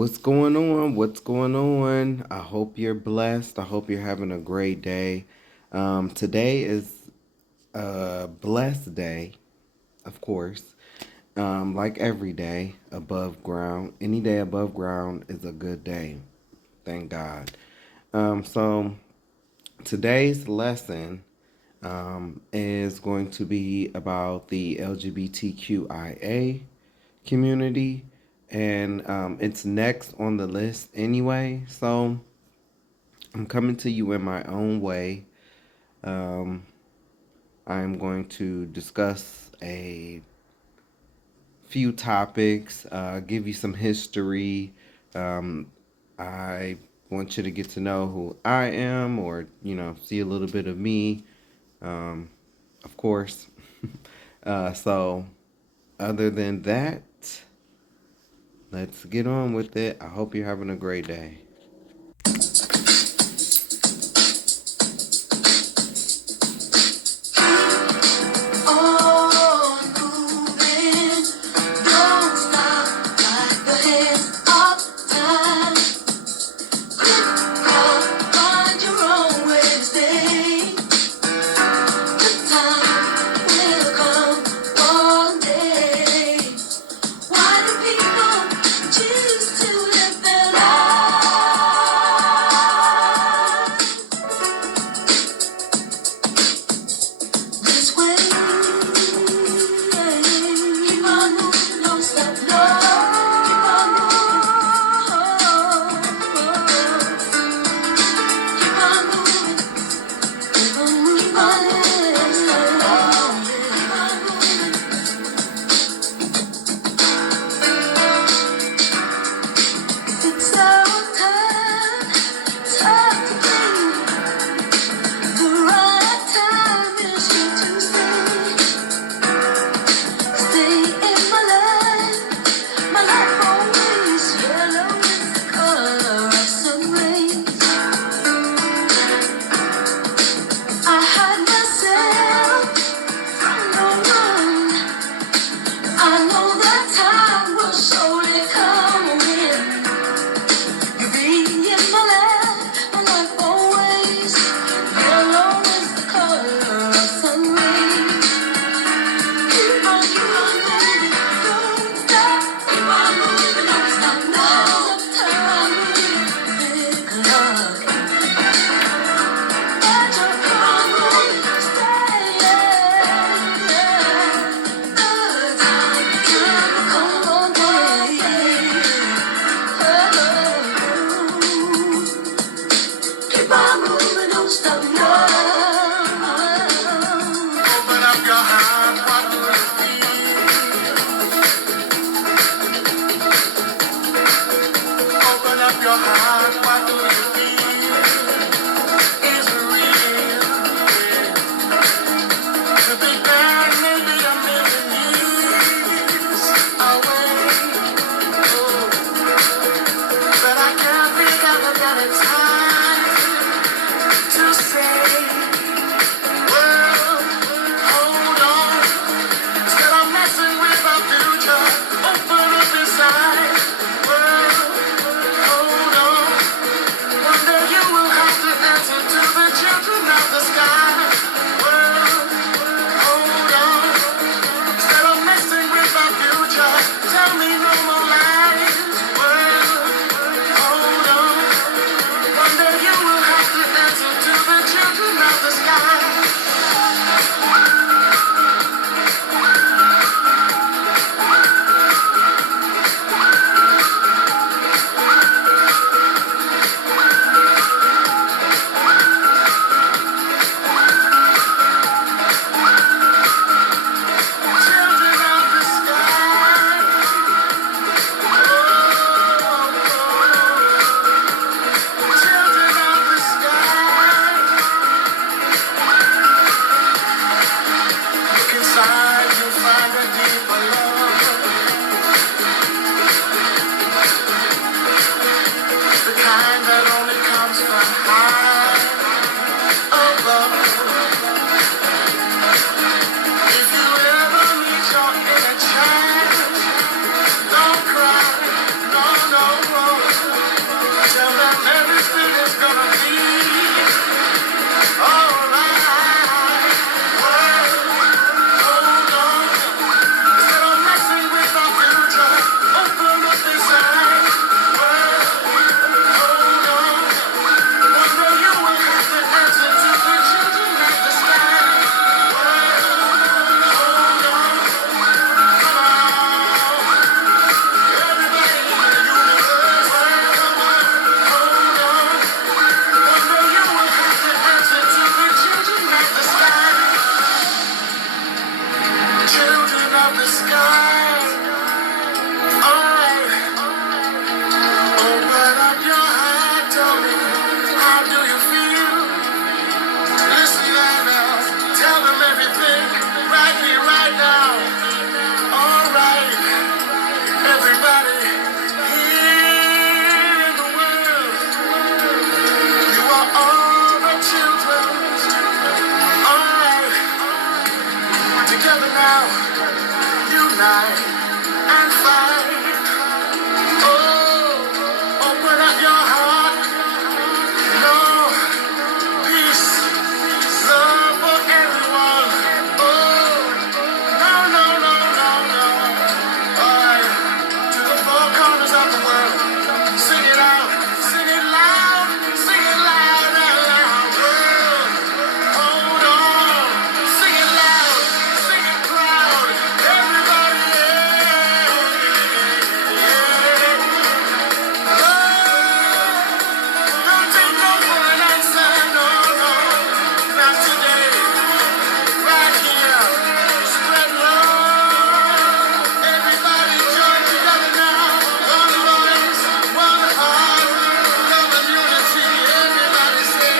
What's going on? What's going on? I hope you're blessed. I hope you're having a great day. Today is a blessed day, of course. Like every day above ground, any day above ground is a good day. Thank God. So today's lesson is going to be about the LGBTQIA community, and it's next on the list anyway. So I'm coming to you in my own way. Um, I'm going to discuss a few topics, give you some history. I want you to get to know who I am, or see a little bit of me, of course. So, other than that, let's get on with it. I hope you're having a great day. How do you feel? Listen now. Tell them everything right here, right now. All right, everybody here in the world, you are all the children. All right, together now, unite and fight. Oh, open up your heart. No peace, love for everyone. Oh, no, no, no, no, no. All right, to the four corners of the world. Sing it out, sing it loud, sing it loud and loud. Hold on, sing it loud, sing it proud. Everybody, don't take no for an answer, no, no, not today. Right here, spread love. Everybody join together now. One voice, one heart, love and unity. Everybody say.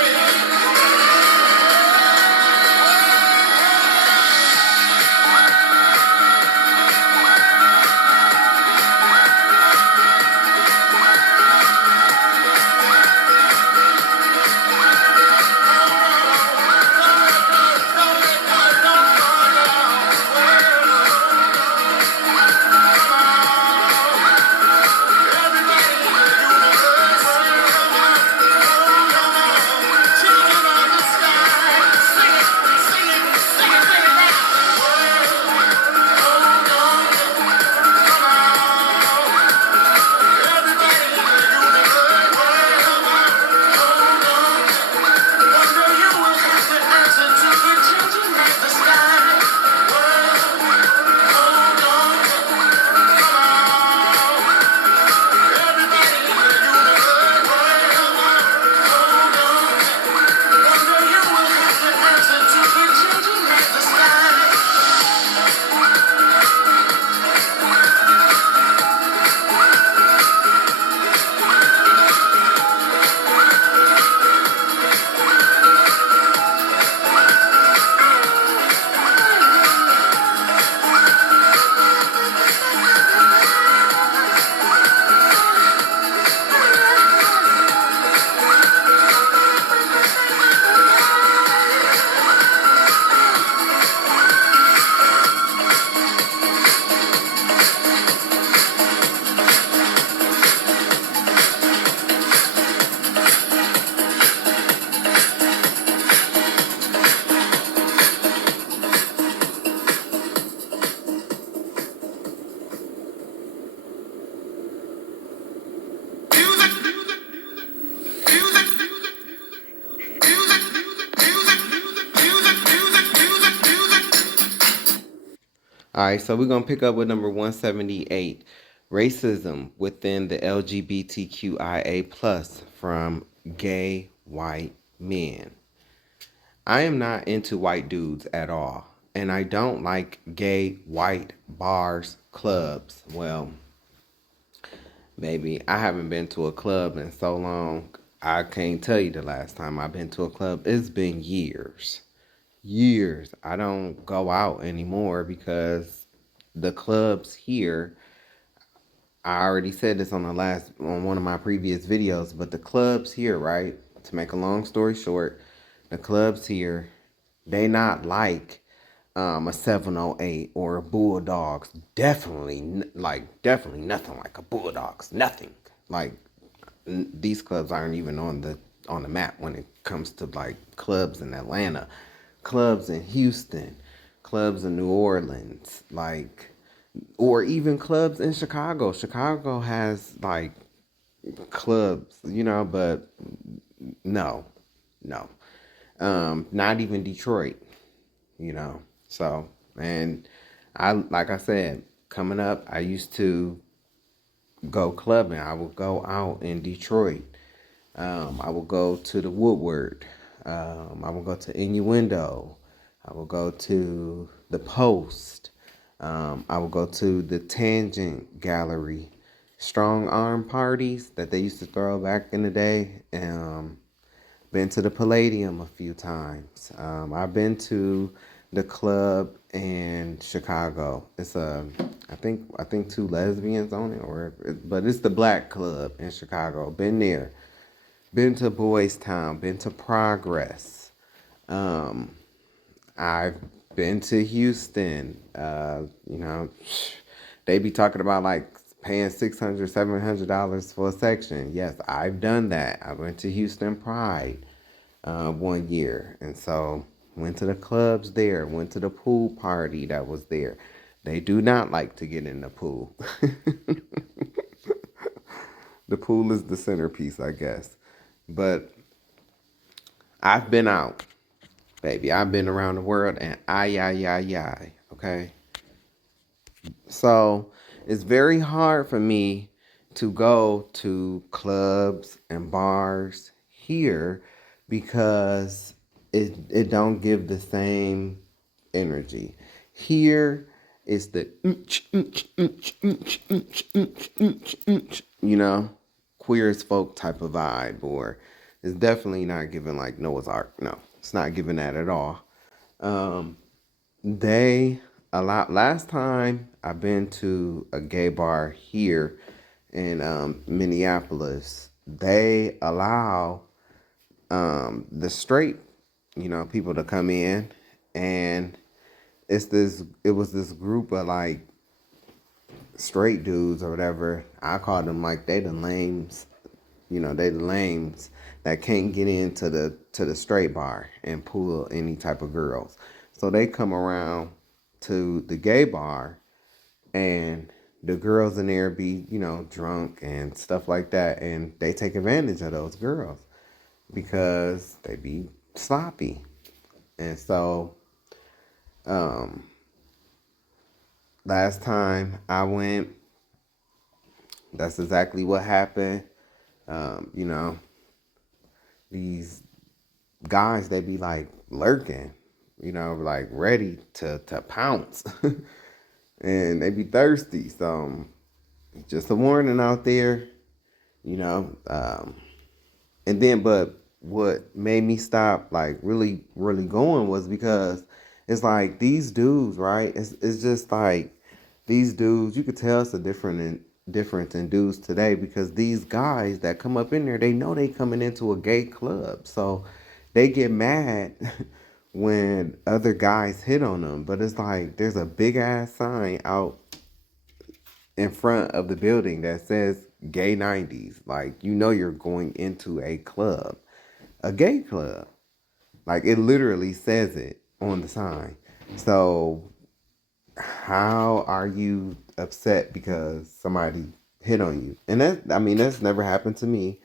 All right, so we're going to pick up with number 178, racism within the LGBTQIA plus from gay white men. I am not into white dudes at all, and I don't like gay white bars, clubs. Well, maybe I haven't been to a club in so long, I can't tell you the last time I've been to a club. It's been years. Years. I don't go out anymore because the clubs here, I already said this on one of my previous videos, but the clubs here, right? To make a long story short, the clubs here, they not like a 708 or a Bulldogs. Definitely nothing like a Bulldogs. Nothing. Like these clubs aren't even on the map when it comes to like clubs in Atlanta, clubs in Houston, clubs in New Orleans, like, or even clubs in Chicago. Chicago has like clubs, but no, no, not even Detroit, So, and like I said, coming up, I used to go clubbing. I would go out in Detroit. I will go to the Woodward. I will go to Innuendo. I will go to the Post. I will go to the Tangent Gallery. Strong arm parties that they used to throw back in the day. Been to the Palladium a few times. I've been to the club in Chicago. It's I think two lesbians on it, but it's the Black Club in Chicago. Been there. Been to Boys Town. Been to Progress. Um, I've been to Houston. They be talking about like paying $600, $700 for a section. Yes, I've done that. I went to Houston Pride one year, and so went to the clubs there. Went to the pool party that was there. They do not like to get in the pool. The pool is the centerpiece, I guess. But I've been out, baby. I've been around the world, and I. Okay. So it's very hard for me to go to clubs and bars here because it don't give the same energy. Here it's the queer as folk type of vibe, or it's definitely not giving like Noah's Ark. No, it's not giving that at all. Um, they allow last time I've been to a gay bar here in Minneapolis. They allow the straight, people to come in, and it was this group of like straight dudes or whatever. I call them like they the lames, they the lames that can't get into the straight bar and pull any type of girls. So they come around to the gay bar, and the girls in there be, drunk and stuff like that, and they take advantage of those girls because they be sloppy. And so um last time I went, that's exactly what happened. You know, these guys, they be like lurking, like ready to pounce. And they be thirsty. So just a warning out there, you know. And then, but what made me stop, like really, really going was because it's like these dudes, right? It's just like these dudes. You could tell it's a difference in dudes today because these guys that come up in there, they know they coming into a gay club, so they get mad when other guys hit on them. But it's like there's a big ass sign out in front of the building that says gay 90s. Like, you're going into a club, a gay club. Like, it literally says it on the sign. So how are you upset because somebody hit on you? And that's never happened to me,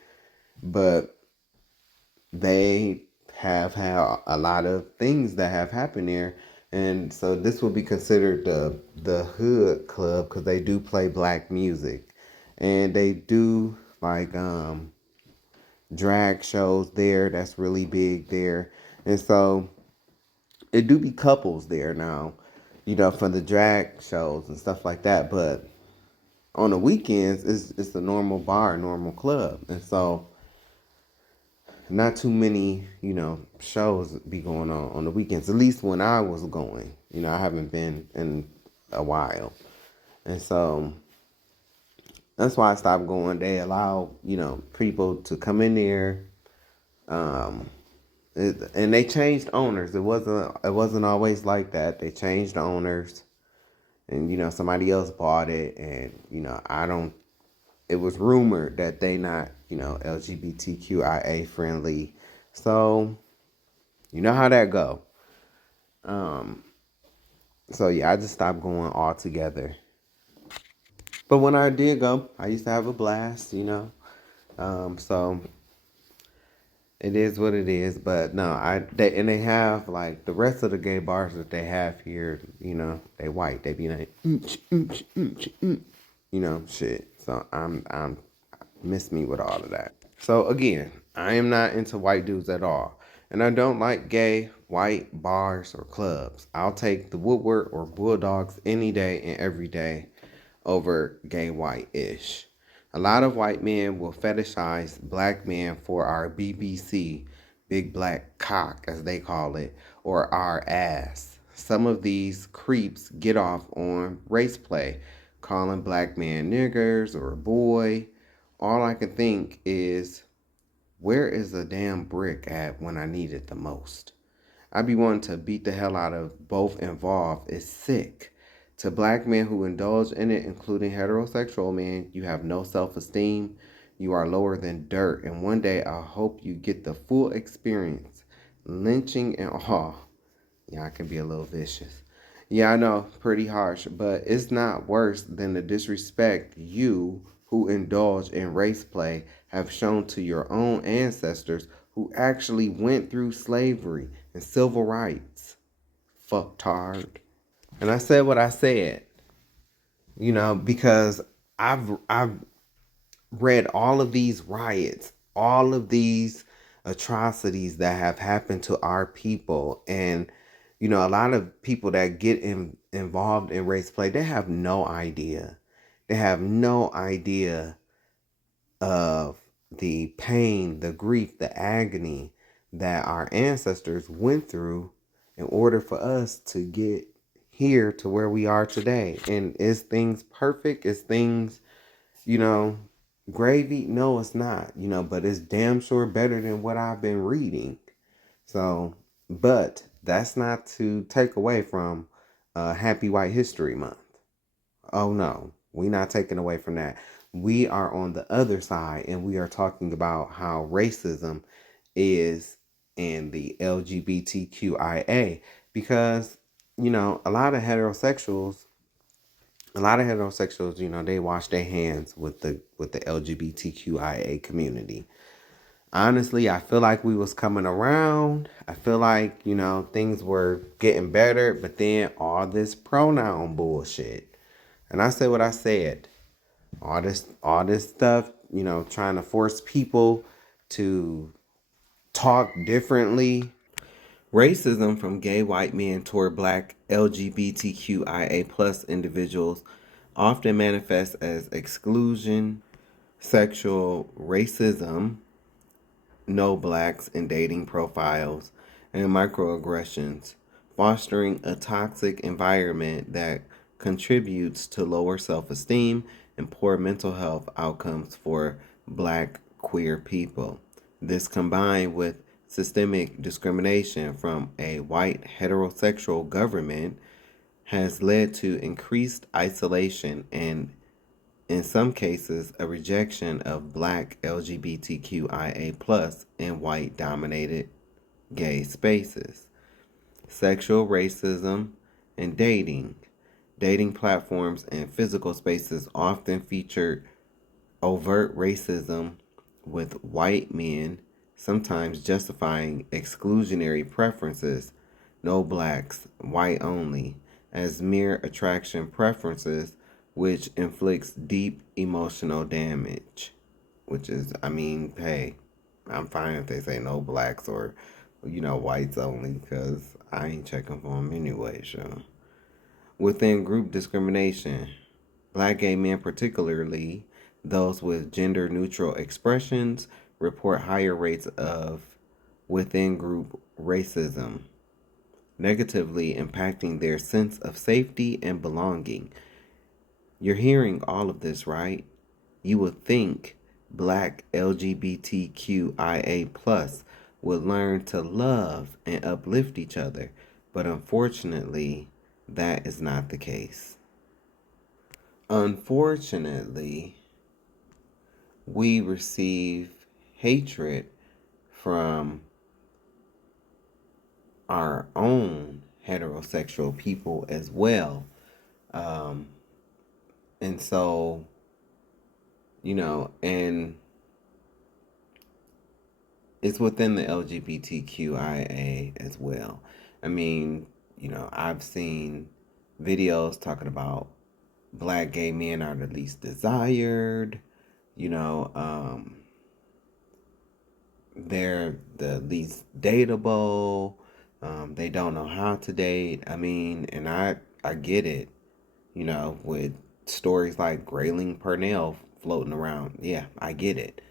but they have had a lot of things that have happened there. And so this will be considered the hood club because they do play black music, and they do like drag shows there. That's really big there. And so it do be couples there now, for the drag shows and stuff like that. But on the weekends, it's a normal bar, normal club. And so not too many, shows be going on the weekends. At least when I was going, I haven't been in a while. And so that's why I stopped going. They allow, people to come in there. Um, and they changed owners. It wasn't always like that. They changed owners, and somebody else bought it, and I don't. It was rumored that they not LGBTQIA friendly, so you know how that go. Um, so yeah, I just stopped going altogether. But when I did go, I used to have a blast. So it is what it is. But no, they have like the rest of the gay bars that they have here. They white. They be like, shit. So I'm miss me with all of that. So again, I am not into white dudes at all. And I don't like gay white bars or clubs. I'll take the Woodward or Bulldogs any day and every day over gay white-ish. A lot of white men will fetishize black men for our BBC, big black cock, as they call it, or our ass. Some of these creeps get off on race play, calling black men niggers or a boy. All I can think is, where is the damn brick at when I need it the most? I be wanting to beat the hell out of both involved. It's sick. To black men who indulge in it, including heterosexual men, you have no self esteem. You are lower than dirt. And one day I hope you get the full experience. Lynching and all. Yeah, I can be a little vicious. Yeah, I know, pretty harsh, but it's not worse than the disrespect you, who indulge in race play, have shown to your own ancestors who actually went through slavery and civil rights. Fucktard. And I said what I said, because I've read all of these riots, all of these atrocities that have happened to our people. And, a lot of people that get involved in race play, they have no idea. They have no idea of the pain, the grief, the agony that our ancestors went through in order for us to get here to where we are today. And is things perfect? Is things, you know, gravy? No, it's not, but it's damn sure better than what I've been reading. So, but that's not to take away from Happy White History Month. Oh no, we're not taking away from that. We are on the other side and we are talking about how racism is in the LGBTQIA, because, a lot of heterosexuals, they wash their hands with the LGBTQIA community. Honestly, I feel like we was coming around. I feel like, things were getting better, but then all this pronoun bullshit. And I said what I said. All this stuff, trying to force people to talk differently. Racism from gay white men toward black LGBTQIA plus individuals often manifests as exclusion, sexual racism, no blacks in dating profiles, and microaggressions, fostering a toxic environment that contributes to lower self esteem and poor mental health outcomes for black queer people. This, combined with systemic discrimination from a white heterosexual government, has led to increased isolation and, in some cases, a rejection of black LGBTQIA plus in white dominated gay spaces. Sexual racism and dating. Dating platforms and physical spaces often feature overt racism, with white men sometimes justifying exclusionary preferences, no blacks, white only, as mere attraction preferences, which inflicts deep emotional damage. Which is, hey, I'm fine if they say no blacks or, whites only, because I ain't checking for them anyway, so. Within group discrimination, black gay men, particularly those with gender neutral expressions, report higher rates of within group racism, negatively impacting their sense of safety and belonging. You're hearing all of this, right? You would think black LGBTQIA plus would learn to love and uplift each other, but unfortunately, that is not the case. Unfortunately, we receive hatred from our own heterosexual people as well. Um, and so, and it's within the LGBTQIA as well. I've seen videos talking about black gay men are the least desired, you know, um, they're the least dateable, they don't know how to date. And I get it, with stories like Grayling Purnell floating around. Yeah, I get it.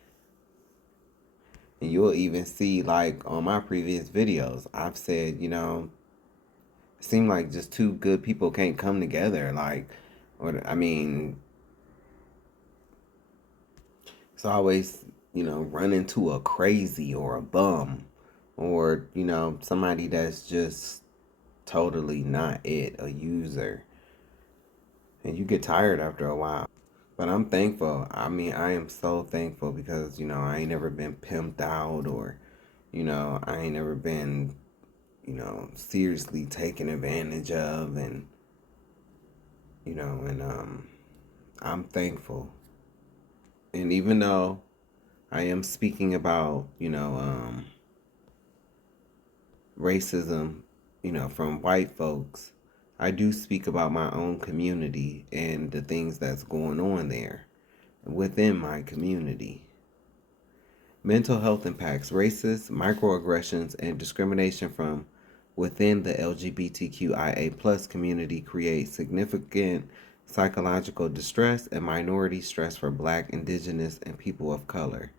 And you'll even see, like, on my previous videos, I've said, it seemed like just two good people can't come together. Like, or, I mean, it's always, run into a crazy or a bum or, somebody that's just totally not it, a user. And you get tired after a while. But I'm thankful. I mean, I am so thankful because, I ain't never been pimped out or, I ain't never been, seriously taken advantage of. And, I'm thankful. And even though I am speaking about, racism, from white folks, I do speak about my own community and the things that's going on there within my community. Mental health impacts, racist microaggressions, and discrimination from within the LGBTQIA plus community create significant psychological distress and minority stress for Black, Indigenous, and people of color.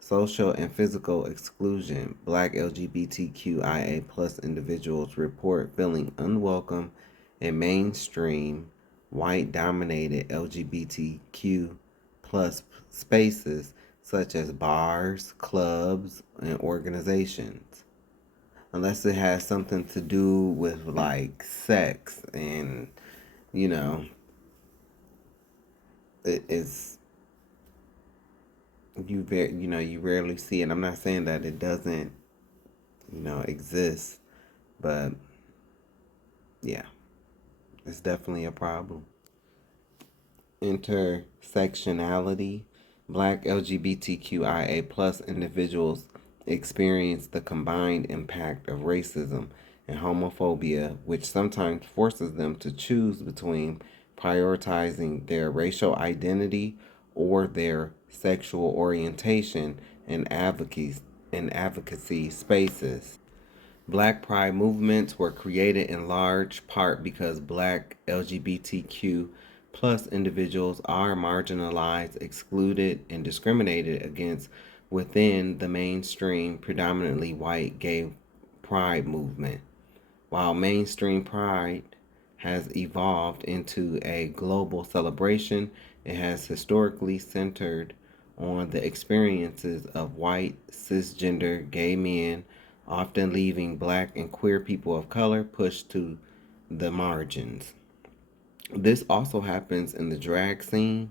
Social and physical exclusion. Black LGBTQIA plus individuals report feeling unwelcome in mainstream white dominated LGBTQ plus spaces such as bars, clubs, and organizations. Unless it has something to do with like sex and, you know, it's you rarely see it. I'm not saying that it doesn't, exist, but yeah, it's definitely a problem. Intersectionality. Black LGBTQIA plus individuals experience the combined impact of racism and homophobia, which sometimes forces them to choose between prioritizing their racial identity or their sexual orientation in advocacy spaces. Black pride movements were created in large part because Black LGBTQ plus individuals are marginalized, excluded, and discriminated against within the mainstream, predominantly white gay pride movement. While mainstream pride has evolved into a global celebration, it has historically centered on the experiences of white, cisgender, gay men, often leaving Black and queer people of color pushed to the margins. This also happens in the drag scene.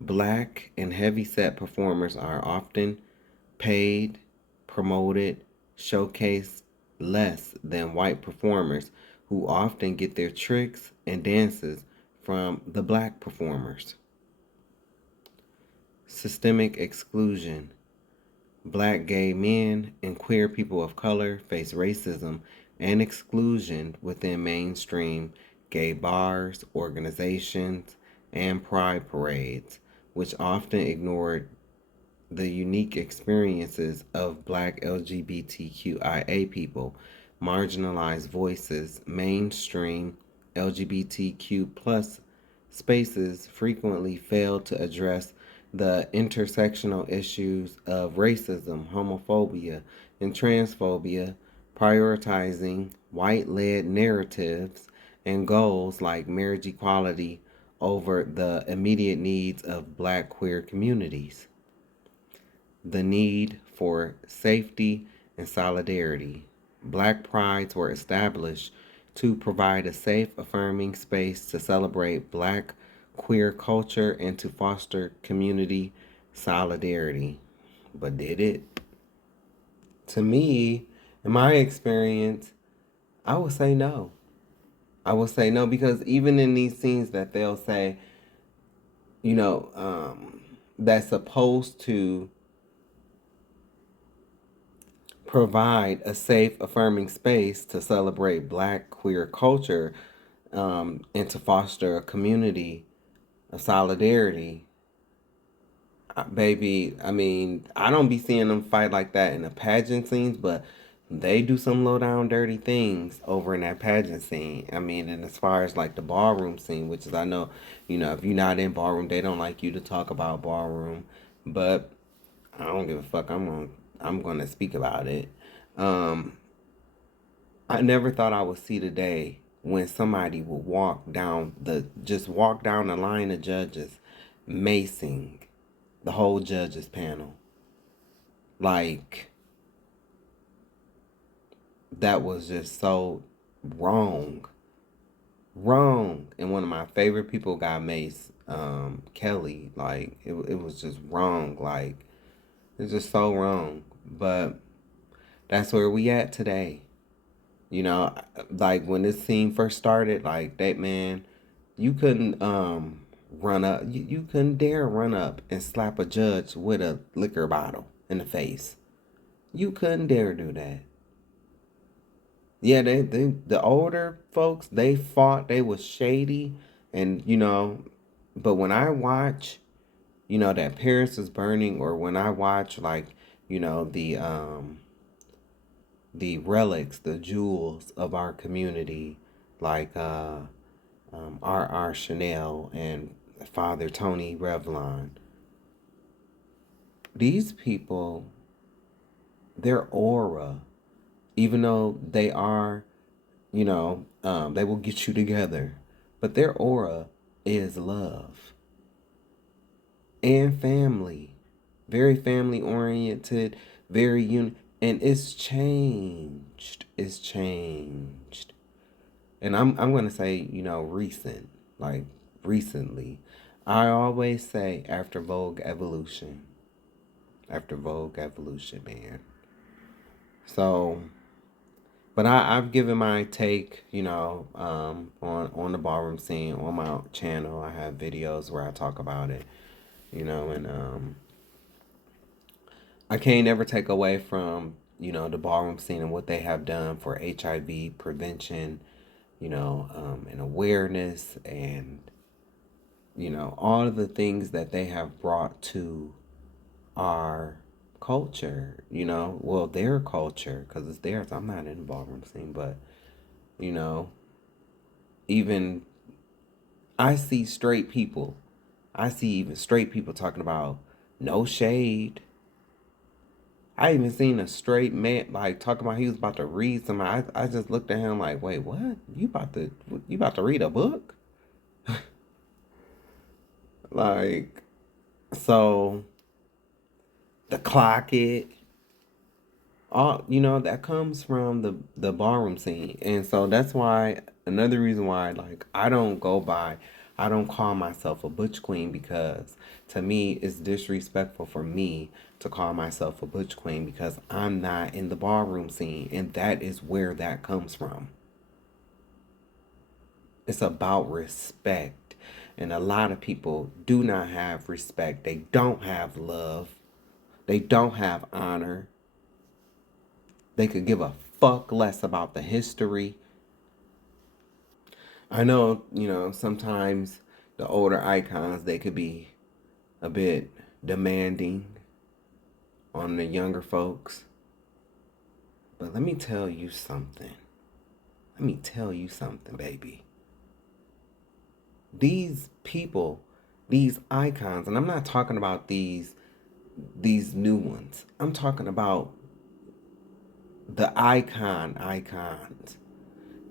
Black and heavy-set performers are often paid, promoted, showcased less than white performers who often get their tricks and dances from the Black performers. Systemic exclusion. Black gay men and queer people of color face racism and exclusion within mainstream gay bars, organizations, and pride parades, which often ignore the unique experiences of Black LGBTQIA people, marginalized voices, mainstream LGBTQ plus spaces frequently fail to address the intersectional issues of racism, homophobia, and transphobia, prioritizing white led narratives and goals like marriage equality over the immediate needs of Black queer communities. The need for safety and solidarity. Black prides were established to provide a safe, affirming space to celebrate Black queer culture and to foster community solidarity. But did it? To me, in my experience, I would say no. I would say no because even in these scenes that they'll say, that's supposed to provide a safe, affirming space to celebrate Black queer culture and to foster a community of solidarity. Baby, I mean, I don't be seeing them fight like that in the pageant scenes, but they do some low down dirty things over in that pageant scene. I mean, and as far as like the ballroom scene, which is I know, if you're not in ballroom, they don't like you to talk about ballroom. But I don't give a fuck. I'm going to speak about it. I never thought I would see the day when somebody would just walk down the line of judges, macing the whole judges panel. Like, that was just so wrong. Wrong. And one of my favorite people got maced, Kelly. Like, it was just wrong. Like, it's just so wrong. But that's where we at today. You know, like when this scene first started, like that man, you couldn't run up, you couldn't dare run up and slap a judge with a liquor bottle in the face. You couldn't dare do that. Yeah, the older folks, they fought, they was shady, and but when I watch, that Paris is burning, or when I watch like, the relics, the jewels of our community, like R.R. Chanel and Father Tony Revlon. These people, their aura, even though they are, they will get you together, but their aura is love and family. Very family oriented, and it's changed. It's changed. And I'm gonna say, recently. I always say after Vogue Evolution. After Vogue Evolution, man. So, but I've given my take, on the ballroom scene on my channel. I have videos where I talk about it, and I can't ever take away from, the ballroom scene and what they have done for HIV prevention, and awareness, and, all of the things that they have brought to our culture, well, their culture, because it's theirs. I'm not in the ballroom scene, but, even I see straight people. I see even straight people talking about no shade. I even seen a straight man like talking about he was about to read something. I just looked at him like, wait, what? You about to read a book? Like, so the clock it, all that comes from the ballroom scene. And so that's why, another reason why, like, I don't call myself a butch queen, because to me it's disrespectful for me to call myself a butch queen, because I'm not in the ballroom scene, and that is where that comes from. It's about respect, and a lot of people do not have respect. They don't have love. They don't have honor. They could give a fuck less about the history. I know, sometimes the older icons, they could be a bit demanding on the younger folks. But let me tell you something. Let me tell you something, baby. These people, these icons, and I'm not talking about these new ones. I'm talking about the icons.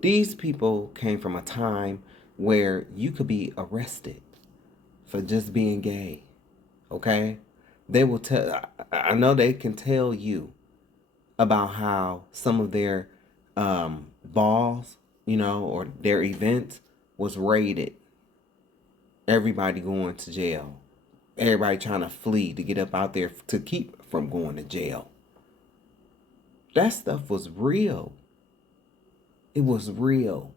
These people came from a time where you could be arrested for just being gay. Okay? They will tell, I know they can tell you about how some of their balls, or their events was raided. Everybody going to jail. Everybody trying to flee to get up out there to keep from going to jail. That stuff was real. It was real.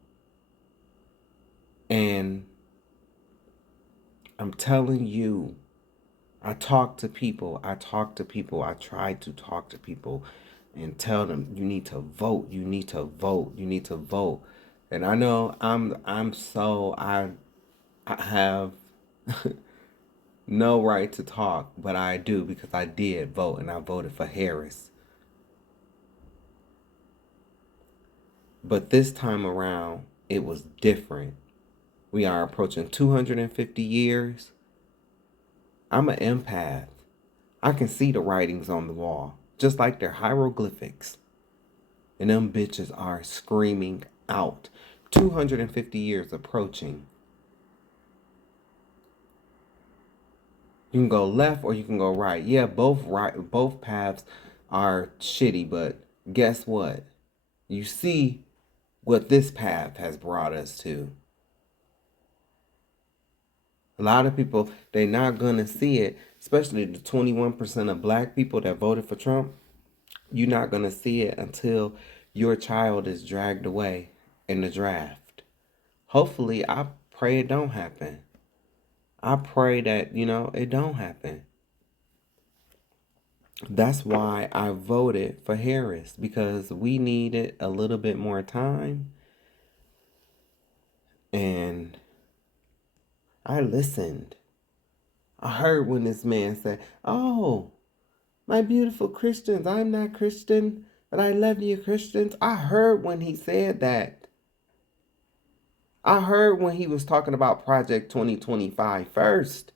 And I'm telling you, I talk to people. I try to talk to people and tell them, you need to vote. You need to vote. You need to vote. And I know I have no right to talk, but I do, because I did vote, and I voted for Harris. But this time around, it was different. We are approaching 250 years. I'm an empath. I can see the writings on the wall. just like they're hieroglyphics. And them bitches are screaming out. 250 years approaching. You can go left or you can go right. Yeah, both paths are shitty, but guess what? You see what this path has brought us to. A lot of people, they're not gonna see it, especially the 21% of black people that voted for Trump. You're not gonna see it until your child is dragged away in the draft. Hopefully, I pray it don't happen. I pray that, it don't happen. That's why I voted for Harris, because we needed a little bit more time. And I listened. I heard when this man said, "Oh, my beautiful Christians, I'm not Christian, but I love you Christians." I heard when he said that. I heard when he was talking about Project 2025 first.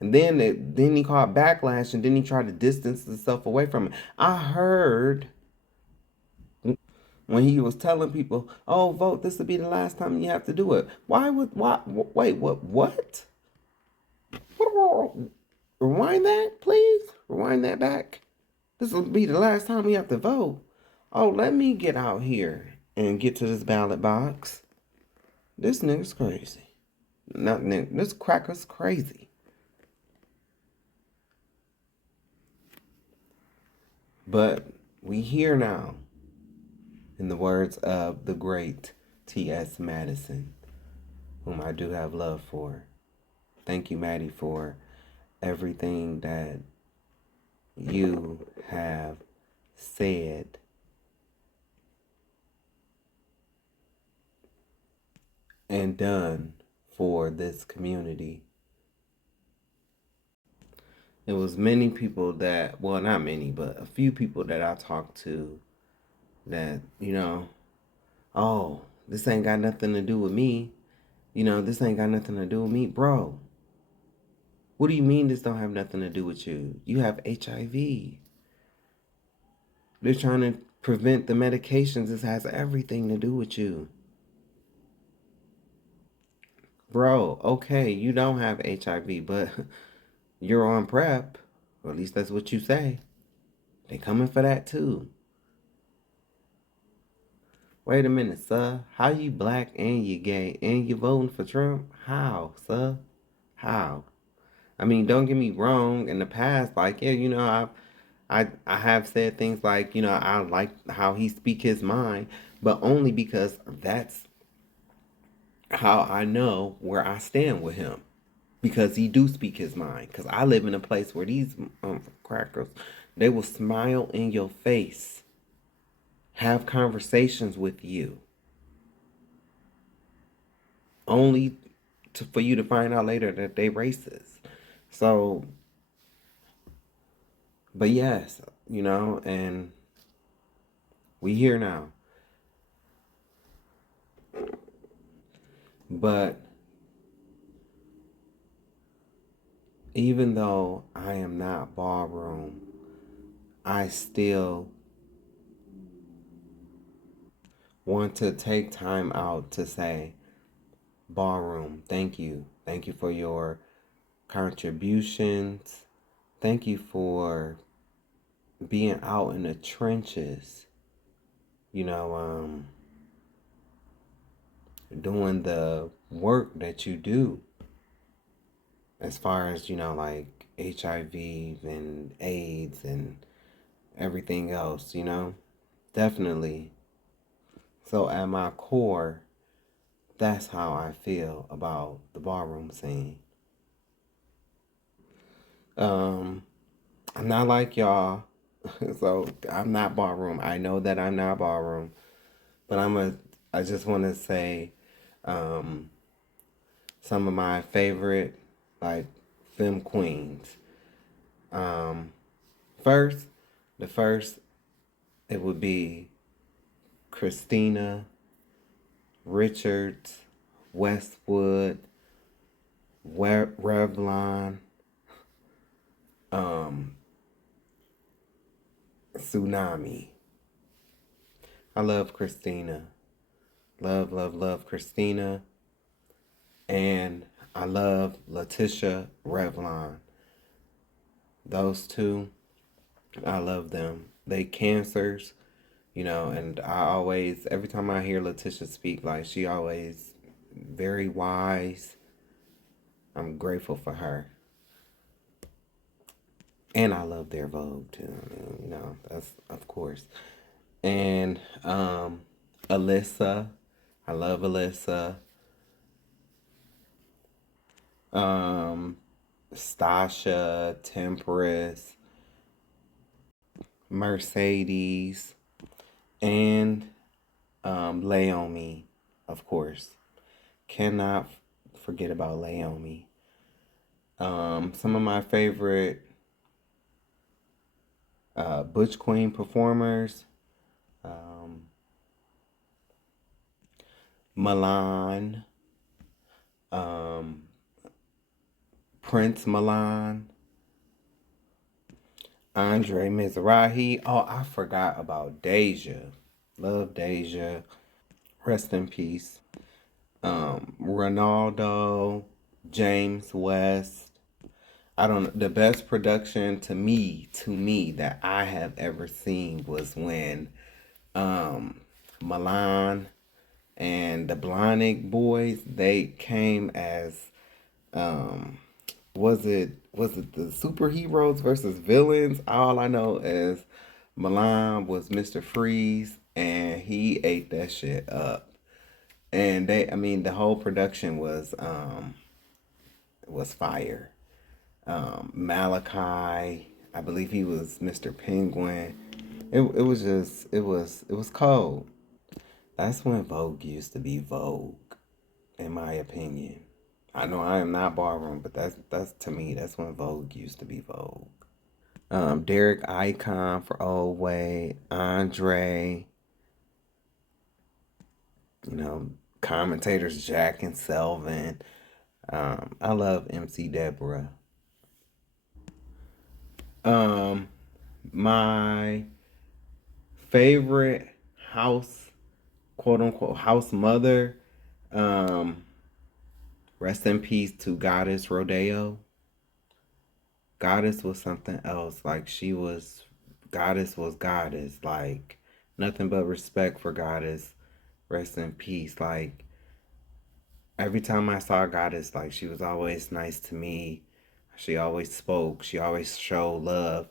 And then he caught backlash, and then he tried to distance himself away from it. I heard when he was telling people, "Oh, vote, this will be the last time you have to do it." Wait, what? Rewind that, please. Rewind that back. This will be the last time we have to vote. Oh, let me get out here and get to this ballot box. This nigga's crazy. Not nigga, this cracker's crazy. But we here now, in the words of the great T.S. Madison, whom I do have love for. Thank you, Maddie, for everything that you have said and done for this community. It was many people that, well, not many, but a few people that I talked to that, "Oh, this ain't got nothing to do with me. This ain't got nothing to do with me." Bro, what do you mean this don't have nothing to do with you? You have HIV. They're trying to prevent the medications. This has everything to do with you. Bro, okay, you don't have HIV, but you're on PrEP. Or at least that's what you say. They coming for that too. Wait a minute, sir. How you black and you gay and you voting for Trump? How, sir? How? I mean, don't get me wrong. In the past, like, yeah, I have said things like, I like how he speak his mind, but only because that's how I know where I stand with him. Because he do speak his mind. Because I live in a place where these crackers, they will smile in your face, have conversations with you, only for you to find out later that they racist. So, but yes, and we here now. But even though I am not ballroom, I still want to take time out to say, ballroom, thank you. Thank you for your contributions. Thank you for being out in the trenches, doing the work that you do as far as, like HIV and AIDS and everything else, definitely. So at my core, that's how I feel about the ballroom scene. I'm not like y'all, so I'm not ballroom. I know that I'm not ballroom, but I just want to say, some of my favorite, like, femme queens. First, the first, it would be Christina, Richards, Westwood, Revlon, tsunami. I love Christina. Love, love, love Christina. And I love Letitia Revlon. Those two, I love them. They cancers, and I always, every time I hear Letitia speak, like, she always very wise. I'm grateful for her. And I love their Vogue too. That's of course. And Alyssa. I love Alyssa. Stasha, Temperance, Mercedes, and Laomi, of course. Cannot forget about Laomi. Some of my favorite Butch Queen performers. Milan, Prince Milan, Andre Mizrahi. Oh, I forgot about Deja. Love Deja. Rest in peace. Ronaldo, James West. I don't know. The best production to me that I have ever seen was when Milan and the Blahnik boys, they came as was it the superheroes versus villains? All I know is Milan was Mr. Freeze and he ate that shit up. And the whole production was fire. Malachi, I believe he was Mr. Penguin. It was just it was cold. That's when Vogue used to be Vogue, in my opinion. I know I am not ballroom, but that's to me that's when Vogue used to be Vogue. Derek Icon for Old Way, Andre, commentators Jack and Selvin. I love MC Deborah. Um, my favorite house, quote unquote, house mother. Um, Rest in peace to Goddess Rodeo. Goddess was something else. Like Goddess was Goddess. Like nothing but respect for Goddess. Rest in peace. Like every time I saw Goddess, like she was always nice to me. She always spoke. She always showed love.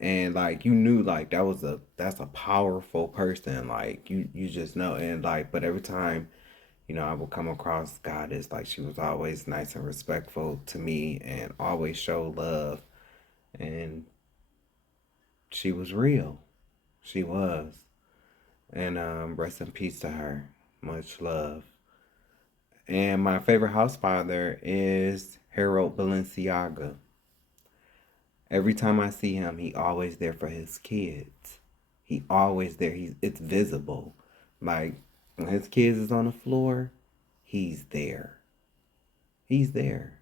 And like you knew like that's a powerful person. Like you just know. And like but every time, I would come across Goddess, like she was always nice and respectful to me and always showed love. And she was real. She was. And rest in peace to her. Much love. And my favorite house father is Harold Balenciaga. Every time I see him, he always there for his kids. He always there. It's visible. Like when his kids is on the floor, he's there. He's there.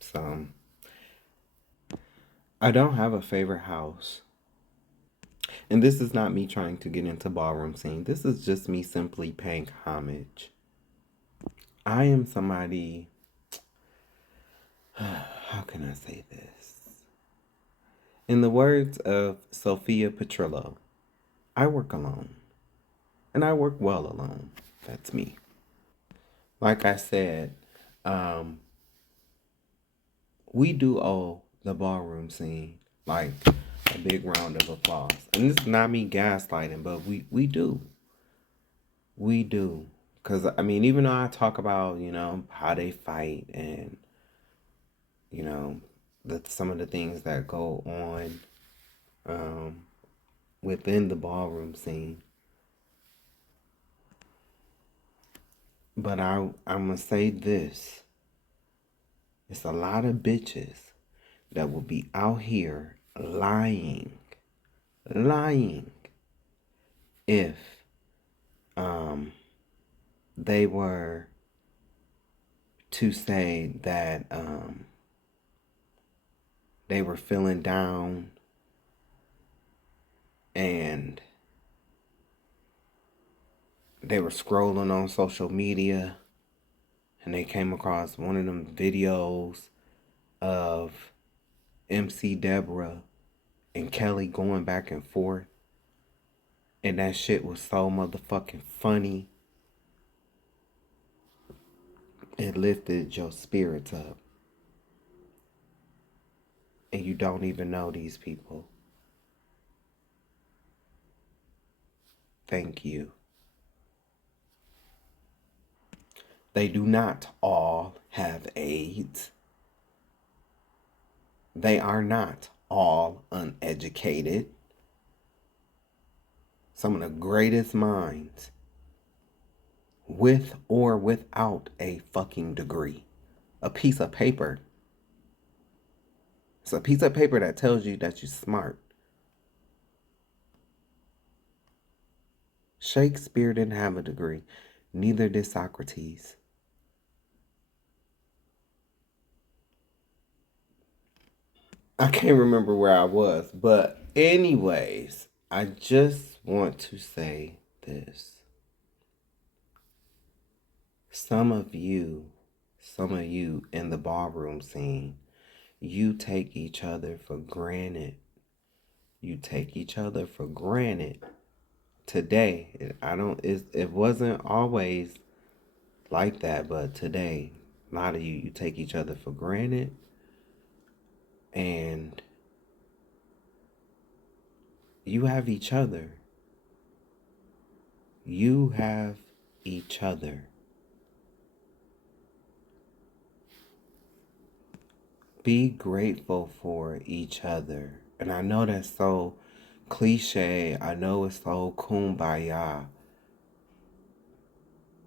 So I don't have a favorite house. And this is not me trying to get into ballroom scene. This is just me simply paying homage. I am somebody, how can I say this? In the words of Sophia Petrillo, I work alone. And I work well alone. That's me. Like I said, um, we do owe the ballroom scene like a big round of applause. And this is not me gaslighting, but we do. We do. Because, even though I talk about, how they fight and, you know, some of the things that go on within the ballroom scene. But I'm going to say this. It's a lot of bitches that will be out here lying if they were to say that they were feeling down and they were scrolling on social media, and they came across one of them videos of MC Deborah and Kelly going back and forth. And that shit was so motherfucking funny. It lifted your spirits up. And you don't even know these people. Thank you. They do not all have AIDS. They are not all uneducated. Some of the greatest minds, with or without a fucking degree. A piece of paper. It's a piece of paper that tells you that you're smart. Shakespeare didn't have a degree. Neither did Socrates. I can't remember where I was, but anyways, I just want to say this. Some of you in the ballroom scene, you take each other for granted. You take each other for granted. Today, it wasn't always like that, but today, a lot of you take each other for granted, and you have each other. You have each other. Be grateful for each other. And I know that's so cliche. I know it's so kumbaya.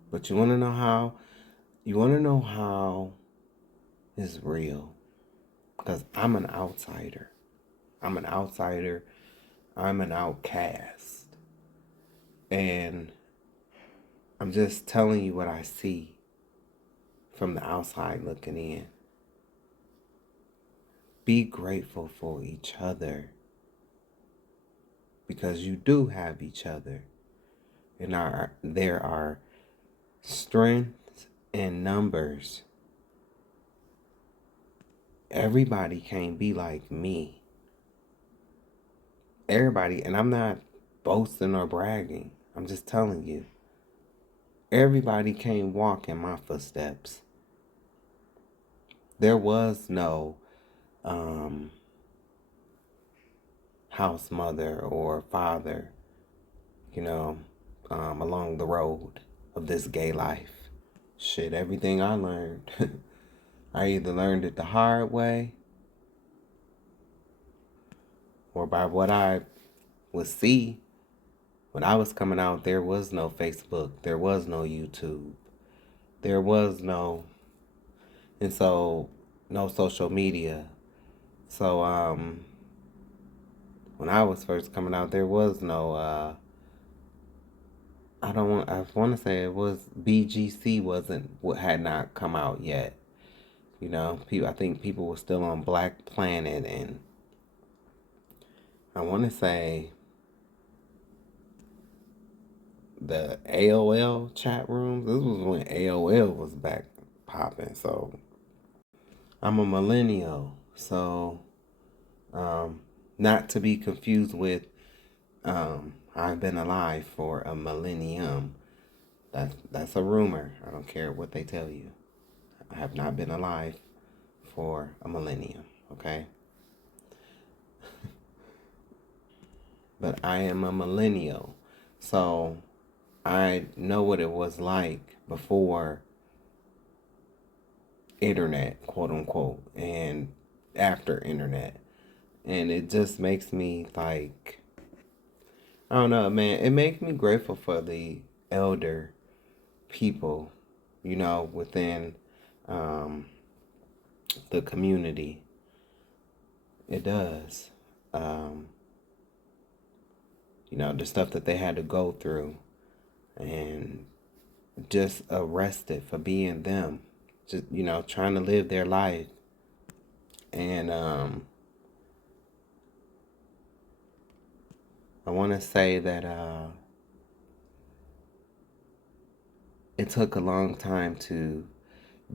But you want to know how? You want to know how it's real? Because I'm an outsider. I'm an outsider. I'm an outcast. And I'm just telling you what I see from the outside looking in. Be grateful for each other. Because you do have each other. And there are strengths in numbers. Everybody can't be like me. Everybody, and I'm not boasting or bragging. I'm just telling you. Everybody can't walk in my footsteps. There was no house mother or father, along the road of this gay life. Shit, everything I learned, I either learned it the hard way or by what I would see. When I was coming out, there was no Facebook, there was no YouTube, there was no, and so no social media. So when I was first coming out, there was no I want to say it was BGC had not come out yet. I think people were still on Black Planet, and I want to say the AOL chat rooms. This was when AOL was back popping. So I'm a millennial. So not to be confused with I've been alive for a millennium. That's a rumor. I don't care what they tell you. I have not been alive for a millennium, okay? But I am a millennial. So I know what it was like before internet, quote unquote, and after internet. And it just makes me like, I don't know, man. It makes me grateful for the elder people, within the community. It does. The stuff that they had to go through, and just arrested for being them, just trying to live their life. And I want to say that it took a long time to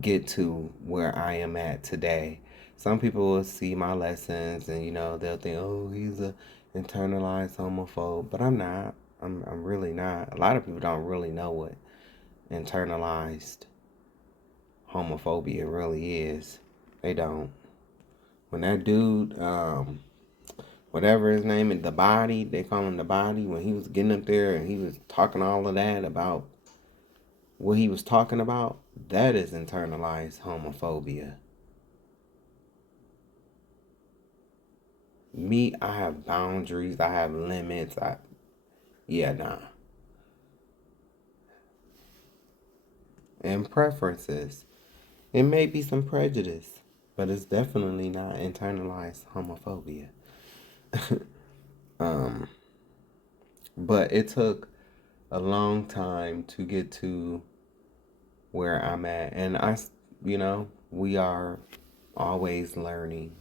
get to where I am at today. Some people will see my lessons and they'll think, "Oh, he's a internalized homophobe," but I'm not. I'm really not. A lot of people don't really know what internalized homophobia really is. They don't. When that dude, whatever his name is, the body, they call him the body, when he was getting up there and he was talking all of that about what he was talking about, that is internalized homophobia. Me, I have boundaries, I have limits. Nah. And preferences. It may be some prejudice, but it's definitely not internalized homophobia. But it took a long time to get to where I'm at. And we are always learning,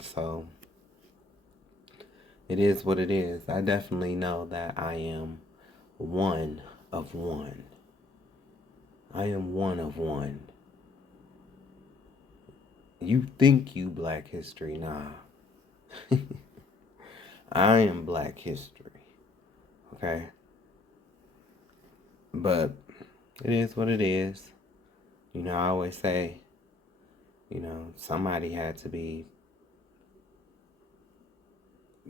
so it is what it is. I definitely know that I am one of one. I am one of one. You think you Black history? Nah. I am Black history. Okay? But it is what it is. I always say, somebody had to be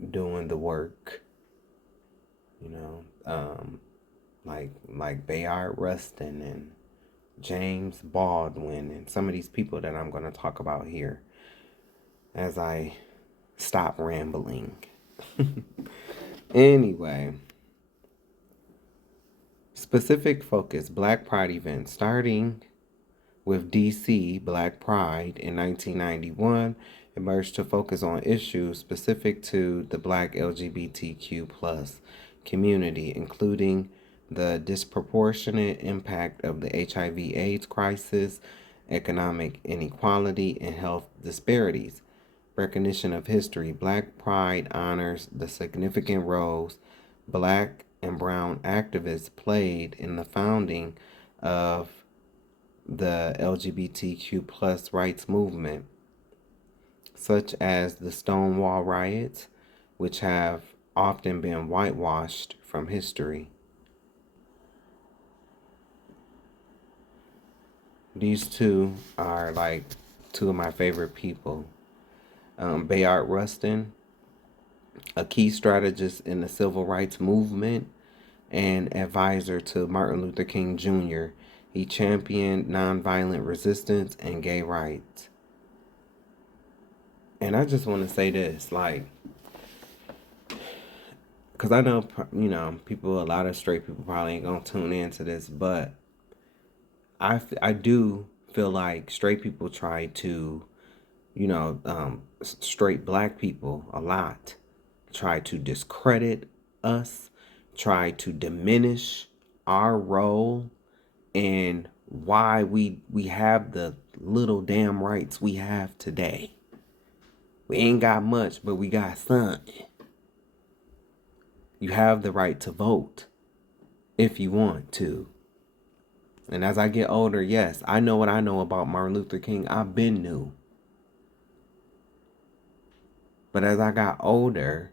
doing the work. Like Bayard Rustin and James Baldwin and some of these people that I'm going to talk about here as I stop rambling. Anyway, specific focus, Black Pride events, starting with DC Black Pride in 1991, emerged to focus on issues specific to the Black LGBTQ plus community, including the disproportionate impact of the HIV/AIDS crisis, economic inequality, and health disparities. Recognition of history. Black Pride honors the significant roles Black and brown activists played in the founding of the LGBTQ plus rights movement, such as the Stonewall riots, which have often been whitewashed from history. These two are like two of my favorite people. Bayard Rustin, a key strategist in the civil rights movement and advisor to Martin Luther King Jr., he championed nonviolent resistance and gay rights. And I just want to say this, because I know, people, a lot of straight people probably ain't going to tune into this, but I do feel like straight people try to, straight Black people a lot, try to discredit us, try to diminish our role and why we have the little damn rights we have today. We ain't got much, but we got something. You have the right to vote if you want to. And as I get older, yes, I know what I know about Martin Luther King. I've been new. But as I got older,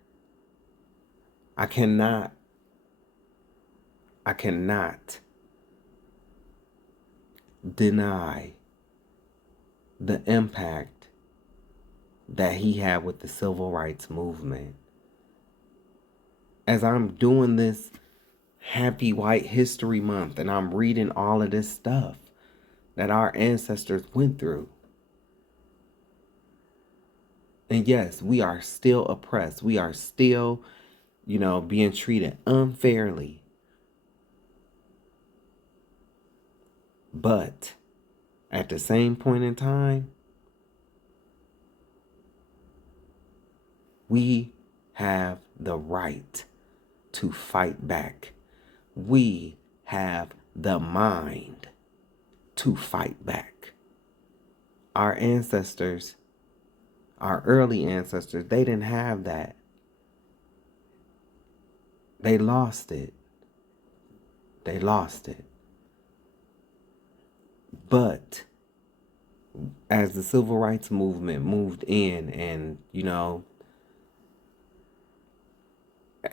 I cannot deny the impact that he had with the civil rights movement. As I'm doing this Happy White History Month and I'm reading all of this stuff that our ancestors went through. And yes, we are still oppressed. We are still, being treated unfairly. But at the same point in time, we have the right to fight back. We have the mind to fight back. Our ancestors Our early ancestors, they didn't have that. They lost it. They lost it. But as the civil rights movement moved in, and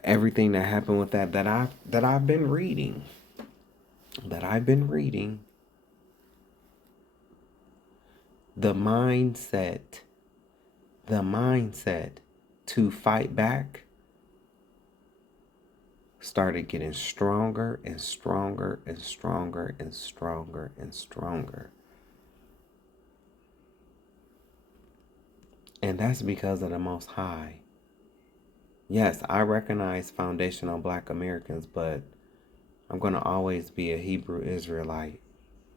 everything that happened with that I've been reading, the mindset to fight back started getting stronger and stronger and stronger and stronger and stronger. And that's because of the Most High. Yes, I recognize foundational Black Americans, but I'm going to always be a Hebrew Israelite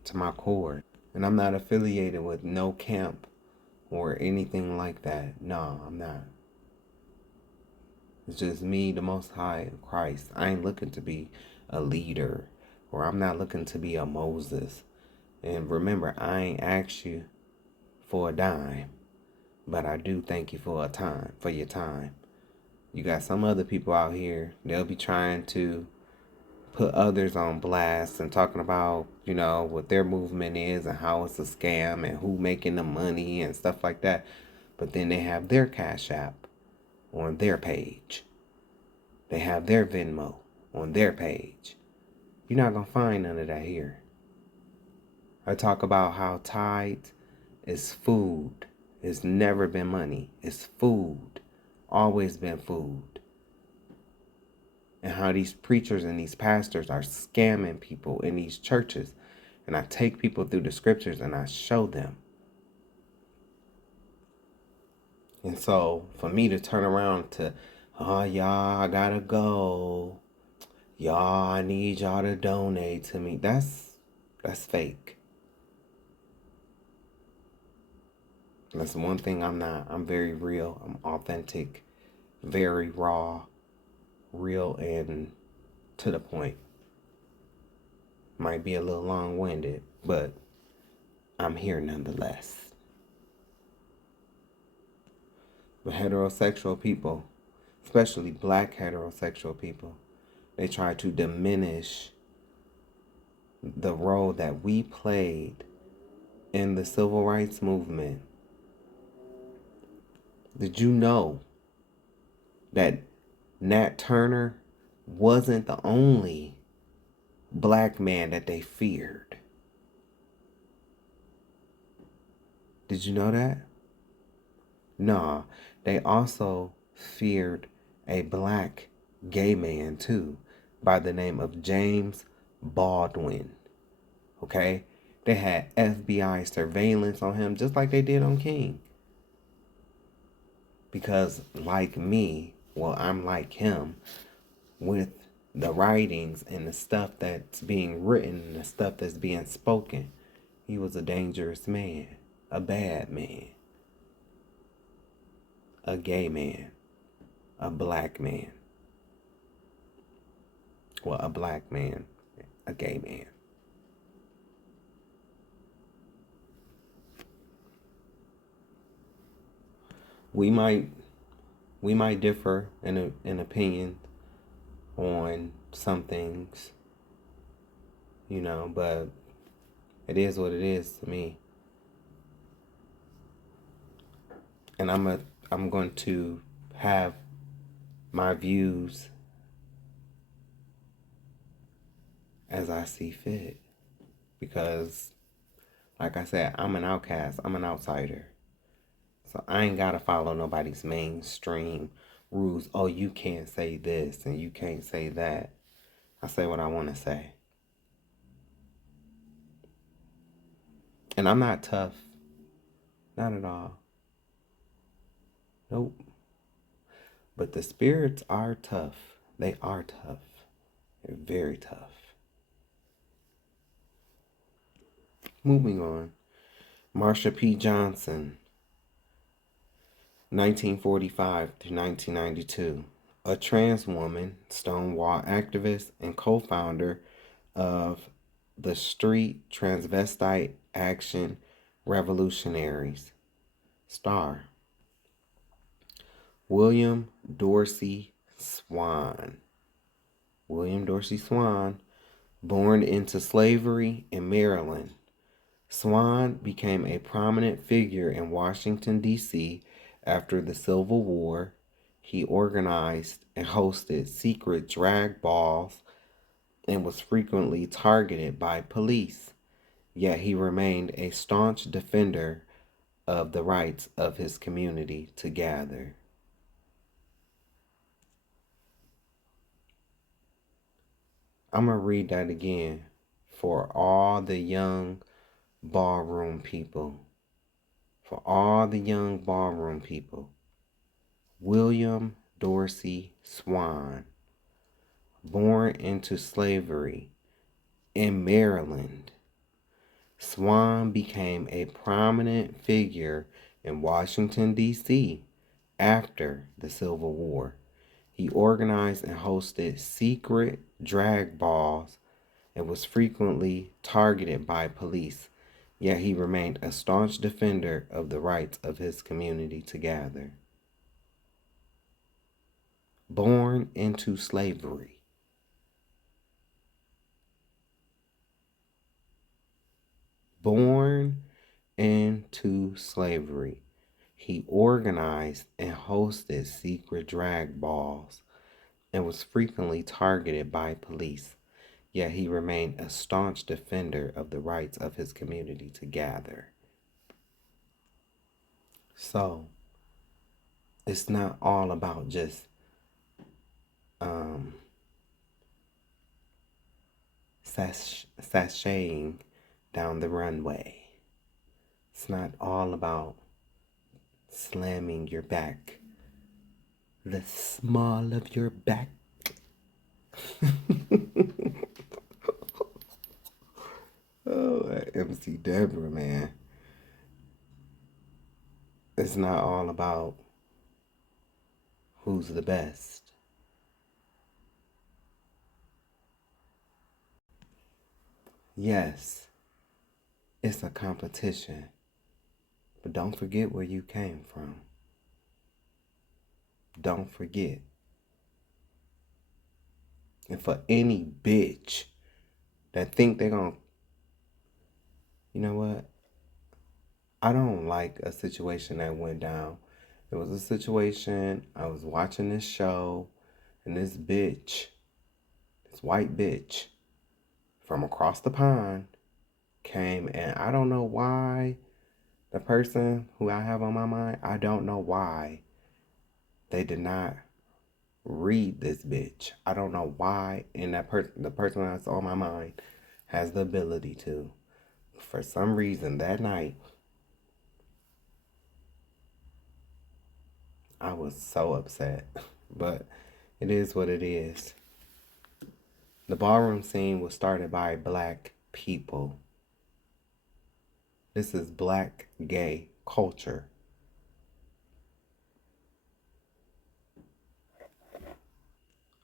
to my core. And I'm not affiliated with no camp or anything like that. No, I'm not. It's just me, the Most High, and Christ. I ain't looking to be a leader, or I'm not looking to be a Moses. And remember, I ain't asked you for a dime, but I do thank you for your time. You got some other people out here, they'll be trying to put others on blast and talking about, what their movement is and how it's a scam and who making the money and stuff like that. But then they have their Cash App on their page. They have their Venmo on their page. You're not going to find none of that here. I talk about how tithe is food. It's never been money. It's food. Always been food. And how these preachers and these pastors are scamming people in these churches. And I take people through the scriptures and I show them. And so for me to turn around to, oh, y'all, I gotta go. Y'all, I need y'all to donate to me. That's fake. That's one thing I'm not. I'm very real. I'm authentic, very raw, real, and to the point. Might be a little long-winded, but I'm here nonetheless. But heterosexual people, especially Black heterosexual people, they try to diminish the role that we played in the civil rights movement. Did you know that Nat Turner wasn't the only Black man that they feared? Did you know that? Nah, they also feared a Black gay man too, by the name of James Baldwin. Okay? They had FBI surveillance on him just like they did on King. Because like me, well, I'm like him, with the writings and the stuff that's being written and the stuff that's being spoken, he was a dangerous man, a bad man, a gay man, a Black man. Well, a Black man, a gay man. We might differ in opinion on some things, but it is what it is to me. And I'm going to have my views as I see fit, because like I said, I'm an outcast, I'm an outsider. So I ain't gotta follow nobody's mainstream rules. Oh, you can't say this and you can't say that. I say what I want to say. And I'm not tough. Not at all. Nope. But the spirits are tough. They are tough. They're very tough. Moving on. Marsha P. Johnson, 1945 to 1992. A trans woman, Stonewall activist, and co-founder of the Street Transvestite Action Revolutionaries, STAR. William Dorsey Swan. William Dorsey Swan, born into slavery in Maryland. Swan became a prominent figure in Washington, D.C. after the Civil War. He organized and hosted secret drag balls and was frequently targeted by police. Yet he remained a staunch defender of the rights of his community to gather. I'm going to read that again for all the young ballroom people. For all the young ballroom people. William Dorsey Swan, born into slavery in Maryland. Swan became a prominent figure in Washington, D.C. after the Civil War. He organized and hosted secret drag balls and was frequently targeted by police, yet he remained a staunch defender of the rights of his community to gather. Born into slavery. Born into slavery. He organized and hosted secret drag balls and was frequently targeted by police, yet he remained a staunch defender of the rights of his community to gather. So, it's not all about just sashaying down the runway. It's not all about slamming your back, the small of your back. Oh, that MC Deborah, man. It's not all about who's the best. Yes, it's a competition, but don't forget where you came from. Don't forget. And for any bitch that think they're gonna, you know what? I don't like a situation that went down. It was a situation, I was watching this show, and this bitch, this white bitch from across the pond came, and I don't know why the person who I have on my mind, I don't know why they did not read this bitch. I don't know why, and the person that's on my mind has the ability to. For some reason that night, I was so upset, but it is what it is. The ballroom scene was started by black people. This is black gay culture.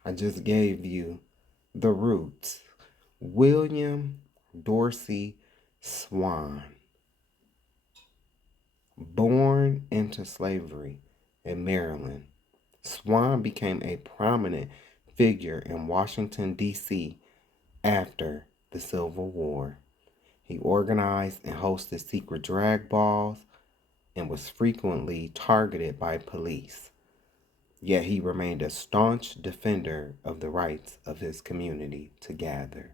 I just gave you the roots. William Dorsey Swan, born into slavery in Maryland. Swan became a prominent figure in Washington, D.C. after the Civil War. He organized and hosted secret drag balls and was frequently targeted by police. Yet he remained a staunch defender of the rights of his community to gather.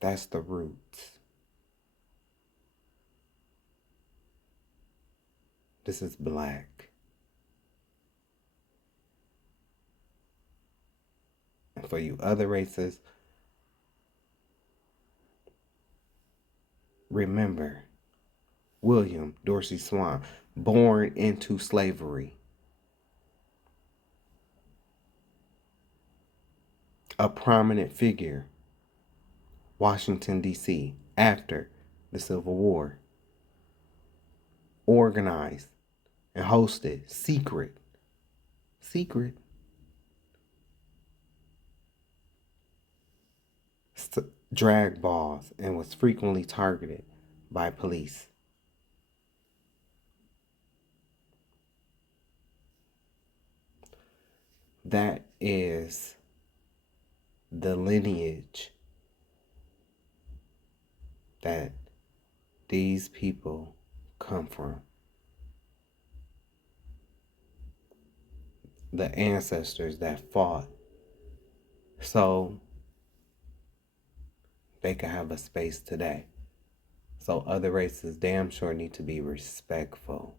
That's the roots. This is black. And for you other races, remember William Dorsey Swan, born into slavery. A prominent figure, Washington, D.C., after the Civil War. Organized and hosted secret drag balls and was frequently targeted by police. that is the lineage that these people come from. The ancestors that fought so they could have a space today. So other races damn sure need to be respectful.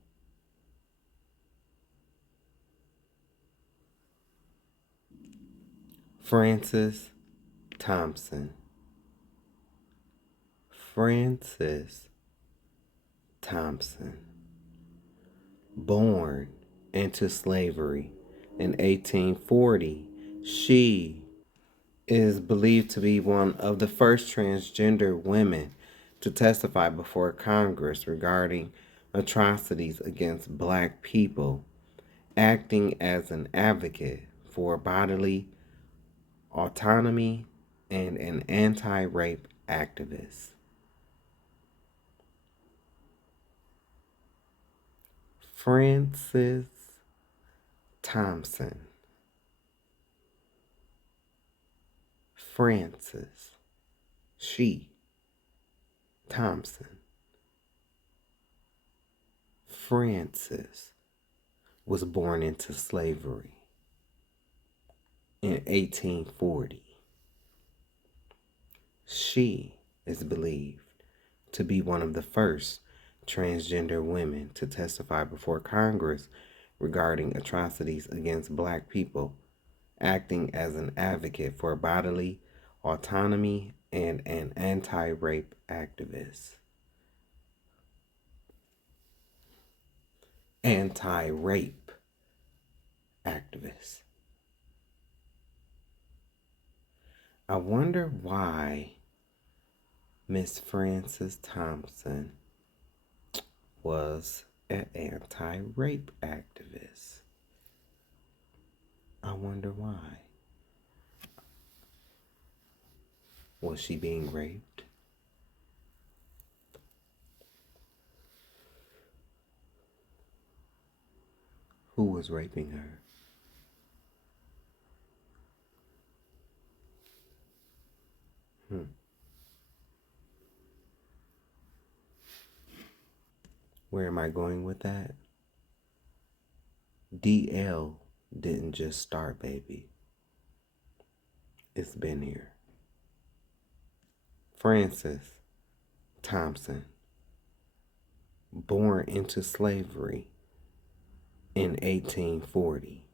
Francis Thompson. Francis Thompson. Born into slavery in 1840, she is believed to be one of the first transgender women to testify before Congress regarding atrocities against Black people, acting as an advocate for bodily autonomy and an anti-rape activist. Francis Thompson. Francis. She. Thompson. Francis was born into slavery in 1840. She is believed to be one of the first transgender women to testify before Congress regarding atrocities against Black people, acting as an advocate for bodily autonomy and an anti-rape activist. Anti-rape activist. I wonder why Miss Francis Thompson was an anti-rape activist. I wonder why. Was she being raped? Who was raping her? Where am I going with that? DL didn't just start, baby. It's been here. Francis Thompson, born into slavery in 1840.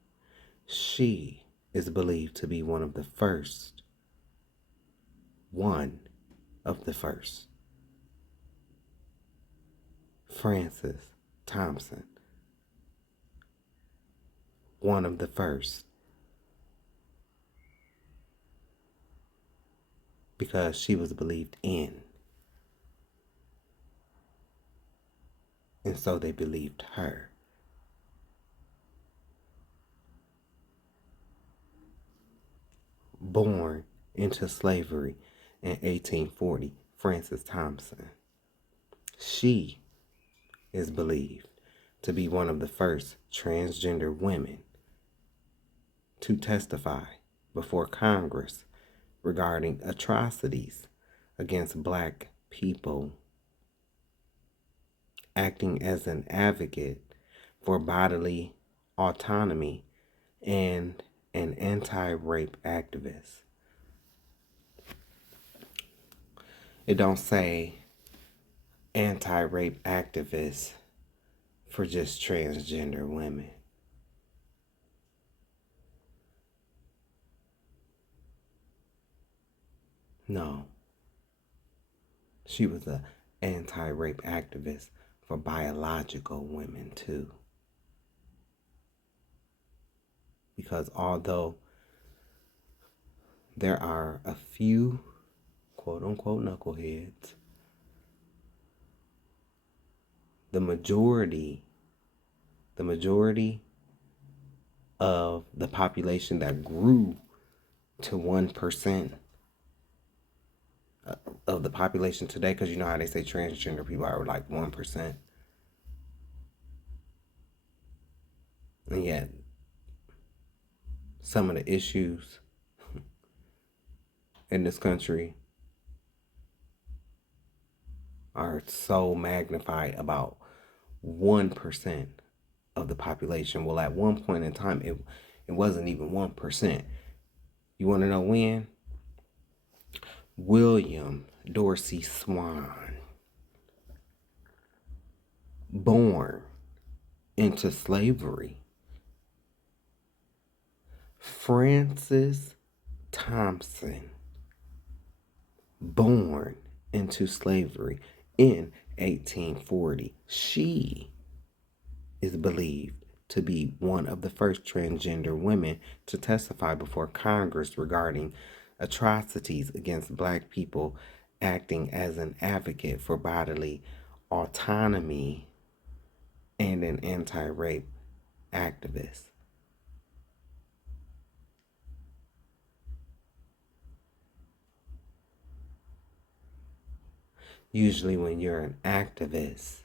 She is believed to be one of the first Francis Thompson, one of the first, because she was believed in. And so they believed her. Born into slavery in 1840, Francis Thompson. She is believed to be one of the first transgender women to testify before Congress regarding atrocities against Black people, acting as an advocate for bodily autonomy and an anti-rape activist. It don't say anti-rape activist for just transgender women. No. She was an anti-rape activist for biological women too. Because although there are a few quote-unquote knuckleheads, the majority of the population that grew to 1% of the population today, because you know how they say transgender people are like 1%. And yet, some of the issues in this country are so magnified about 1% of the population. Well, at one point in time, it wasn't even 1%. You want to know when? William Dorsey Swan, born into slavery. Frances Thompson, born into slavery in 1840. She is believed to be one of the first transgender women to testify before Congress regarding atrocities against Black people, acting as an advocate for bodily autonomy and an anti-rape activist. Usually when you're an activist,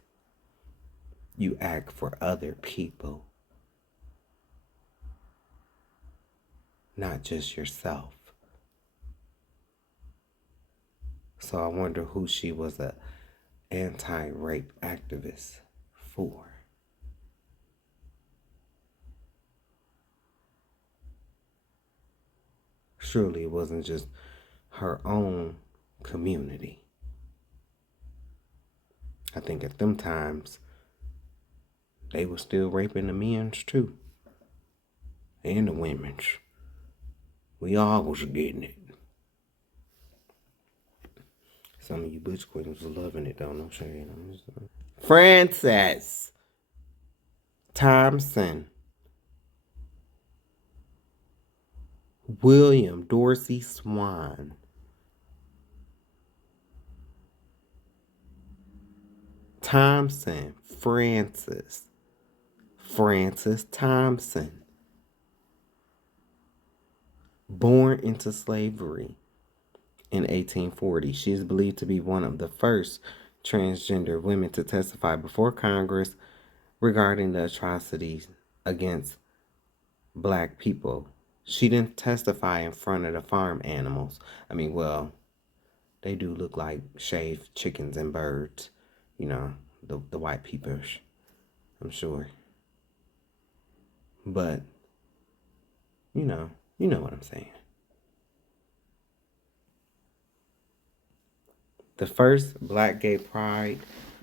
you act for other people, not just yourself. So I wonder who she was a anti-rape activist for. Surely it wasn't just her own community. I think at them times, they were still raping the men's too. And the women's. We all was getting it. Some of you butch queens was loving it though, no shade. Frances Thompson, William Dorsey Swan, Thompson Frances Thompson, born into slavery in 1840. She is believed to be one of the first transgender women to testify before Congress regarding the atrocities against Black people. She didn't testify in front of the farm animals. I mean, well, they do look like shaved chickens and birds, you know, the white peoples, I'm sure. But, you know what I'm saying. The first Black Gay Pride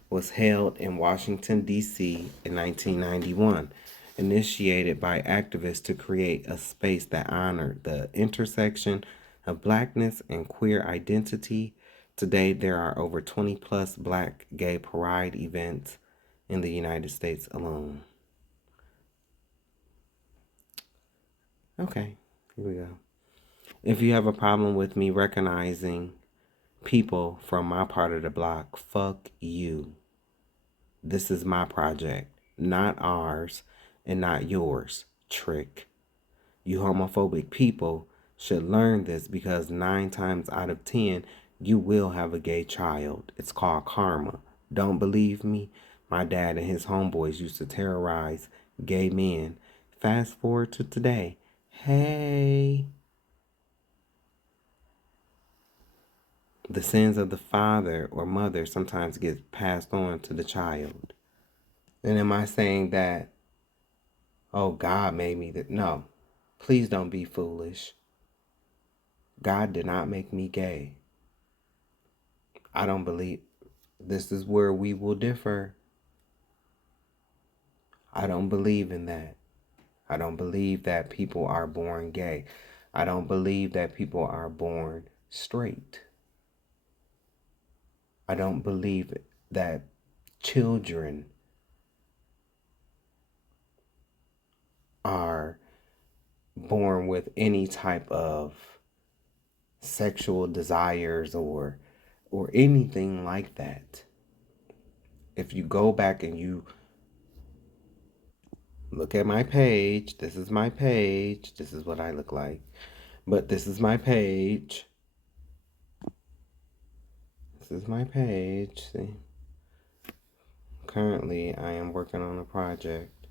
was held in Washington, D.C. in 1991, initiated by activists to create a space that honored the intersection of Blackness and queer identity. Today, there are over 20 plus Black Gay Pride events in the United States alone. Okay, here we go. If you have a problem with me recognizing people from my part of the block, fuck you. This is my project, not ours and not yours, trick. You homophobic people should learn this because 9 times out of 10, you will have a gay child. It's called karma. Don't believe me? My dad and his homeboys used to terrorize gay men. Fast forward to today. Hey. The sins of the father or mother sometimes get passed on to the child. And am I saying that, oh, God made me that? No. Please don't be foolish. God did not make me gay. I don't believe. This is where we will differ. I don't believe in that. I don't believe that people are born gay. I don't believe that people are born straight. I don't believe that children are born with any type of sexual desires or anything like that. If you go back and you look at my page, this is my page, this is what I look like, but this is my page. This is my page. See, currently I am working on a project.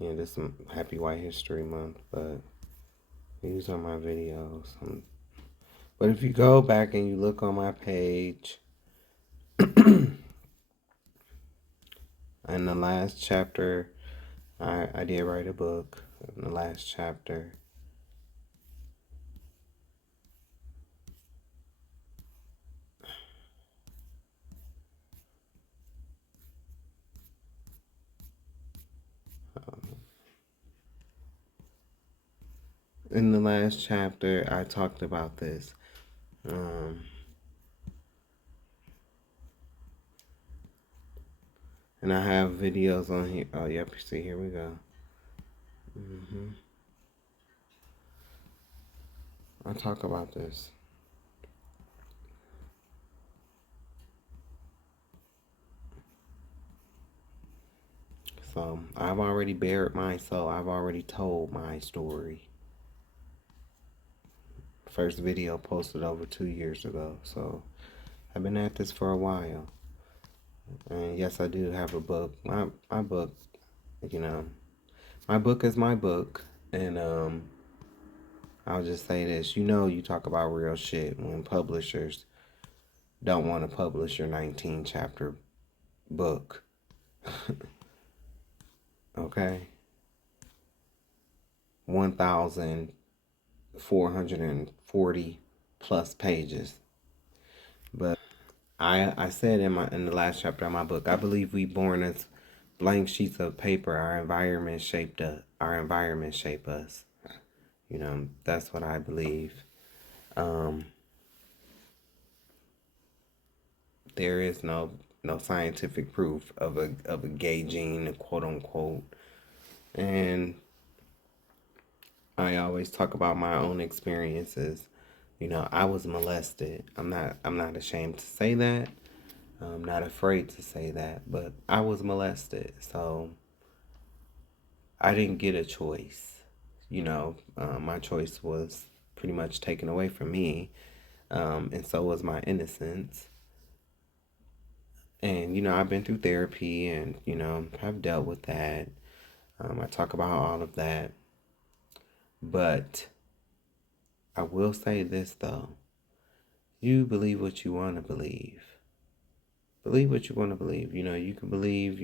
Yeah, this is Happy White History Month, but these are my videos. But if you go back and you look on my page, in the last chapter, I did write a book. In the last chapter, I talked about this. And I have videos on here. Oh, yep, see, here we go. I talk about this. So, I've already bared my soul. I've already told my story. First video posted over 2 years ago. So, I've been at this for a while. And yes, I do have a book. My book, you know, my book is my book. And I'll just say this. You talk about real shit when publishers don't want to publish your 19 chapter book. Okay? 1,440 plus pages. But I said in the last chapter of my book, I believe we born as blank sheets of paper. Our environment shaped us. Our environment shape us. That's what I believe. There is no scientific proof of a gay gene, quote unquote. And I always talk about my own experiences. I was molested. I'm not ashamed to say that. I'm not afraid to say that, but I was molested. So I didn't get a choice. My choice was pretty much taken away from me. And so was my innocence. And, I've been through therapy and, I've dealt with that. I talk about all of that. But I will say this, though. You believe what you want to believe. Believe what you want to believe. You can believe,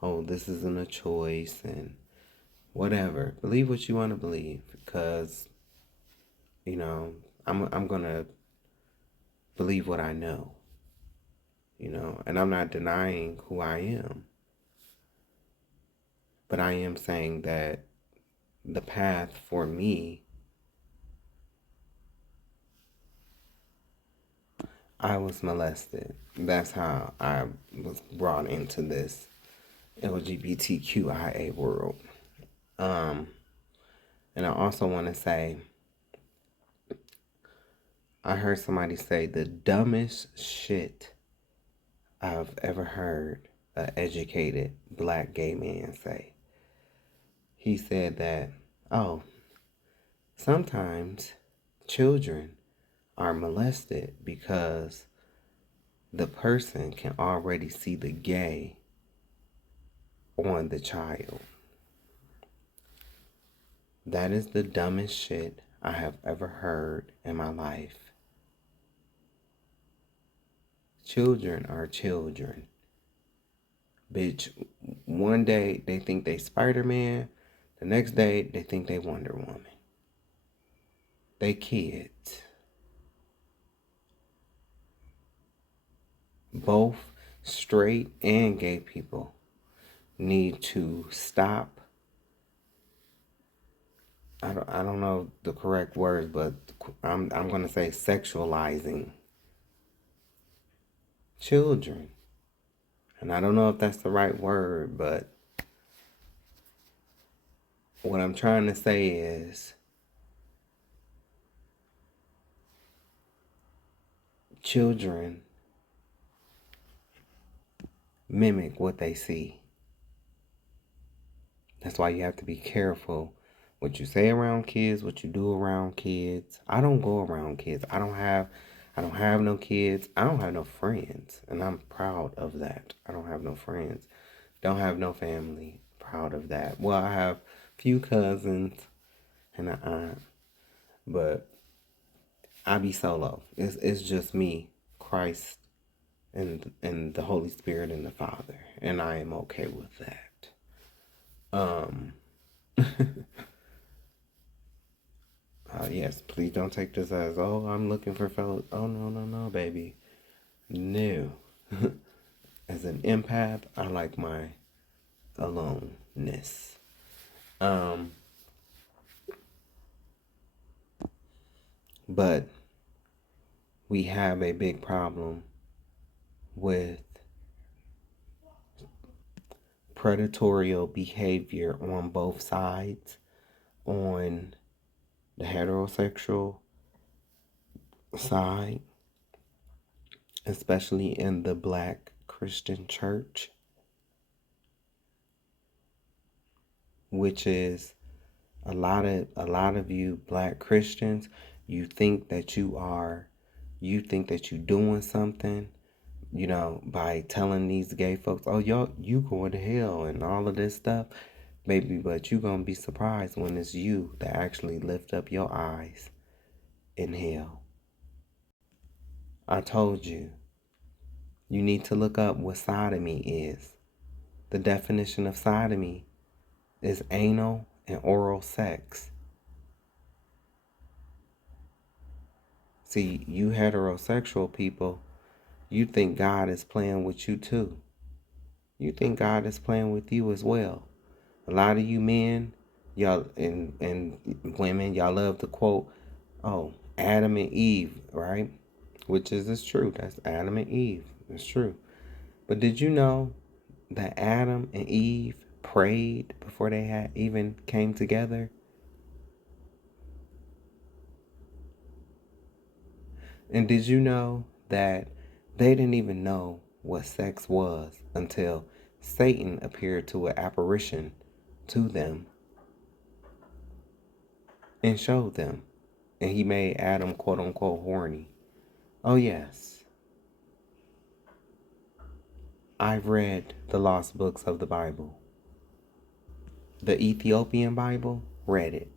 oh, this isn't a choice and whatever. Believe what you want to believe because, I'm going to believe what I know, and I'm not denying who I am. But I am saying that the path for me, I was molested. That's how I was brought into this LGBTQIA world. And I also want to say, I heard somebody say the dumbest shit I've ever heard an educated black gay man say. He said that, oh, sometimes children are molested because the person can already see the gay on the child. That is the dumbest shit I have ever heard in my life. Children are children. Bitch, one day they think they Spider-Man, the next day they think they Wonder Woman. They kids. Both straight and gay people need to stop. I don't know the correct word, but I'm gonna say sexualizing children. And I don't know if that's the right word, but what I'm trying to say is children mimic what they see. That's why you have to be careful what you say around kids, what you do around kids. I don't go around kids. I don't have no kids. I don't have no friends, and I'm proud of that. I don't have no friends. Don't have no family. proud of that. Well, I have a few cousins and an aunt, but I be solo. It's just me, Christ, and the Holy Spirit and the Father, and I am okay with that. Yes, please don't take this as, oh, I'm looking for fellow. Oh, no, no, no, baby. No. As an empath, I like my aloneness. But we have a big problem with predatory behavior on both sides, on the heterosexual side, especially in the Black Christian church, which is a lot of you Black Christians, you think that you're doing something, by telling these gay folks, oh, y'all, you going to hell and all of this stuff, baby, but you gonna be surprised when it's you that actually lift up your eyes in hell. I told you, you need to look up what sodomy is. The definition of sodomy is anal and oral sex. See, you heterosexual people, you think God is playing with you too. You think God is playing with you as well. A lot of you men, y'all, and women, y'all love to quote, oh, Adam and Eve, right? Which is true. That's Adam and Eve. It's true. But did you know that Adam and Eve prayed before they had even came together? And did you know that they didn't even know what sex was until Satan appeared to an apparition to them and showed them? And he made Adam, quote unquote, horny. Oh, yes. I've read the lost books of the Bible. The Ethiopian Bible, read it.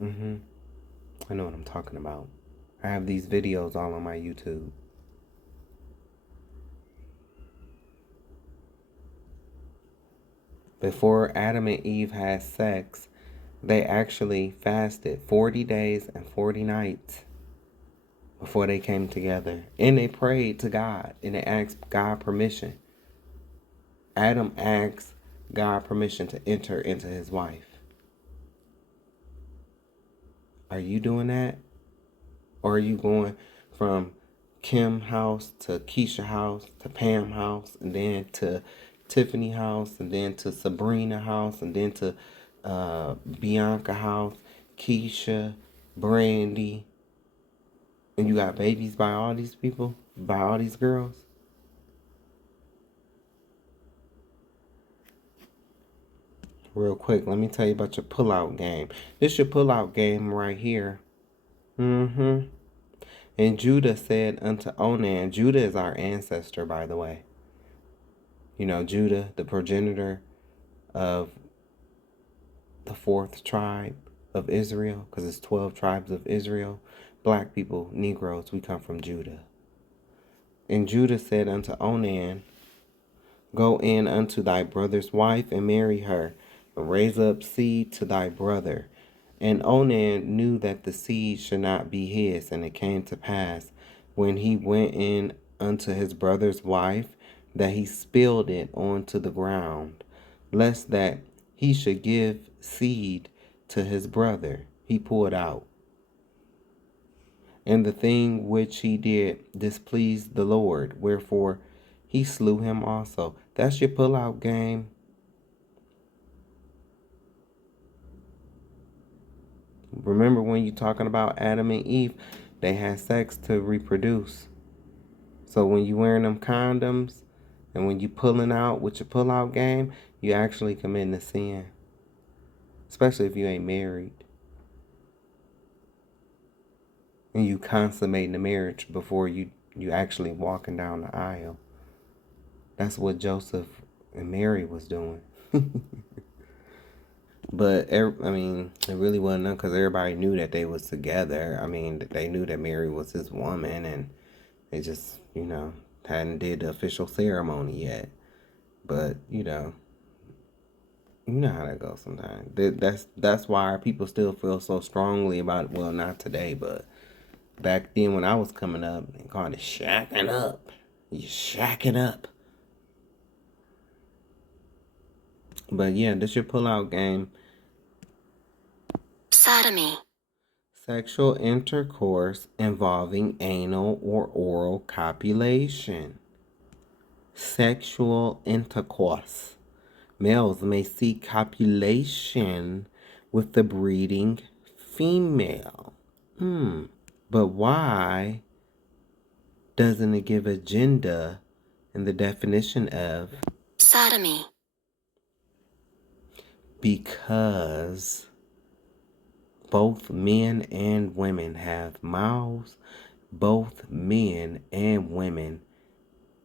I know what I'm talking about. I have these videos all on my YouTube. Before Adam and Eve had sex, they actually fasted 40 days and 40 nights before they came together. And they prayed to God and they asked God permission. Adam asked God permission to enter into his wife. Are you doing that? Or are you going from Kim house to Keisha house to Pam house and then to Tiffany house and then to Sabrina house and then to Bianca house, Keisha, Brandy, and you got babies by all these people, by all these girls? Real quick, let me tell you about your pullout game. This your pullout game right here. And Judah said unto Onan, Judah is our ancestor, by the way. Judah, the progenitor of the fourth tribe of Israel, because it's 12 tribes of Israel. Black people, Negroes, we come from Judah. And Judah said unto Onan, go in unto thy brother's wife and marry her, and raise up seed to thy brother. And Onan knew that the seed should not be his. And it came to pass, when he went in unto his brother's wife, that he spilled it onto the ground, lest that he should give seed to his brother. He poured out. And the thing which he did displeased the Lord, wherefore he slew him also. That's your pullout game. Remember when you're talking about Adam and Eve, they had sex to reproduce. So when you wearing them condoms and when you pulling out with your pullout game, you actually committing a sin. Especially if you ain't married. And you consummating the marriage before you actually walking down the aisle. That's what Joseph and Mary was doing. But I mean, it really wasn't none because everybody knew that they was together. I mean, they knew that Mary was his woman, and they just, hadn't did the official ceremony yet. But you know how that goes sometimes. That's why people still feel so strongly about it. Well, not today, but back then when I was coming up, they called it shacking up. You shacking up. But yeah, this your pull-out game. Sodomy. Sexual intercourse involving anal or oral copulation. Sexual intercourse. Males may seek copulation with the breeding female. But why doesn't it give a gender in the definition of sodomy? Because both men and women have mouths. Both men and women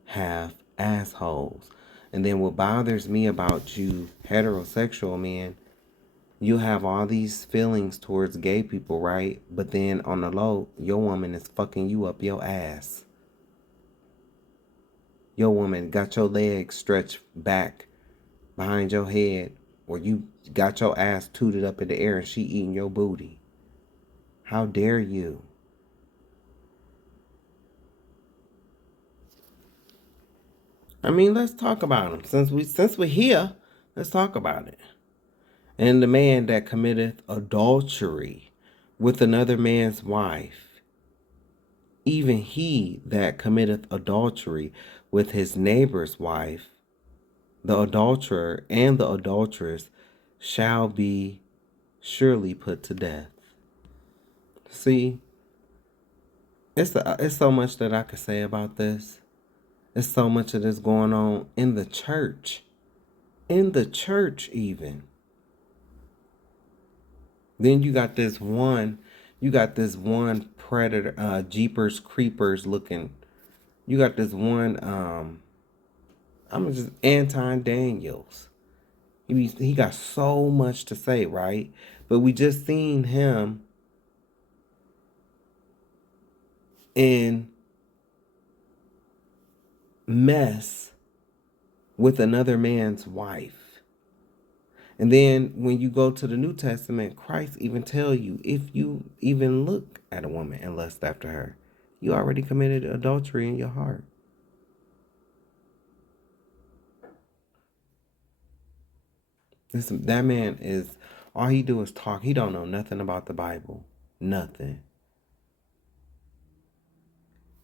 have assholes. And then what bothers me about you heterosexual men, you have all these feelings towards gay people, right? But then on the low, your woman is fucking you up your ass. Your woman got your legs stretched back behind your head, or you got your ass tooted up in the air and she eating your booty. How dare you? I mean, let's talk about him. Since we're here, let's talk about it. And the man that committeth adultery with another man's wife, even he that committeth adultery with his neighbor's wife, the adulterer and the adulteress shall be surely put to death. See, it's so much that I could say about this. It's so much of this going on in the church. In the church, even. Then you got this one predator, Jeepers Creepers looking. You got this one, I'm just Anton Daniels. He got so much to say, right? But we just seen him in mess with another man's wife. And then when you go to the New Testament, Christ even tell you, if you even look at a woman and lust after her, you already committed adultery in your heart. That man is, all he do is talk. He don't know nothing about the Bible. Nothing.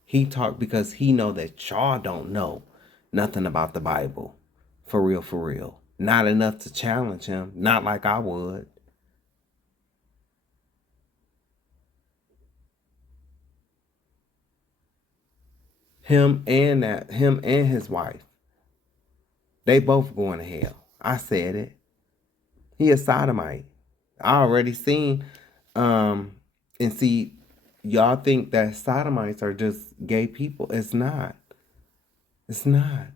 He talk because he know that y'all don't know nothing about the Bible. For real, for real. Not enough to challenge him. Not like I would. Him and his wife. They both going to hell. I said it. He a sodomite. I already seen, and see, y'all think that sodomites are just gay people. It's not. It's not.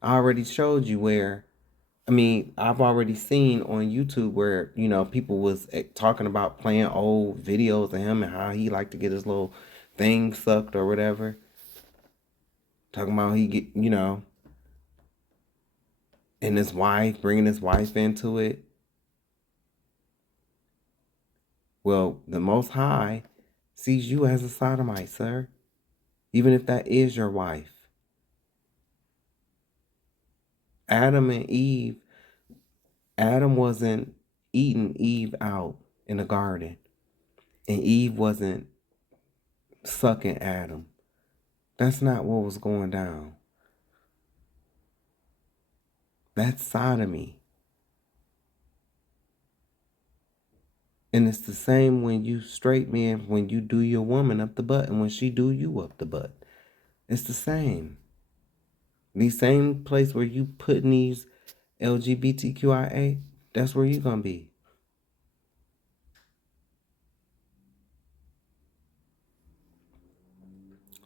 I already showed you where, I've already seen on YouTube where, people was talking about playing old videos of him and how he liked to get his little thing sucked or whatever. Talking about he get, and his wife, bringing his wife into it. Well, the Most High sees you as a sodomite, sir. Even if that is your wife. Adam and Eve, Adam wasn't eating Eve out in the garden. And Eve wasn't sucking Adam. That's not what was going down. That's sodomy. And it's the same when you straight men, when you do your woman up the butt and when she do you up the butt. It's the same. The same place where you putting these LGBTQIA, that's where you gonna be.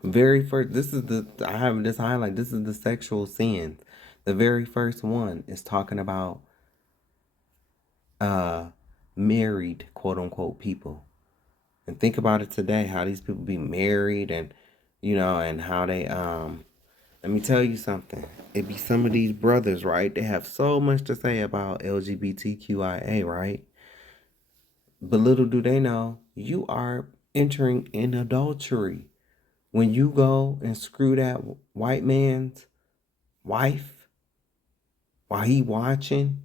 Very first, I have this highlight. This is the sexual sins. The very first one is talking about uh married, quote unquote, people. And think about it today, how these people be married, and and how they let me tell you something. It be some of these brothers, right? They have so much to say about LGBTQIA, right? But little do they know, you are entering in adultery. When you go and screw that white man's wife while he watching,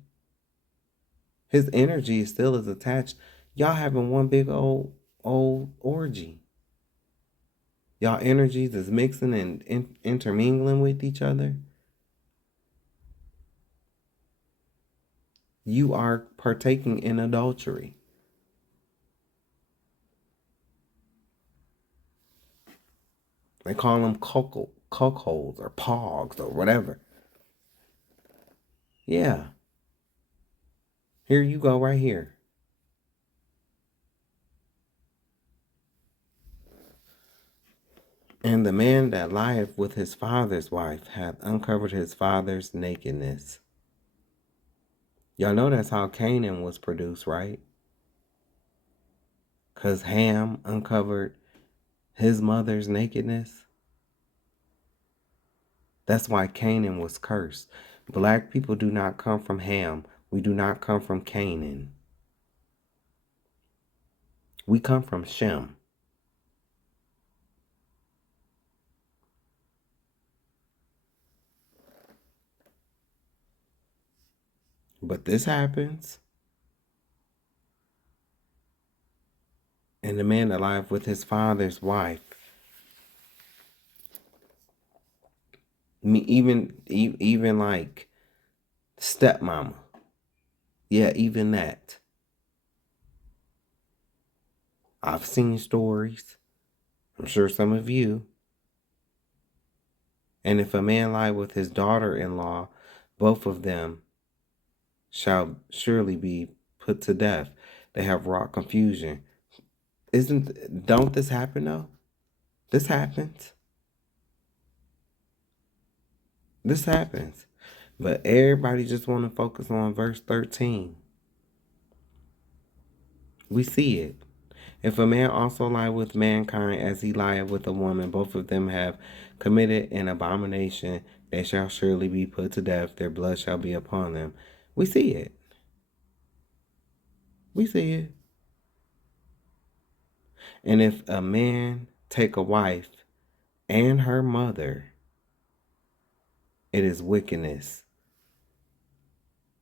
his energy is still as attached. Y'all having one big old orgy. Y'all energies is mixing and intermingling with each other. You are partaking in adultery. They call them cuckolds or pogs or whatever. Yeah. Here you go right here. And the man that lieth with his father's wife hath uncovered his father's nakedness. Y'all know that's how Canaan was produced, right? Because Ham uncovered his mother's nakedness. That's why Canaan was cursed. Black people do not come from Ham. We do not come from Canaan. We come from Shem. But this happens. And the man alive with his father's wife. Even like stepmama. Yeah, even that. I've seen stories. I'm sure some of you. And if a man lie with his daughter-in-law, both of them shall surely be put to death. They have wrought confusion. Don't this happen though? This happens. This happens. But everybody just want to focus on verse 13. We see it. If a man also lie with mankind as he lieth with a woman, both of them have committed an abomination. They shall surely be put to death. Their blood shall be upon them. We see it. We see it. And if a man take a wife and her mother, it is wickedness.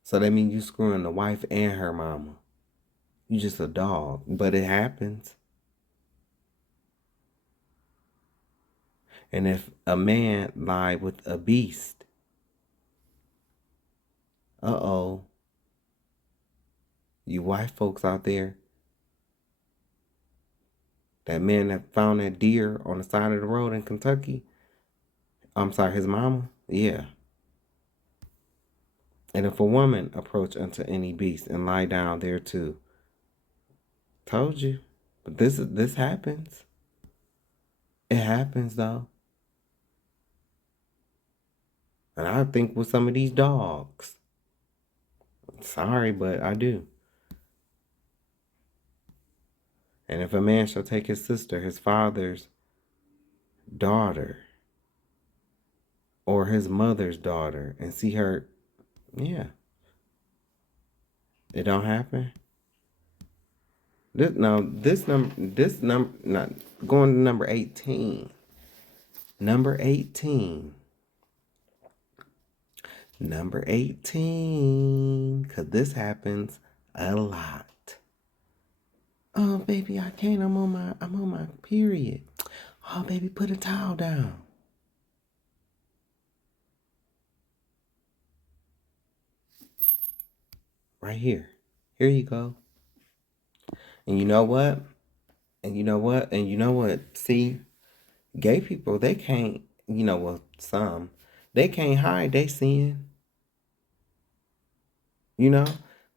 So that means you screwing the wife and her mama. You just a dog. But it happens. And if a man lie with a beast, uh-oh, you white folks out there, that man that found that deer on the side of the road in Kentucky, I'm sorry, his mama, yeah. And if a woman approach unto any beast and lie down there too, told you. But this happens. It happens though. And I think with some of these dogs. Sorry, but I do. And if a man shall take his sister, his father's daughter, or his mother's daughter, and see her, yeah, it don't happen. This number, not going to number 18. Number 18. Number 18, because this happens a lot. Oh, baby, I can't. I'm on my period. Oh, baby, put a towel down. Right here. Here you go. And you know what? And you know what? And you know what? See, gay people, they can't, well, some, they can't hide they sin.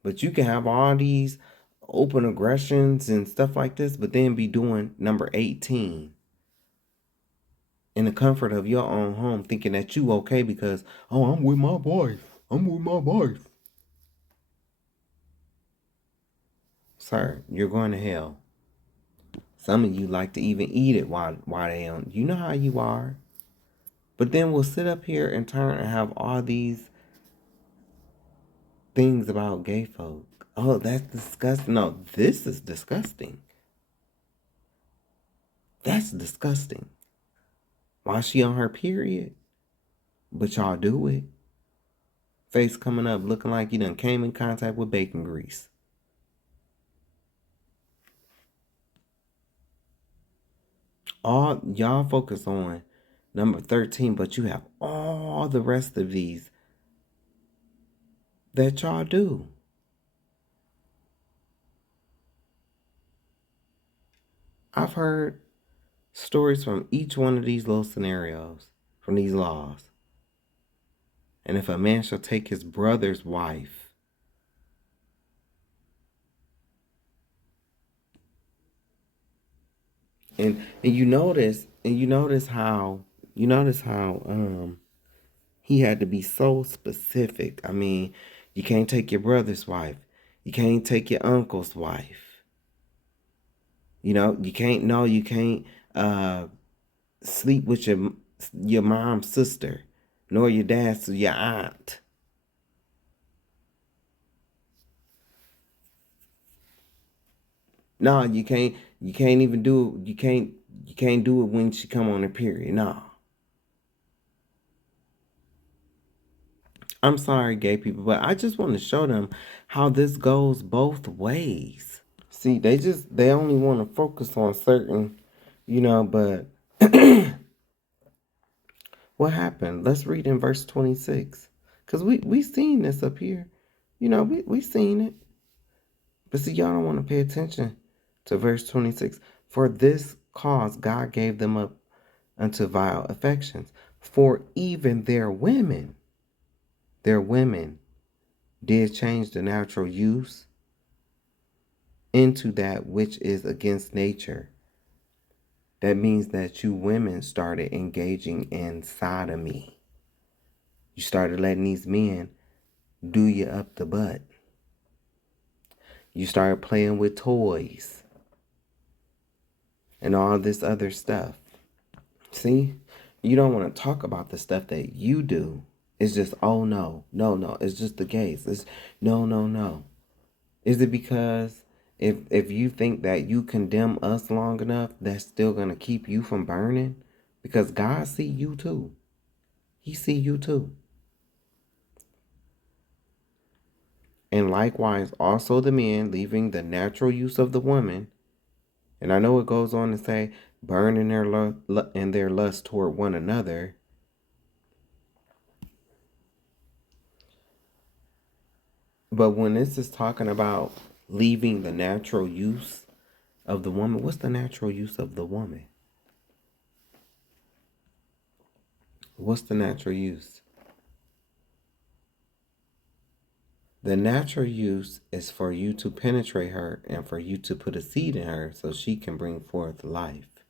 But you can have all these open aggressions and stuff like this, but then be doing number 18 in the comfort of your own home, thinking that you okay because, oh, I'm with my wife. I'm with my wife. sir, you're going to hell. Some of you like to even eat it while they on. You know how you are. But then we'll sit up here and turn and have all these things about gay folk. Oh, that's disgusting. No, this is disgusting. That's disgusting. While she on her period, but y'all do it. Face coming up looking like you done came in contact with bacon grease. All y'all focus on number 13, but you have all the rest of these that y'all do. I've heard stories from each one of these little scenarios, from these laws. And if a man shall take his brother's wife, and you notice how he had to be so specific. I mean, you can't take your brother's wife. You can't take your uncle's wife. You know, you can't sleep with your mom's sister, nor your your aunt. No, you can't even do it. You can't do it when she come on her period. No. I'm sorry, gay people, but I just want to show them how this goes both ways. See, they only want to focus on certain, but what happened? Let's read in verse 26. Because we seen this up here. We seen it. But see, y'all don't want to pay attention to verse 26. For this cause God gave them up unto vile affections. For even their women did change the natural use into that which is against nature. That means that you women started engaging in sodomy. You started letting these men do you up the butt. You started playing with toys and all this other stuff. See, you don't want to talk about the stuff that you do. It's just, oh no. It's just the gays. It's no. Is it because if you think that you condemn us long enough, that's still going to keep you from burning? Because God see you too. He see you too. And likewise, also the men, leaving the natural use of the woman. And I know it goes on to say, burn in their lust toward one another. But when this is talking about leaving the natural use of the woman, what's the natural use of the woman? What's the natural use? The natural use is for you to penetrate her and for you to put a seed in her so she can bring forth life.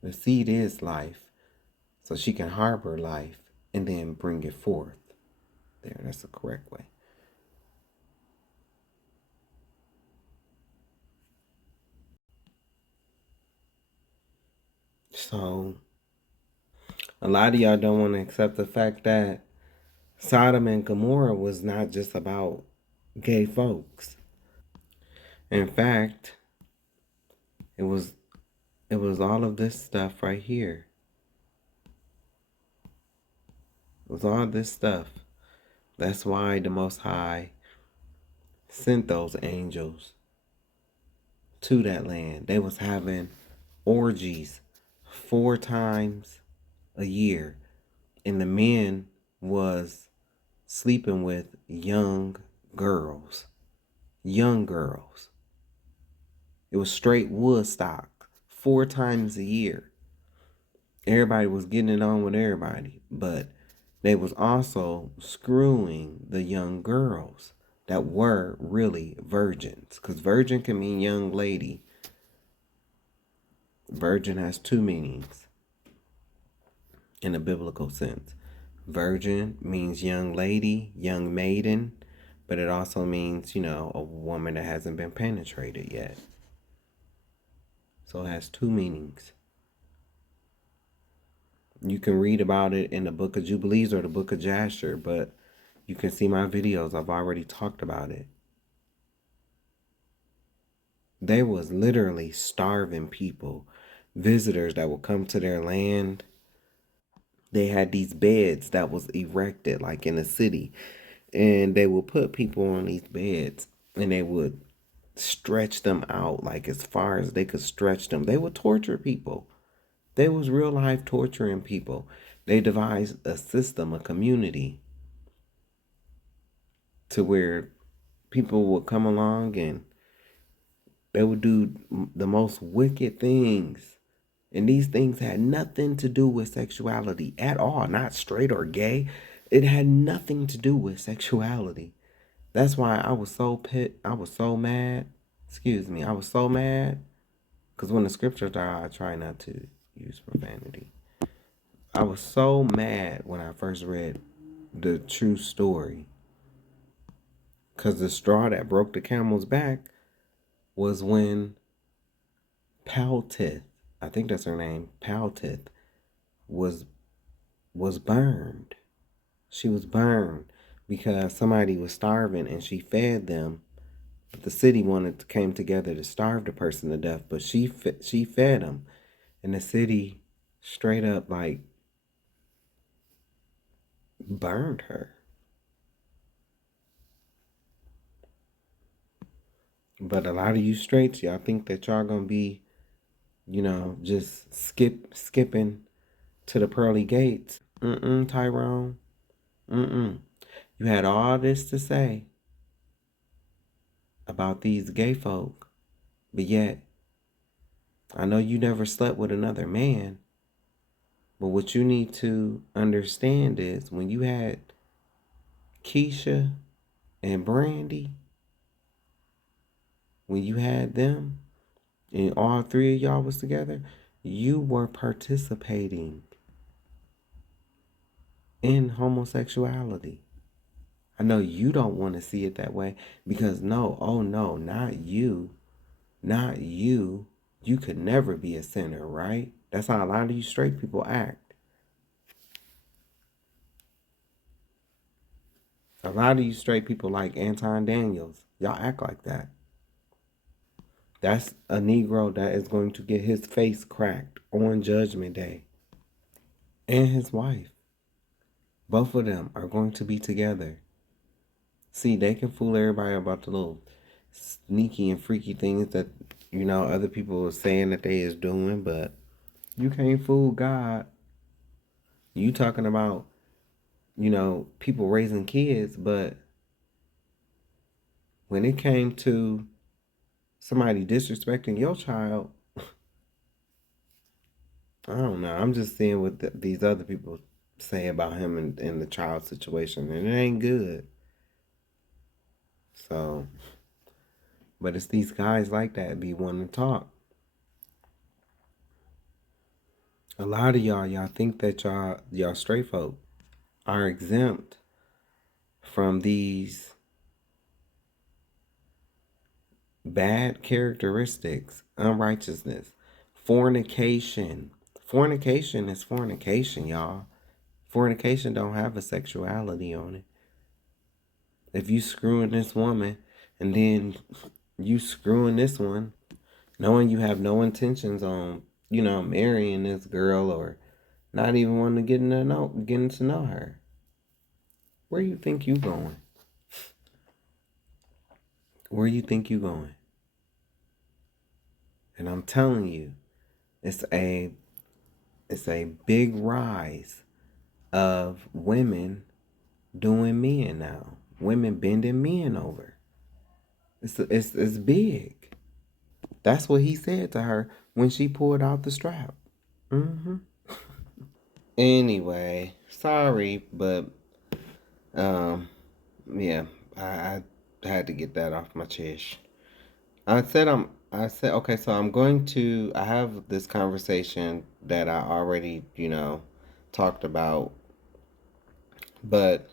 The seed is life, so she can harbor life and then bring it forth. There, that's the correct way. So, a lot of y'all don't want to accept the fact that Sodom and Gomorrah was not just about gay folks. In fact, it was all of this stuff right here. It was all this stuff. That's why the Most High sent those angels to that land. They was having orgies 4 times a year. And the men was sleeping with young girls. Young girls. It was straight Woodstock 4 times a year. Everybody was getting it on with everybody, but they was also screwing the young girls that were really virgins. Because virgin can mean young lady. Virgin has 2 meanings in a biblical sense. Virgin means young lady, young maiden. but it also means, a woman that hasn't been penetrated yet. So it has two meanings. You can read about it in the Book of Jubilees or the Book of Jasher, but you can see my videos. I've already talked about it. They was literally starving people, visitors that would come to their land. They had these beds that was erected like in a city, and they would put people on these beds, and they would stretch them out like as far as they could stretch them. They would torture people. They was real life torturing people. They devised a system, a community, to where people would come along and they would do the most wicked things. And these things had nothing to do with sexuality at all, not straight or gay. It had nothing to do with sexuality. That's why I was so mad. Excuse me, I was so mad. Because when the scriptures are, I try not to use profanity. I was so mad when I first read the true story. Because the straw that broke the camel's back was when Paltith, I think that's her name, Paltith, was burned. She was burned because somebody was starving and she fed them. But the city came together to starve the person to death, but she fed them, and the city straight up like burned her. But a lot of you straights, y'all think that y'all gonna be, just skipping to the pearly gates. Tyrone. You had all this to say about these gay folk, but yet I know you never slept with another man. But what you need to understand is when you had Keisha and Brandy, when you had them and all three of y'all was together, you were participating in homosexuality. I know you don't want to see it that way because no, oh no, not you. Not you. You could never be a sinner, right? That's how a lot of you straight people act. A lot of you straight people like Anton Daniels, y'all act like that. That's a Negro that is going to get his face cracked on Judgment Day. And his wife. Both of them are going to be together. See, they can fool everybody about the little sneaky and freaky things that, other people are saying that they is doing, but you can't fool God. You talking about, people raising kids, but when it came to somebody disrespecting your child, I don't know. I'm just seeing what these other people say about him in the child situation, and it ain't good. So, but it's these guys like that be wanting to talk. A lot of y'all think that y'all straight folk are exempt from these bad characteristics, unrighteousness, fornication. Fornication is fornication, y'all. Fornication don't have a sexuality on it. If you screwing this woman and then you screwing this one, knowing you have no intentions on, marrying this girl or not even wanting to getting to know her, where you think you going? Where you think you going? And I'm telling you, it's a big rise of women doing men now. Women bending men over. It's big. That's what he said to her when she pulled out the strap. Anyway, sorry, but yeah, I had to get that off my chest. I said okay, so I have this conversation that I already, talked about, but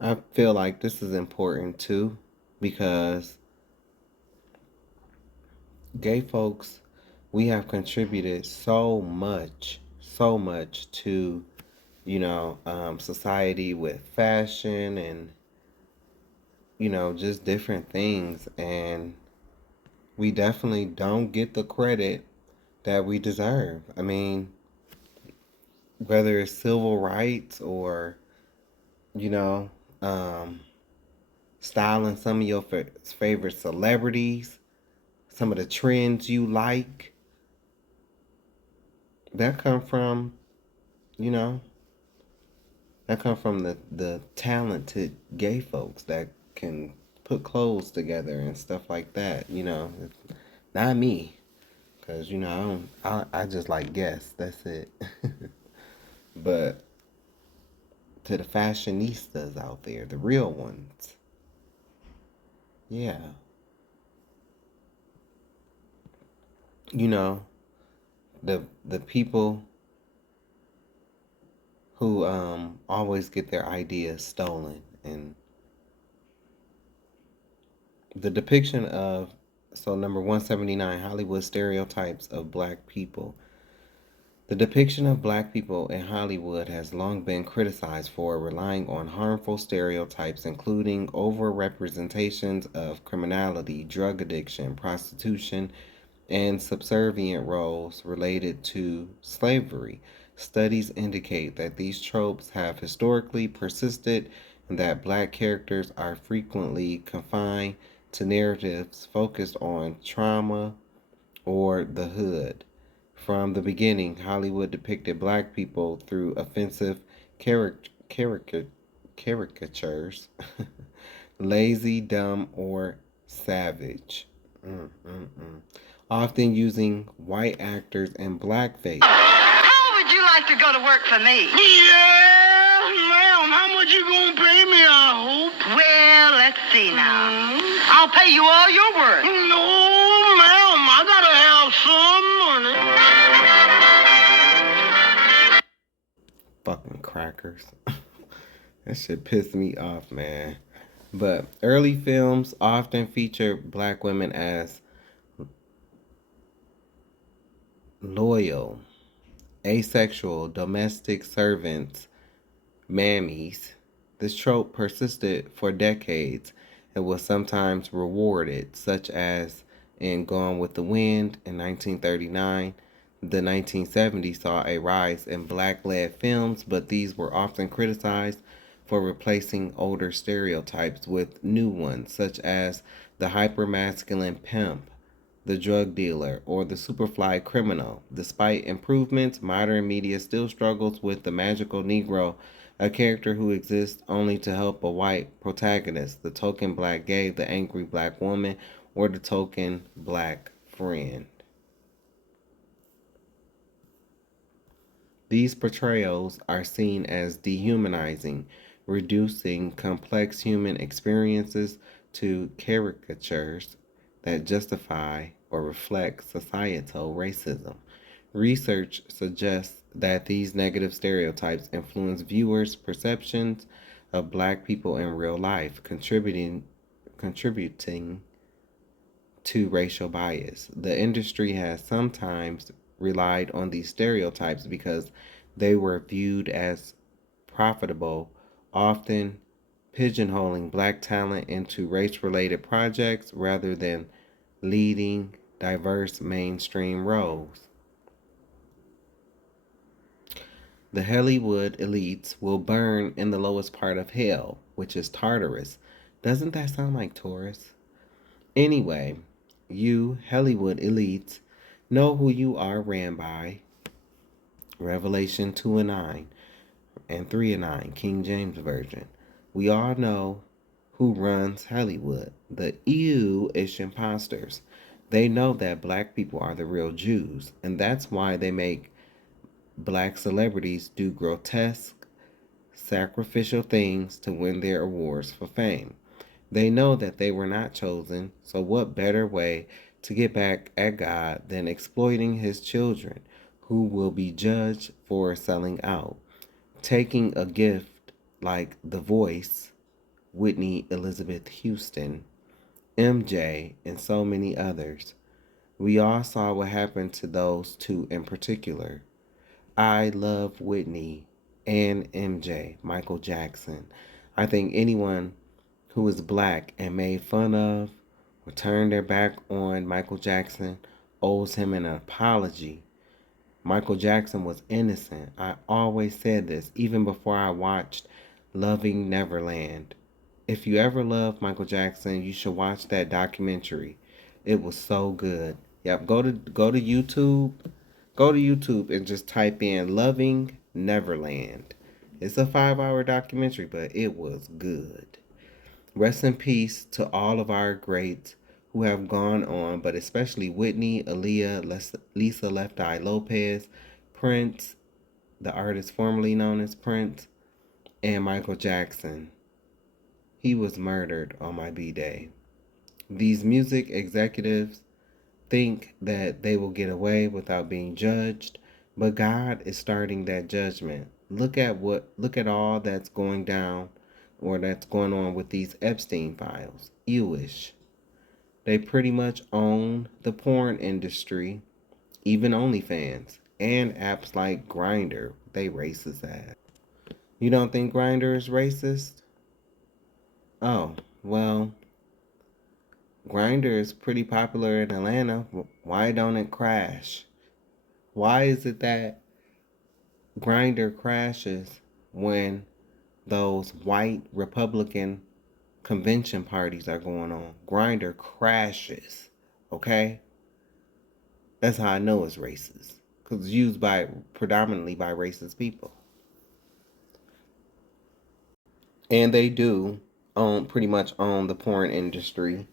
I feel like this is important too because gay folks, we have contributed so much to, society with fashion and, just different things. And we definitely don't get the credit that we deserve. I mean, whether it's civil rights or, you know, um, styling some of your favorite celebrities, some of the trends you like, that come from, you know, that come from the talented gay folks that can put clothes together and stuff like that. It's not me, cause I just like guess. That's it. But to the fashionistas out there, the real ones, yeah, you know, the people who always get their ideas stolen, and the depiction of, so number 179, Hollywood stereotypes of black people. The depiction of black people in Hollywood has long been criticized for relying on harmful stereotypes, including overrepresentations of criminality, drug addiction, prostitution, and subservient roles related to slavery. Studies indicate that these tropes have historically persisted and that black characters are frequently confined to narratives focused on trauma or the hood. From the beginning, Hollywood depicted black people through offensive caricatures, lazy, dumb, or savage. Often using white actors and blackface. How would you like to go to work for me? Yeah, ma'am. How much you gonna pay me, I hope? Well, let's see now. I'll pay you all your work. No, ma'am. I gotta have some money. Fucking crackers. That shit pissed me off, man. But early films often feature black women as loyal, asexual, domestic servants, mammies. This trope persisted for decades and was sometimes rewarded, such as in Gone with the Wind in 1939. The 1970s saw a rise in black led films, but these were often criticized for replacing older stereotypes with new ones, such as the hypermasculine pimp, the drug dealer, or the superfly criminal. Despite improvements, modern media still struggles with the magical Negro, a character who exists only to help a white protagonist, the token black gay, the angry black woman, or the token black friend. These portrayals are seen as dehumanizing, reducing complex human experiences to caricatures that justify or reflect societal racism. Research suggests that these negative stereotypes influence viewers' perceptions of black people in real life, contributing to racial bias. The industry has sometimes relied on these stereotypes because they were viewed as profitable, often pigeonholing black talent into race related projects rather than leading diverse mainstream roles. The Hollywood elites will burn in the lowest part of hell, which is Tartarus. Doesn't that sound like Taurus? Anyway, you Hollywood elites know who you are ran by. Revelation 2 and 9 and 3 and 9, King James Version. We all know who runs Hollywood. The EU-ish imposters. They know that black people are the real Jews, and that's why they make black celebrities do grotesque, sacrificial things to win their awards for fame. They know that they were not chosen, so what better way to get back at God than exploiting his children, who will be judged for selling out? Taking a gift like The Voice Whitney Elizabeth Houston, MJ, and so many others. We all saw what happened to those two in particular. I love Whitney and MJ, Michael Jackson. I think anyone who is black and made fun of or turned their back on Michael Jackson owes him an apology. Michael Jackson was innocent. I always said this, even before I watched Loving Neverland. If you ever loved Michael Jackson, you should watch that documentary. It was so good. Yep, go to YouTube. Go to YouTube and just type in Loving Neverland. It's a 5-hour documentary, but it was good. Rest in peace to all of our greats who have gone on, but especially Whitney, Aaliyah, Lisa Left Eye Lopez, Prince, the artist formerly known as Prince, and Michael Jackson. He was murdered on my B-Day. These music executives think that they will get away without being judged, but God is starting that judgment. Look at all that's going down or that's going on with these Epstein files. Ewish. They pretty much own the porn industry, even OnlyFans, and apps like Grindr. They racist ass. You don't think Grindr is racist? Oh, well, Grindr is pretty popular in Atlanta. Why don't it crash? Why is it that Grindr crashes when those white Republican convention parties are going on? Grindr crashes. Okay? That's how I know it's racist. Because it's used by predominantly by racist people. And they do pretty much own the porn industry.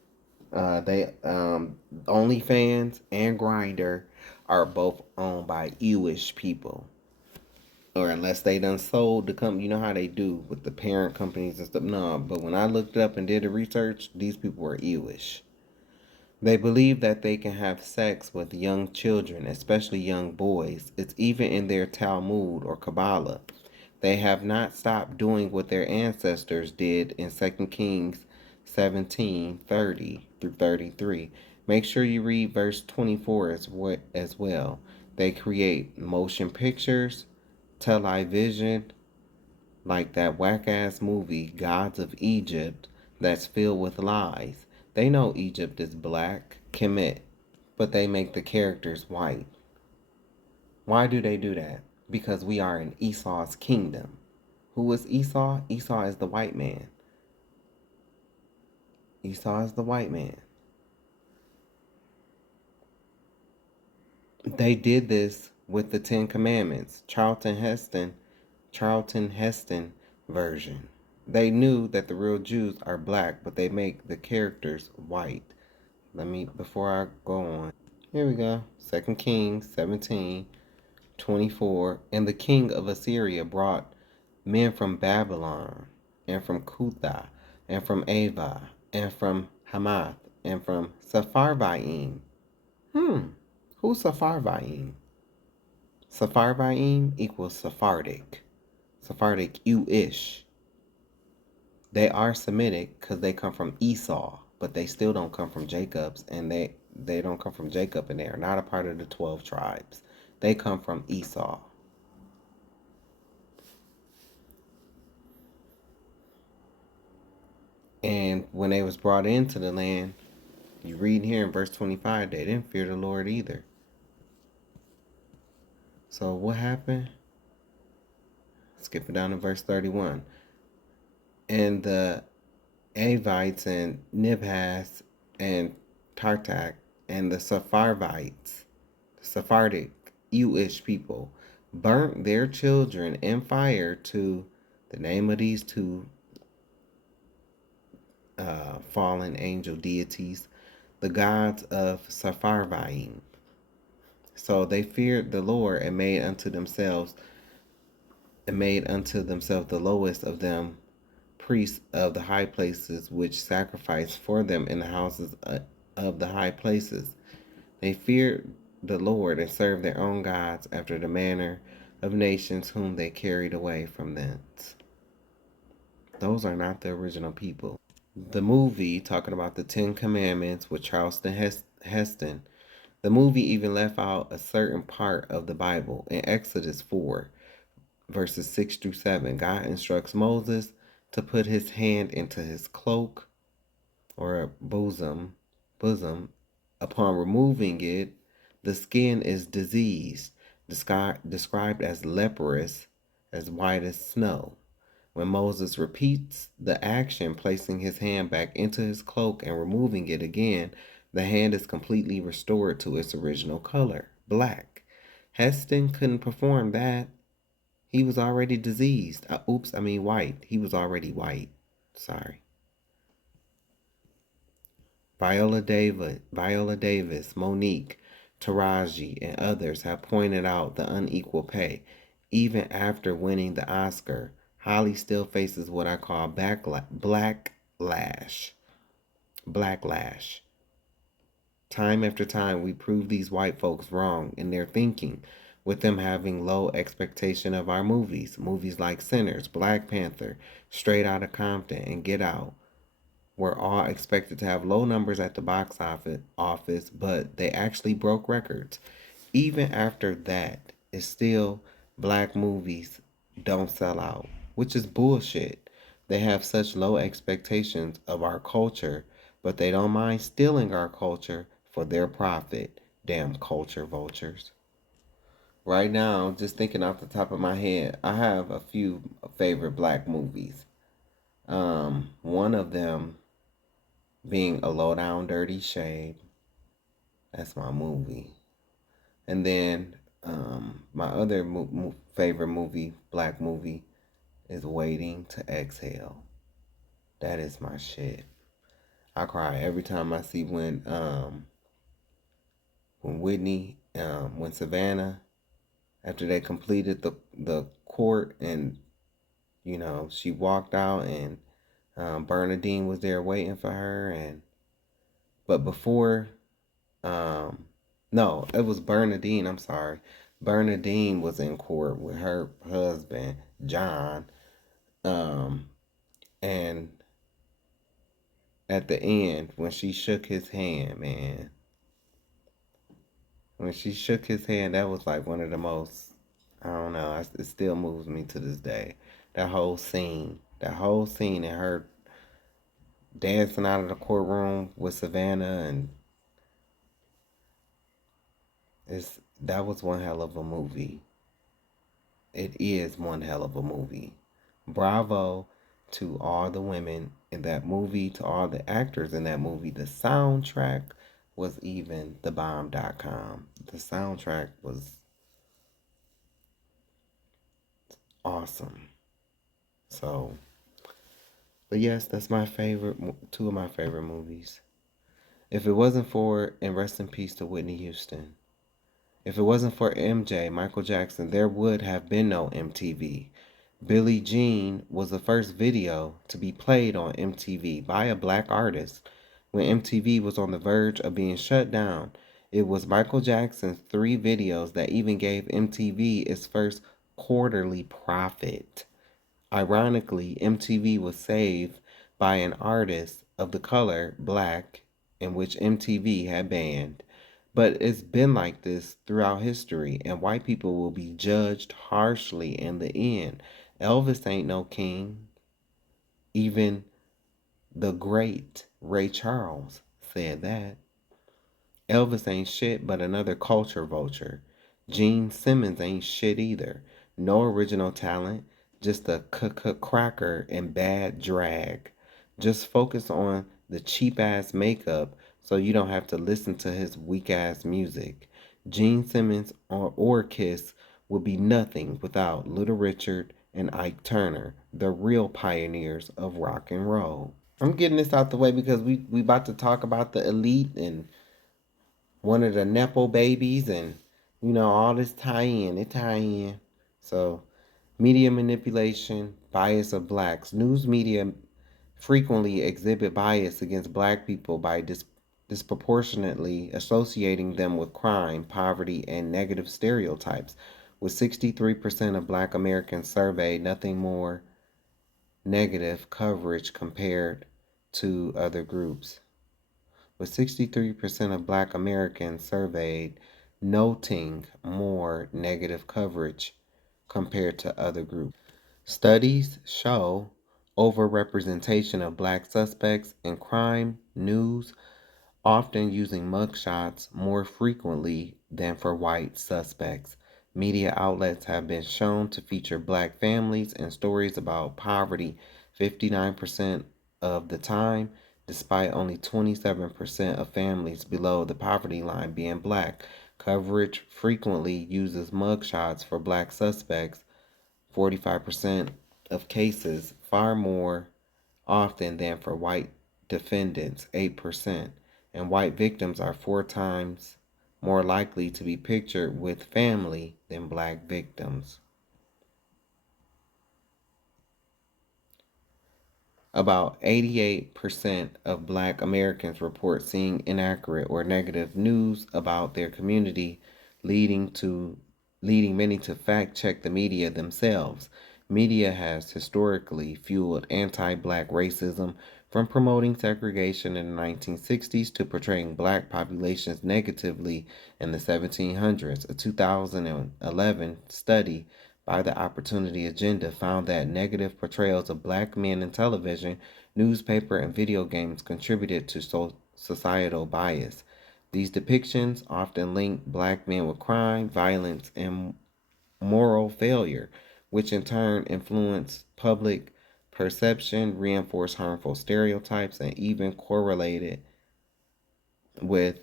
They OnlyFans and Grindr are both owned by Jewish people, or unless they done sold the company. You know how they do with the parent companies and stuff. No, but when I looked up and did the research, these people were Jewish. They believe that they can have sex with young children, especially young boys. It's even in their Talmud or Kabbalah. They have not stopped doing what their ancestors did in 2 Kings 17:30 through 33. Make sure you read verse 24 as well. They create motion pictures, television, like that whack ass movie, Gods of Egypt, that's filled with lies. They know Egypt is black, Kemet, but they make the characters white. Why do they do that? Because we are in Esau's kingdom. Who is Esau? Esau is the white man. Esau is the white man. They did this with the Ten Commandments, Charlton Heston version. They knew that the real Jews are black, but they make the characters white. Before I go on, here we go. 2 Kings 17:24. And the king of Assyria brought men from Babylon, and from Cutha, and from Ava, and from Hamath, and from Sepharvaim. Who's Sepharvaim? Sepharvaim equals Sephardic. Sephardic Jewish. They are Semitic because they come from Esau, but they still don't come from Jacob's, and they don't come from Jacob, and they are not a part of the 12 tribes. They come from Esau. And when they was brought into the land, you read here in verse 25, they didn't fear the Lord either. So what happened? Skip it down to verse 31. And the Avites and Nibhaz and Tartak and the Sepharvites, Sephardic Jewish people, burnt their children in fire to the name of these two fallen angel deities, the gods of Sepharvaim. So they feared the Lord and made unto themselves the lowest of them priests of the high places, which sacrificed for them in the houses of the high places. They feared the Lord and served their own gods after the manner of nations whom they carried away from thence. Those are not the original people. The movie talking about the Ten Commandments with Charleston Heston. The movie even left out a certain part of the Bible. In Exodus 4, verses 6 through 7, God instructs Moses to put his hand into his cloak or bosom. Upon removing it, the skin is diseased, described as leprous, as white as snow. When Moses repeats the action, placing his hand back into his cloak and removing it again, the hand is completely restored to its original color, black. Heston couldn't perform that. He was already diseased. White. He was already white. Sorry. Viola Davis, Monique, Taraji, and others have pointed out the unequal pay. Even after winning the Oscar, Holly still faces what I call Blacklash. Time after time, we prove these white folks wrong in their thinking, with them having low expectation of our movies. Movies like Sinners, Black Panther, Straight Outta Compton, and Get Out were all expected to have low numbers at the box office, but they actually broke records. Even after that, it's still black movies don't sell out, which is bullshit. They have such low expectations of our culture, but they don't mind stealing our culture for their profit. Damn culture vultures. Right now, just thinking off the top of my head, I have a few favorite black movies. One of them being A Low Down Dirty Shade. That's my movie. And then my other favorite movie, black movie, is Waiting to Exhale. That is my shit. I cry every time I see when Savannah, after they completed the court and she walked out and Bernadine was there waiting for her but before um no, it was Bernadine, I'm sorry. Bernadine was in court with her husband, John. Um and at the end when she shook his hand, man. When she shook his hand, that was like one of the most, I don't know, it still moves me to this day. That whole scene and her dancing out of the courtroom with Savannah and that was one hell of a movie. It is one hell of a movie. Bravo to all the women in that movie, to all the actors in that movie. The soundtrack was even thebomb.com. The soundtrack was awesome. So, but yes, that's my favorite, two of my favorite movies. If it wasn't for, and rest in peace to Whitney Houston, if it wasn't for MJ, Michael Jackson, there would have been no MTV. Billie Jean was the first video to be played on MTV by a black artist. When MTV was on the verge of being shut down, it was Michael Jackson's 3 videos that even gave MTV its first quarterly profit. Ironically, MTV was saved by an artist of the color black, in which MTV had banned. But it's been like this throughout history, and white people will be judged harshly in the end. Elvis ain't no king. Even the great Ray Charles said that. Elvis ain't shit but another culture vulture. Gene Simmons ain't shit either. No original talent, just a cracker and bad drag. Just focus on the cheap ass makeup so you don't have to listen to his weak ass music. Gene Simmons or Kiss would be nothing without Little Richard and Ike Turner, the real pioneers of rock and roll. I'm getting this out the way because we about to talk about the elite and one of the Nepo babies and all this tie in. So media manipulation, bias of blacks. News media frequently exhibit bias against black people by disproportionately associating them with crime, poverty, and negative stereotypes. With 63% of black Americans surveyed, nothing more negative coverage compared to other groups, with 63% of Black Americans surveyed noting more negative coverage compared to other groups. Studies show overrepresentation of Black suspects in crime news, often using mugshots more frequently than for white suspects. Media outlets have been shown to feature Black families and stories about poverty 59% of the time, despite only 27% of families below the poverty line being Black. Coverage frequently uses mugshots for Black suspects, 45% of cases, far more often than for white defendants, 8%, and white victims are 4 times more likely to be pictured with family than Black victims. About 88% of Black Americans report seeing inaccurate or negative news about their community, leading to leading many to fact check the media themselves. Media has historically fueled anti-Black racism, from promoting segregation in the 1960s to portraying Black populations negatively in the 1700s. A 2011 study by the Opportunity Agenda found that negative portrayals of Black men in television, newspaper, and video games contributed to societal bias. These depictions often link Black men with crime, violence, and moral failure, which in turn influence public perception, reinforce harmful stereotypes, and even correlated with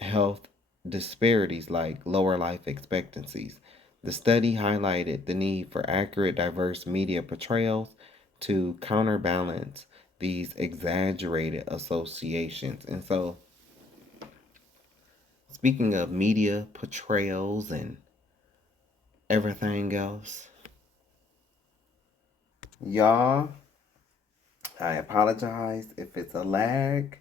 health disparities like lower life expectancies. The study highlighted the need for accurate, diverse media portrayals to counterbalance these exaggerated associations. And so, speaking of media portrayals and everything else, y'all, I apologize if it's a lag,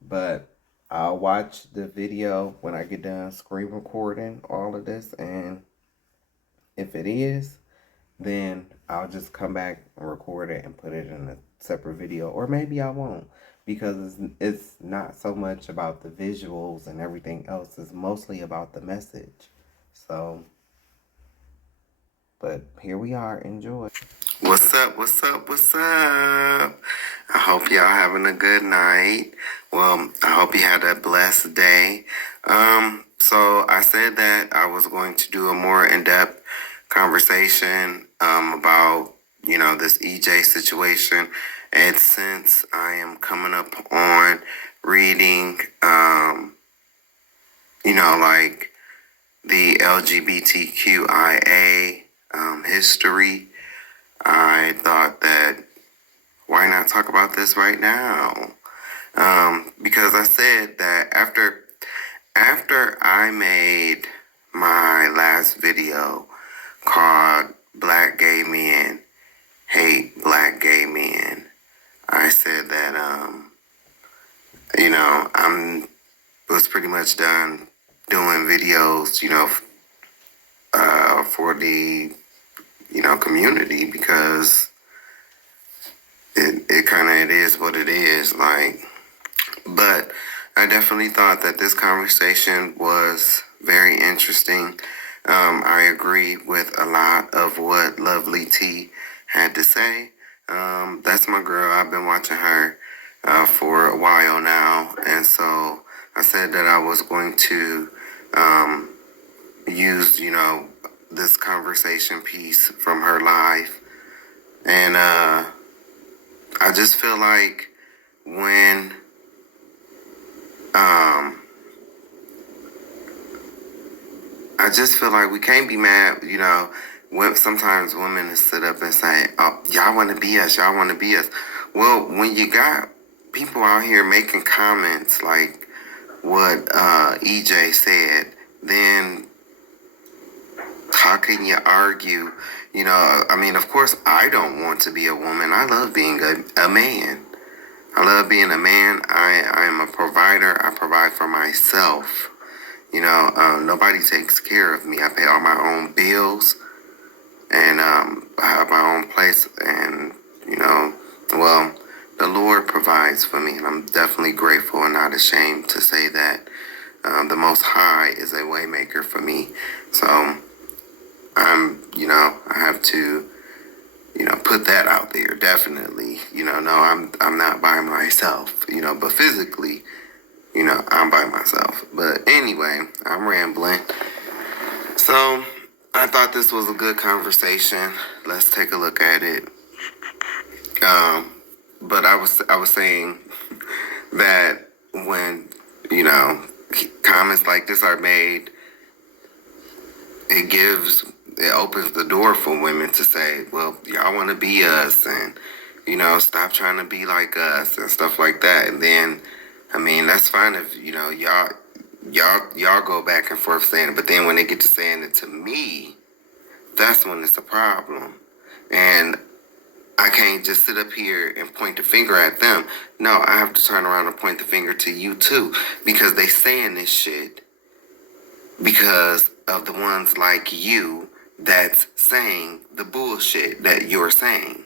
but I'll watch the video when I get done screen recording all of this, and if it is, then I'll just come back and record it and put it in a separate video, or maybe I won't, because it's not so much about the visuals and everything else. It's mostly about the message. So, but here we are. Enjoy. What's up? What's up? What's up? I hope y'all having a good night. Well, I hope you had a blessed day. So I said that I was going to do a more in-depth conversation about, this EJ situation. And since I am coming up on reading, like the LGBTQIA history, I thought that why not talk about this right now? Because I said that after I made my last video called Black Gay Men Hate Black Gay Men, I said that I'm was pretty much done doing videos, for the community, because it is what it is, like. But I definitely thought that this conversation was very interesting. I agree with a lot of what Lovely T had to say. That's my girl. I've been watching her for a while now, and so I said that I was going to use, this conversation piece from her life, and I just feel like when we can't be mad, when sometimes women sit up and say, "Oh, y'all want to be us, y'all want to be us." Well, when you got people out here making comments like what EJ said, then how can you argue? Of course, I don't want to be a woman. I love being a man. I love being a man. I am a provider. I provide for myself. Nobody takes care of me. I pay all my own bills, and I have my own wrong place, and well, the Lord provides for me, and I'm definitely grateful and not ashamed to say that the Most High is a waymaker for me. So I have to, put that out there. Definitely, no, I'm not by myself, but physically, I'm by myself. But anyway, I'm rambling. So I thought this was a good conversation. Let's take a look at it. But I was saying that when comments like this are made, it opens the door for women to say, well, y'all want to be us, and stop trying to be like us and stuff like that. And then, I mean, that's fine if y'all go back and forth saying it, but then when they get to saying it to me, that's when it's a problem. And I can't just sit up here and point the finger at them. No, I have to turn around and point the finger to you too, because they saying this shit because of the ones like you that's saying the bullshit that you're saying.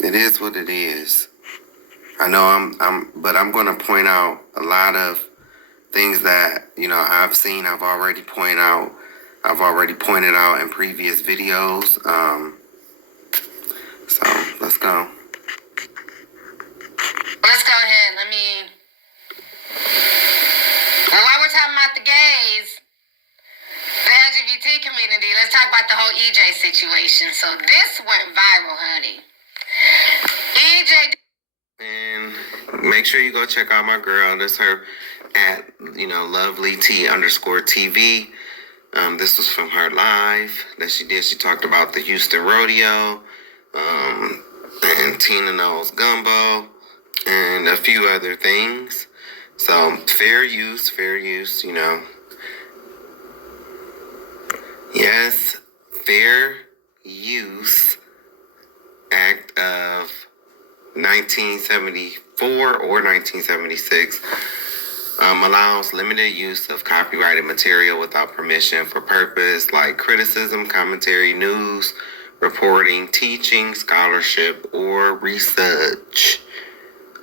It is what it is. I know but I'm going to point out a lot of things that, I've seen, I've already pointed out in previous videos. So let's go. Let's go ahead. While we're talking about the gays, the LGBT community, let's talk about the whole EJ situation. So this went viral, honey. EJ. And make sure you go check out my girl. That's her at, lovely T_TV. This was from her live that she did. She talked about the Houston rodeo, and Tina Knowles Gumbo, and a few other things. So fair use, Yes, Fair Use Act of 1974 or 1976 allows limited use of copyrighted material without permission for purpose like criticism, commentary, news, reporting, teaching, scholarship, or research.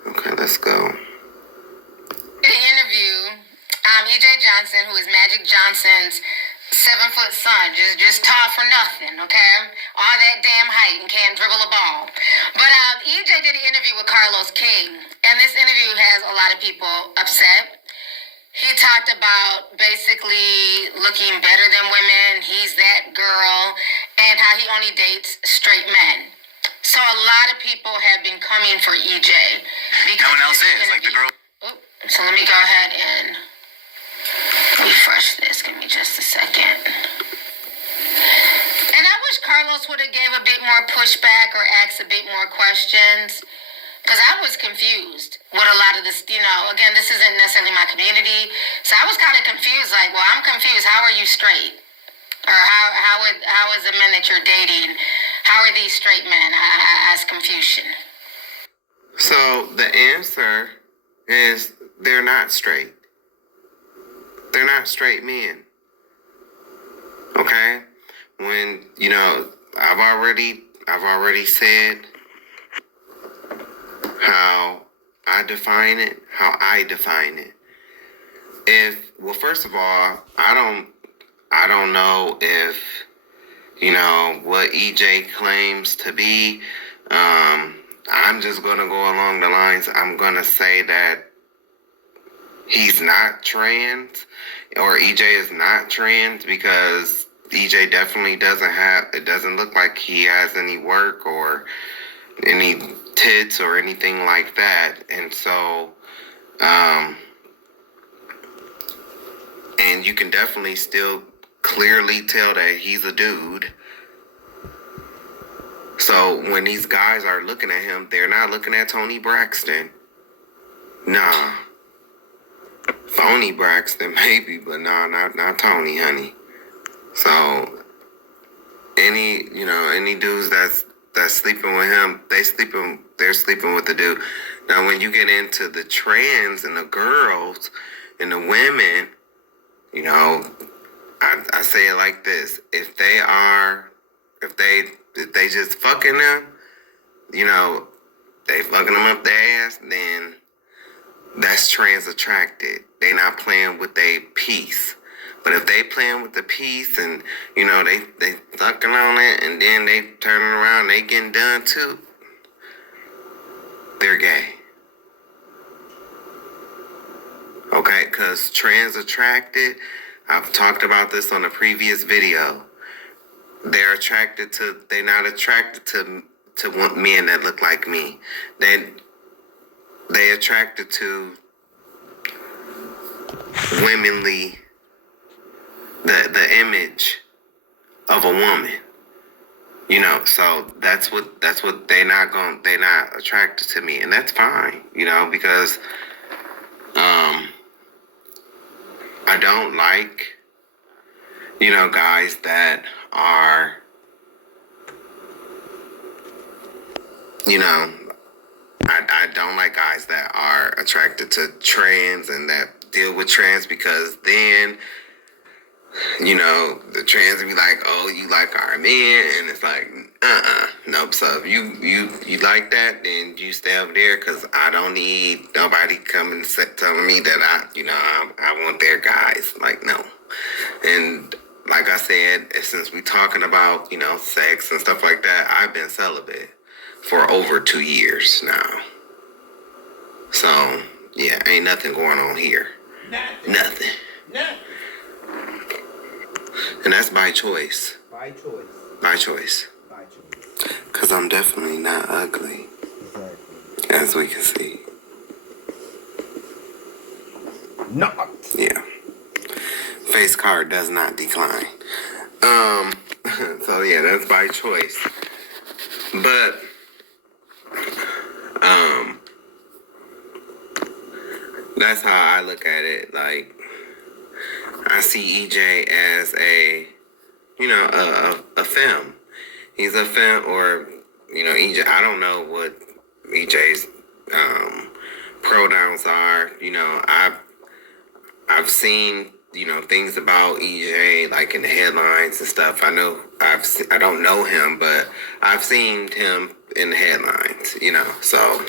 Okay, let's go. The interview, EJ Johnson, who is Magic Johnson's 7-foot son, just tall for nothing, okay? All that damn height and can't dribble a ball. But EJ did an interview with Carlos King, and this interview has a lot of people upset. He talked about basically looking better than women, he's that girl, and how he only dates straight men. So a lot of people have been coming for EJ. Because no one else is, like the girl. So let me go ahead and refresh this. Give me just a second. And I wish Carlos would have gave a bit more pushback or asked a bit more questions. Because I was confused with a lot of this, again, this isn't necessarily my community. So I was kind of confused, like, well, I'm confused. How are you straight? Or how is the men that you're dating, how are these straight men? I ask Confucian. So the answer is they're not straight. They're not straight men. Okay? When, I've already said how I define it. First of all, I don't know if, what EJ claims to be. I'm just going to go along the lines. I'm going to say that he's not trans, or EJ is not trans, because EJ definitely it doesn't look like he has any work or any tits or anything like that. And so, and you can definitely still clearly tell that he's a dude. So when these guys are looking at him, they're not looking at Tony Braxton. Nah. Phony Braxton, maybe, but nah, not Tony, honey. So any dudes that's sleeping with him, they're sleeping with the dude. Now when you get into the trans and the girls and the women, I say say it like this: if they just fucking them, you know, they fucking them up their ass, then that's trans attracted. They not playing with their piece. But if they playing with the piece and, you know, they sucking on it and then they turning around, they getting done too, they're gay. Okay, because trans attracted, I've talked about this on a previous video. They're not attracted to men that look like me. They attracted to womanly, the image of a woman. You know, so that's what they not attracted to me, and that's fine, you know, because I don't like, you know, guys that are, you know, I don't like guys that are attracted to trans and that deal with trans, because then, you know, the trans will be like, oh, you like our men, and it's like, nope. So if you like that, then you stay over there, because I don't need nobody coming telling me that I want their guys. Like, no. And like I said, since we talking about, you know, sex and stuff like that, I've been celibate for over 2 years now. So yeah, ain't nothing going on here. Nothing. And that's by choice. By choice. Because I'm definitely not ugly. Exactly. As we can see. Not. Yeah. Face card does not decline. So yeah, that's by choice. But, that's how I look at it. Like, I see EJ as a femme. He's a femme, or, you know, EJ, I don't know what EJ's pronouns are. You know, I've seen, you know, things about EJ, like in the headlines and stuff. I don't know him, but I've seen him in the headlines, you know, so,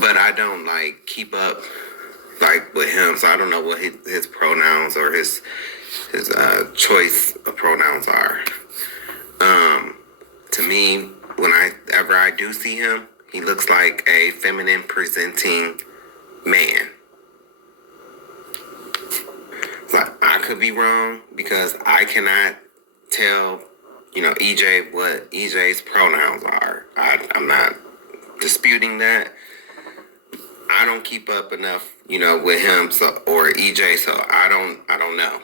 but I don't, like, keep up, like, with him, so I don't know what his pronouns or his choice of pronouns are. To me, whenever I do see him, he looks like a feminine presenting man. So I could be wrong, because I cannot tell, you know, EJ what EJ's pronouns are. I'm not disputing that. I don't keep up enough, you know, with him, or EJ, so I don't know.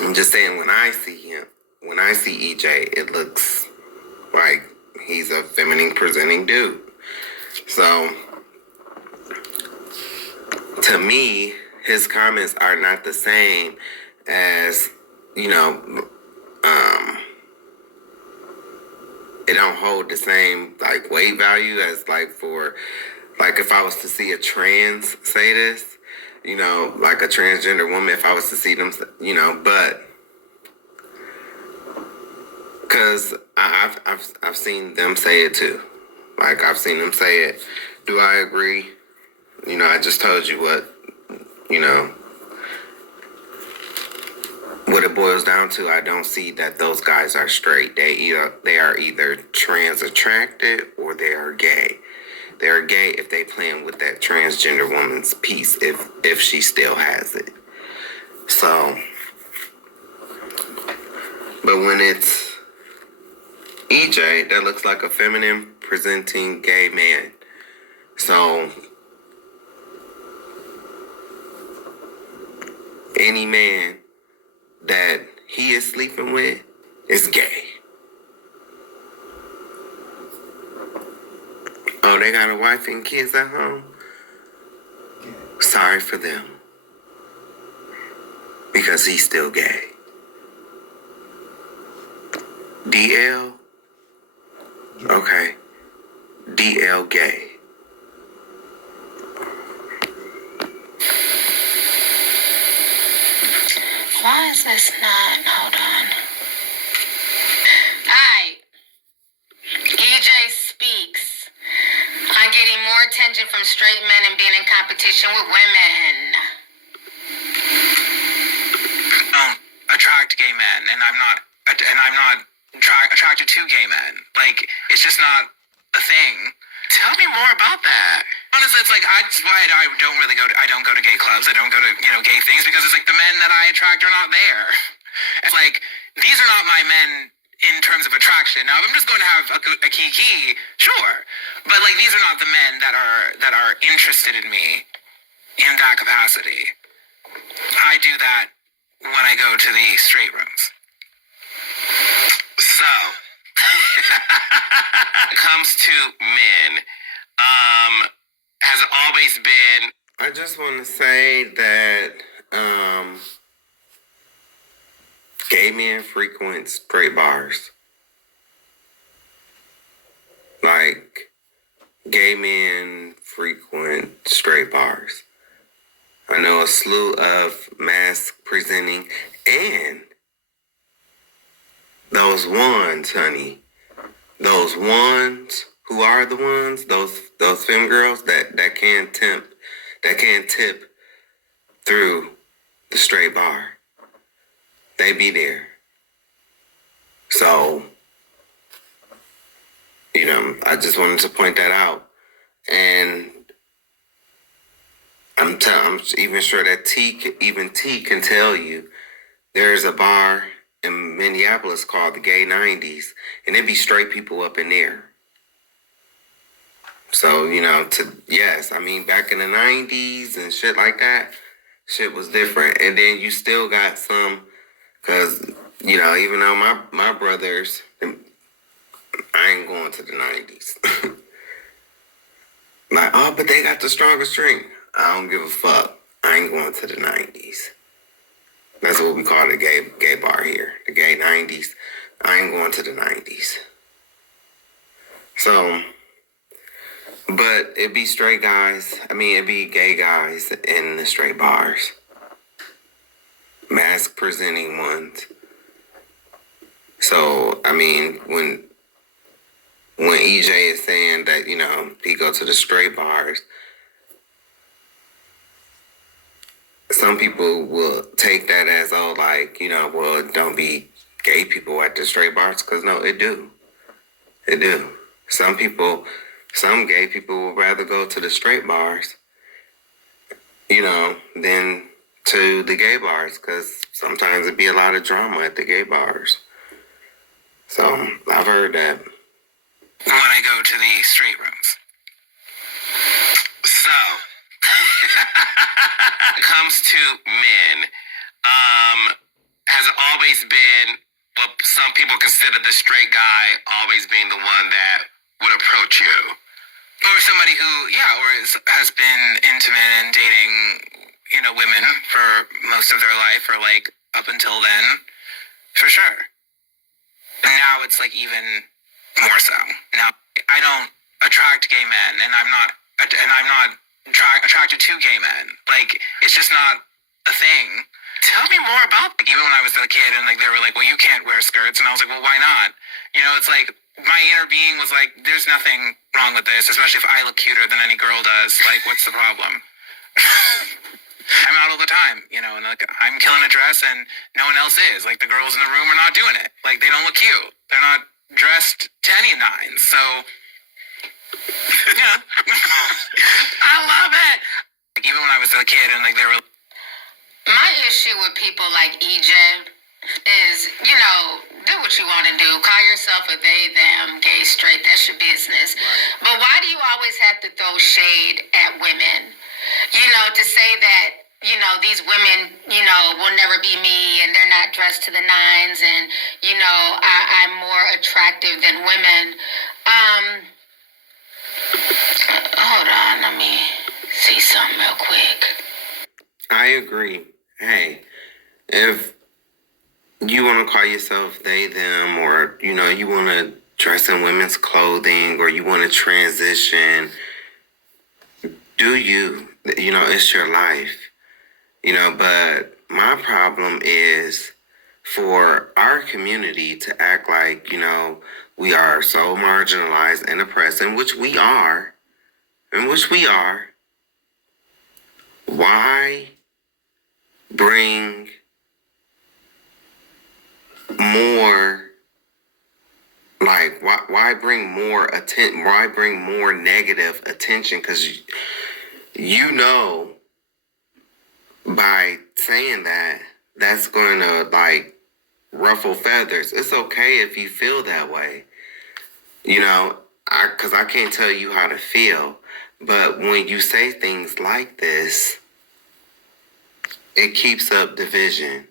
I'm just saying, when I see EJ, it looks like he's a feminine presenting dude. So, to me, his comments are not the same as, you know, it don't hold the same, like, weight value as, like, like, if I was to see a trans say this, you know, like a transgender woman, if I was to see them, you know, but, because I've seen them say it too. Like, I've seen them say it. Do I agree? You know, I just told you what, you know, what it boils down to. I don't see that those guys are straight. They are either trans attracted or they are gay. They're gay if they playing with that transgender woman's piece, if she still has it. So, but when it's EJ, that looks like a feminine presenting gay man. So, any man that he is sleeping with is gay. Oh, they got a wife and kids at home? Sorry for them. Because he's still gay. DL? Okay. DL gay. Why is Let's not. Hold on. Alright. EJ speaks on getting more attention from straight men and being in competition with women. Attract gay men, and I'm not attracted to gay men. Like, it's just not a thing. Tell me more about that. Honestly, it's like that's why I don't go to gay clubs. I don't go to gay things, because it's like the men that I attract are not there. It's like, these are not my men in terms of attraction. Now, if I'm just going to have a kiki, sure, but like, these are not the men that are interested in me in that capacity. I do that when I go to the straight rooms. So, when it comes to men, has always been. I just want to say that gay men frequent straight bars. Like, gay men frequent straight bars. I know a slew of mask presenting, and those ones, honey, those ones who are the ones, those femme girls that can tip through the straight bar. They be there. So, I just wanted to point that out. And I'm even sure that T can tell you there's a bar in Minneapolis called the Gay 90s, and it be straight people up in there. So, yes, I mean, back in the 90s and shit like that, shit was different. And then you still got some, because, even though my brothers, I ain't going to the 90s. Like, oh, but they got the strongest drink. I don't give a fuck. I ain't going to the 90s. That's what we call the gay bar here. The gay 90s. I ain't going to the 90s. So, but it be straight guys. I mean, it be gay guys in the straight bars. Mask presenting ones. So, I mean, when EJ is saying that, he go to the straight bars, some people will take that as, well, don't be gay people at the straight bars, because no, it do. It do. Some gay people would rather go to the straight bars, than to the gay bars, because sometimes it'd be a lot of drama at the gay bars. So, I've heard that. When I go to the straight rooms. So, when it comes to men, has always been what some people consider the straight guy always being the one that would approach you. Or somebody who, has been intimate and dating, women for most of their life, or like up until then, for sure. And now it's like even more so. Now, I don't attract gay men, and I'm not attracted to gay men. Like, it's just not a thing. Tell me more about, like, even when I was a kid, and like they were like, well, you can't wear skirts, and I was like, well, why not? It's like my inner being was like, there's nothing wrong with this, especially if I look cuter than any girl does. Like, what's the problem? I'm out all the time, and like I'm killing a dress, and no one else is. Like, the girls in the room are not doing it. Like, they don't look cute. They're not dressed to any nines. So, yeah, I love it. Like, even when I was a kid, and like they were. My issue with people like EJ is, do what you want to do. Call yourself a they, them, gay, straight. That's your business. Right. But why do you always have to throw shade at women? To say that, these women, will never be me, and they're not dressed to the nines, and, I'm more attractive than women. Hold on, let me see something real quick. I agree. Hey, if you want to call yourself they, them, or, you want to dress in women's clothing, or you want to transition, do you, it's your life, but my problem is for our community to act like, we are so marginalized and oppressed, in which we are, why bring more, why bring more why bring more negative attention? Because you know, by saying that, that's going to ruffle feathers. It's okay if you feel that way. Because I can't tell you how to feel. But when you say things like this, it keeps up division.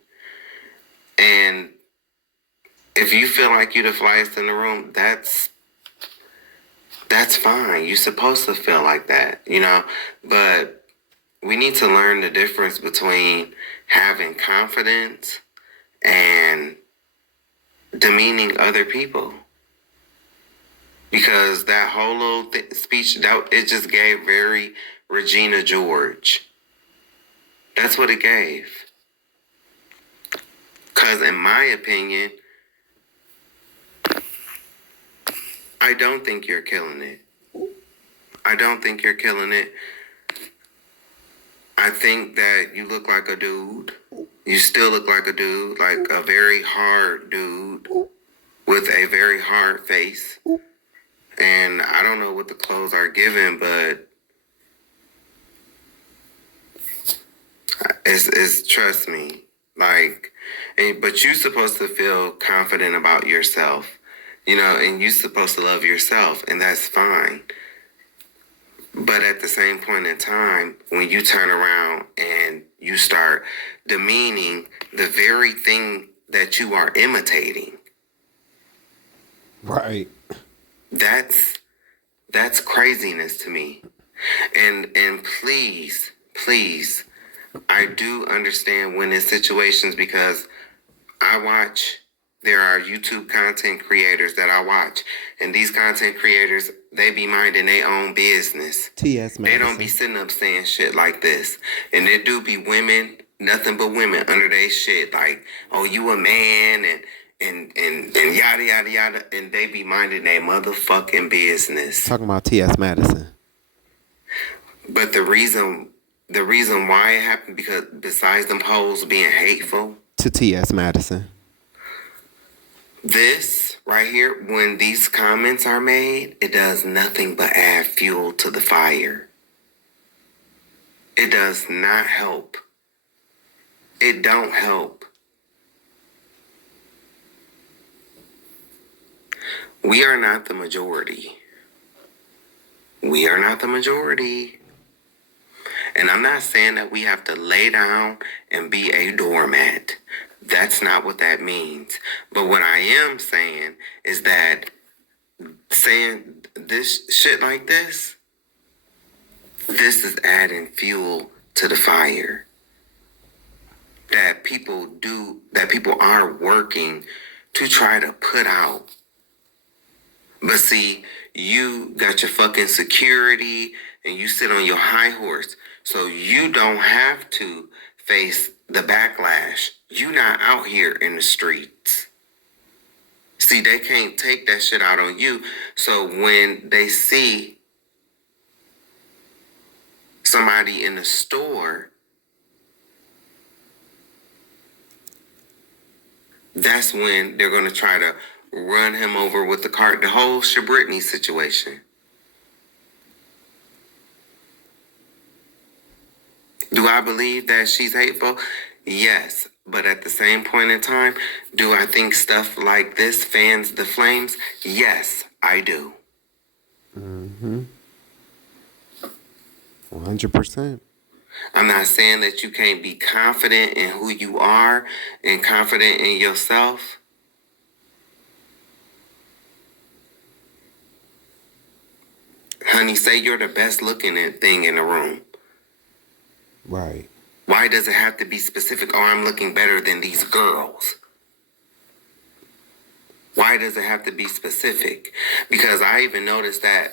And if you feel like you're the flyest in the room, that's fine. You're supposed to feel like that, But we need to learn the difference between having confidence and demeaning other people. Because that whole little speech, it just gave very Regina George. That's what it gave. Because in my opinion, I don't think you're killing it. I don't think you're killing it. I think that you look like a dude. You still look like a dude, like a very hard dude with a very hard face. And I don't know what the clothes are given, but it's trust me. But you're supposed to feel confident about yourself, and you're supposed to love yourself, and that's fine. But at the same point in time, when you turn around and you start demeaning the very thing that you are imitating, right? That's craziness to me. And please, I do understand when in situations, because there are YouTube content creators that I watch, and these content creators, they be minding their own business. T.S. Madison. They don't be sitting up saying shit like this. And there do be women, nothing but women under their shit, like, oh, you a man, and yada, yada, yada, and they be minding their motherfucking business. Talking about T.S. Madison. But the reason why it happened, because besides them hoes being hateful to T.S. Madison, this right here, when these comments are made, it does nothing but add fuel to the fire. It does not help. It don't help. We are not the majority. We are not the majority. And I'm not saying that we have to lay down and be a doormat. That's not what that means. But what I am saying is that saying this shit like this is adding fuel to the fire. That people are working to try to put out. But see, you got your fucking security and you sit on your high horse. So you don't have to face the backlash. You not out here in the streets. See, they can't take that shit out on you. So when they see somebody in the store, that's when they're going to try to run him over with the cart. The whole Britney situation. Do I believe that she's hateful? Yes. But at the same point in time, do I think stuff like this fans the flames? Yes, I do. 100%. I'm not saying that you can't be confident in who you are and confident in yourself. Honey, say you're the best looking thing in the room. Right. Why does it have to be specific? Oh, I'm looking better than these girls. Why does it have to be specific? Because I even noticed that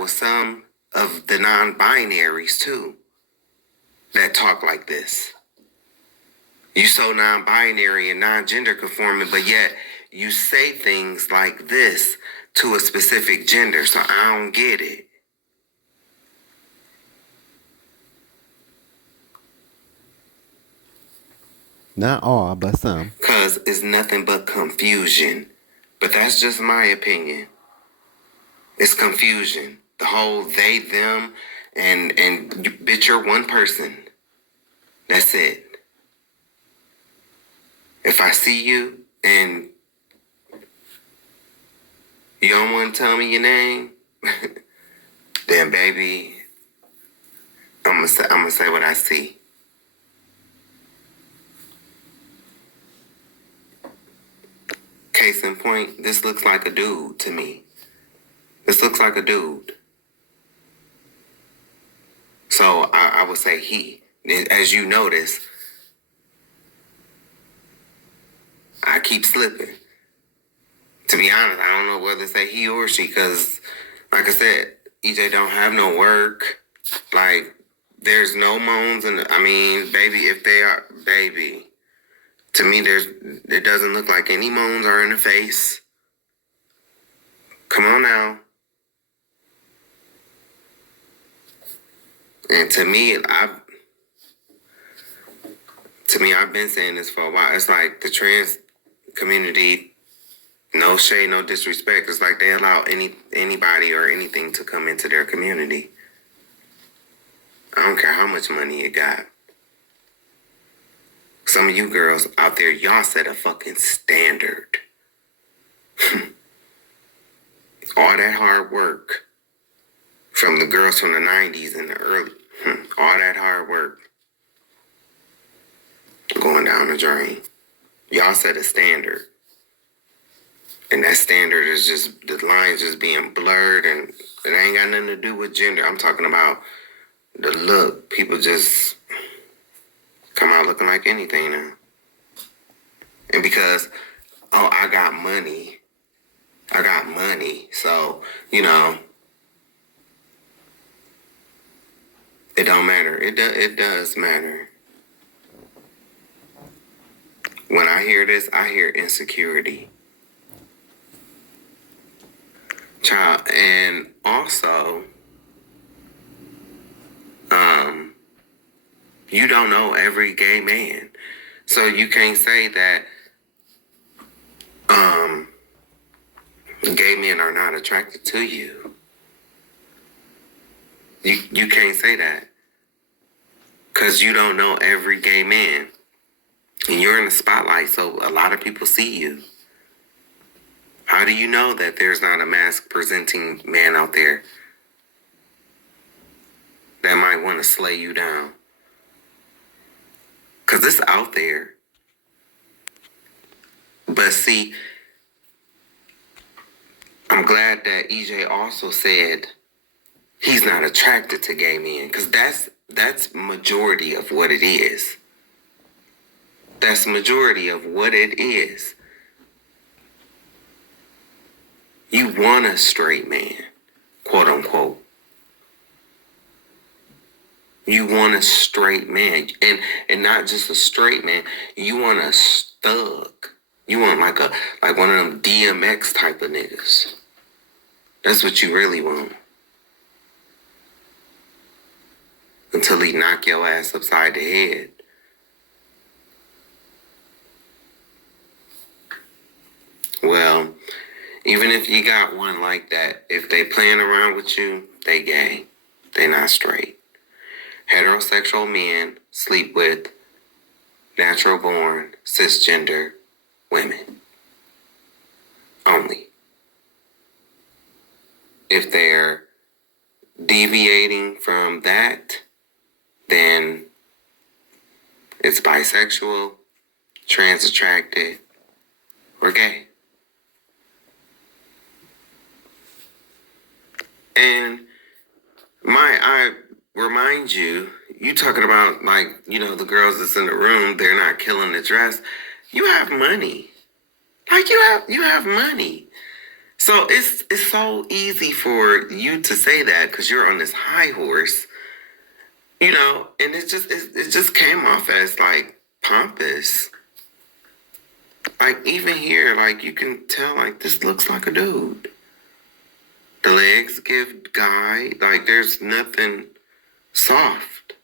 with some of the non-binaries too that talk like this. You so non-binary and non-gender conforming, but yet you say things like this to a specific gender, so I don't get it. Not all, but some. Because it's nothing but confusion. But that's just my opinion. It's confusion. The whole they, them, and you, bitch, you're one person. That's it. If I see you and you don't want to tell me your name, then baby, I'm gonna say what I see. Case in point, this looks like a dude to me. This looks like a dude. So I would say he. As you notice, I keep slipping. To be honest, I don't know whether to say he or she, because, like I said, EJ don't have no work. Like, there's no moans, and I mean, baby, if they are, baby, to me, it doesn't look like any moans are in the face. Come on now. And to me, I've been saying this for a while. It's like the trans community, no shade, no disrespect. It's like they allow anybody or anything to come into their community. I don't care how much money you got. Some of you girls out there, y'all set a fucking standard. All that hard work from the girls from the 90s and the early, all that hard work going down the drain. Y'all set a standard. And that standard is just, the lines just being blurred, and it ain't got nothing to do with gender. I'm talking about the look. People just come out looking like anything now. And because, oh, I got money, so, you know, it don't matter. It does matter. When I hear this, I hear insecurity. Child, and also, you don't know every gay man. So you can't say that gay men are not attracted to you. You can't say that. Because you don't know every gay man. And you're in the spotlight, so a lot of people see you. How do you know that there's not a mask-presenting man out there that might want to slay you down? Because it's out there. But see, I'm glad that EJ also said he's not attracted to gay men, because that's majority of what it is. That's majority of what it is. You want a straight man, quote unquote. You want a straight man, and not just a straight man. You want a thug. You want like one of them DMX type of niggas. That's what you really want. Until he knock your ass upside the head. Well, even if you got one like that, if they playing around with you, they gay. They not straight. Heterosexual men sleep with natural-born, cisgender women. Only. If they're deviating from that, then it's bisexual, trans-attracted, or gay. And I remind you, you talking about, like, you know, the girls that's in the room, they're not killing the dress. You have money. Like, you have money. So it's so easy for you to say that because you're on this high horse, you know, and it just came off as like pompous. Like, even here, like, you can tell, like, this looks like a dude. The legs give guy, like, there's nothing soft.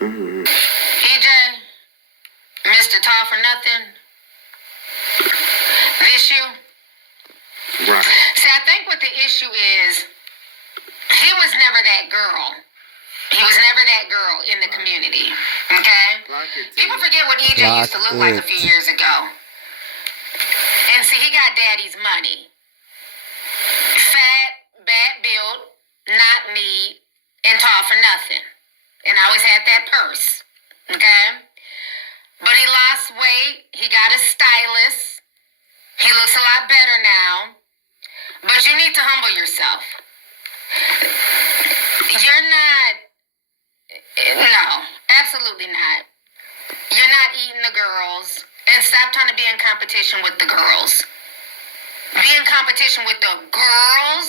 Mm-hmm. EJ, Mr. Tall for Nothing, this you? Right. See, I think what the issue is, he was never that girl. He was never that girl in the community, okay? People forget what EJ used to look like a few years ago. And see, he got daddy's money. Fat, bad built, not neat, and tall for nothing. And always had that purse, okay? But he lost weight. He got a stylist. He looks a lot better now. But you need to humble yourself. You're not, no, absolutely not. You're not eating the girls. And stop trying to be in competition with the girls. Be in competition with the girls,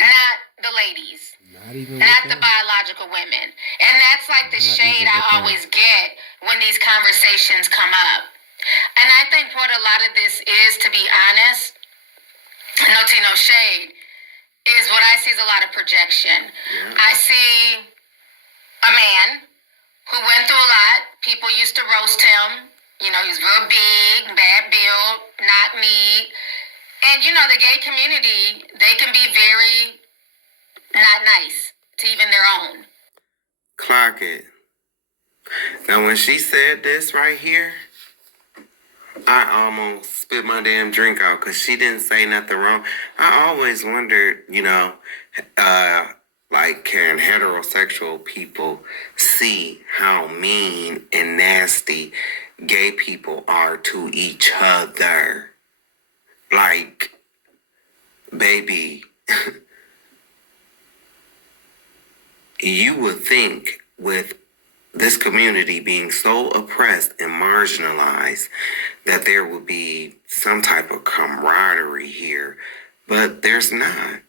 not the ladies. Not the biological women. And that's like the shade I always get when these conversations come up. And I think what a lot of this is, to be honest, no tea, no shade, is what I see is a lot of projection. Yeah. I see a man who went through a lot. People used to roast him. You know, he's real big, bad built, not neat. And, you know, the gay community, they can be very not nice to even their own. Clock it. Now, when she said this right here, I almost spit my damn drink out because she didn't say nothing wrong. I always wondered, you know, like, can heterosexual people see how mean and nasty gay people are to each other? Like, baby, you would think with this community being so oppressed and marginalized that there would be some type of camaraderie here, but there's not.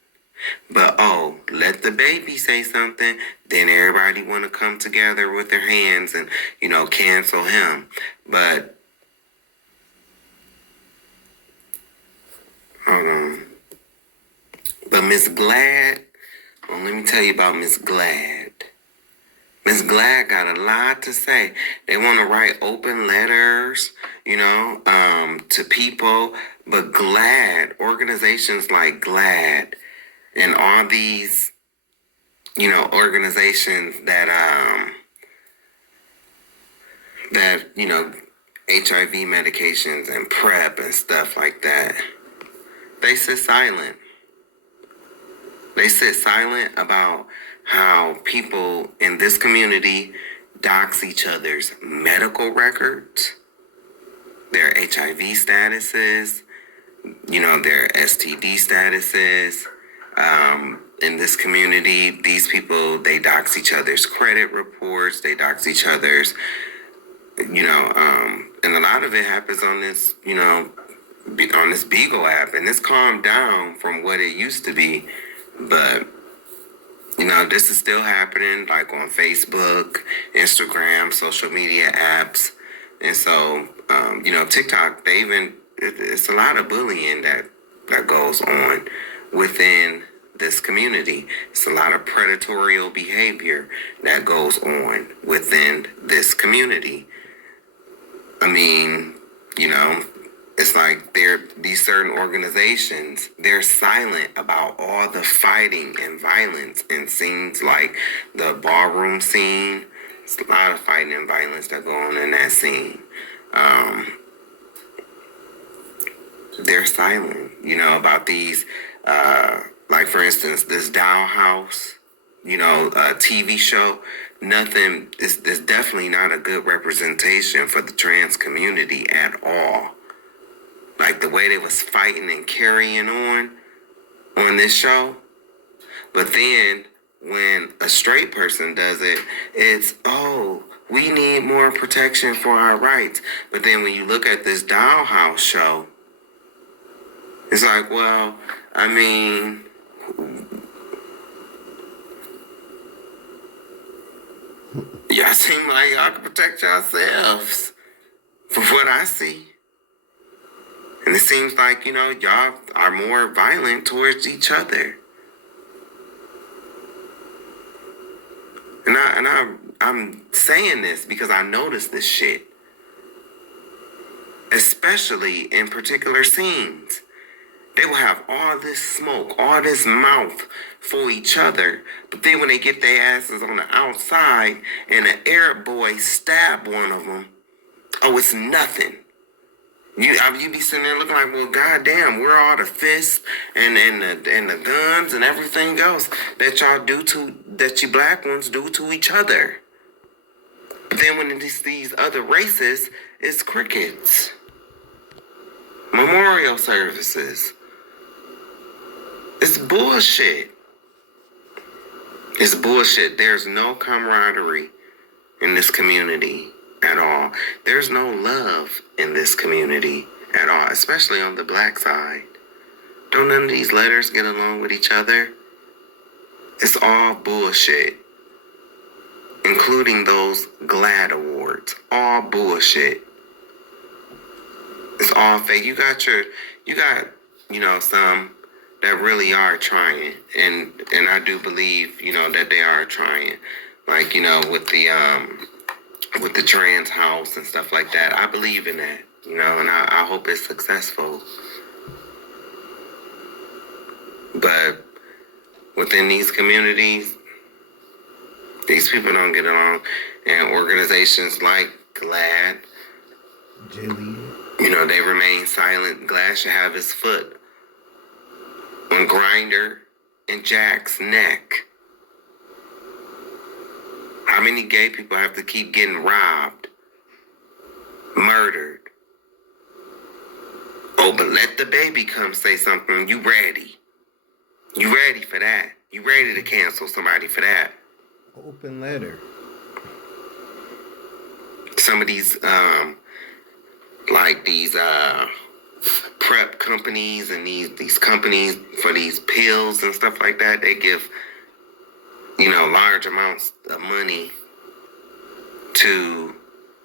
But oh, let the baby say something, then everybody want to come together with their hands and, you know, cancel him. But hold on. But Miss Glad, well, let me tell you about Miss Glad. Miss Glad got a lot to say. They want to write open letters, you know, to people. But Glad, organizations like Glad, and all these, you know, organizations that, you know, HIV medications and PrEP and stuff like that, they sit silent. They sit silent about how people in this community dox each other's medical records, their HIV statuses, you know, their STD statuses. In this community, these people, they dox each other's credit reports, they dox each other's, you know, and a lot of it happens on this, you know, on this Beagle app, and it's calmed down from what it used to be, but, you know, this is still happening, like on Facebook, Instagram, social media apps, and so, you know, TikTok, it's a lot of bullying that goes on within this community. It's a lot of predatory behavior that goes on within this community. I mean, you know, it's like these certain organizations, they're silent about all the fighting and violence and scenes like the ballroom scene. It's a lot of fighting and violence that go on in that scene. They're silent, you know, about these, like, for instance, this Dollhouse, you know, TV show. Nothing, it's definitely not a good representation for the trans community at all. Like, the way they was fighting and carrying on this show. But then, when a straight person does it, it's, oh, we need more protection for our rights. But then when you look at this Dollhouse show, it's like, well, I mean, Y'all seem like y'all can protect yourselves from what I see. And it seems like, y'all are more violent towards each other. I'm saying this because I noticed this shit. Especially in particular scenes. They will have all this smoke, all this mouth for each other. But then when they get their asses on the outside and an Arab boy stab one of them, oh, it's nothing. You be sitting there looking like, well, goddamn, where are all the fists and the guns and everything else that y'all that you black ones do to each other? But then when it's these other races, it's crickets. Memorial services. It's bullshit. It's bullshit. There's no camaraderie in this community at all. There's no love in this community at all, especially on the black side. Don't none of these letters get along with each other? It's all bullshit. Including those GLAD awards. All bullshit. It's all fake. You got some that really are trying, and I do believe, that they are trying, like, with the trans house and stuff like that. I believe in that, and I hope it's successful. But within these communities, these people don't get along, and organizations like GLAD, they remain silent. GLAD should have his foot on Grinder and Jack's neck. How many gay people have to keep getting robbed, murdered? Oh, but let the baby come say something. You ready? You ready for that? You ready to cancel somebody for that? Open letter. Some of these, prep companies and these companies for these pills and stuff like that, they give, large amounts of money to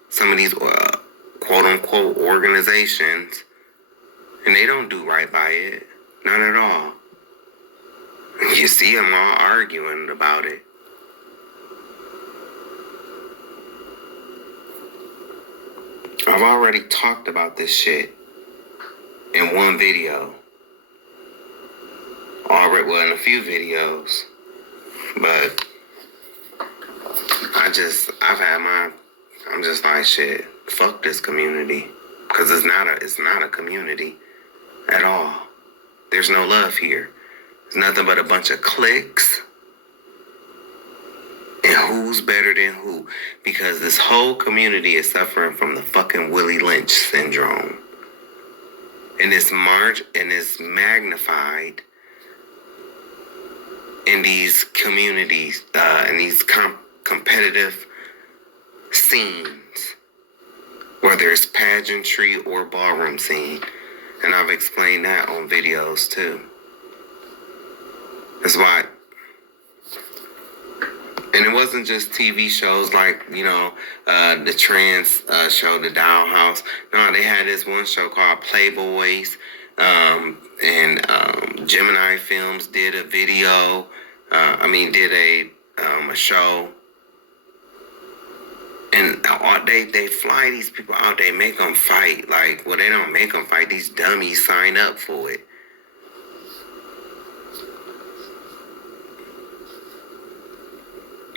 some of these quote-unquote organizations, and they don't do right by it. Not at all. You see them all arguing about it. I've already talked about this shit in one video. In a few videos. But I'm just like, shit, fuck this community. Because it's not a community at all. There's no love here. It's nothing but a bunch of cliques. And who's better than who? Because this whole community is suffering from the fucking Willie Lynch syndrome. And it's magnified in these communities, in these competitive scenes, whether it's pageantry or ballroom scene. And I've explained that on videos too. That's why. And it wasn't just TV shows like, the trans show, The Dollhouse. No, they had this one show called Playboys. And Gemini Films did a video. Did a show. And they fly these people out. They make them fight. They don't make them fight. These dummies sign up for it.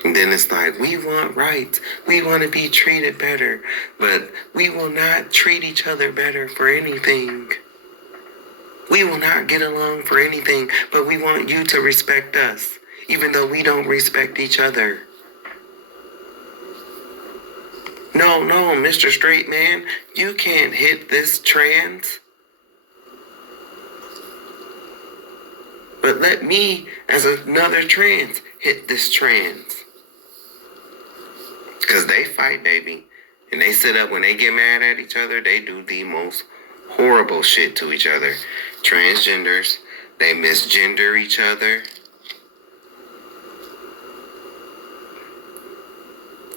And then it's like, we want rights. We want to be treated better. But we will not treat each other better for anything. We will not get along for anything. But we want you to respect us, even though we don't respect each other. No, Mr. Straight Man, you can't hit this trans. But let me, as another trans, hit this trans. Because they fight, baby. And they sit up, when they get mad at each other, they do the most horrible shit to each other. Transgenders, they misgender each other.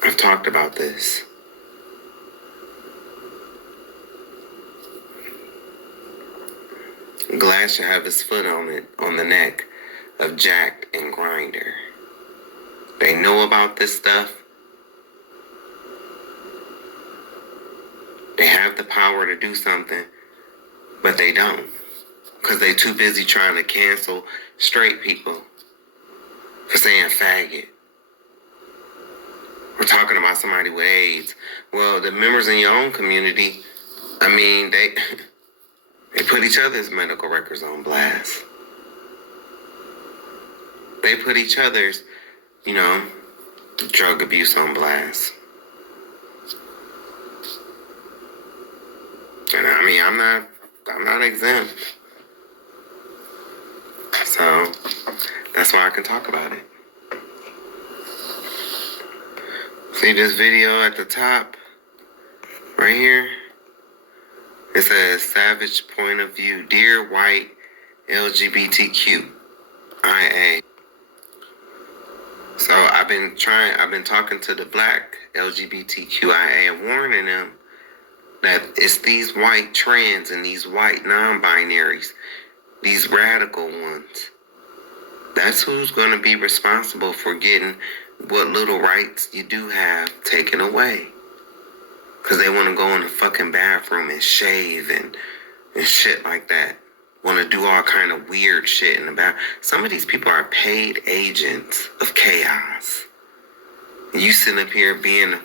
I I've talked about this. Glass should have his foot on the neck of Jack and Grinder. They know about this stuff. They have the power to do something, but they don't. Because they too busy trying to cancel straight people for saying faggot. We're talking about somebody with AIDS. Well, the members in your own community, I mean, they put each other's medical records on blast. They put each other's, drug abuse on blast. And I mean, I'm not exempt. So that's why I can talk about it. See this video at the top, right here? It says Savage Point of View, Dear White LGBTQIA. So I've been talking to the black LGBTQIA and warning them that it's these white trans and these white non-binaries, these radical ones. That's who's going to be responsible for getting what little rights you do have taken away. Because they want to go in the fucking bathroom and shave and shit like that. Want to do all kind of weird shit in the bathroom. Some of these people are paid agents of chaos. You sitting up here being a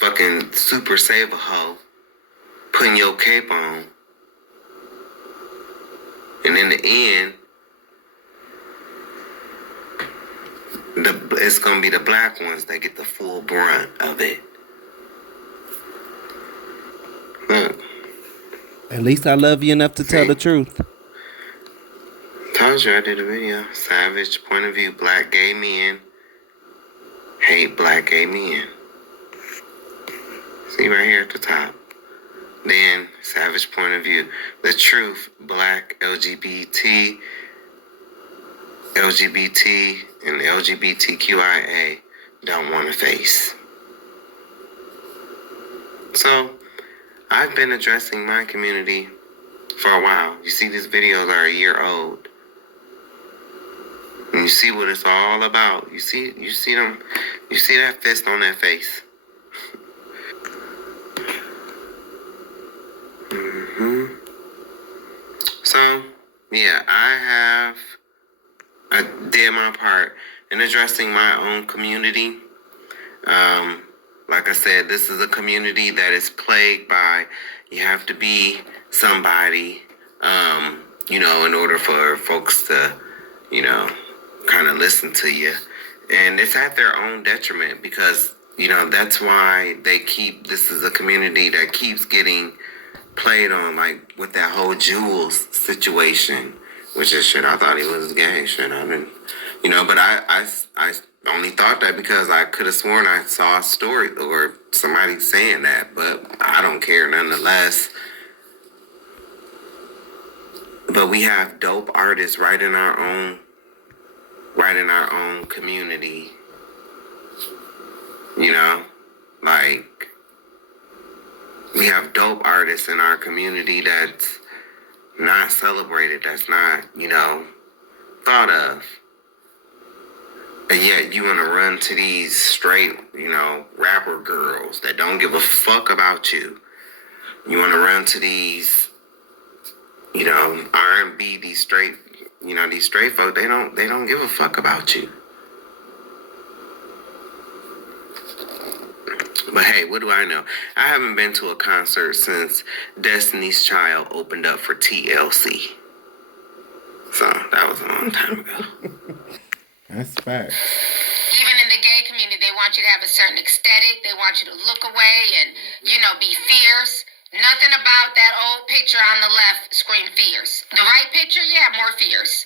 fucking super saver hoe, putting your cape on. And in the end, it's going to be the black ones that get the full brunt of it. Look. At least I love you enough to tell the truth. Told you I did a video. Savage Point of View, black gay men hate black gay men. See right here at the top. Then, Savage Point of View, the truth, black LGBT, and LGBTQIA don't want to face. So, I've been addressing my community for a while. You see, these videos are a year old. And you see what it's all about. You see them, you see that fist on that face. So, yeah, I did my part in addressing my own community. Like I said, this is a community that is plagued by, you have to be somebody, in order for folks to, kind of listen to you. And it's at their own detriment because, that's why this is a community that keeps getting played on, like with that whole Jules situation, which is shit. I thought he was gay. Shit, I didn't, but I only thought that because I could have sworn I saw a story or somebody saying that, but I don't care nonetheless. But we have dope artists right in our own community. Like, we have dope artists in our community that's not celebrated, that's not, thought of. And yet you want to run to these straight, rapper girls that don't give a fuck about you. You want to run to these, R&B, these straight folk, they don't give a fuck about you. But hey, what do I know? I haven't been to a concert since Destiny's Child opened up for TLC. So that was a long time ago. That's facts. Even in the gay community, they want you to have a certain aesthetic. They want you to look away and, be fierce. Nothing about that old picture on the left scream fierce. The right picture, yeah, more fierce.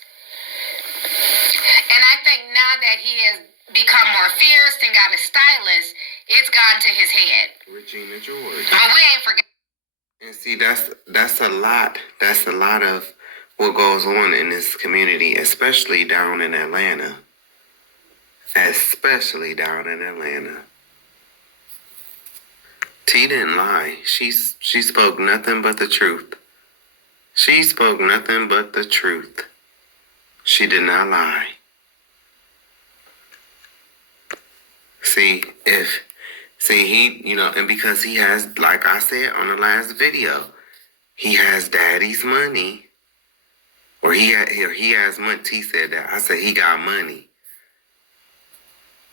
And I think now that he has become more fierce and got a stylist, it's gone to his head. Regina George. But we ain't forgot. And see, that's a lot. That's a lot of what goes on in this community, especially down in Atlanta. T didn't lie. She spoke nothing but the truth. She spoke nothing but the truth. She did not lie. He, and because he has, like I said on the last video, he has daddy's money. Or he has money. T said that. I said he got money.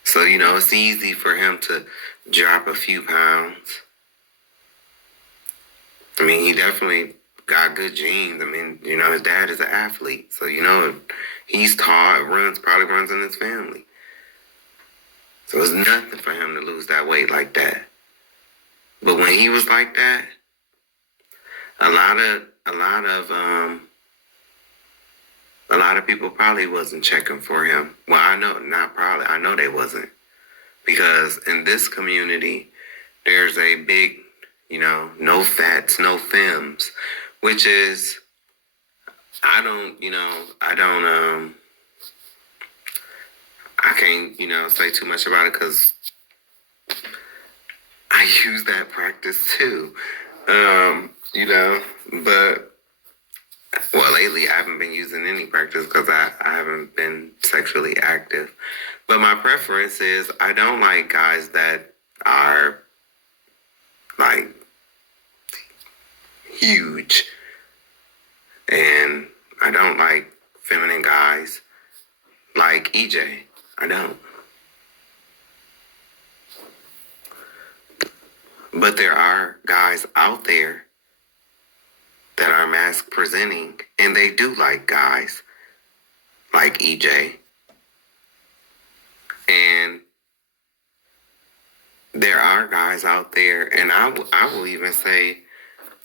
So, it's easy for him to drop a few pounds. I mean, he definitely got good genes. I mean, his dad is an athlete. So, he's tall, probably runs in his family. So it's nothing for him to lose that weight like that. But when he was like that, a lot of people probably wasn't checking for him. Well, I know they wasn't. Because in this community, there's a big, no fats, no femmes, which is, I can't, say too much about it because I use that practice too. But, well, lately I haven't been using any practice because I haven't been sexually active. But my preference is I don't like guys that are, like, huge. And I don't like feminine guys like EJ. I don't. But there are guys out there that are mask presenting, and they do like guys like EJ. And there are guys out there, and I will even say,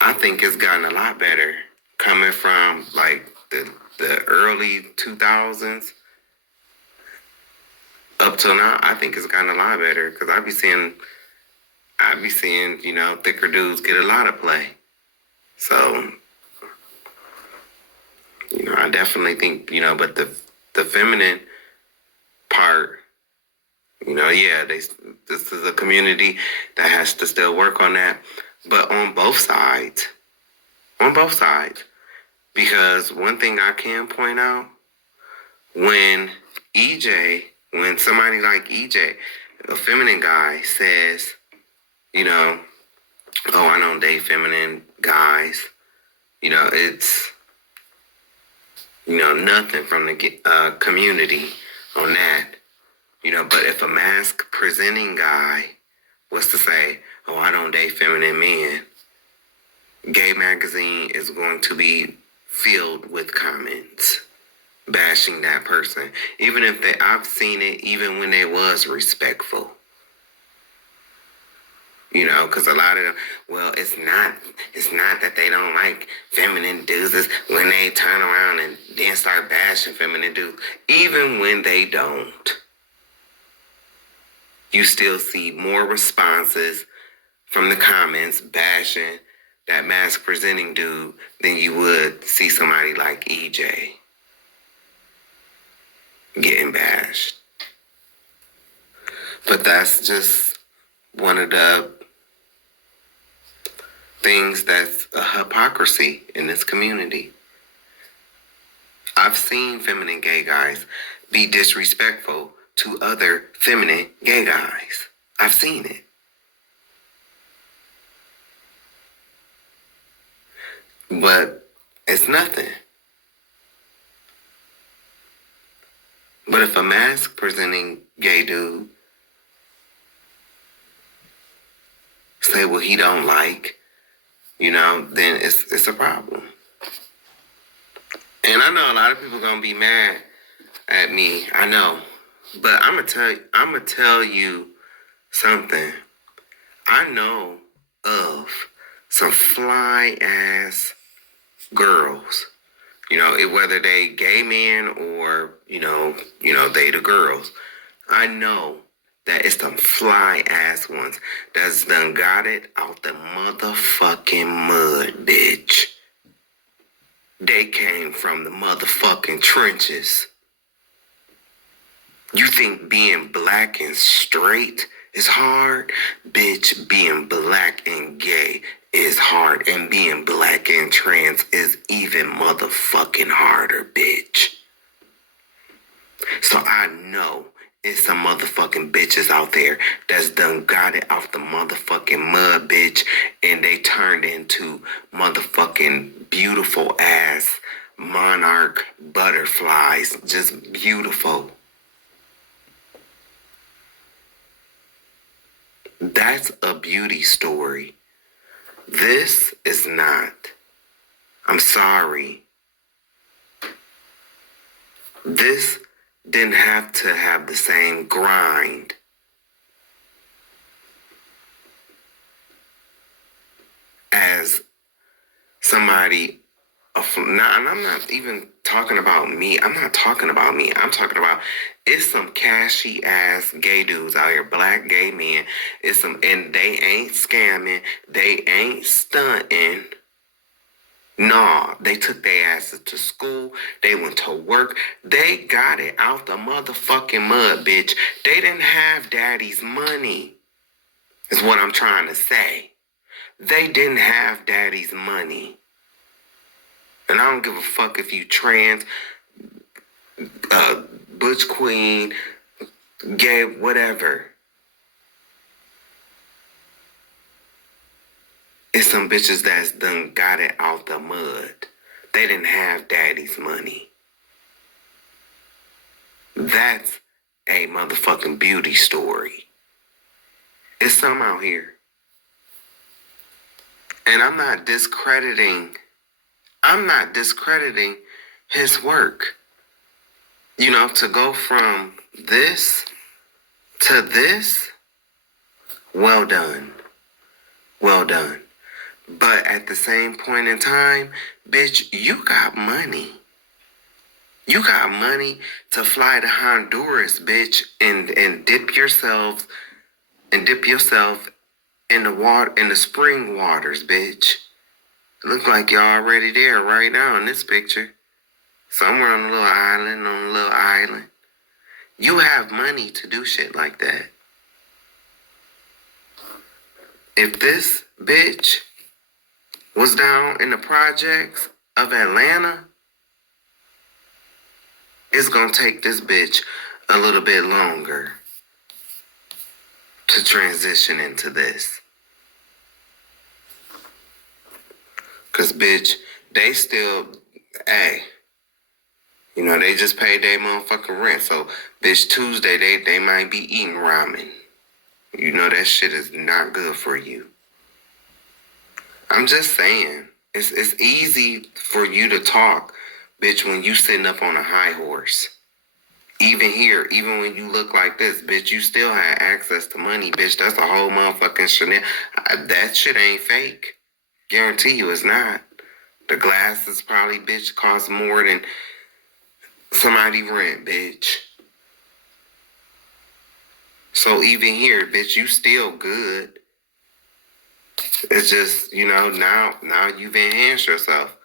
I think it's gotten a lot better coming from like the early 2000s up till now. I think it's gotten a lot better because I be seeing, thicker dudes get a lot of play. So, I definitely think, but the feminine part, this is a community that has to still work on that. But on both sides, because one thing I can point out, when somebody like EJ, a feminine guy, says, oh, I don't date feminine guys, it's, nothing from the community on that. But if a mask presenting guy was to say, oh, I don't date feminine men, Gay Magazine is going to be filled with comments bashing that person. Even if I've seen it even when they was respectful. Because a lot of them, well, it's not that they don't like feminine dudes. It's when they turn around and then start bashing feminine dudes. Even when they don't, you still see more responses from the comments bashing that mask presenting dude than you would see somebody like EJ getting bashed. But that's just one of the things that's a hypocrisy in this community. I've seen feminine gay guys be disrespectful to other feminine gay guys. I've seen it. But it's nothing. But if a mask presenting gay dude say what he don't like, then it's a problem. And I know a lot of people gonna be mad at me. I know. But I'm gonna tell you something. I know of some fly ass girls, whether they gay men or, they the girls. I know that it's some fly ass ones that's done got it out the motherfucking mud, bitch. They came from the motherfucking trenches. You think being black and straight is hard. Bitch, being black and gay is hard. And being black and trans is even motherfucking harder, bitch. So I know it's some motherfucking bitches out there that's done got it off the motherfucking mud, bitch, and they turned into motherfucking beautiful ass monarch butterflies. Just beautiful. That's a beauty story. This is not. I'm sorry. This didn't have to have the same grind as somebody. And I'm not even talking about me. I'm not talking about me. I'm talking about it's some cashy ass gay dudes out here, black gay men. It's some, and they ain't scamming. They ain't stunting. Nah, they took their asses to school. They went to work. They got it out the motherfucking mud, bitch. They didn't have daddy's money, is what I'm trying to say. They didn't have daddy's money. And I don't give a fuck if you trans, butch queen, gay, whatever. It's some bitches that's done got it out the mud. They didn't have daddy's money. That's a motherfucking beauty story. It's some out here. And I'm not discrediting his work. You know, to go from this to this, well done. Well done. But at the same point in time, bitch, you got money. You got money to fly to Honduras, bitch, and dip yourself in the water, in the spring waters, bitch. Look like you're already there right now in this picture. Somewhere on a little island. You have money to do shit like that. If this bitch was down in the projects of Atlanta, it's gonna take this bitch a little bit longer to transition into this. Cause bitch, they still, hey, you know, they just paid their motherfucking rent. So bitch, Tuesday they might be eating ramen. You know that shit is not good for you. I'm just saying, it's easy for you to talk, bitch, when you sitting up on a high horse. Even here, even when you look like this, bitch, you still have access to money, bitch. That's a whole motherfucking Chanel. That shit ain't fake. Guarantee you it's not. The glasses probably, bitch, cost more than somebody rent, bitch. So even here, bitch, you still good. It's just, you know, now you've enhanced yourself.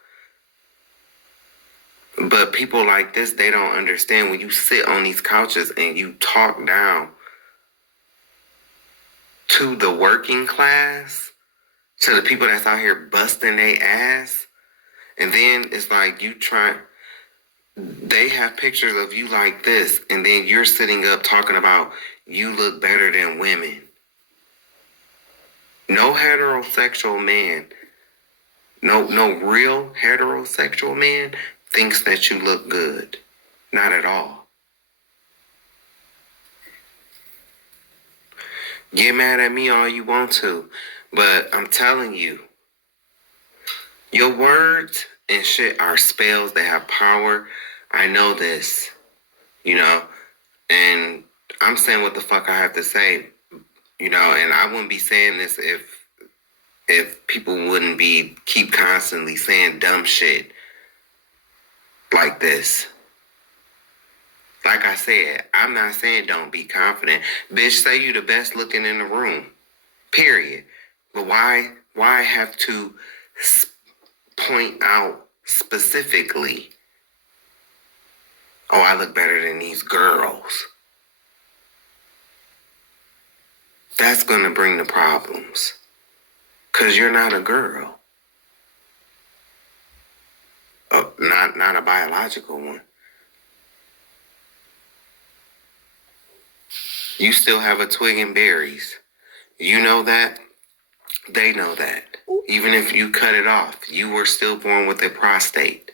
But people like this, they don't understand when you sit on these couches and you talk down to the working class, to the people that's out here busting their ass, and then it's like they have pictures of you like this, and then you're sitting up talking about you look better than women. No heterosexual man, no real heterosexual man thinks that you look good. Not at all. Get mad at me all you want to, but I'm telling you, your words and shit are spells that have power. I know this, you know, and I'm saying what the fuck I have to say, you know, and I wouldn't be saying this if people wouldn't keep constantly saying dumb shit like this. Like I said, I'm not saying don't be confident. Bitch, say you the best looking in the room. Period. But why have to point out specifically, oh, I look better than these girls? that's going to bring the problems. Because you're not a girl. Not a biological one. You still have a twig and berries. You know that. They know that. Even if you cut it off, you were still born with a prostate.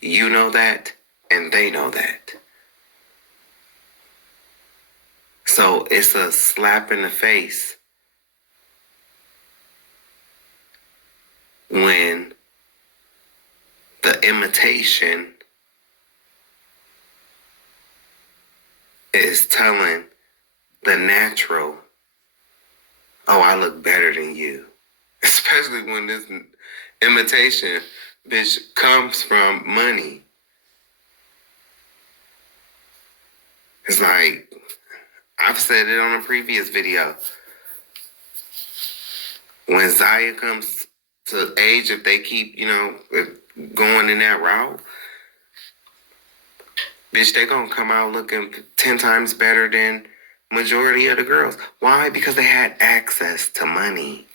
You know that, and they know that. So it's a slap in the face when the imitation is telling the natural, oh, I look better than you. Especially when this imitation, bitch, comes from money. It's like, I've said it on a previous video. When Zaya comes to age, if they keep, going in that route, bitch, they gonna come out looking 10 times better than majority of the girls. Why? Because they had access to money.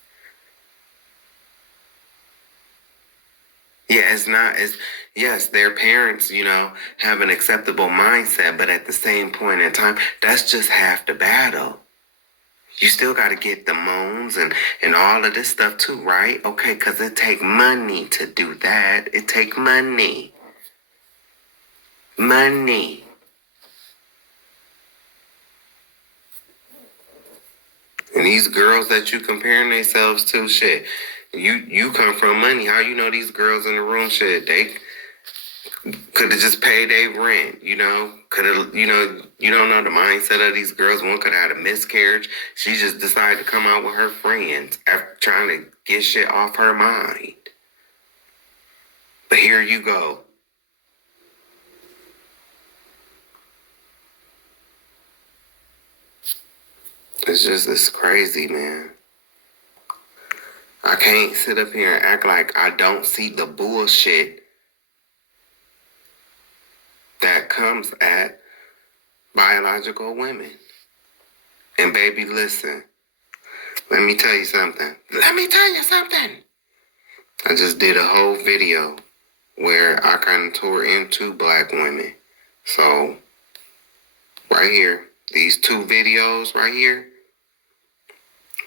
Yeah, yes, their parents, have an acceptable mindset, but at the same point in time, that's just half the battle. You still got to get the moans and all of this stuff too, right? Okay, because it take money to do that. It take money. Money. And these girls that you comparing themselves to, shit, you come from money. How you know these girls in the room, shit, they could have just paid their rent, could have, you don't know the mindset of these girls. One could have had a miscarriage. She just decided to come out with her friends after trying to get shit off her mind. But here you go. It's crazy, man. I can't sit up here and act like I don't see the bullshit that comes at biological women. And baby, listen, let me tell you something. I just did a whole video where I kind of tore into black women. So, right here, these 2 videos right here,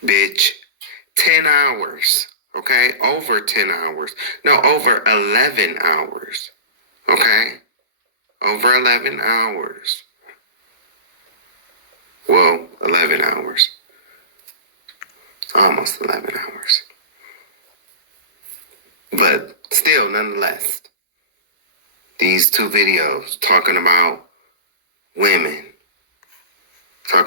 bitch, 10 hours, okay? Over 10 hours. No, over 11 hours, okay? Over 11 hours. Well, 11 hours. Almost 11 hours. But still, nonetheless, these 2 videos talking about women. And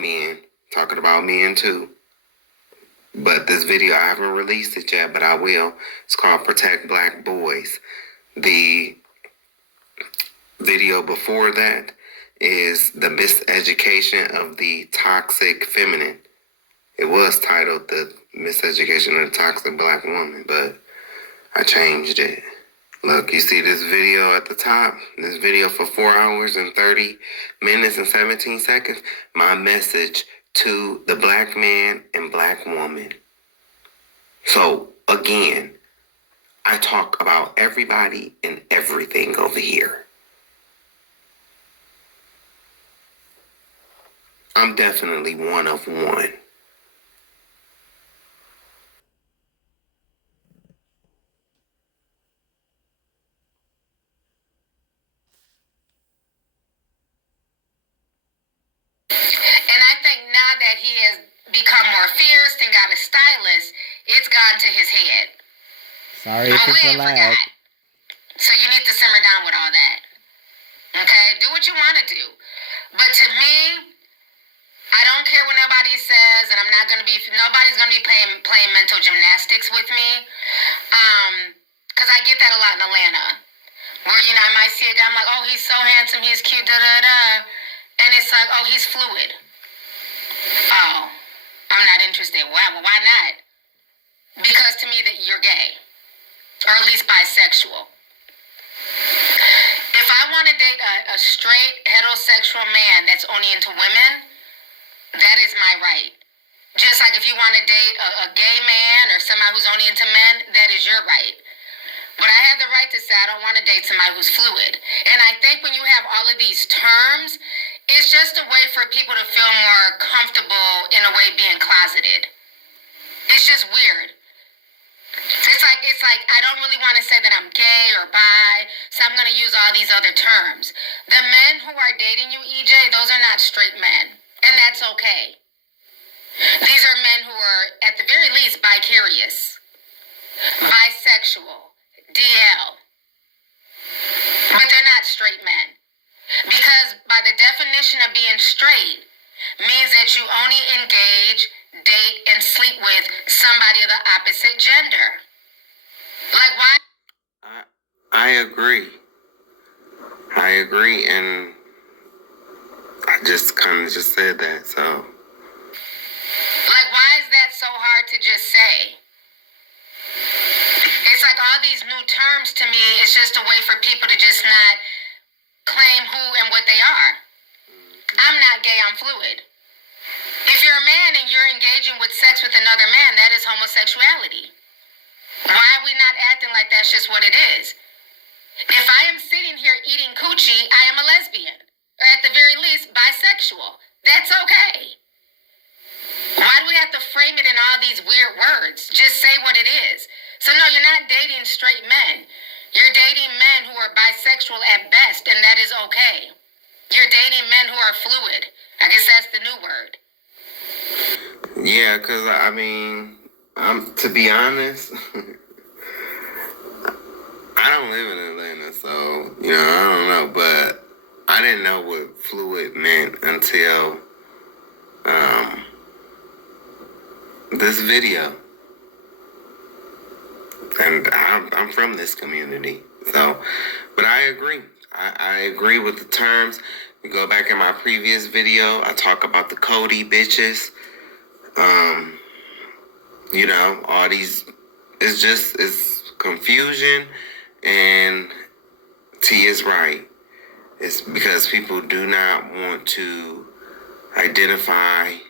men. Talking about men too. But this video, I haven't released it yet, but I will. It's called Protect Black Boys. The video before that is the miseducation of the toxic feminine. It was titled The Miseducation of the Toxic Black Woman, but I changed it. Look, you see this video at the top? This video for 4 hours and 30 minutes and 17 seconds. My message to the black man and black woman. So, again, I talk about everybody and everything over here. I'm definitely one of one. And I think now that he has become more fierce and got a stylist, it's gone to his head. Sorry if it's a lag. So you need to simmer down with all that. Okay? Do what you want to do. But to me, I don't care what nobody says, and nobody's going to be playing mental gymnastics with me. Because I get that a lot in Atlanta. Where, I might see a guy, I'm like, oh, he's so handsome, he's cute, da-da-da. And it's like, oh, he's fluid. Oh, I'm not interested. Why not? Because to me, that you're gay. Or at least bisexual. If I want to date a a straight heterosexual man that's only into women, that is my right. Just like if you want to date a gay man or somebody who's only into men, that is your right. But I have the right to say I don't want to date somebody who's fluid. And I think when you have all of these terms, it's just a way for people to feel more comfortable in a way being closeted. It's just weird. It's like I don't really want to say that I'm gay or bi, so I'm going to use all these other terms. The men who are dating you, EJ, those are not straight men, and that's okay. These are men who are, at the very least, bicurious, bisexual, DL, but they're not straight men. Because by the definition of being straight means that you only engage, date, and sleep with somebody of the opposite gender. Like, why? I agree. I agree, and I just kind of just said that, so. Like, why is that so hard to just say? It's like all these new terms to me, it's just a way for people to just not claim who and what they are. I'm not gay, I'm fluid. If you're a man and you're engaging with sex with another man, that is homosexuality. Why are we not acting like that's just what it is? If I am sitting here eating coochie, I am a lesbian. Or at the very least, bisexual. That's okay. Why do we have to frame it in all these weird words? Just say what it is. So no, you're not dating straight men. You're dating men who are bisexual at best, and that is okay. You're dating men who are fluid. I guess that's the new word. Yeah, because, I mean, to be honest, I don't live in Atlanta, so, I don't know, but I didn't know what fluid meant until this video. And I'm from this community, so, but I agree. I agree with the terms. You go back in my previous video, I talk about the Cody bitches. All these, it's confusion, and T is right. It's because people do not want to identify.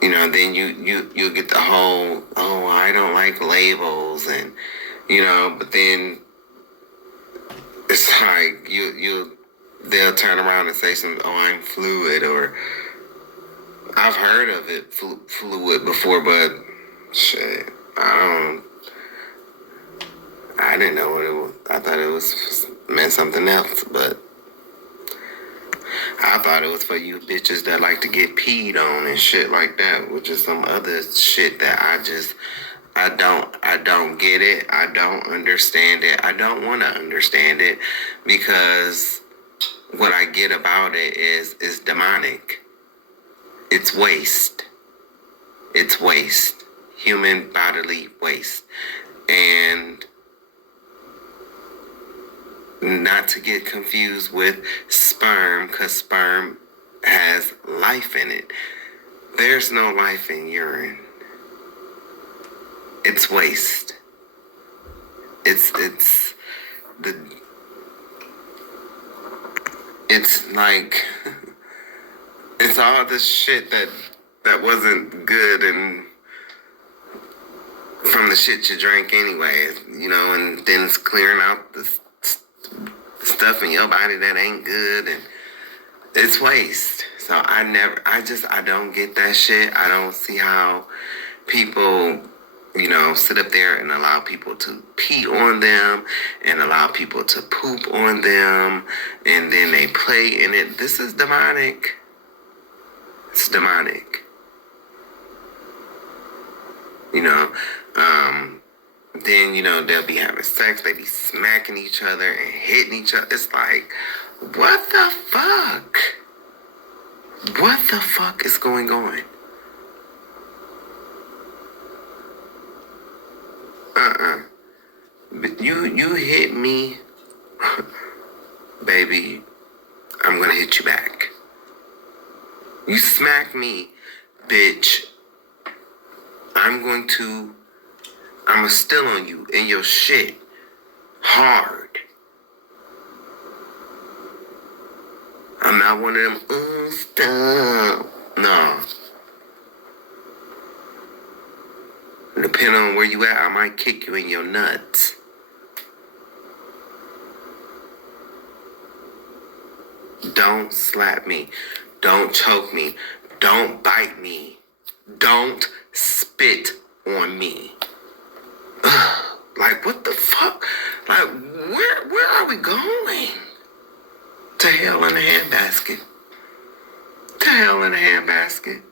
Then you'll get the whole, oh, I don't like labels, and, but then it's like, they'll turn around and say something, oh, I'm fluid, or I've heard of it, fluid before, but shit, I didn't know what it was. I thought it meant something else, but I thought it was for you bitches that like to get peed on and shit like that, which is some other shit that I don't get it. I don't understand it. I don't want to understand it, because what I get about it is demonic. It's waste. It's waste. Human bodily waste. And not to get confused with sperm, because sperm has life in it. There's no life in urine. It's waste. It's like it's all this shit that wasn't good, and from the shit you drank anyway, and then it's clearing out the stuff in your body that ain't good, and it's waste. So I don't get that shit. I don't see how people, sit up there and allow people to pee on them and allow people to poop on them, and then they play in it. This is demonic. It's demonic. Then, they'll be having sex, they be smacking each other and hitting each other. It's like, what the fuck? What the fuck is going on? You hit me, baby, I'm gonna hit you back. You smack me, bitch, I'ma steal on you in your shit hard. I'm not one of them, stop. No. Depending on where you at, I might kick you in your nuts. Don't slap me. Don't choke me. Don't bite me. Don't spit on me. Like, what the fuck? Like, where are we going? To hell in a handbasket. To hell in a handbasket.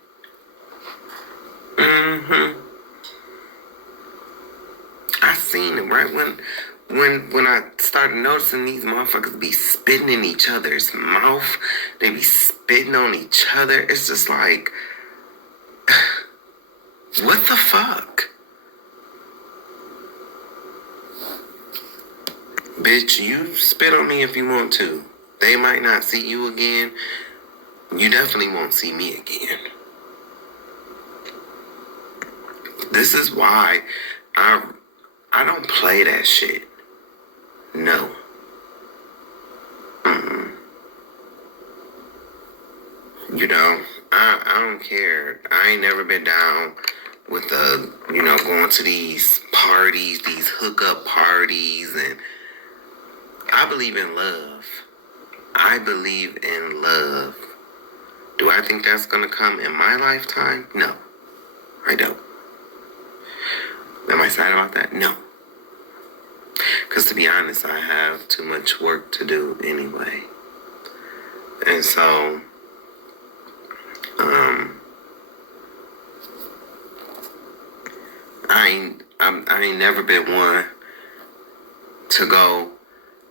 I seen it right when I started noticing these motherfuckers be spitting in each other's mouth. They be spitting on each other. It's just like, what the fuck? Bitch, you spit on me if you want to. They might not see you again. You definitely won't see me again. This is why I don't play that shit. No. You know, I don't care. I ain't never been down with going to these parties, these hookup parties, and I believe in love. I believe in love. Do I think that's gonna come in my lifetime? No, I don't. Am I sad about that? No. Because to be honest, I have too much work to do anyway. And so, I ain't never been one to go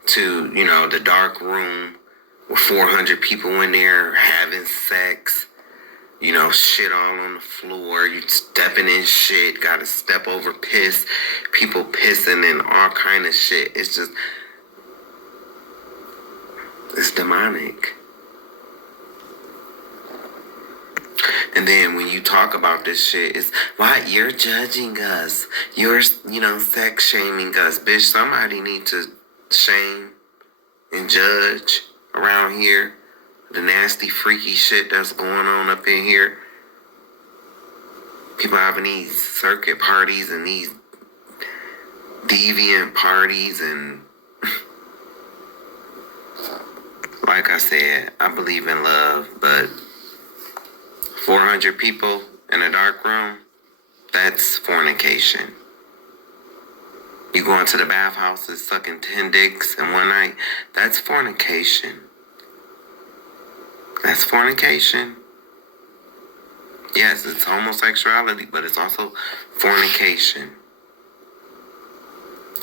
to, the dark room with 400 people in there having sex, shit all on the floor, you stepping in shit, gotta step over piss, people pissing and all kind of shit. It's demonic. And then when you talk about this shit, it's, why you're judging us? You're, sex shaming us. Bitch, somebody need to shame and judge around here. The nasty, freaky shit that's going on up in here. People having these circuit parties and these deviant parties, and like I said, I believe in love, but 400 people in a dark room, that's fornication. You going to the bathhouses sucking 10 dicks in one night, that's fornication. That's fornication. Yes, it's homosexuality, but it's also fornication.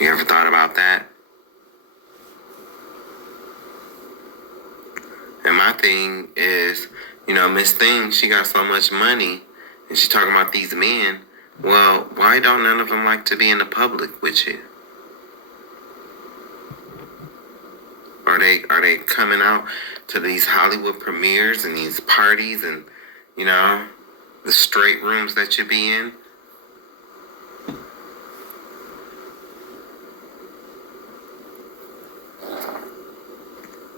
You ever thought about that? And my thing is, Miss Thing, she got so much money, and she talking about these men. Well, why don't none of them like to be in the public with you? Are they coming out to these Hollywood premieres and these parties and, the straight rooms that you be in?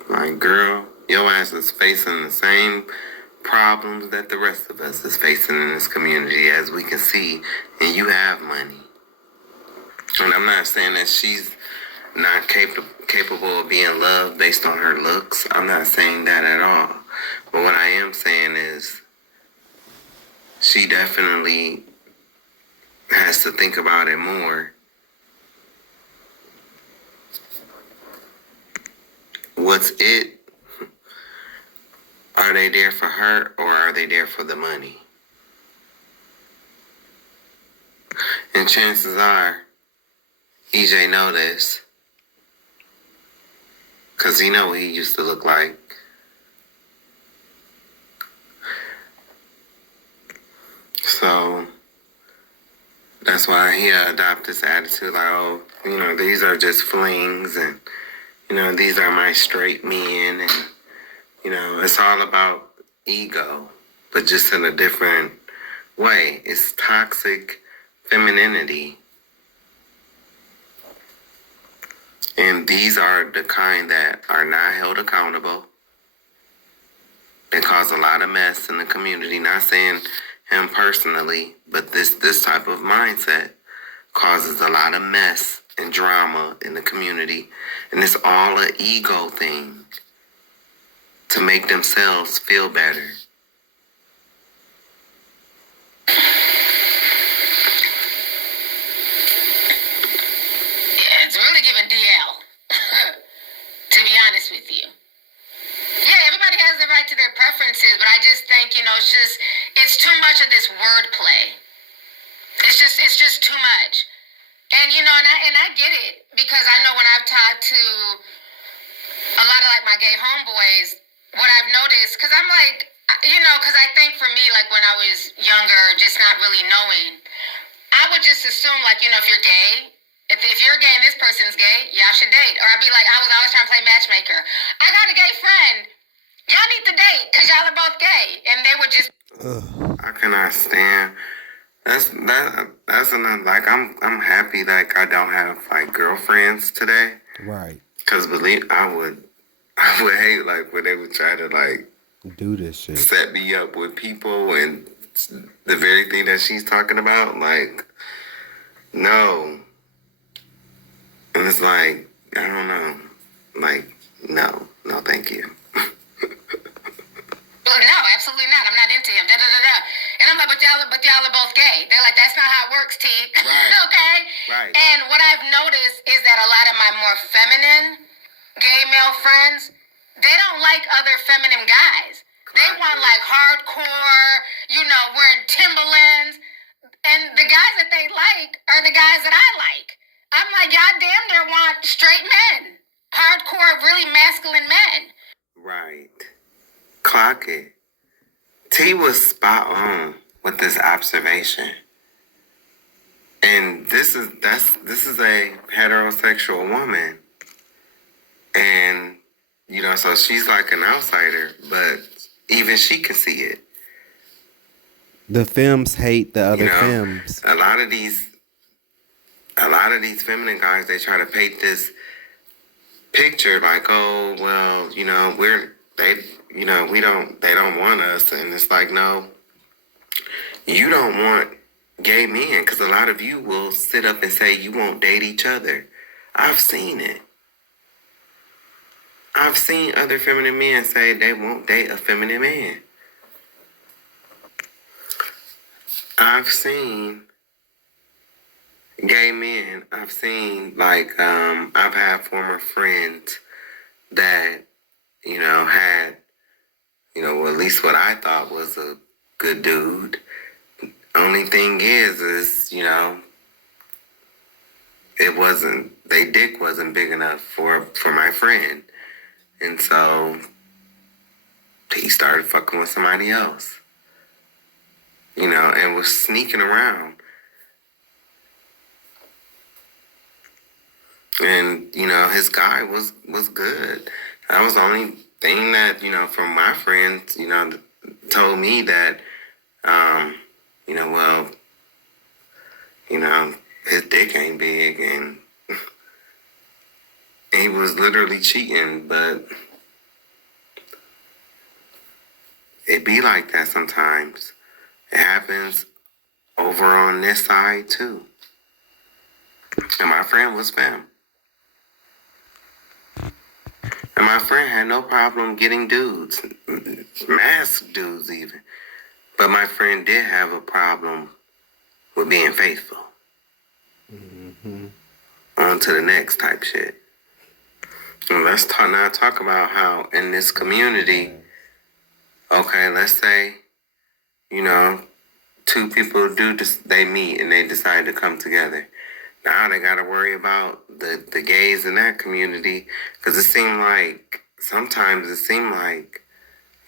Like, girl, your ass is facing the same problems that the rest of us is facing in this community, as we can see, and you have money. And I'm not saying that she's not capable of being loved based on her looks. I'm not saying that at all. But what I am saying is she definitely has to think about it more. What's it? Are they there for her, or are they there for the money? And chances are, EJ know this, because he know what he used to look like. So, that's why he adopted this attitude, like, oh, these are just flings, and, these are my straight men, and, it's all about ego, but just in a different way. It's toxic femininity. And these are the kind that are not held accountable. They cause a lot of mess in the community. Not saying him personally, but this type of mindset causes a lot of mess and drama in the community. And it's all an ego thing to make themselves feel better. Yeah, it's really giving DL, to be honest with you. Yeah, everybody has the right to their preferences, but I just think, it's too much of this wordplay. It's just too much. And, I get it, because I know when I've talked to a lot of, like, my gay homeboys, what I've noticed, because I'm like, because I think for me, like, when I was younger, just not really knowing, I would just assume, like, if you're gay, if you're gay and this person's gay, y'all should date. Or I'd be like, I was always trying to play matchmaker. I got a gay friend. Y'all need to date because y'all are both gay. And they would just... I cannot stand. That's enough. Like, I'm happy that I don't have, like, girlfriends today. Right. Because I would hate, like, when they would try to, like, do this shit, set me up with people, and the very thing that she's talking about, like, no. And it's like, I don't know. Like, no, thank you. No, absolutely not. I'm not into him. And I'm like, but y'all are both gay. They're like, that's not how it works, T. Right. Okay? Right. And what I've noticed is that a lot of my more feminine gay male friends, they don't like other feminine guys. They want, like, hardcore, wearing Timberlands. And the guys that they like are the guys that I like. I'm like, y'all damn near want straight men. Hardcore, really masculine men. Right. Clock it. T was spot on with this observation. And this is a heterosexual woman. And, so she's like an outsider, but even she can see it. The femmes hate the other femmes. A lot of these feminine guys, they try to paint this picture like, oh, well, they don't want us. And it's like, no, you don't want gay men, because a lot of you will sit up and say you won't date each other. I've seen it. I've seen other feminine men say they won't date a feminine man. I've seen gay men. I've seen, like, I've had former friends that, had, at least what I thought was a good dude. Only thing is, they dick wasn't big enough for my friend. And so he started fucking with somebody else, and was sneaking around. And, his guy was good. That was the only thing that, from my friends, told me that, his dick ain't big, and he was literally cheating, but it be like that sometimes. It happens over on this side too. And my friend was femme. And my friend had no problem getting dudes, masked dudes even. But my friend did have a problem with being faithful. Mm-hmm. On to the next type shit. And let's talk about how in this community, okay, let's say, two people they meet and they decide to come together. Now they got to worry about the gays in that community, because sometimes it seems like,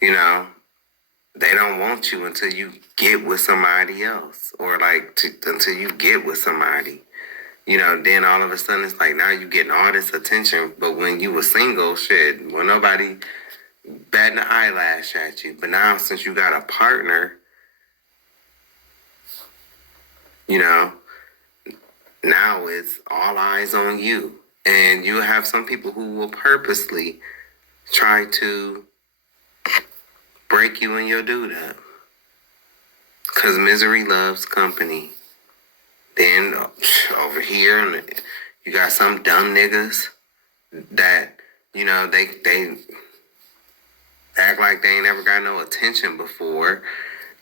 they don't want you until you get with somebody else, or like until you get with somebody. Then all of a sudden it's like, now you getting all this attention, but when you were single, shit, well, nobody batting an eyelash at you. But now since you got a partner, now it's all eyes on you. And you have some people who will purposely try to break you in your dude up. Because misery loves company. Then over here, you got some dumb niggas that, you know, they act like they ain't never got no attention before,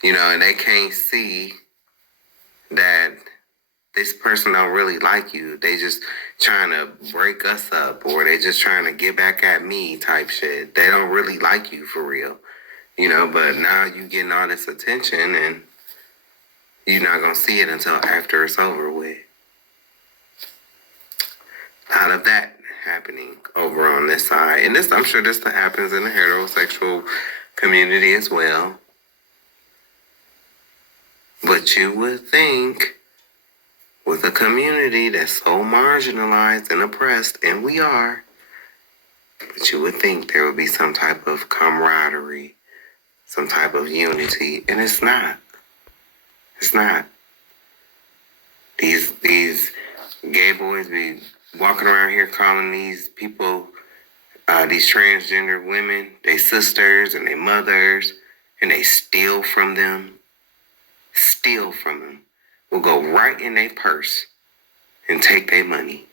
you know, and they can't see that this person don't really like you. They just trying to break us up, or they just trying to get back at me type shit. They don't really like you for real, you know, but now you getting all this attention and you're not going to see it until after it's over with. Out of that happening over on this side, and this, I'm sure this happens in the heterosexual community as well. But you would think with a community that's so marginalized and oppressed, and we are, but you would think there would be some type of camaraderie, some type of unity, and it's not. It's not. These gay boys be walking around here calling these people, these transgender women, they sisters and they mothers, and they steal from them. Steal from them. Will go right in their purse and take their money.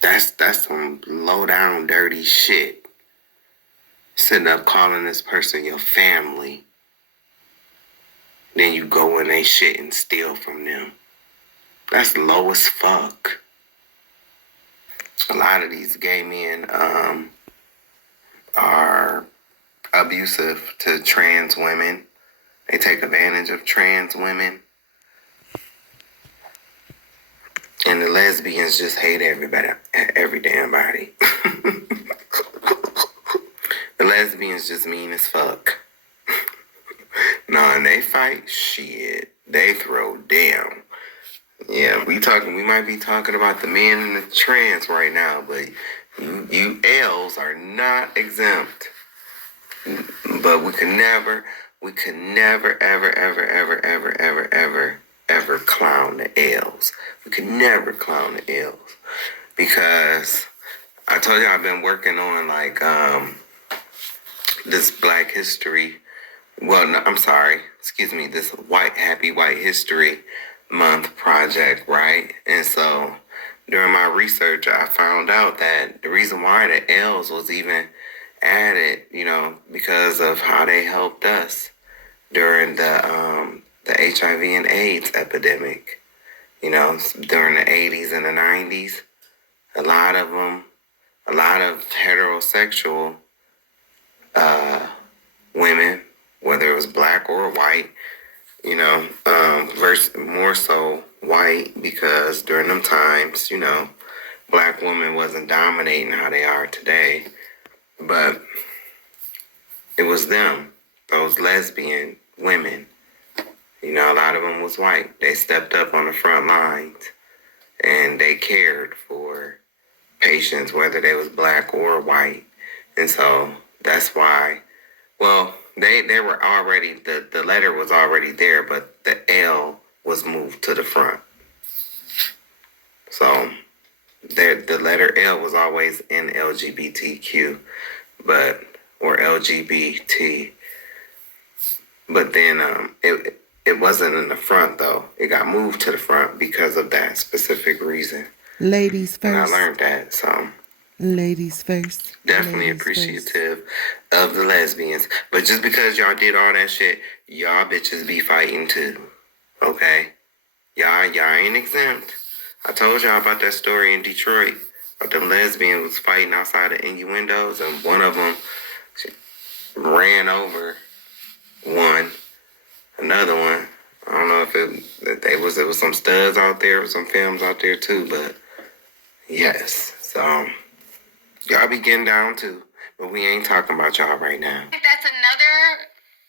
That's some low down dirty shit. Sitting up calling this person your family. Then you go in they shit and steal from them. That's low as fuck. A lot of these gay men are abusive to trans women. They take advantage of trans women. And the lesbians just hate everybody, every damn body. The lesbians just mean as fuck. Nah, and they fight, shit. They throw down. Yeah, we might be talking about the men and the trans right now, but you L's are not exempt. But we could never, ever clown the L's. We could never clown the L's. Because I told you I've been working on this Black History, this Happy White History Month project, right? And so during my research, I found out that the reason why the L's was even added, you know, because of how they helped us during the HIV and AIDS epidemic, you know, during the 80s and the 90s. A lot of heterosexual women, whether it was Black or white, you know, versus more so white, because during them times, you know, Black women wasn't dominating how they are today. But it was them, those lesbian women. You know, a lot of them was white. They stepped up on the front lines and they cared for patients, whether they was Black or white. And so that's why, well, they were already, the letter was already there, but the L was moved to the front. So the letter L was always in LGBTQ, or LGBT. But then it wasn't in the front though. It got moved to the front because of that specific reason. Ladies first. And I learned that, so ladies first. Definitely ladies appreciative of the lesbians. But just because y'all did all that shit, y'all bitches be fighting too. Okay? Y'all ain't exempt. I told y'all about that story in Detroit. About them lesbians was fighting outside of innuendos, and one of them ran over another one. I don't know if it was some studs out there or some films out there too, but yes. So y'all be getting down too, but we ain't talking about y'all right now. That's another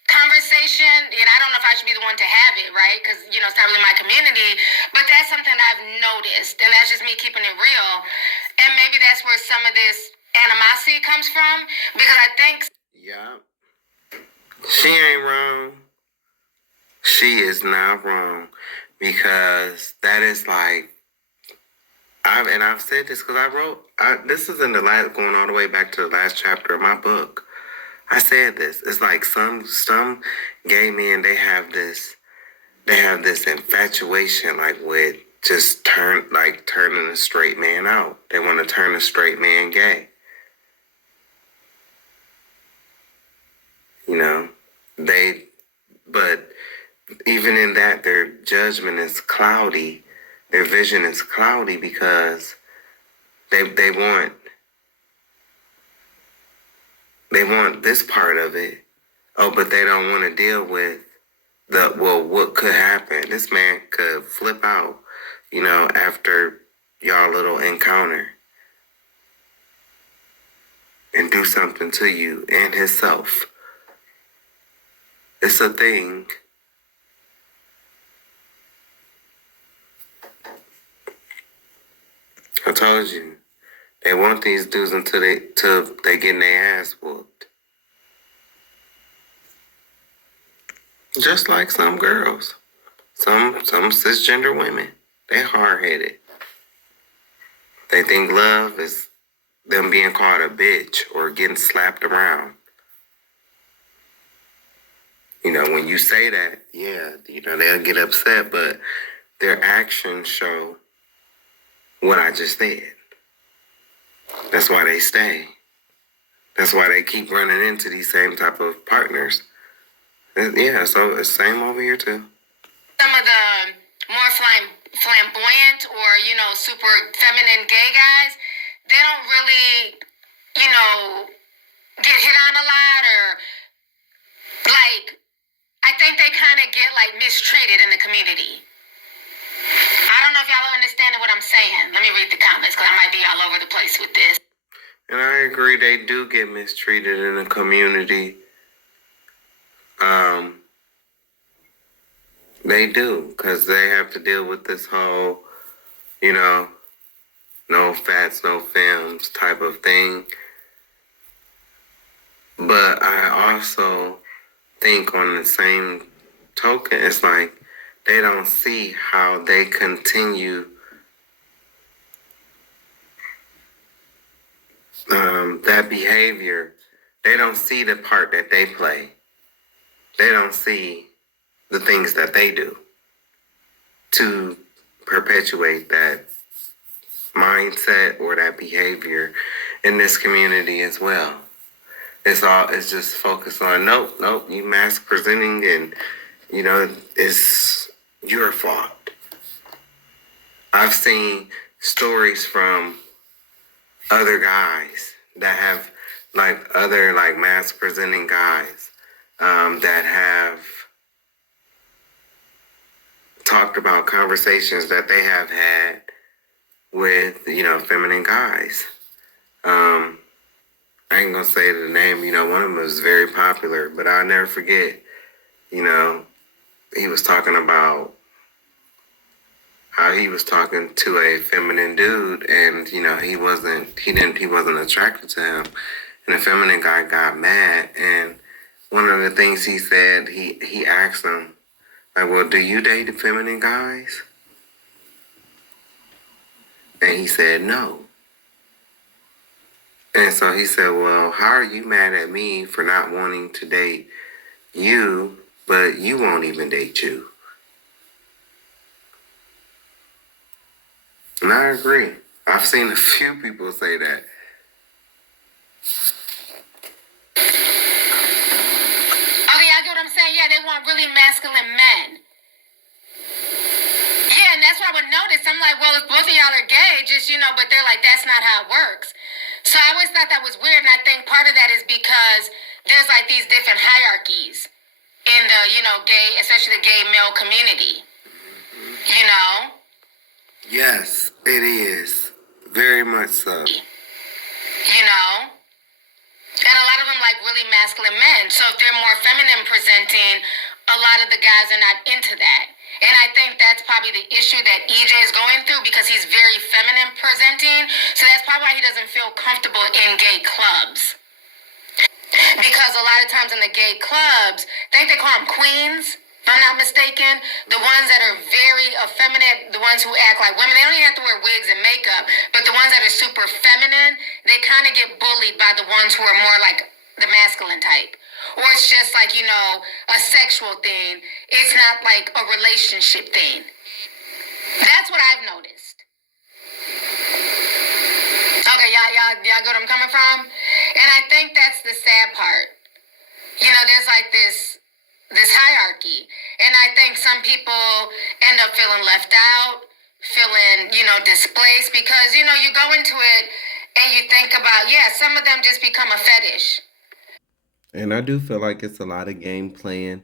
conversation, and I don't know if I should be the one to have it, right? Because, you know, it's not really my community, but that's something I've noticed, and that's just me keeping it real. And maybe that's where some of this animosity comes from, because I think... Yeah. She ain't wrong. She is not wrong, because that is like I've said this because this is in the last, going all the way back to the last chapter of my book. I said this. It's like some gay men, they have this infatuation, like, with just turning a straight man out. They want to turn a straight man gay. You know, but even in that, their judgment is cloudy. Their vision is cloudy because they want this part of it. Oh, but they don't want to deal with what could happen. This man could flip out, after y'all little encounter and do something to you and himself. It's a thing. I told you. They want these dudes until they getting their ass whooped. Just like some girls. Some cisgender women. They hard-headed. They think love is them being called a bitch or getting slapped around. When you say that, yeah, they'll get upset, but their actions show what I just said. That's why they stay. That's why they keep running into these same type of partners. Yeah, so it's the same over here too. Some of the more flamboyant or, super feminine gay guys, they don't really, get hit on a lot, or, I think they kind of get, mistreated in the community. I don't know if y'all are understanding what I'm saying. Let me read the comments because I might be all over the place with this. And I agree, they do get mistreated in the community. They do, because they have to deal with this whole, no fats, no films type of thing. But I also think on the same token, it's like they don't see how they continue that behavior. They don't see the part that they play. They don't see the things that they do to perpetuate that mindset or that behavior in this community as well. It's just focused on, nope, you mask presenting and, it's your fault. I've seen stories from other guys that have, other mask presenting guys that have talked about conversations that they have had with, feminine guys. I ain't gonna say the name, one of them was very popular, but I'll never forget, he was talking about how he was talking to a feminine dude and, he wasn't attracted to him. And the feminine guy got mad, and one of the things he said, he asked him, well, do you date the feminine guys? And he said no. And so he said, well, how are you mad at me for not wanting to date you, but you won't even date you? And I agree. I've seen a few people say that. Okay, I get what I'm saying. Yeah, they want really masculine men. Yeah, and that's what I would notice. I'm like, well, if both of y'all are gay, just, but they're like, that's not how it works. So I always thought that was weird, and I think part of that is because there's, these different hierarchies in the, gay, especially the gay male community. Yes, it is. Very much so. And a lot of them like really masculine men. So if they're more feminine presenting, a lot of the guys are not into that. And I think that's probably the issue that EJ is going through because he's very feminine presenting. So that's probably why he doesn't feel comfortable in gay clubs. Because a lot of times in the gay clubs, I think they call them queens. If I'm not mistaken, the ones that are very effeminate, the ones who act like women, they don't even have to wear wigs and makeup, but the ones that are super feminine, they kind of get bullied by the ones who are more like the masculine type. Or it's just like, a sexual thing. It's not like a relationship thing. That's what I've noticed. Okay, y'all get what I'm coming from? And I think that's the sad part. There's like this hierarchy. And I think some people end up feeling left out, feeling, displaced because, you go into it and you think about, some of them just become a fetish. And I do feel like it's a lot of game playing,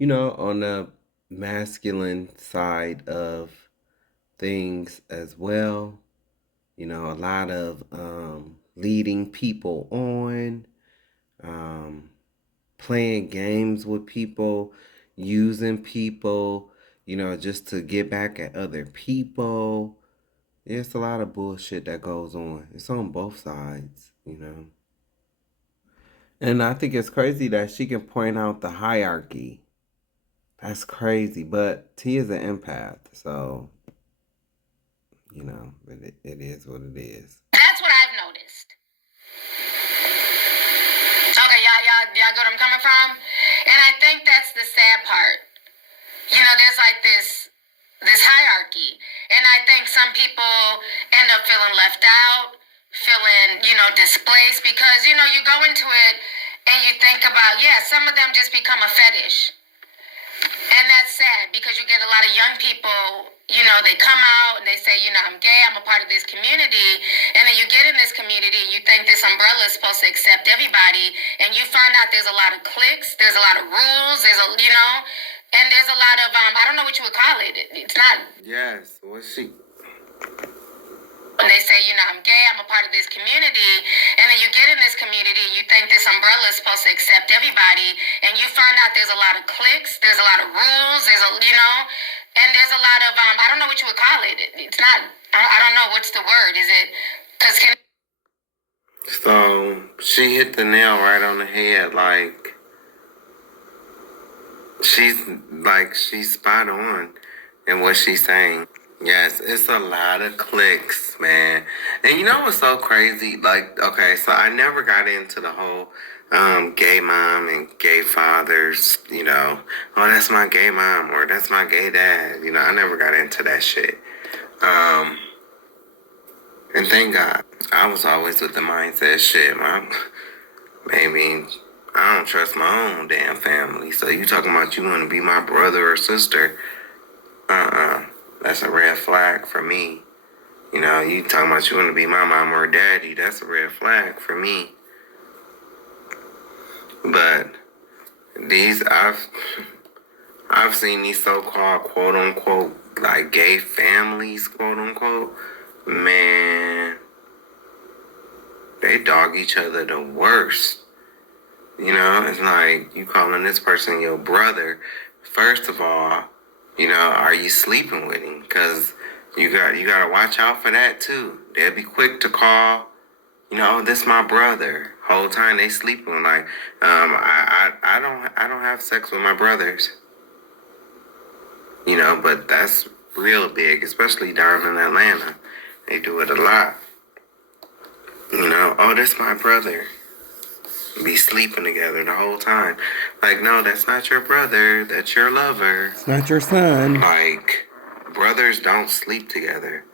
on the masculine side of things as well. A lot of leading people on, playing games with people, using people, just to get back at other people. It's a lot of bullshit that goes on. It's on both sides. And I think it's crazy that she can point out the hierarchy. That's crazy. But T is an empath, so, it is what it is. That's what I've noticed. Okay, y'all get what I'm coming from? And I think that's the sad part. There's like this hierarchy. And I think some people end up feeling left out, feeling, displaced because, you go into it and you think about, some of them just become a fetish. And that's sad because you get a lot of young people, they come out and they say, I'm gay, I'm a part of this community. And then you get in this community and you think this umbrella is supposed to accept everybody. And you find out there's a lot of cliques, there's a lot of rules, and there's a lot of, I don't know what you would call it. It's not. Yes, what's she? When they say, I'm gay, I'm a part of this community, and then you get in this community and you think this umbrella is supposed to accept everybody, and you find out there's a lot of cliques, there's a lot of rules, and there's a lot of, I don't know what you would call it. It's not, I don't know what's the word. Is it, So, she hit the nail right on the head, she's spot on in what she's saying. Yes, it's a lot of clicks, man. And you know what's so crazy? Okay, so I never got into the whole gay mom and gay fathers, oh, that's my gay mom or that's my gay dad. I never got into that shit. And thank God, I was always with the mindset, shit, maybe I don't trust my own damn family. So you talking about you want to be my brother or sister? That's a red flag for me. You talking about you want to be my mom or daddy? That's a red flag for me. But I've seen these so-called quote unquote like gay families, quote unquote. Man, they dog each other the worst. It's like you calling this person your brother. First of all, are you sleeping with him? Because you gotta watch out for that too. They'll be quick to call, this my brother. Whole time they sleeping. Like, I don't have sex with my brothers. But that's real big, especially down in Atlanta. They do it a lot. Oh, this my brother. Be sleeping together the whole time. Like, no, that's not your brother. That's your lover. It's not your son. Like, brothers don't sleep together.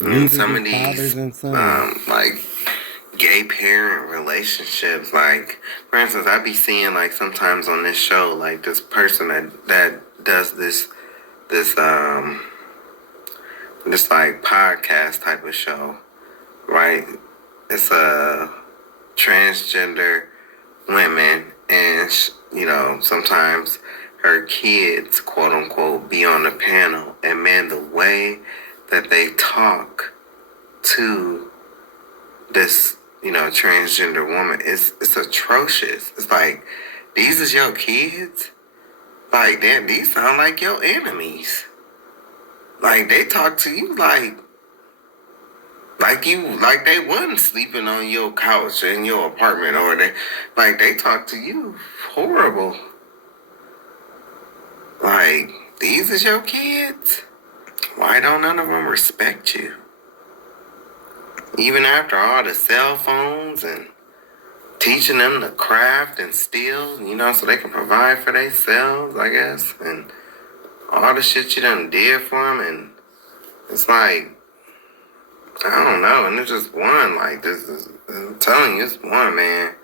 Neither Some do of these, fathers and sons. like, gay parent relationships, like, for instance, I be seeing, like, sometimes on this show, like, this person that does this like podcast type of show, right? It's a transgender women, and sometimes her kids, quote unquote, be on the panel, and man, the way that they talk to this transgender woman is it's atrocious. It's like, these is your kids? Like, damn, these sound like your enemies. Like, they talk to you like they wasn't sleeping on your couch in your apartment, or they talk to you horrible. Like, these is your kids? Why don't none of them respect you? Even after all the cell phones and teaching them to craft and steal, you know, so they can provide for themselves, I guess, and all the shit you done did for them, and it's like, I don't know, and it's just one, like, this is, I'm telling you, it's one, man.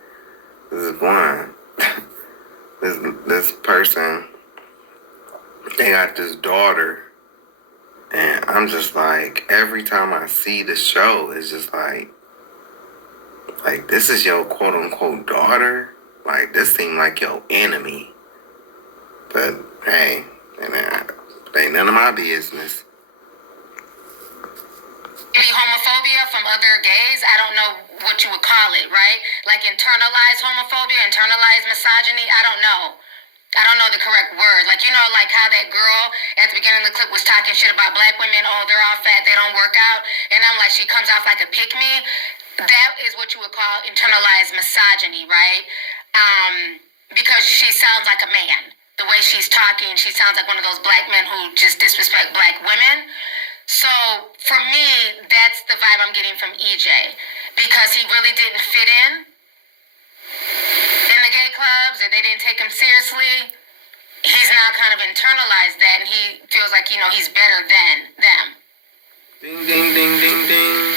This is one. this person, they got this daughter, and I'm just like, every time I see the show, it's just like, this is your quote-unquote daughter? Like, this seemed like your enemy. But, hey, ain't none of my business. Homophobia from other gays, I don't know what you would call it, right? Like internalized homophobia, internalized misogyny, I don't know. I don't know the correct word. Like, you know, like how that girl at the beginning of the clip was talking shit about black women. Oh, they're all fat, they don't work out. And I'm like, she comes off like a pick-me. That is what you would call internalized misogyny, right? Because she sounds like a man. The way she's talking, she sounds like one of those black men who just disrespect black women. So for me, that's the vibe I'm getting from EJ. Because he really didn't fit in the gay clubs, and they didn't take him seriously. He's now kind of internalized that, and he feels like, you know, he's better than them. Ding, ding, ding, ding, ding.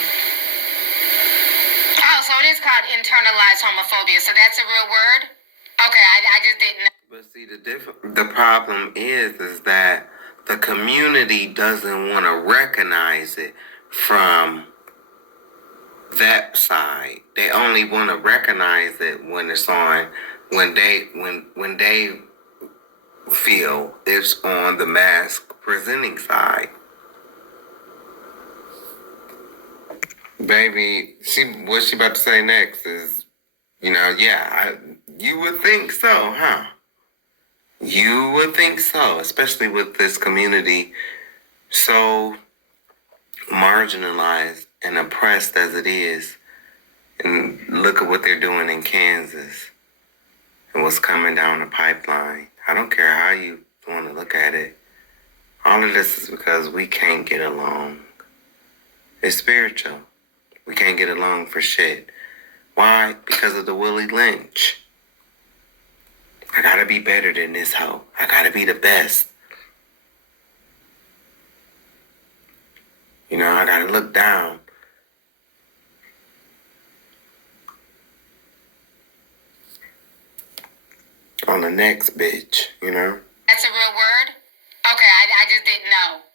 Oh, so it is called internalized homophobia. So that's a real word? Okay, I just didn't know. But see, the problem is that the community doesn't want to recognize it from that side. They only want to recognize it when it's on, when they feel it's on the mask presenting side. Baby, what she about to say next is, you know, yeah, you would think so, huh? You would think so, especially with this community so marginalized and oppressed as it is. And look at what they're doing in Kansas and what's coming down the pipeline. I don't care how you want to look at it. All of this is because we can't get along. It's spiritual. We can't get along for shit. Why? Because of the Willie Lynch. I gotta be better than this hoe. I gotta be the best. You know, I gotta look down. On the next bitch, you know? That's a real word? Okay, I just didn't know.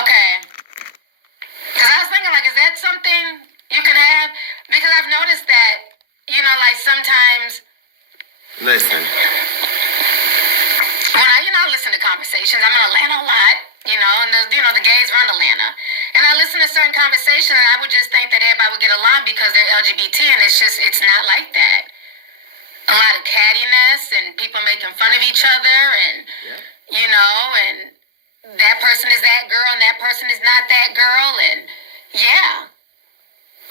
Okay. Because I was thinking, like, is that something you can have? Because I've noticed that, you know, like sometimes... Listen. When I listen to conversations, I'm in Atlanta a lot, you know, and the gays run Atlanta. And I listen to certain conversations, and I would just think that everybody would get along because they're LGBT, and it's not like that. A lot of cattiness and people making fun of each other, and, you know, and that person is that girl and that person is not that girl, and yeah.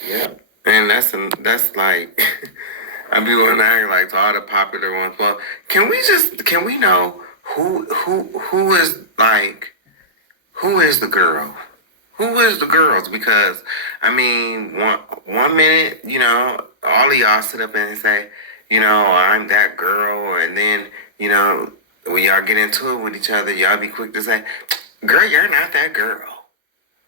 Yeah. And that's like, I be wanting to act like to all the popular ones. Well, can we know who is like, who is the girl? Who is the girls? Because, I mean, one minute, you know, all of y'all sit up and say, you know, I'm that girl. And then, you know, when y'all get into it with each other, y'all be quick to say, girl, you're not that girl.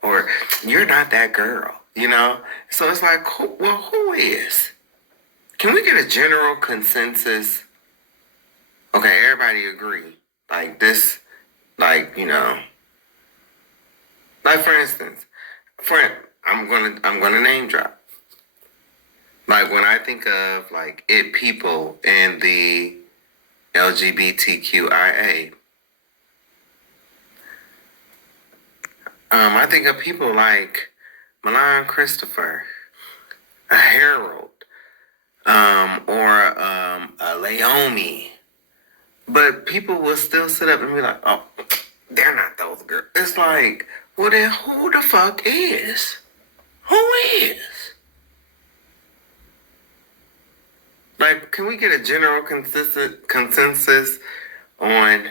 Or, you're not that girl, you know? So it's like, who is? Can we get a general consensus? Okay, everybody agree. Like this, like, you know. Like, for instance, I'm gonna name drop. Like, when I think of, like, it people in the LGBTQIA, I think of people like Milan Christopher, a Harold, or a Laomi. But people will still sit up and be like, oh, they're not those girls. It's like, well, then who the fuck is? Who is? Like, can we get a general consensus on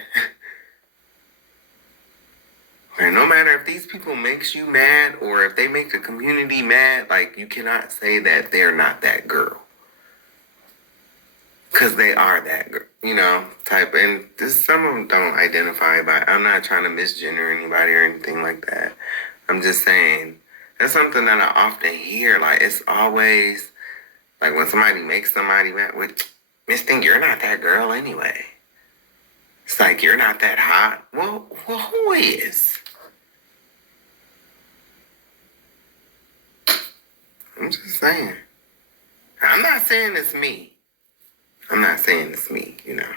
And no matter if these people makes you mad or if they make the community mad, like, you cannot say that they're not that girl. Because they are that girl, you know, type. And this, some of them don't identify by, I'm not trying to misgender anybody or anything like that. I'm just saying, that's something that I often hear. Like, it's always, like, when somebody makes somebody mad, which, Miss Thing, you're not that girl anyway. It's like, you're not that hot. Well, who is? I'm just saying. I'm not saying it's me. I'm not saying it's me, you know.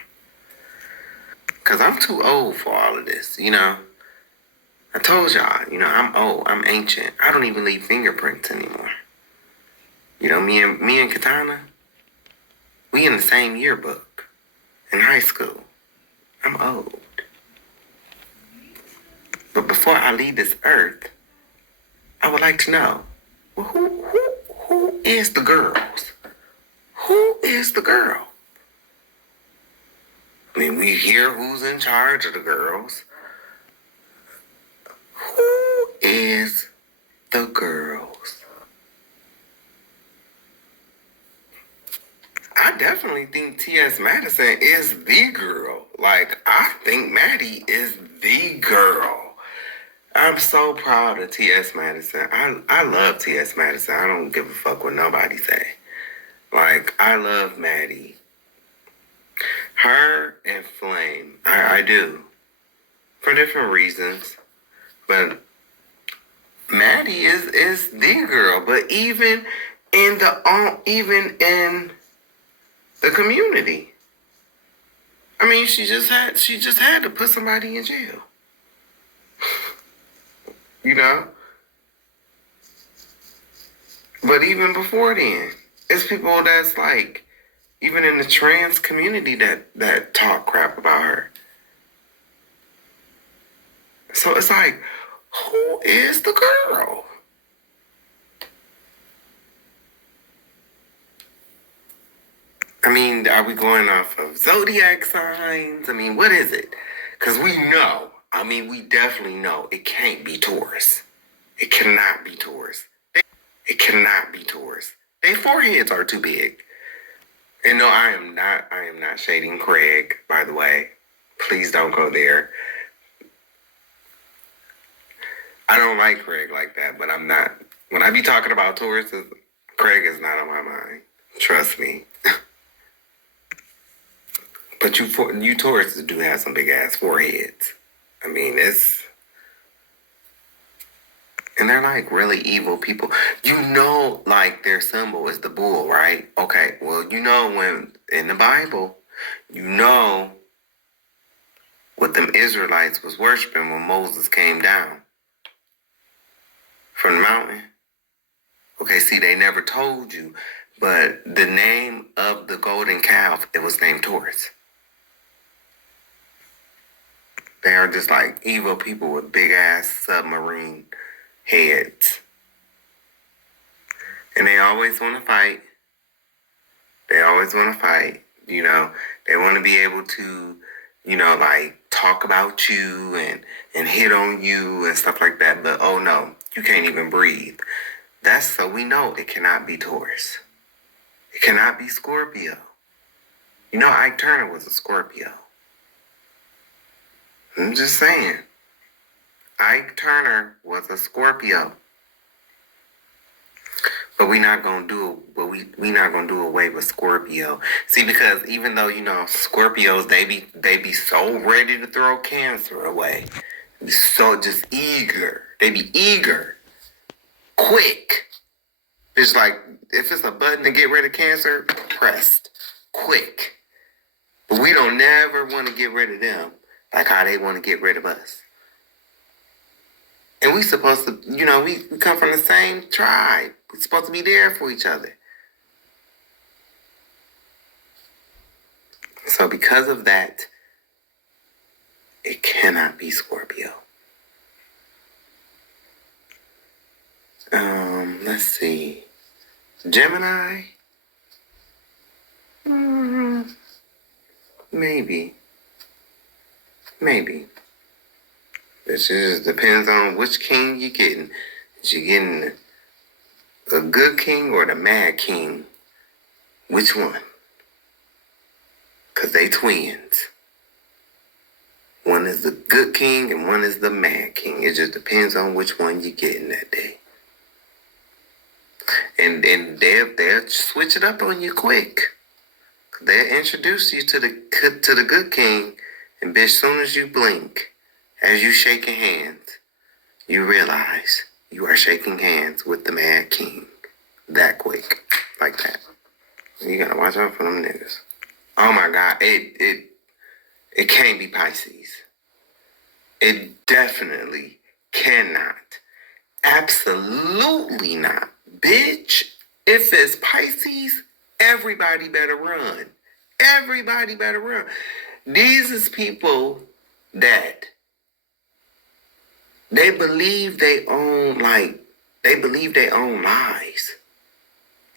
Because I'm too old for all of this, you know. I told y'all, you know, I'm old. I'm ancient. I don't even leave fingerprints anymore. You know, me and Katana, we in the same yearbook in high school. I'm old. But before I leave this earth, I would like to know, well, who is the girls? Who is the girl? I mean, we hear who's in charge of the girls. Who is the girls? I definitely think T.S. Madison is the girl. Like, I think Maddie is the girl. I'm so proud of T.S. Madison. I love T.S. Madison. I don't give a fuck what nobody say. Like, I love Maddie. Her and Flame. I do. For different reasons. But Maddie is the girl. But even in the community. I mean, she just had to put somebody in jail. You know? But even before then, it's people that's like, even in the trans community that talk crap about her. So it's like, who is the girl? I mean, are we going off of zodiac signs? I mean, what is it? Because we know, I mean, we definitely know it can't be Taurus. It cannot be Taurus. It cannot be Taurus. Their foreheads are too big. And no, I am not shading Craig, by the way. Please don't go there. I don't like Craig like that, but I'm not. When I be talking about Taurus, Craig is not on my mind. Trust me. But you Tauruses do have some big ass foreheads. I mean, and they're like really evil people. You know, like their symbol is the bull, right? Okay, well, you know when in the Bible, you know what them Israelites was worshiping when Moses came down from the mountain. Okay, see, they never told you, but the name of the golden calf, it was named Taurus. They are just like evil people with big ass submarine heads. And they always want to fight. They always want to fight. You know, they want to be able to, you know, like talk about you and hit on you and stuff like that. But oh no, you can't even breathe. That's so we know it cannot be Taurus. It cannot be Scorpio. You know, Ike Turner was a Scorpio. I'm just saying. Ike Turner was a Scorpio. But we not gonna do away with Scorpio. See, because even though, you know, Scorpios, they be so ready to throw Cancer away. Be so just eager. They be eager. Quick. It's like if it's a button to get rid of Cancer, pressed. Quick. But we don't never want to get rid of them like how they want to get rid of us. And we supposed to, you know, we come from the same tribe. We're supposed to be there for each other. So because of that, it cannot be Scorpio. Let's see. Gemini? Maybe. It just depends on which king you're getting. Is you getting a good king or the mad king? Which one? Because they twins. One is the good king and one is the mad king. It just depends on which one you're getting that day. And they'll switch it up on you quick. They'll introduce you to the good king, and bitch, soon as you blink, as you shaking hands, you realize you are shaking hands with the mad king. That quick. Like that. You gotta watch out for them niggas. Oh my God, it can't be Pisces. It definitely cannot. Absolutely not. Bitch, if it's Pisces, everybody better run. Everybody better run. These is people that they believe they own lies.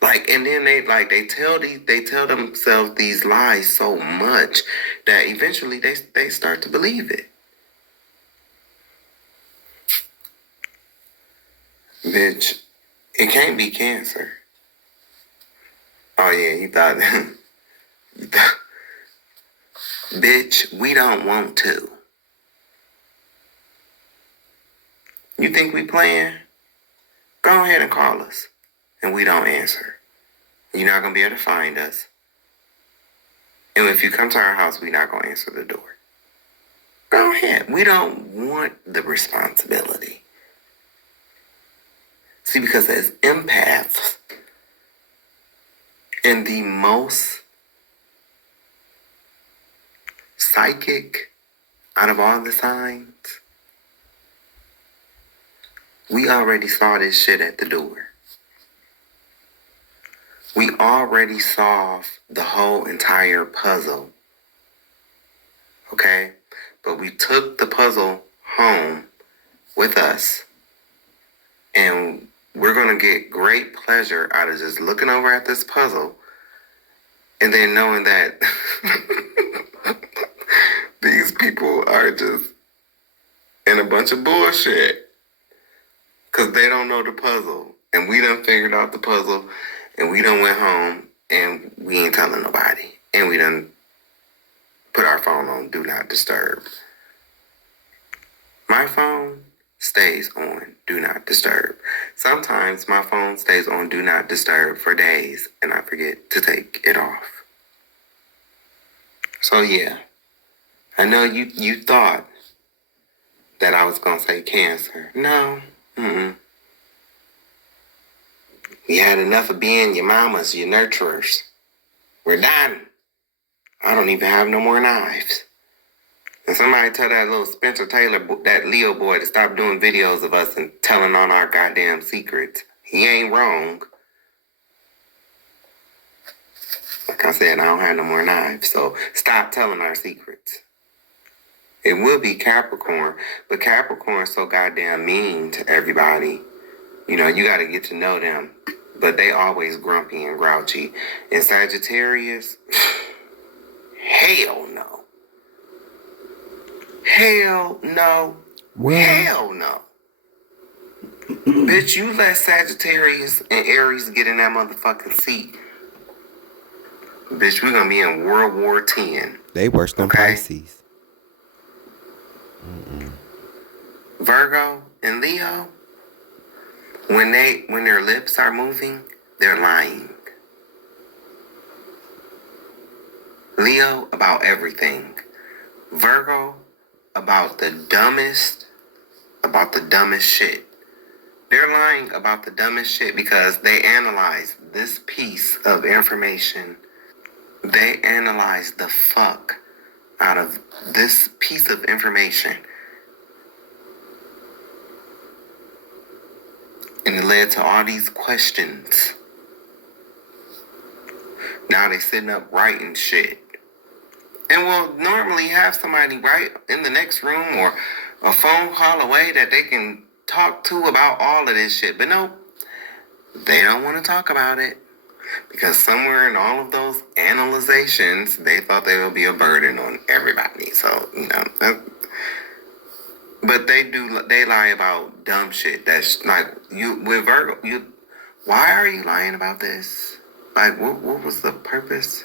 Like, and then they tell themselves these lies so much that eventually they start to believe it. Bitch, it can't be Cancer. Oh yeah, you thought bitch, we don't want to. You think we playing? Go ahead and call us. And we don't answer. You're not gonna be able to find us. And if you come to our house, we're not gonna answer the door. Go ahead. We don't want the responsibility. See, because as empaths, and the most psychic out of all the signs, we already saw this shit at the door. We already solved the whole entire puzzle. Okay? But we took the puzzle home with us. And we're going to get great pleasure out of just looking over at this puzzle and then knowing that these people are just in a bunch of bullshit because they don't know the puzzle. And we done figured out the puzzle and we done went home and we ain't telling nobody. And we done put our phone on Do Not Disturb. My phone stays on Do Not Disturb. Sometimes my phone stays on Do Not Disturb for days and I forget to take it off. So yeah, I know you thought that I was gonna say Cancer. No, we had enough of being your mamas, your nurturers. We're done. I don't even have no more knives. And somebody tell that little Spencer Taylor, that Leo boy, to stop doing videos of us and telling on our goddamn secrets. He ain't wrong. Like I said, I don't have no more knives, so stop telling our secrets. It will be Capricorn, but Capricorn's so goddamn mean to everybody. You know, you gotta get to know them. But they always grumpy and grouchy. And Sagittarius, hell no. Hell no. What? Hell no. Bitch, you let Sagittarius and Aries get in that motherfucking seat. Bitch, we're gonna be in World War X. They worse than Pisces. Virgo and Leo, when their lips are moving, they're lying. Leo about everything. Virgo about the dumbest shit. They're lying about the dumbest shit because they analyze this piece of information. They analyze the fuck out of this piece of information. And it led to all these questions. Now they sitting up writing shit. And we'll normally have somebody right in the next room or a phone call away that they can talk to about all of this shit. But no, they don't want to talk about it. Because somewhere in all of those analyzations, they thought they would be a burden on everybody. So, you know, But they lie about dumb shit. That's like, with Virgo, why are you lying about this? Like, what was the purpose?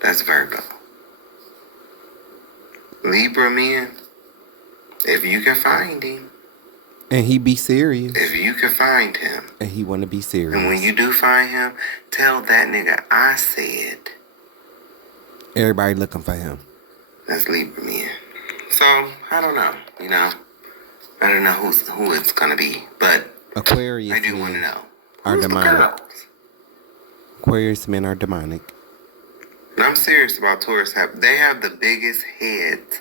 That's Virgo. Libra men, if you can find him. And he be serious. If you can find him. And he want to be serious. And when you do find him, tell that nigga I said. Everybody looking for him. That's Libra men. So, I don't know, I don't know who it's going to be, but Aquarius I do want to know. Are Who's demonic. the girls? Aquarius men are demonic. And I'm serious about Taurus. They have the biggest heads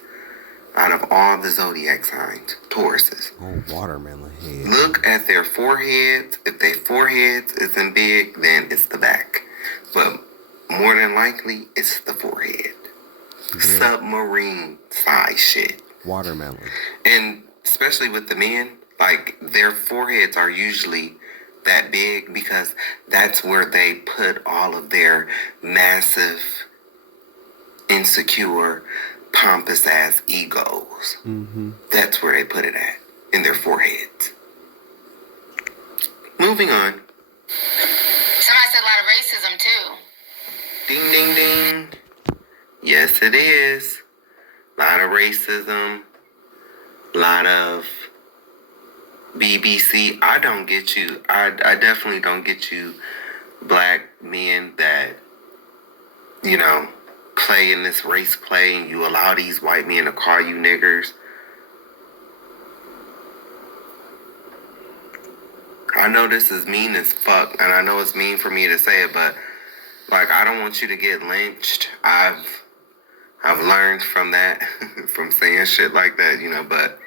out of all the zodiac signs. Tauruses. Oh, watermelon head. Look at their foreheads. If their foreheads isn't big, then it's the back. But more than likely, it's the forehead. Yeah. Submarine size shit. Watermelon. And especially with the men, like, their foreheads are usually that big because that's where they put all of their massive, insecure, pompous ass egos. Mm-hmm. That's where they put it at, in their foreheads. Moving on. Somebody said a lot of racism too. Ding, ding, ding. Yes, it is. A lot of racism. A lot of BBC. I don't get you. I definitely don't get you black men that, play in this race play and you allow these white men to call you niggers. I know this is mean as fuck, and I know it's mean for me to say it, but, like, I don't want you to get lynched. I've learned from that, from saying shit like that, but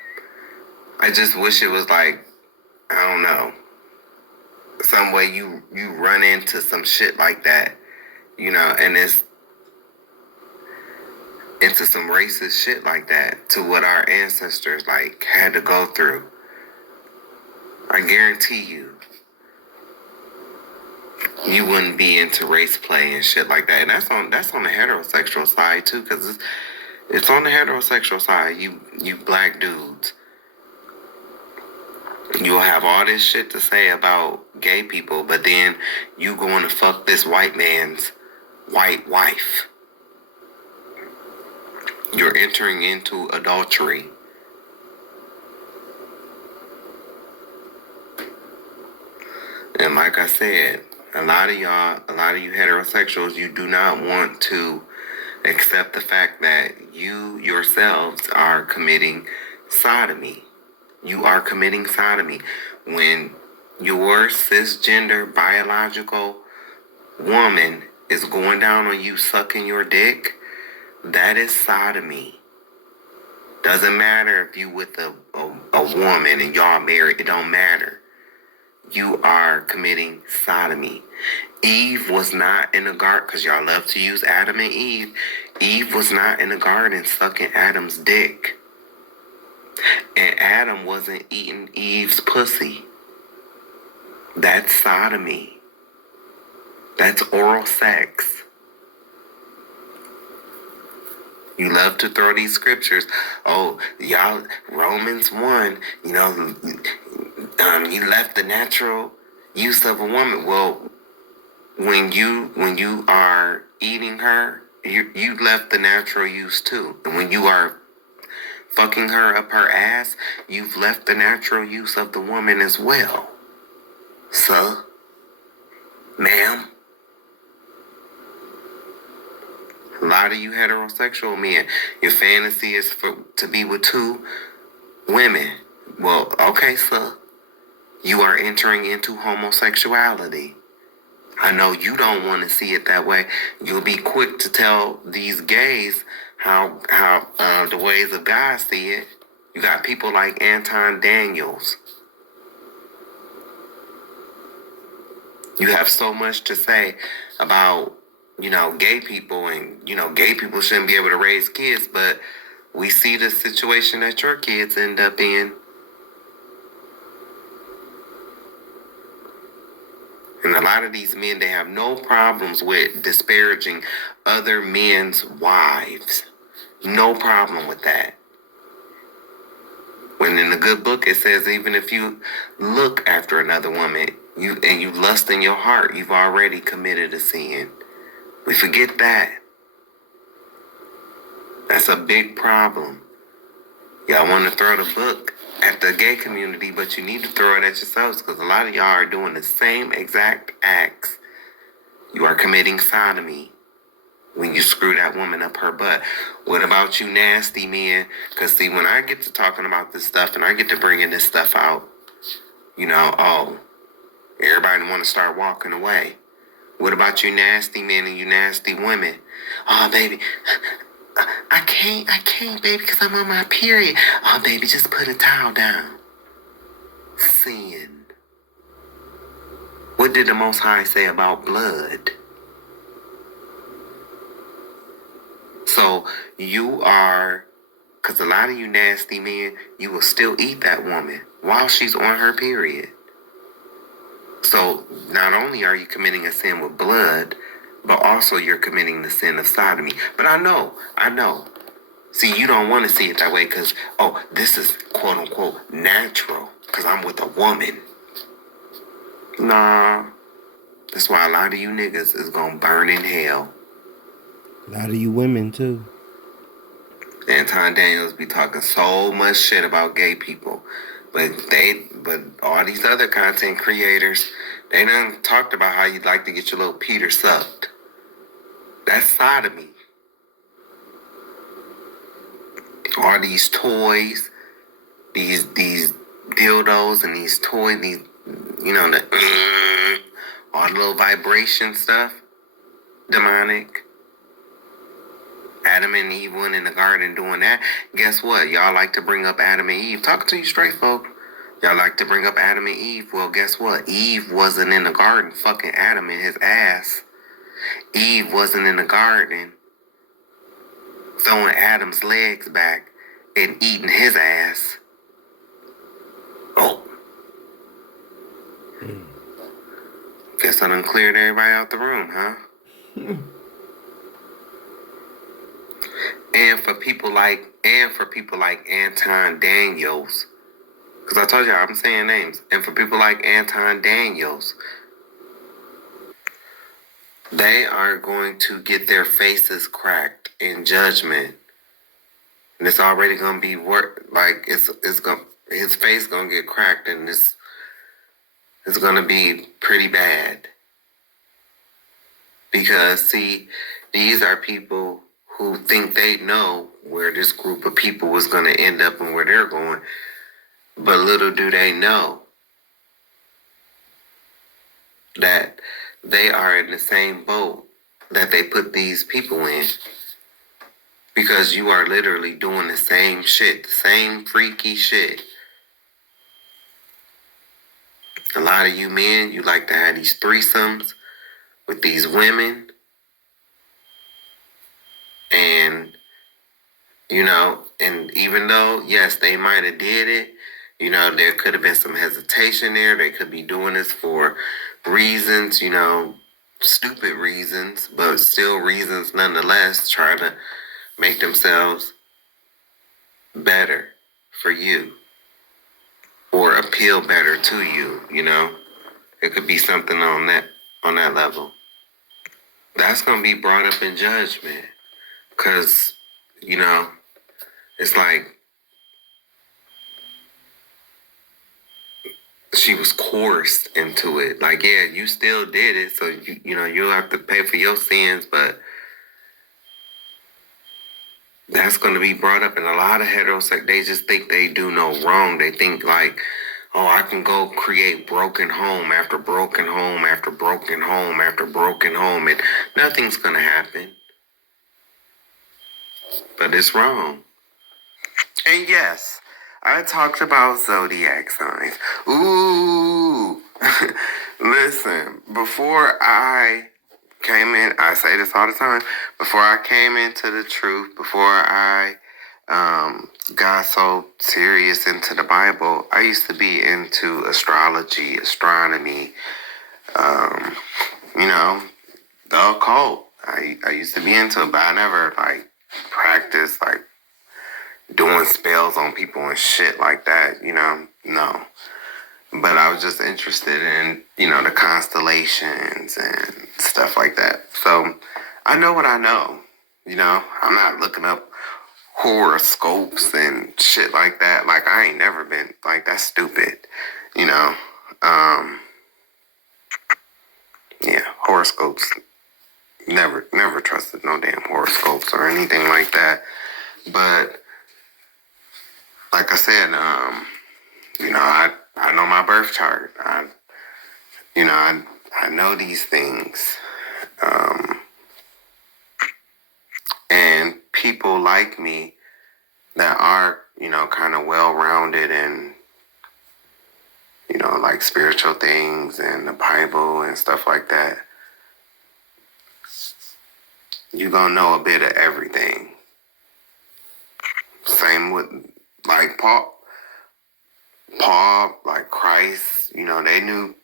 I just wish it was like, I don't know, some way you run into some shit like that, and it's into some racist shit like that, to what our ancestors, like, had to go through. I guarantee you wouldn't be into race play and shit like that. And that's on the heterosexual side too, because it's on the heterosexual side. You black dudes, you'll have all this shit to say about gay people, but then you going to fuck this white man's white wife. You're entering into adultery. And like I said, a lot of you heterosexuals, you do not want to accept the fact that you yourselves are committing sodomy. You are committing sodomy. When your cisgender biological woman is going down on you sucking your dick, that is sodomy. Doesn't matter if you with a woman and y'all married, it don't matter. You are committing sodomy. Eve was not in the garden, because y'all love to use Adam and Eve. Eve was not in the garden sucking Adam's dick. And Adam wasn't eating Eve's pussy. That's sodomy. That's oral sex. You love to throw these scriptures. Oh, y'all, Romans 1, you left the natural use of a woman. Well, when you are eating her, you left the natural use too. And when you are fucking her up her ass, you've left the natural use of the woman as well. Sir, ma'am. A lot of you heterosexual men, your fantasy is to be with two women. Well, okay, sir. You are entering into homosexuality. I know you don't want to see it that way. You'll be quick to tell these gays how the ways of God see it. You got people like Anton Daniels. You have so much to say about, gay people, and, gay people shouldn't be able to raise kids, but we see the situation that your kids end up in. And a lot of these men, they have no problems with disparaging other men's wives. No problem with that. When in the good book it says even if you look after another woman you lust in your heart, you've already committed a sin. We forget that. That's a big problem. Y'all want to throw the book at the gay community, but you need to throw it at yourselves because a lot of y'all are doing the same exact acts. You are committing sodomy when you screw that woman up her butt. What about you nasty men? Because see, when I get to talking about this stuff and I get to bringing this stuff out, everybody want to start walking away. What about you nasty men and you nasty women? Oh, baby, I can't, baby, because I'm on my period. Oh, baby, just put a towel down. Sin. What did the Most High say about blood? So you are, because a lot of you nasty men, you will still eat that woman while she's on her period. So not only are you committing a sin with blood, but also you're committing the sin of sodomy. But I know. See, you don't want to see it that way because, this is quote unquote natural because I'm with a woman. Nah. That's why a lot of you niggas is gonna burn in hell. A lot of you women, too. Anton Daniels be talking so much shit about gay people. But all these other content creators, they done talked about how you'd like to get your little Peter sucked. That's sodomy. All these toys, these dildos and these toys, all the little vibration stuff, demonic. Adam and Eve went in the garden doing that. Guess what? Y'all like to bring up Adam and Eve. Talking to you straight, folk. Y'all like to bring up Adam and Eve. Well, guess what? Eve wasn't in the garden fucking Adam in his ass. Eve wasn't in the garden throwing Adam's legs back and eating his ass. Oh. Guess I done cleared everybody out the room, huh? And for people like Anton Daniels, because I told y'all I'm saying names, and for people like Anton Daniels, they are going to get their faces cracked in judgment, and it's already gonna be his face gonna get cracked, and it's gonna be pretty bad. Because see, these are people who think they know where this group of people was going to end up and where they're going. But little do they know that they are in the same boat that they put these people in. Because you are literally doing the same shit, the same freaky shit. A lot of you men, you like to have these threesomes with these women. And and even though, yes, they might have did it, there could have been some hesitation there. They could be doing this for reasons, stupid reasons, but still reasons nonetheless, trying to make themselves better for you or appeal better to you, It could be something on that level. That's going to be brought up in judgment because, it's like she was coerced into it. Like, yeah, you still did it, so you'll have to pay for your sins, but that's going to be brought up. And a lot of heterosexuals, they just think they do no wrong. They think like, I can go create broken home after broken home after broken home after broken home, and nothing's going to happen. But it's wrong. And yes, I talked about zodiac signs. Ooh. Listen, before I came in, I say this all the time, before I came into the truth, before I got so serious into the Bible, I used to be into astrology, astronomy, the occult. I used to be into it, but I never practiced doing spells on people and shit like that, no. But I was just interested in, the constellations and stuff like that. So I know what I know. I'm not looking up horoscopes and shit like that. Like, I ain't never been, like, that's stupid, you know. Um, yeah, horoscopes. Never trusted no damn horoscopes or anything like that. But like I said, I know my birth chart. I know these things. And people like me that are, kind of well rounded and, like spiritual things and the Bible and stuff like that, you're gonna know a bit of everything. Same with like Paul, like Christ, they knew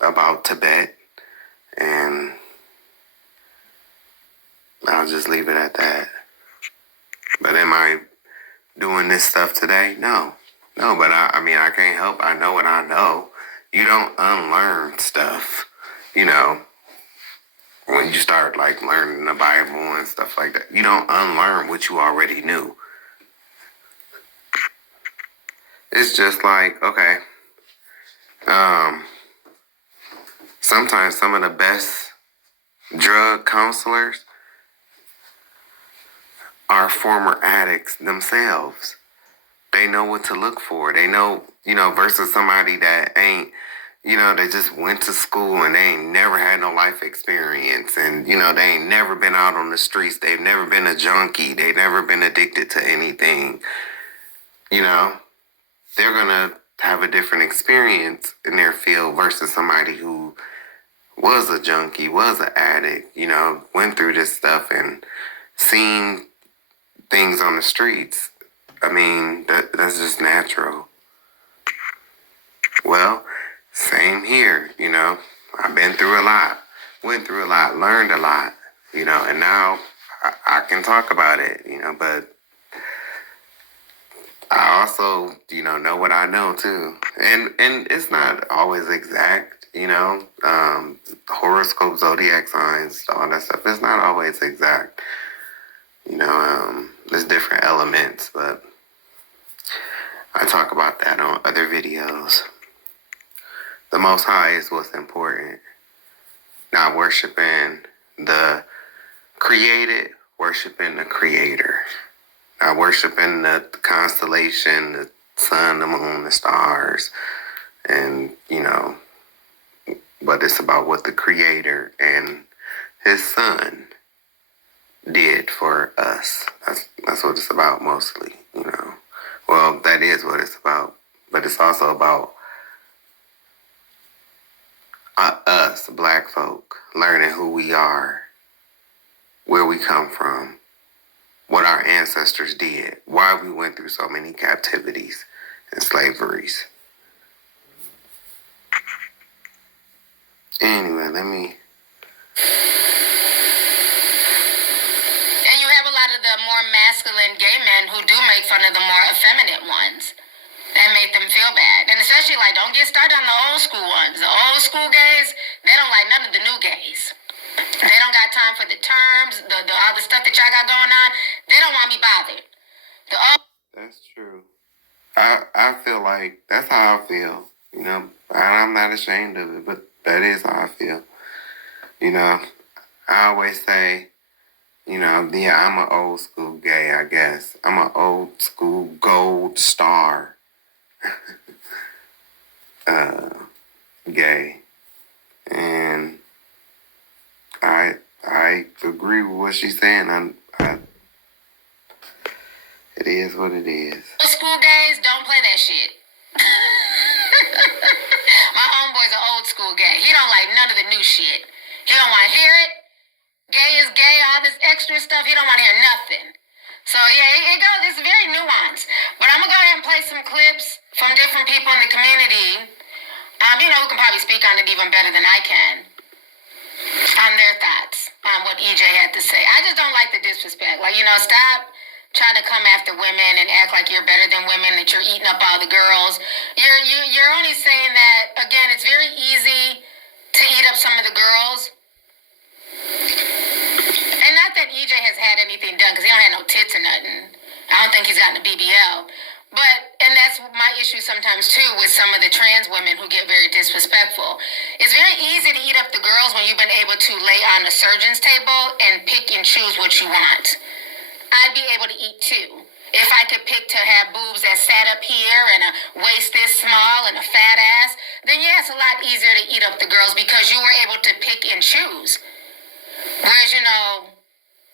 about Tibet, and I'll just leave it at that. But am I doing this stuff today? No. But I can't help. I know what I know. You don't unlearn stuff, when you start like learning the Bible and stuff like that. You don't unlearn what you already knew. It's just like, okay, sometimes some of the best drug counselors are former addicts themselves. They know what to look for. They know, versus somebody that ain't, they just went to school and they ain't never had no life experience. And, they ain't never been out on the streets. They've never been a junkie. They've never been addicted to anything. They're going to have a different experience in their field versus somebody who was a junkie, was an addict, went through this stuff and seen things on the streets. I mean, that's just natural. Well, same here, I've been through a lot, went through a lot, learned a lot, and now I can talk about it, but I also, know what I know too. And it's not always exact, horoscope, zodiac signs, all that stuff. It's not always exact. There's different elements, but I talk about that on other videos. The Most High is what's important. Not worshiping the created, worshiping the Creator. Not worshiping the constellation, the sun, the moon, the stars, and, but it's about what the Creator and His Son did for us. That's what it's about mostly, Well, that is what it's about, but it's also about us, black folk, learning who we are, where we come from, what our ancestors did, why we went through so many captivities and slaveries. Anyway, let me... And you have a lot of the more masculine gay men who do make fun of the more effeminate ones. That make them feel bad. And especially, like, don't get started on the old school ones. The old school gays, they don't like none of the new gays. They don't got time for the terms, the all the stuff that y'all got going on. They don't want to be bothered. That's true. I feel like that's how I feel, I'm not ashamed of it, but that is how I feel. I always say, yeah, I'm an old school gay, I guess. I'm an old school gold star gay. And I agree with what she's saying. It is what it is. School gays don't play that shit. My homeboy's an old school gay. He don't like none of the new shit. He don't want to hear it. Gay is gay, all this extra stuff. He don't want to hear nothing. So yeah, it goes. It's very nuanced. But I'm gonna go ahead and play some clips from different people in the community. Who can probably speak on it even better than I can. On their thoughts on what EJ had to say. I just don't like the disrespect. Like, stop trying to come after women and act like you're better than women, that you're eating up all the girls. You're only saying that, again, it's very easy to eat up some of the girls. And not that EJ has had anything done, because he don't have no tits or nothing. I don't think he's gotten a BBL. But, and that's my issue sometimes too with some of the trans women who get very disrespectful. It's very easy to eat up the girls when you've been able to lay on the surgeon's table and pick and choose what you want. I'd be able to eat too. If I could pick to have boobs that sat up here and a waist this small and a fat ass, then yeah, it's a lot easier to eat up the girls because you were able to pick and choose. Whereas,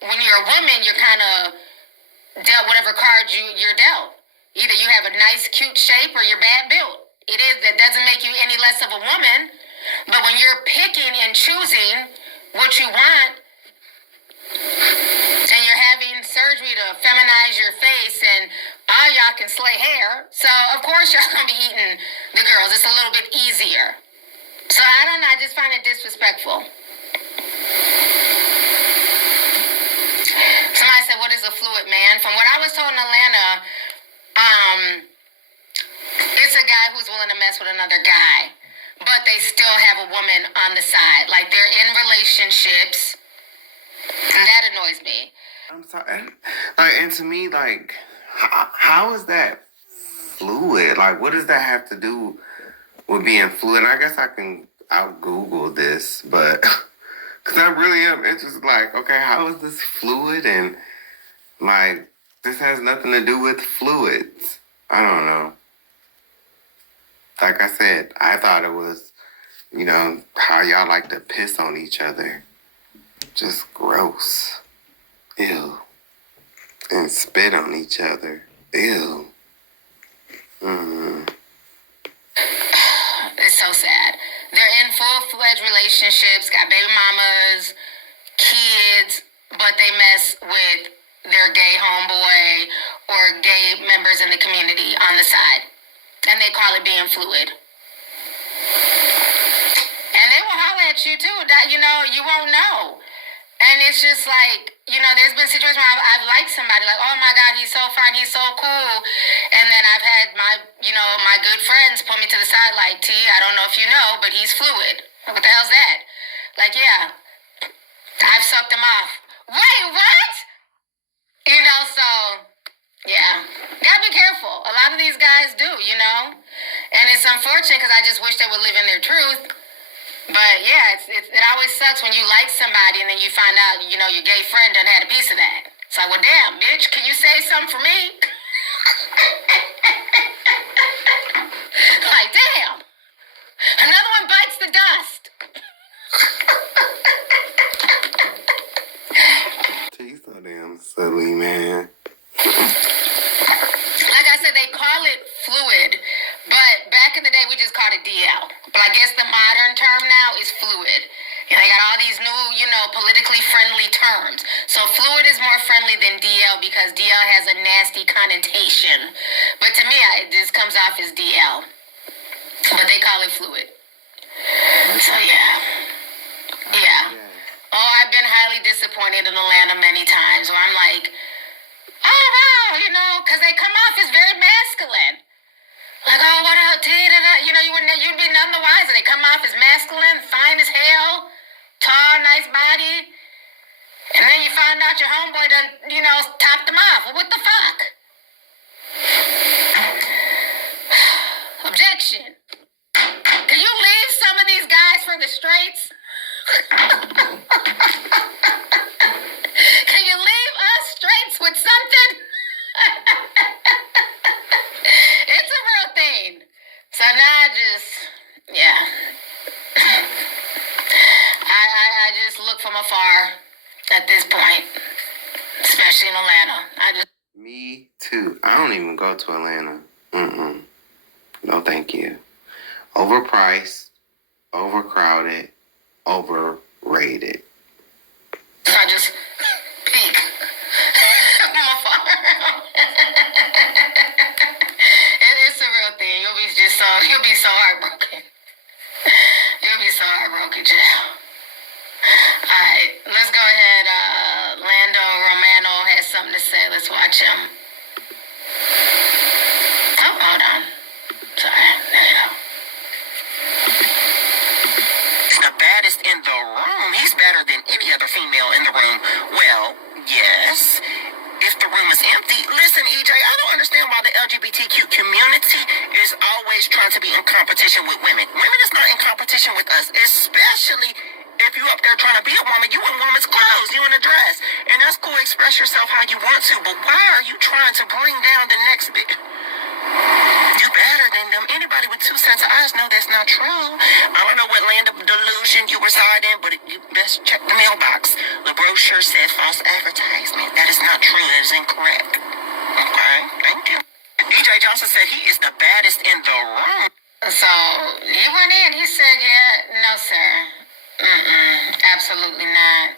when you're a woman, you're kind of dealt whatever card you're dealt. Either you have a nice, cute shape or you're bad built. That doesn't make you any less of a woman. But when you're picking and choosing what you want, and you're having surgery to feminize your face, and all y'all can slay hair, so of course y'all gonna be eating the girls. It's a little bit easier. So I don't know, I just find it disrespectful. Somebody said, what is a fluid man? From what I was told in Atlanta, it's a guy who's willing to mess with another guy, but they still have a woman on the side. Like, they're in relationships. And that annoys me. I'm sorry. Like, and to me, like, how is that fluid? Like, what does that have to do with being fluid? And I guess I'll Google this, but because I really am interested. Like, okay, how is this fluid? And like, this has nothing to do with fluids. I don't know. Like I said, I thought it was, how y'all like to piss on each other. Just gross. Ew. And spit on each other. Ew. It's so sad. They're in full-fledged relationships, got baby mamas, kids, but they mess with their gay homeboy or gay members in the community on the side. And they call it being fluid. And they will holler at you too. That, you won't know. And it's just like, there's been situations where I've liked somebody, like, oh my God, he's so fine, he's so cool. And then I've had my good friends pull me to the side, like, T, I don't know if you know, but he's fluid. What the hell's that? Like, yeah, I've sucked him off. Wait, what? So, yeah, gotta be careful. A lot of these guys do, And it's unfortunate because I just wish they would live in their truth. But yeah, it always sucks when you like somebody and then you find out, your gay friend done had a piece of that. It's like, well, damn, bitch, can you say something for me? Like, damn. Another one bites the dust. She's so damn silly, man. Like I said, they call it fluid, but back in the day, we just called it DL. But I guess the modern term now is fluid. They got all these new, politically friendly terms. So fluid is more friendly than DL because DL has a nasty connotation. But to me, it just comes off as DL. But they call it fluid. So yeah. Yeah. Oh, I've been highly disappointed in Atlanta many times where I'm like, oh, wow, because they come off as very masculine. Like, oh, what up, you'd be none the wiser. They come off as masculine, fine as hell, tall, nice body. And then you find out your homeboy done, topped them off. Well, what the fuck? Objection. Can you leave some of these guys for the straights? Can you leave us straights with something? It's a real thing. So now I just look from afar at this point, especially in Atlanta. Me too. I don't even go to Atlanta. No, thank you. Overpriced, overcrowded, overrated. I just peek from afar. It's a real thing. You'll be so heartbroken. You'll be so heartbroken, Jill. Alright, let's go ahead. Lando Romano has something to say. Let's watch Gotcha. Oh, hold on. Sorry. There you go. The baddest in the room. He's better than any other female in the room. Well, yes. If the room is empty, listen, EJ, I don't understand why the LGBTQ community is always trying to be in competition with women. Women is not in competition with us, especially if you up there trying to be a woman. You in woman's clothes, you in a dress. And that's cool, express yourself how you want to, but why are you trying to bring down the next bit? You better than them. Anybody with 2 sets of eyes know that's not true. I don't know what land of delusion you reside in, but you best check the mailbox. The brochure said false advertisement. That is not true. That is incorrect. Okay, thank you. EJ Johnson said he is the baddest in the room. So, he went in. He said, yeah, no, sir. Absolutely not.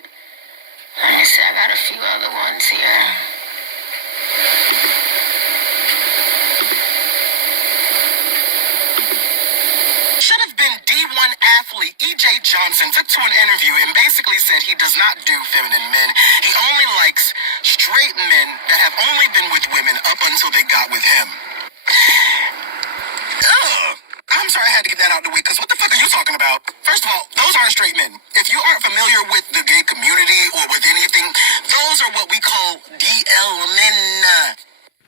Let me see. I got a few other ones here. Should have been D1 athlete EJ Johnson took to an interview and basically said he does not do feminine men. He only likes straight men that have only been with women up until they got with him. Ugh. I'm sorry I had to get that out of the way, because what the fuck are you talking about? First of all, those aren't straight men. If you aren't familiar with the gay community or with anything, those are what we call DL men.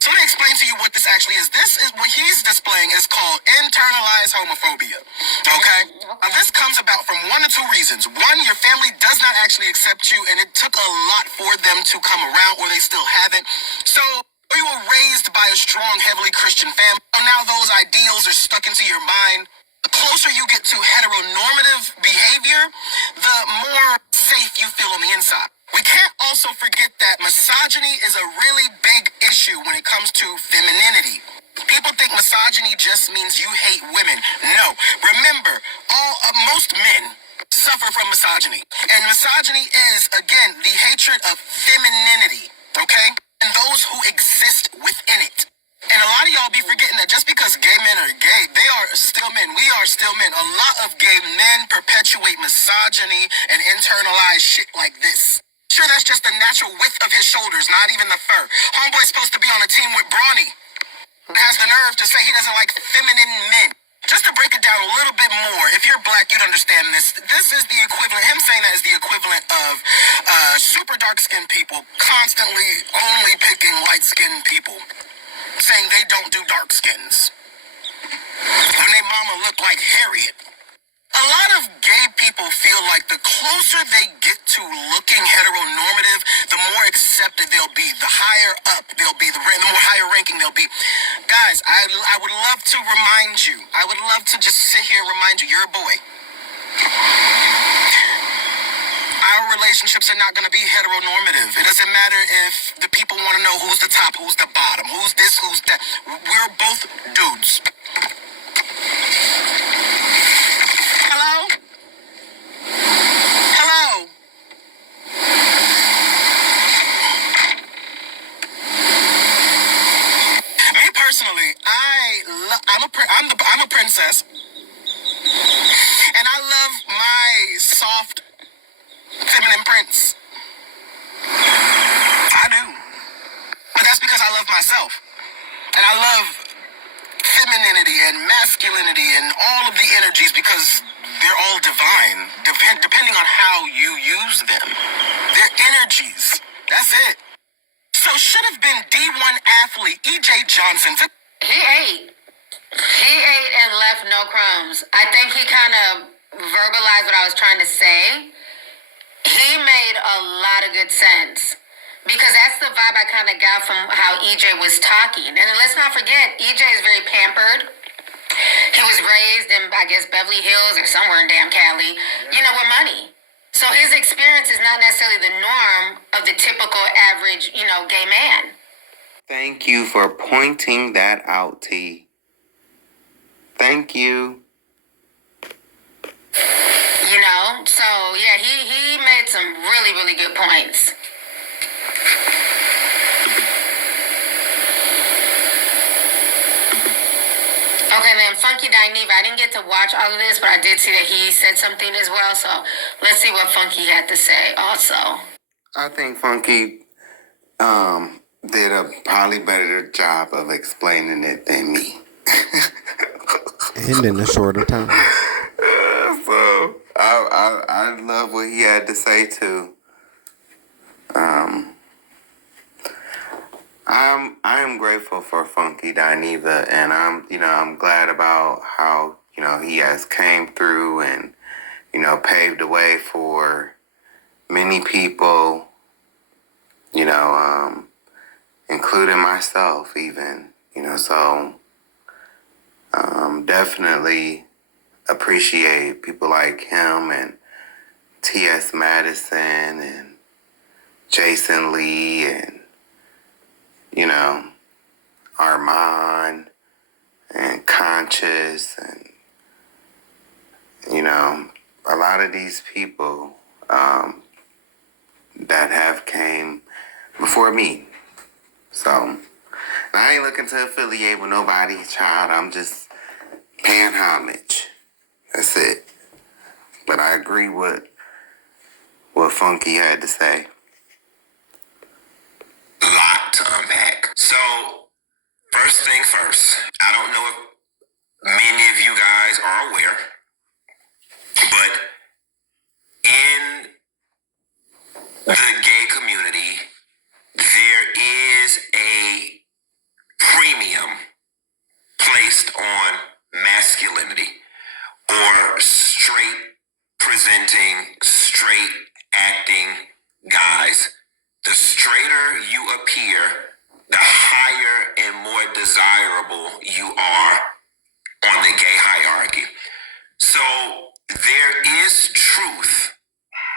So let me explain to you what this actually is. This is what he's displaying is called internalized homophobia. Okay? Now this comes about from 1 of 2 reasons. One, your family does not actually accept you, and it took a lot for them to come around, or they still haven't. So you were raised by a strong, heavily Christian family. So now those ideals are stuck into your mind. The closer you get to heteronormative behavior, the more safe you feel on the inside. We can't also forget that misogyny is a really big issue when it comes to femininity. People think misogyny just means you hate women. No. Remember, most men suffer from misogyny. And misogyny is, again, the hatred of femininity, okay? And those who exist within it. And a lot of y'all be forgetting that just because gay men are gay, they are still men. We are still men. A lot of gay men perpetuate misogyny and internalize shit like this. Sure, that's just the natural width of his shoulders, not even the fur. Homeboy's supposed to be on a team with Brawny. He has the nerve to say he doesn't like feminine men. Just to break it down a little bit more, if you're black, you'd understand this. This is the equivalent, him saying that is the equivalent of super dark-skinned people constantly only picking light-skinned people, saying they don't do dark skins. When they mama look like Harriet. A lot of gay people feel like the closer they get to looking heteronormative, the more accepted they'll be. The higher up they'll be, the more higher ranking they'll be. Guys, I would love to remind you. I would love to just sit here and remind you, you're a boy. Our relationships are not going to be heteronormative. It doesn't matter if the people want to know who's the top, who's the bottom, who's this, who's that. We're both dudes. Hello? Hello? Me personally, I'm a princess, and I love my soft feminine prince. I do. But that's because I love myself. And I love femininity and masculinity and all of the energies because they're all divine, depending on how you use them. They're energies. That's it. So should have been D1 athlete EJ Johnson. He ate. He ate and left no crumbs. I think he kind of verbalized what I was trying to say. He made a lot of good sense. Because that's the vibe I kind of got from how EJ was talking. And let's not forget, EJ is very pampered. He was raised in, I guess, Beverly Hills or somewhere in damn Cali, with money. So his experience is not necessarily the norm of the typical average, gay man. Thank you for pointing that out, T. Thank you. So yeah, he made some really, really good points. Okay, then Funky Dineva, I didn't get to watch all of this, but I did see that he said something as well, so let's see what Funky had to say also. I think Funky did a probably better job of explaining it than me. And in a shorter time. So I love what he had to say too. I am grateful for Funky Dineva, and I'm glad about how he has came through and paved the way for many people, including myself even, so definitely appreciate people like him and T.S. Madison and Jason Lee and, Armand and Conscious and, a lot of these people that have came before me. So I ain't looking to affiliate with nobody, child. I'm just paying homage. That's it. But I agree with what Funky had to say. Lot to unpack. So, first thing first, I don't know if many of you guys are aware, but in the gay community, there is a premium placed on masculinity or straight presenting, straight acting guys. The straighter you appear, the higher and more desirable you are on the gay hierarchy. So there is truth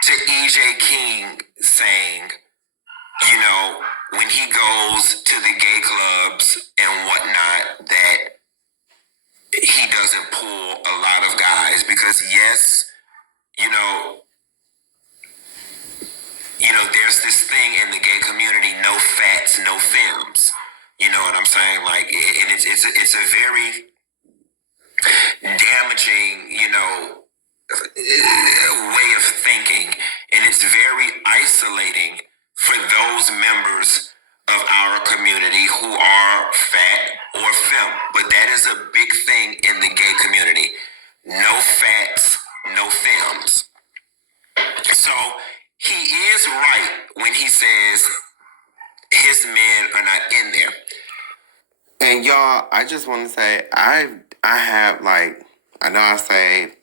to E.J. King saying, when he goes to the gay clubs and whatnot, that he doesn't pull a lot of guys because yes, there's this thing in the gay community, no fats, no femmes. You know what I'm saying? Like, and it's a very damaging, way of thinking, and it's very isolating for those members of our community who are fat or femme. But that is a big thing in the gay community. No fats, no femmes. So he is right when he says his men are not in there. And y'all, I just want to say, I have I know I say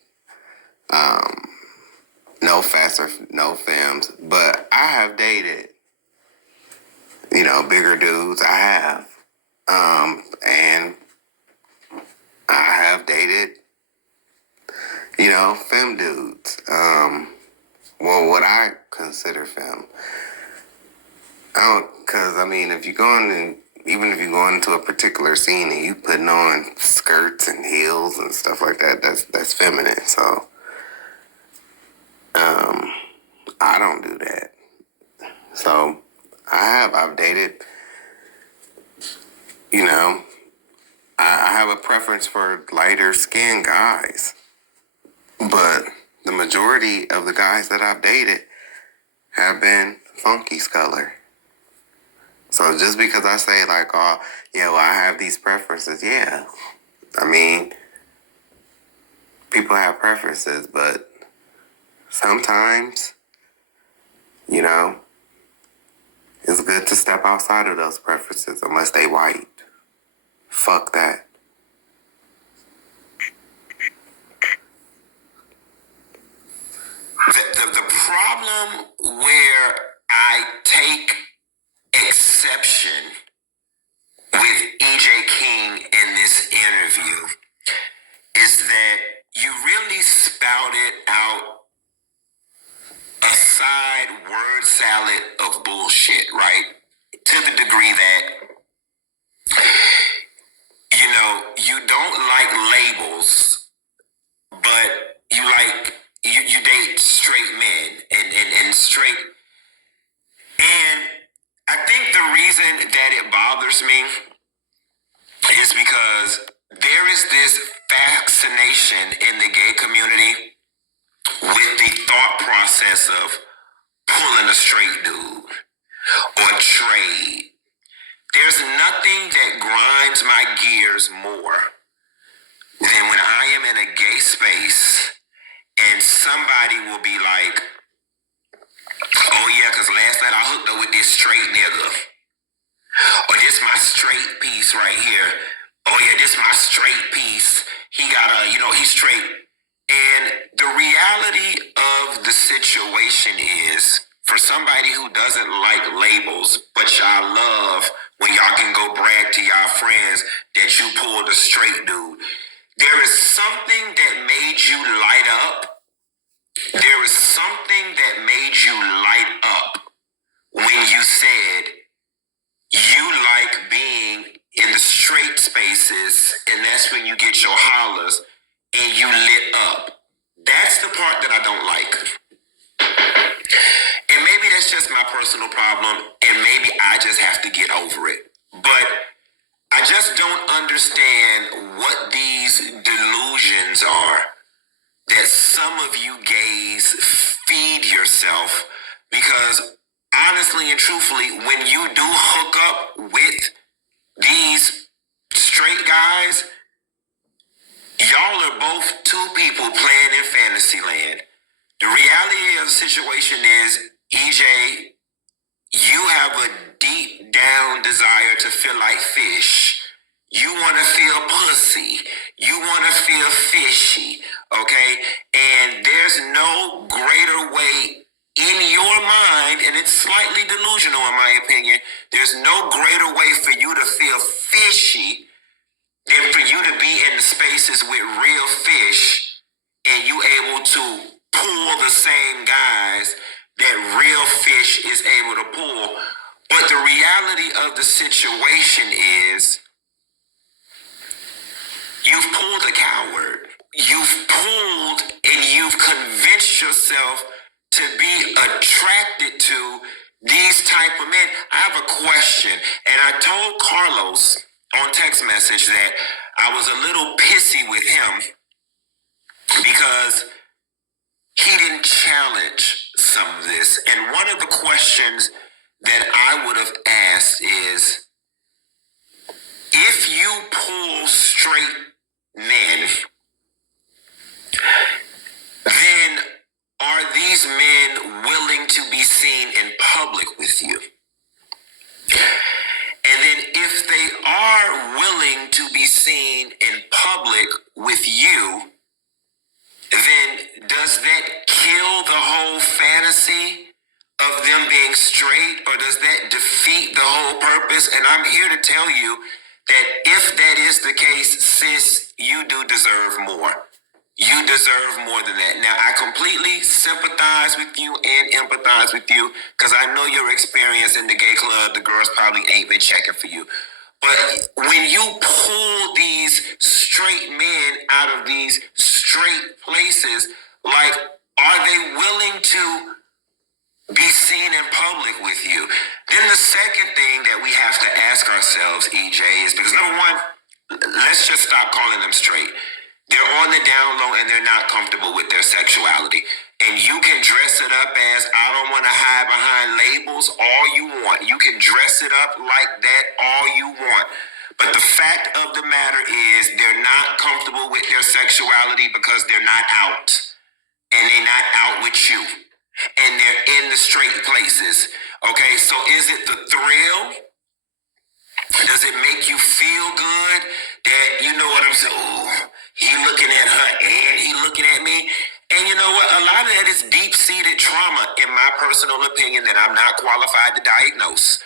no fats or no femmes, but I have dated, bigger dudes. I have. And I have dated, femme dudes. Well, what I consider femme. Because, if you're even if you're going into a particular scene and you putting on skirts and heels and stuff like that, that's feminine. So, I don't do that. So, I've dated, I have a preference for lighter skinned guys. But the majority of the guys that I've dated have been funky's color. So just because I say I have these preferences, yeah. People have preferences, but sometimes, it's good to step outside of those preferences unless they white. Fuck that. The problem where I take exception with E.J. King in this interview is that you really spouted out a side word salad of bullshit, right? To the degree that, you don't like labels, but you date straight men and straight. And I think the reason that it bothers me is because there is this fascination in the gay community with the thought process of pulling a straight dude or trade. There's nothing that grinds my gears more than when I am in a gay space and somebody will be like, oh yeah, because last night I hooked up with this straight nigga. Or this my straight piece right here. Oh yeah, this my straight piece. He got he's straight. And the reality of the situation is, for somebody who doesn't like labels, but y'all love when y'all can go brag to y'all friends that you pulled a straight dude, there is something that made you light up. There is something that made you light up when you said you like being in the straight spaces, and that's when you get your hollers and you lit up. That's the part that I don't like. And maybe that's just my personal problem, and maybe I just have to get over it. But I just don't understand what these delusions are that some of you gays feed yourself, because honestly and truthfully, when you do hook up with these straight guys, y'all are both two people playing in fantasy land. The reality of the situation is, EJ, you have a deep down desire to feel like fish. You want to feel pussy. You want to feel fishy, okay? And there's no greater way in your mind, and it's slightly delusional in my opinion, there's no greater way for you to feel fishy than for you to be in the spaces with real fish and you able to pull the same guys that real fish is able to pull. But the reality of the situation is, you've pulled a coward. You've pulled and you've convinced yourself to be attracted to these type of men. I have a question, and I told Carlos on text message that I was a little pissy with him because he didn't challenge some of this. And one of the questions that I would have asked is, if you pull straight men, then are these men willing to be seen in public with you? And then if they are willing to be seen in public with you, then does that kill the whole fantasy of them being straight, or does that defeat the whole purpose? And I'm here to tell you that if that is the case, sis, you do deserve more. You deserve more than that. Now, I completely sympathize with you and empathize with you, because I know your experience in the gay club, the girls probably ain't been checking for you. But when you pull these straight men out of these straight places, like, are they willing to be seen in public with you? Then the second thing that we have to ask ourselves, EJ, is because number one, let's just stop calling them straight. They're on the down low and they're not comfortable with their sexuality. And you can dress it up as, I don't want to hide behind labels, all you want. You can dress it up like that all you want. But the fact of the matter is, they're not comfortable with their sexuality because they're not out. And they're not out with you. And they're in the straight places. Okay, so is it the thrill? Does it make you feel good that, you know what I'm saying, oh, he looking at her and he looking at me? And you know what? A lot of that is deep-seated trauma, in my personal opinion, that I'm not qualified to diagnose.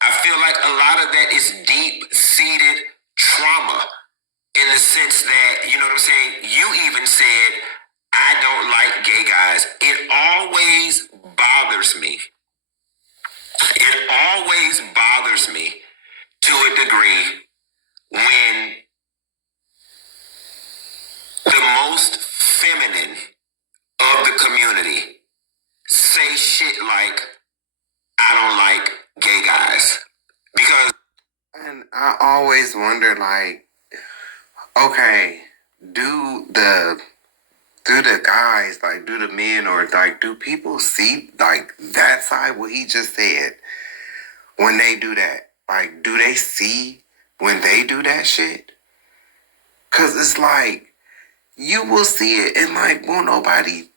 I feel like a lot of that is deep-seated trauma, in the sense that, you know what I'm saying? You even said, I don't like gay guys. It always bothers me. It always bothers me to a degree when the most feminine of the community say shit like, I don't like gay guys. Because, and I always wonder, like, okay, do the guys, like, do the men, or like, do people see like that side, what he just said, when they do that? Like, do they see when they do that shit? Cause it's like, you will see it and like, won't nobody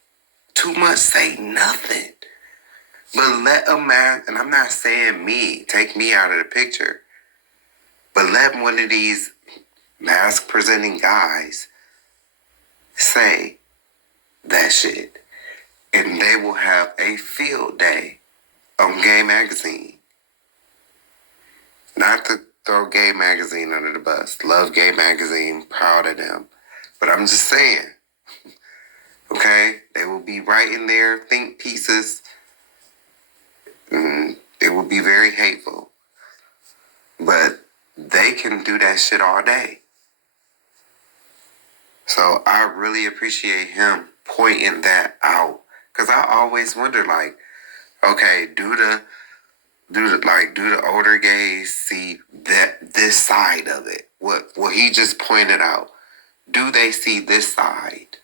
too much say nothing. But let a man, and I'm not saying me, take me out of the picture, but let one of these mask presenting guys say that shit. And they will have a field day on Gay Magazine. Not to throw Gay Magazine under the bus. Love Gay Magazine, proud of them. But I'm just saying, okay? They will be writing their think pieces. It will be very hateful. But they can do that shit all day. So I really appreciate him pointing that out. Because I always wonder, like, okay, do the older gays see this side of it? What he just pointed out. Do they see this side?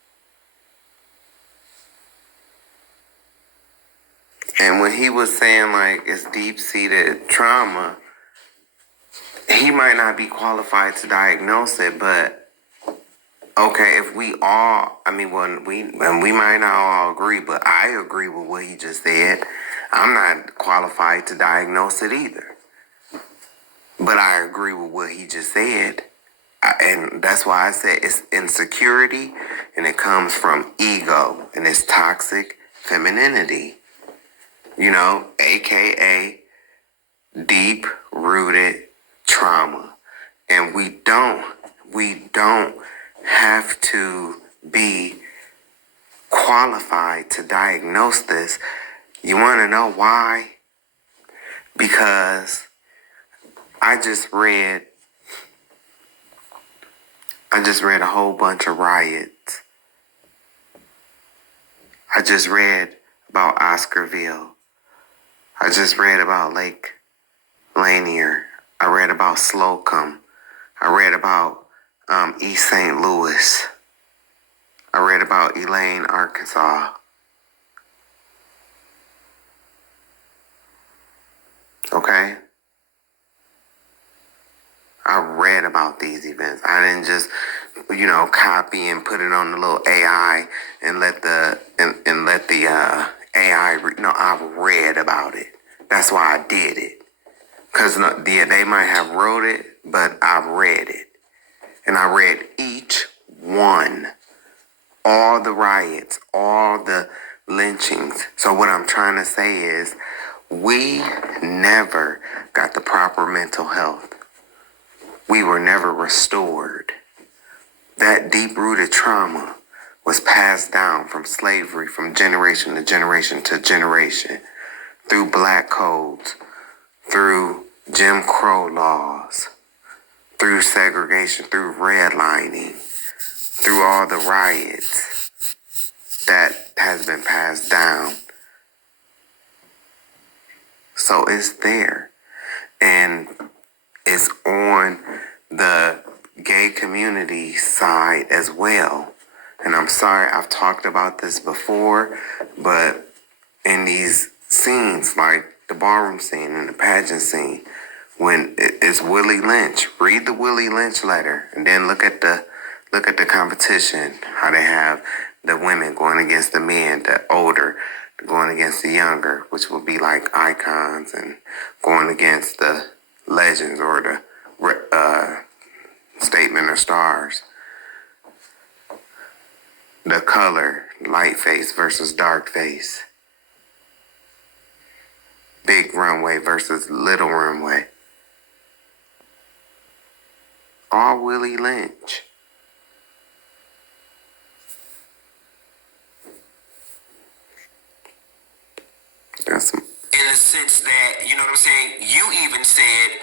And when he was saying like it's deep-seated trauma, he might not be qualified to diagnose it, but okay, if we all, I mean, when we might not all agree, but I agree with what he just said. I'm not qualified to diagnose it either. But I agree with what he just said. And that's why I said it's insecurity and it comes from ego and it's toxic femininity. You know, AKA deep-rooted trauma. And we don't have to be qualified to diagnose this. You want to know why? Because I just read a whole bunch of riots. I just read about Oscarville. I just read about Lake Lanier. I read about Slocum. I read about East St. Louis. I read about Elaine, Arkansas. Okay? I read about these events. I didn't just, copy and put it on the little AI and let the AI. No, I read about it. That's why I did it. Cause they might have wrote it, but I read it, and I read each one, all the riots, all the lynchings. So what I'm trying to say is, we never got the proper mental health. We were never restored. That deep-rooted trauma was passed down from slavery, from generation to generation to generation, through black codes, through Jim Crow laws, through segregation, through redlining, through all the riots that has been passed down. So it's there. And it's on the gay community side as well. And I'm sorry, I've talked about this before, but in these scenes, like the ballroom scene and the pageant scene, when it's Willie Lynch, read the Willie Lynch letter, and then look at the competition, how they have the women going against the men, the older going against the younger, which will be like icons, and going against the legends or the statement of stars. The color, light face versus dark face. Big runway versus little runway. All Willie Lynch. That's some. In the sense that, you know what I'm saying? You even said,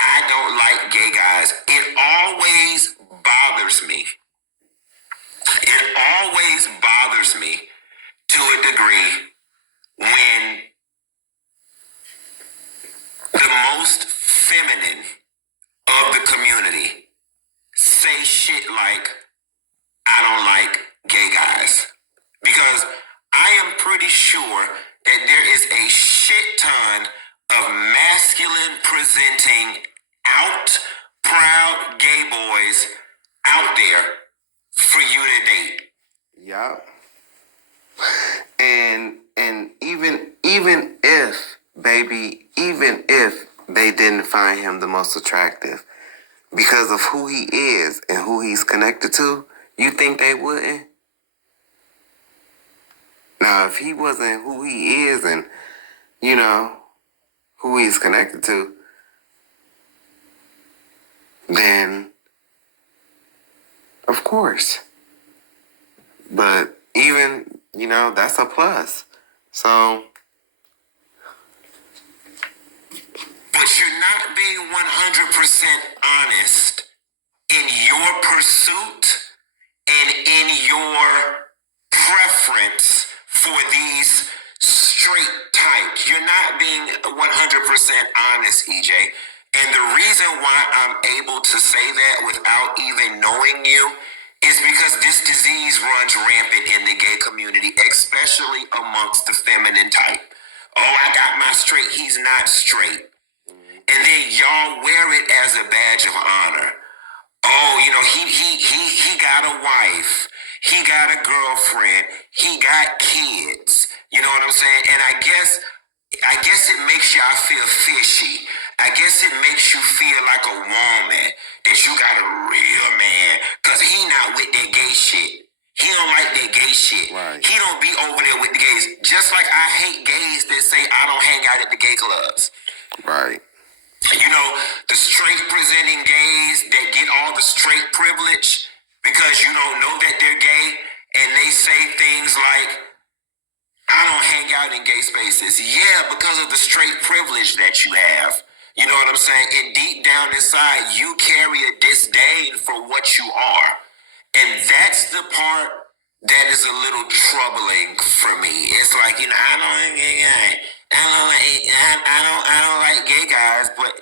I don't like gay guys. It always bothers me. It always bothers me to a degree when the most feminine of the community say shit like, I don't like gay guys. Because I am pretty sure that there is a shit ton of masculine presenting out proud gay boys out there for you to date. Yup. And even if, baby, even if they didn't find him the most attractive because of who he is and who he's connected to, you think they wouldn't? Now, if he wasn't who he is and, you know, who he's connected to, then, of course. But even, you know, that's a plus. So. But you're not being 100% honest in your pursuit and in your preference for these straight types. You're not being 100% honest, EJ. And the reason why I'm able to say that without even knowing you is because this disease runs rampant in the gay community, especially amongst the feminine type. Oh, I got my straight, he's not straight. And then y'all wear it as a badge of honor. Oh, you know, he got a wife. He got a girlfriend. He got kids. You know what I'm saying? And I guess it makes y'all feel fishy. I guess it makes you feel like a woman that you got a real man. Cause he not with that gay shit. He don't like that gay shit. Right. He don't be over there with the gays. Just like I hate gays that say I don't hang out at the gay clubs. Right. You know, the straight presenting gays that get all the straight privilege because you don't know that they're gay, and they say things like, I don't hang out in gay spaces. Yeah, because of the straight privilege that you have. You know what I'm saying? And deep down inside, you carry a disdain for what you are. And that's the part that is a little troubling for me. It's like, you know, I don't like gay guys. I don't like gay guys, but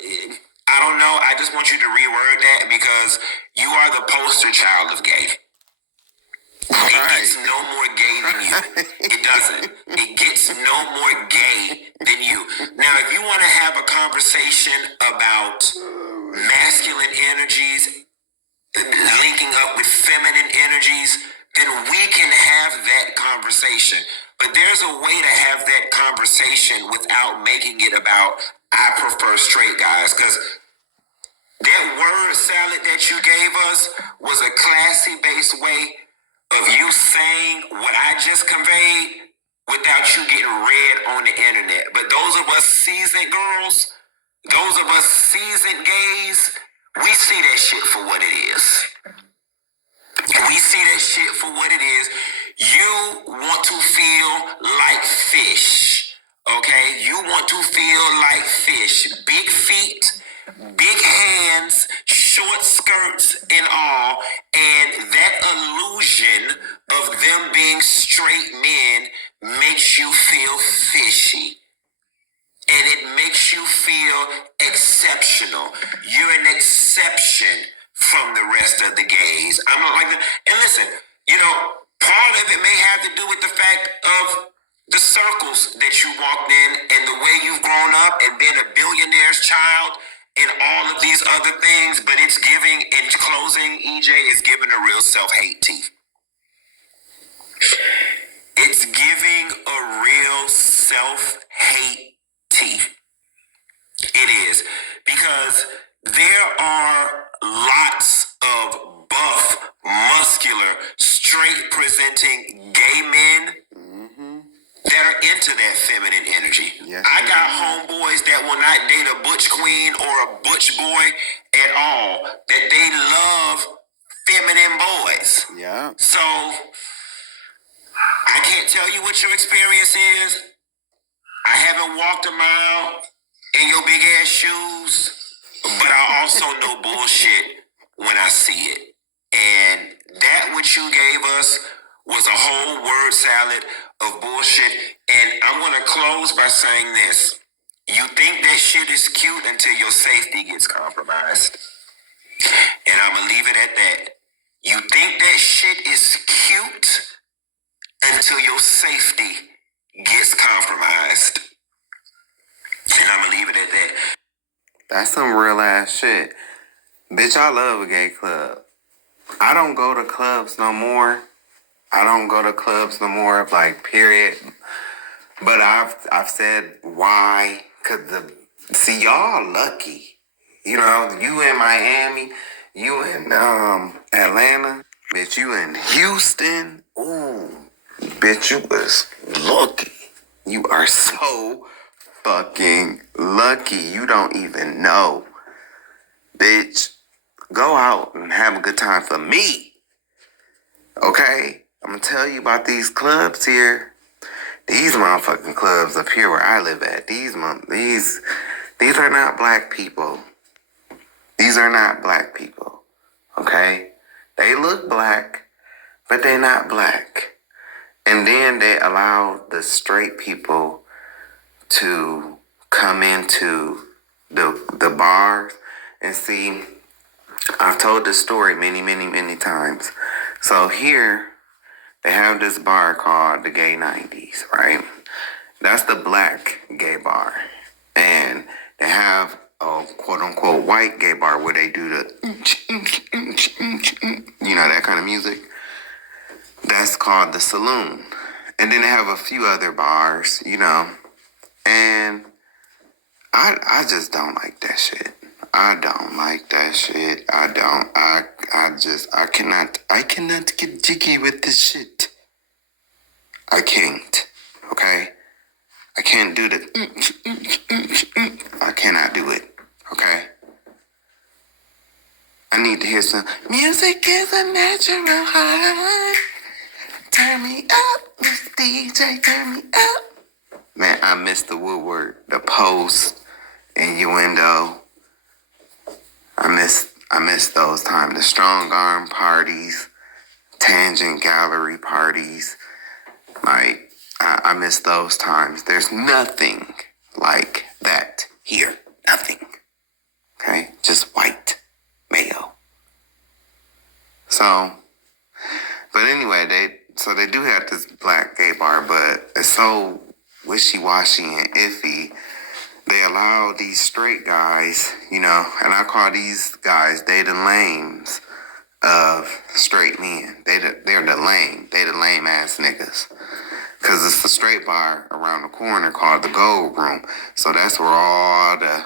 I don't know. I just want you to reword that because you are the poster child of gay. It gets no more gay than you. It doesn't. It gets no more gay than you. Now, if you want to have a conversation about masculine energies linking up with feminine energies, then we can have that conversation. But there's a way to have that conversation without making it about, I prefer straight guys. Because that word salad that you gave us was a classy-based way of you saying what I just conveyed without you getting read on the internet. But those of us seasoned girls, those of us seasoned gays, we see that shit for what it is. We see that shit for what it is. You want to feel like fish, okay? You want to feel like fish. Big feet, big hands, short skirts and all. And that illusion of them being straight men makes you feel fishy. And it makes you feel exceptional. You're an exception from the rest of the gays. I'm not like that. And listen, you know, part of it may have to do with the fact of the circles that you walked in and the way you've grown up and been a billionaire's child and all of these other things. But it's giving, in closing, EJ is giving a real self-hate teeth. It's giving a real self-hate teeth. It is. Because there are lots of buff, muscular, straight presenting gay men that are into that feminine energy. Yes, I got homeboys that will not date a butch queen or a butch boy at all. That they love feminine boys. Yeah. So I can't tell you what your experience is. I haven't walked a mile in your big ass shoes, but I also know bullshit when I see it. And that which you gave us was a whole word salad of bullshit. And I'm going to close by saying this. You think that shit is cute until your safety gets compromised. And I'm going to leave it at that. You think that shit is cute until your safety gets compromised. And I'm gonna leave it at that. That's some real ass shit. Bitch, I love a gay club. I don't go to clubs no more. Like, period. But I've said why. See, y'all lucky. You know, you in Miami, you in Atlanta, bitch, you in Houston. Ooh, bitch, you was lucky. You are so fucking lucky. You don't even know. Bitch, go out and have a good time for me. Okay? I'm gonna tell you about these clubs here. These motherfucking clubs up here where I live at. These are not black people. These are not black people. Okay? They look black, but they're not black. And then they allow the straight people to come into the bars. And see, I've told this story many, many, many times. So here, they have this bar called the Gay 90s, right? That's the black gay bar. And they have a quote-unquote white gay bar where they do the, you know, that kind of music. That's called the saloon. And then they have a few other bars, you know. And I just don't like that shit. I don't like that shit. I cannot get jiggy with this shit. I can't. Okay? I can't do the I cannot do it. Okay? I need to hear some music is a natural high. Turn me up, Mr. DJ, turn me up. Man, I miss the woodwork, the post, innuendo. I miss those times. The strong arm parties, tangent gallery parties. Like, I miss those times. There's nothing like that here. Nothing. Okay? Just white male. So, but anyway, they do have this black gay bar, but it's so wishy-washy and iffy. They allow these straight guys, you know, and I call these guys, they the lames of straight men. They're the lame. They the lame ass niggas. Cause it's the straight bar around the corner called the Gold Room. So that's where all the,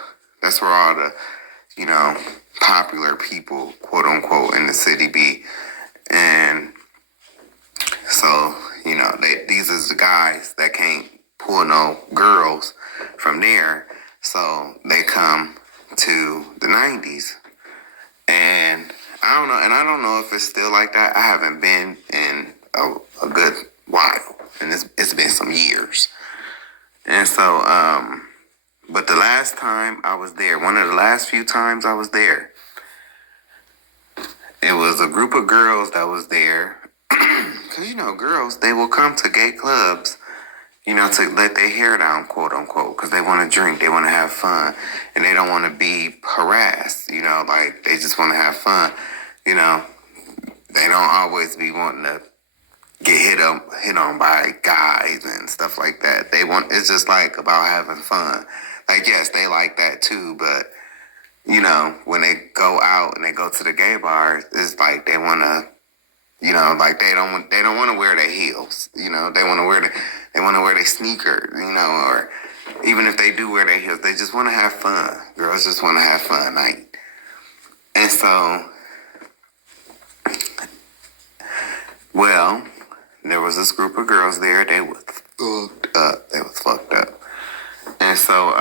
you know, popular people, quote unquote, in the city be. And so, you know, these is the guys that can't pull no girls from there. So they come to the 90s. And I don't know if it's still like that. I haven't been in a good while. And it's been some years. And so, but the last time I was there, one of the last few times I was there, it was a group of girls that was there. Because, you know, girls, they will come to gay clubs, you know, to let their hair down, quote unquote, because they want to drink, they want to have fun, and they don't want to be harassed, you know, like, they just want to have fun, you know. They don't always be wanting to get hit on by guys and stuff like that. It's just like about having fun. Like, yes, they like that too, but, you know, when they go out and they go to the gay bars, it's like they want to, you know, like they don't want to wear their heels. You know, they want to wear their sneakers. You know, or even if they do wear their heels, they just want to have fun. Girls just want to have fun, like. And so, well, there was this group of girls there. They was fucked up. And so,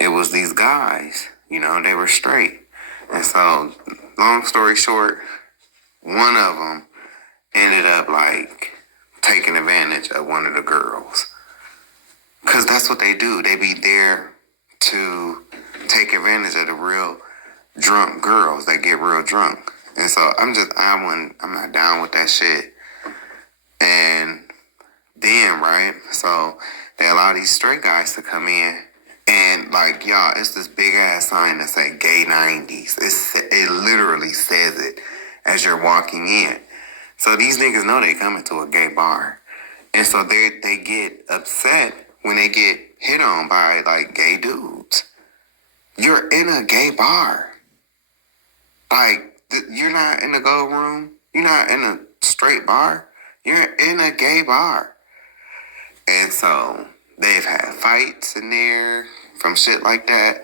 it was these guys. You know, they were straight. And so, long story short, one of them ended up like taking advantage of one of the girls. Cause that's what they do. They be there to take advantage of the real drunk girls that get real drunk. And so I'm not down with that shit. And then, right, so they allow these straight guys to come in. And like, y'all, it's this big ass sign that say Gay 90s. It literally says it as you're walking in. So these niggas know they coming to a gay bar. And so they get upset when they get hit on by like gay dudes. You're in a gay bar. Like, you're not in a go room. You're not in a straight bar. You're in a gay bar. And so they've had fights in there from shit like that.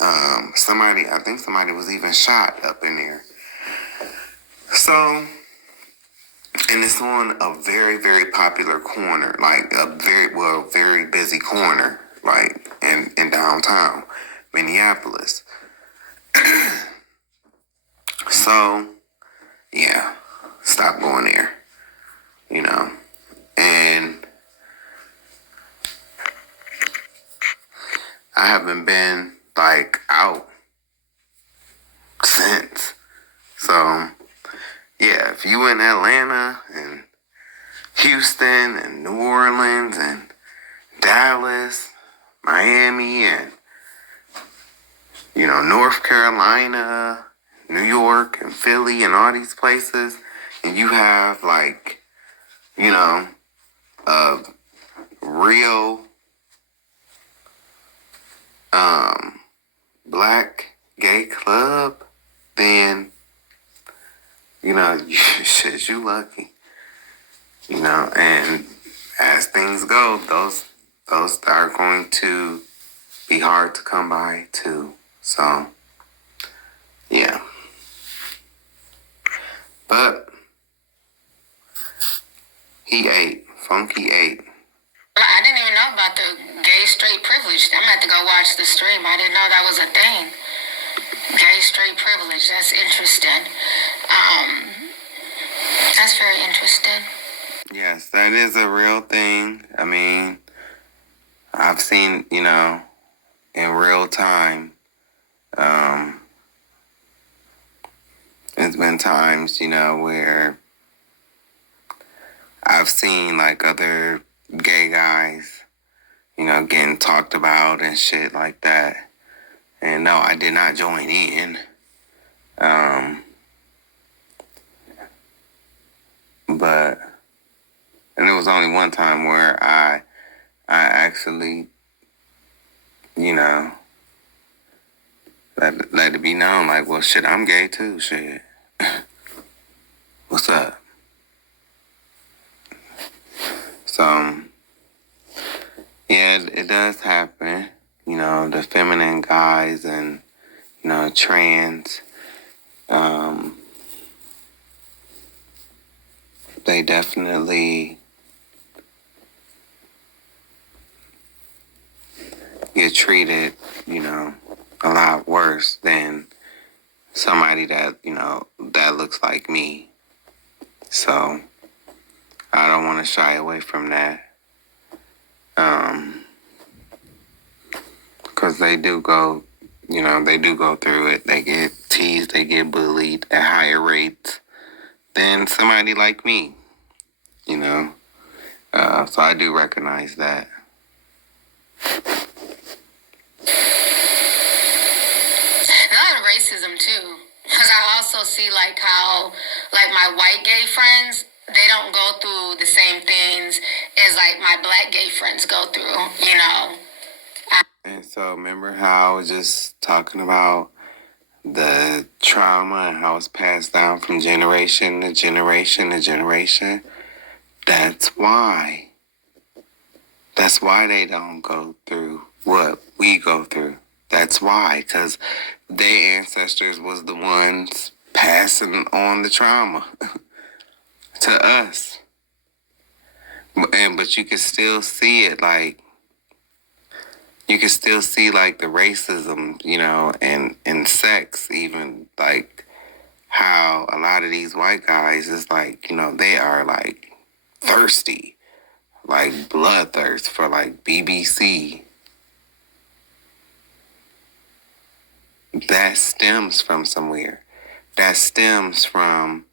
I think somebody was even shot up in there. So, and it's on a very, very popular corner, like a very busy corner, like in downtown Minneapolis. So, yeah, stop going there, you know. And I haven't been like out since. So, yeah, if you in Atlanta and Houston and New Orleans and Dallas, Miami and, North Carolina, New York and Philly and all these places, and you have like, a real black gay club, then shit, you lucky. And as things go, those are going to be hard to come by too. So yeah. But he ate. Funky ate. I didn't even know about the gay straight privilege. I'm gonna have to go watch the stream. I didn't know that was a thing. Gay straight privilege. That's interesting. That's very interesting. Yes, that is a real thing. I mean, I've seen, in real time, it's been times, where I've seen like other gay guys, getting talked about and shit like that. And no, I did not join in. But, and it was only one time where I actually, let it be known, like, well, shit, I'm gay too, shit. What's up? So, yeah, it does happen. The feminine guys and, trans, they definitely get treated, a lot worse than somebody that, that looks like me. So, I don't want to shy away from that. Because they do go through it. They get teased, they get bullied at higher rates than somebody like me, So I do recognize that. Not racism too. Because I also see like how, like my white gay friends, they don't go through the same things as like my black gay friends go through, And so remember how I was just talking about the trauma and how it's passed down from generation to generation to generation? That's why. That's why they don't go through what we go through. That's why, because their ancestors was the ones passing on the trauma to us. But you can still see it, like, you can still see, like, the racism, and sex, even, like, how a lot of these white guys is, like, they are, like, thirsty, like, bloodthirst for, like, BBC. That stems from somewhere. That stems from,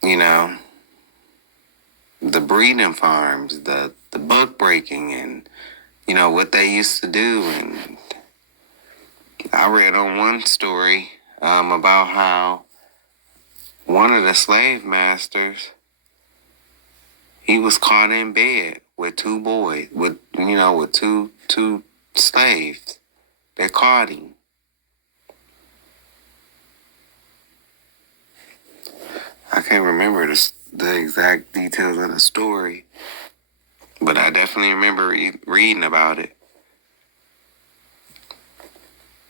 the breeding farms, the book breaking, and, what they used to do. And I read on one story about how one of the slave masters, He was caught in bed with two boys, with two slaves. They caught him. I can't remember the exact details of the story, but I definitely remember reading about it.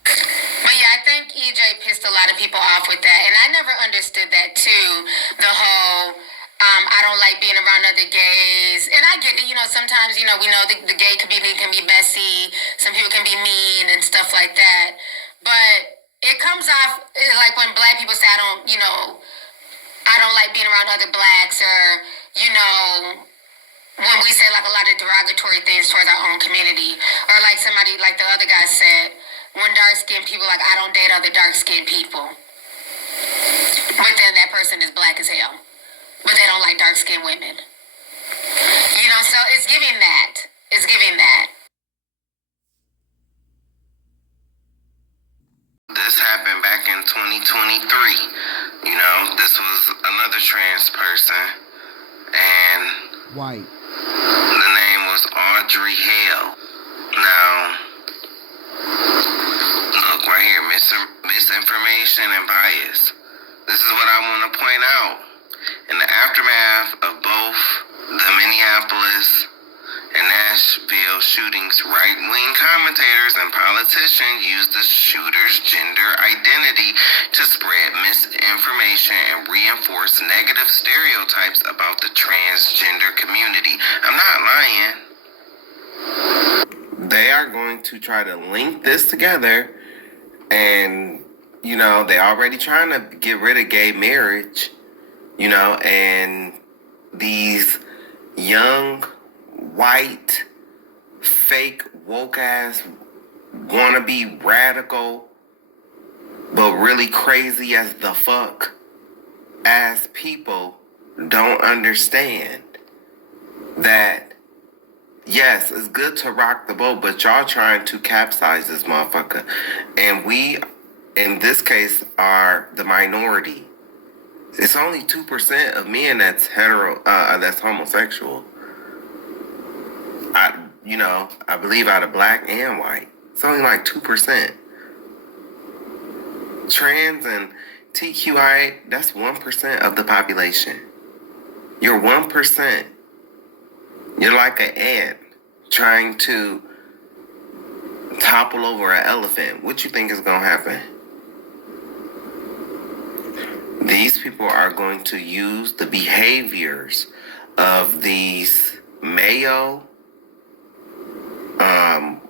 But yeah, I think EJ pissed a lot of people off with that, and I never understood that too. The whole I don't like being around other gays, and I get it. Sometimes we know the gay community can be messy. Some people can be mean and stuff like that. But it comes off like when black people say, I don't like being around other blacks, or when we say like a lot of derogatory things towards our own community, or like somebody like the other guy said, when dark skinned people like I don't date other dark skinned people, but then that person is black as hell, but they don't like dark skinned women. So it's giving that. It's giving that. This happened back in 2023. This was another trans person, and White. the name was Audrey Hale. Now, look right here, misinformation and bias. This is what I want to point out. In the aftermath of both the Minneapolis and Nashville shootings, right-wing commentators and politicians used the shooter's gender identity to spread misinformation and reinforce negative stereotypes about the transgender community. I'm not lying. They are going to try to link this together, and they already trying to get rid of gay marriage, and these young white fake woke ass wannabe radical but really crazy as the fuck ass people don't understand that yes, it's good to rock the boat, but y'all trying to capsize this motherfucker, and we in this case are the minority. It's only 2% of men that's that's homosexual. I believe out of black and white. It's only like 2%. Trans and TQI, that's 1% of the population. You're 1%. You're like an ant trying to topple over an elephant. What you think is going to happen? These people are going to use the behaviors of these Mayo,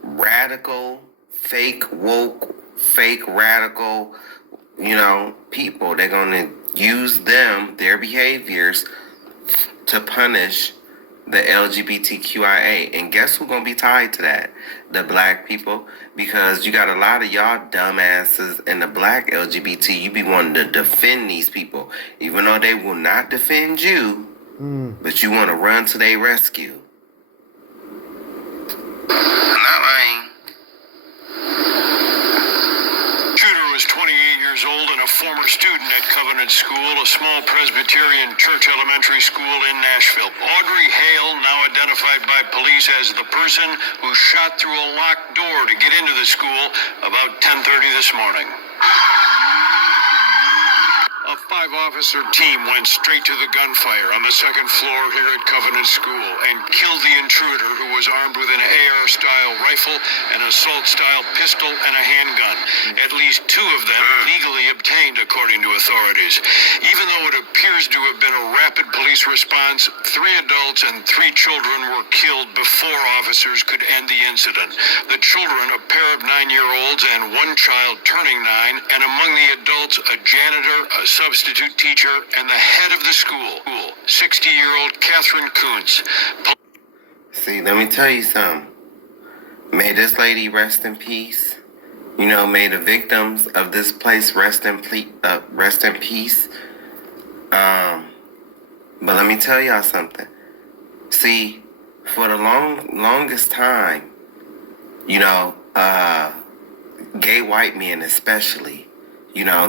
radical, fake woke, fake radical, people. They're going to use their behaviors to punish the LGBTQIA. And guess who's going to be tied to that? The black people. Because you got a lot of y'all dumbasses in the black LGBT. You be wanting to defend these people. Even though they will not defend you. But you want to run to their rescue. I'm not lying. Shooter was 28 years old and a former student at Covenant School, a small Presbyterian church elementary school in Nashville. Audrey Hale, now identified by police as the person who shot through a locked door to get into the school about 10:30 this morning. A 5-officer team went straight to the gunfire on the second floor here at Covenant School and killed the intruder, who was armed with an AR-style rifle, an assault-style pistol, and a handgun. At least 2 of them legally obtained, according to authorities. Even though it appears to have been a rapid police response, 3 adults and 3 children were killed before officers could end the incident. The children, a pair of 9-year-olds and 1 child turning 9, and among the adults, a janitor, a substitute teacher, and the head of the school, 60-year-old Catherine Kuntz. See, let me tell you something. May this lady rest in peace. May the victims of this place rest in peace. But let me tell y'all something. See, for the longest time, gay white men especially,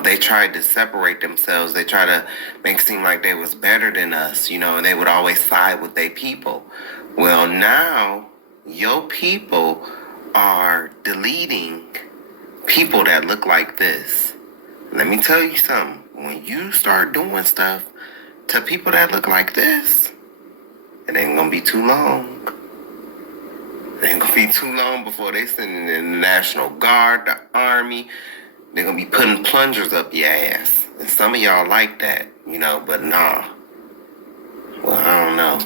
they tried to separate themselves. They tried to make it seem like they was better than us, and they would always side with their people. Well, now your people are deleting people that look like this. Let me tell you something. When you start doing stuff to people that look like this, it ain't gonna be too long. It ain't gonna be too long before they send in the National Guard, the Army. They're gonna be putting plungers up your ass. And some of y'all like that, but nah. Well, I don't know.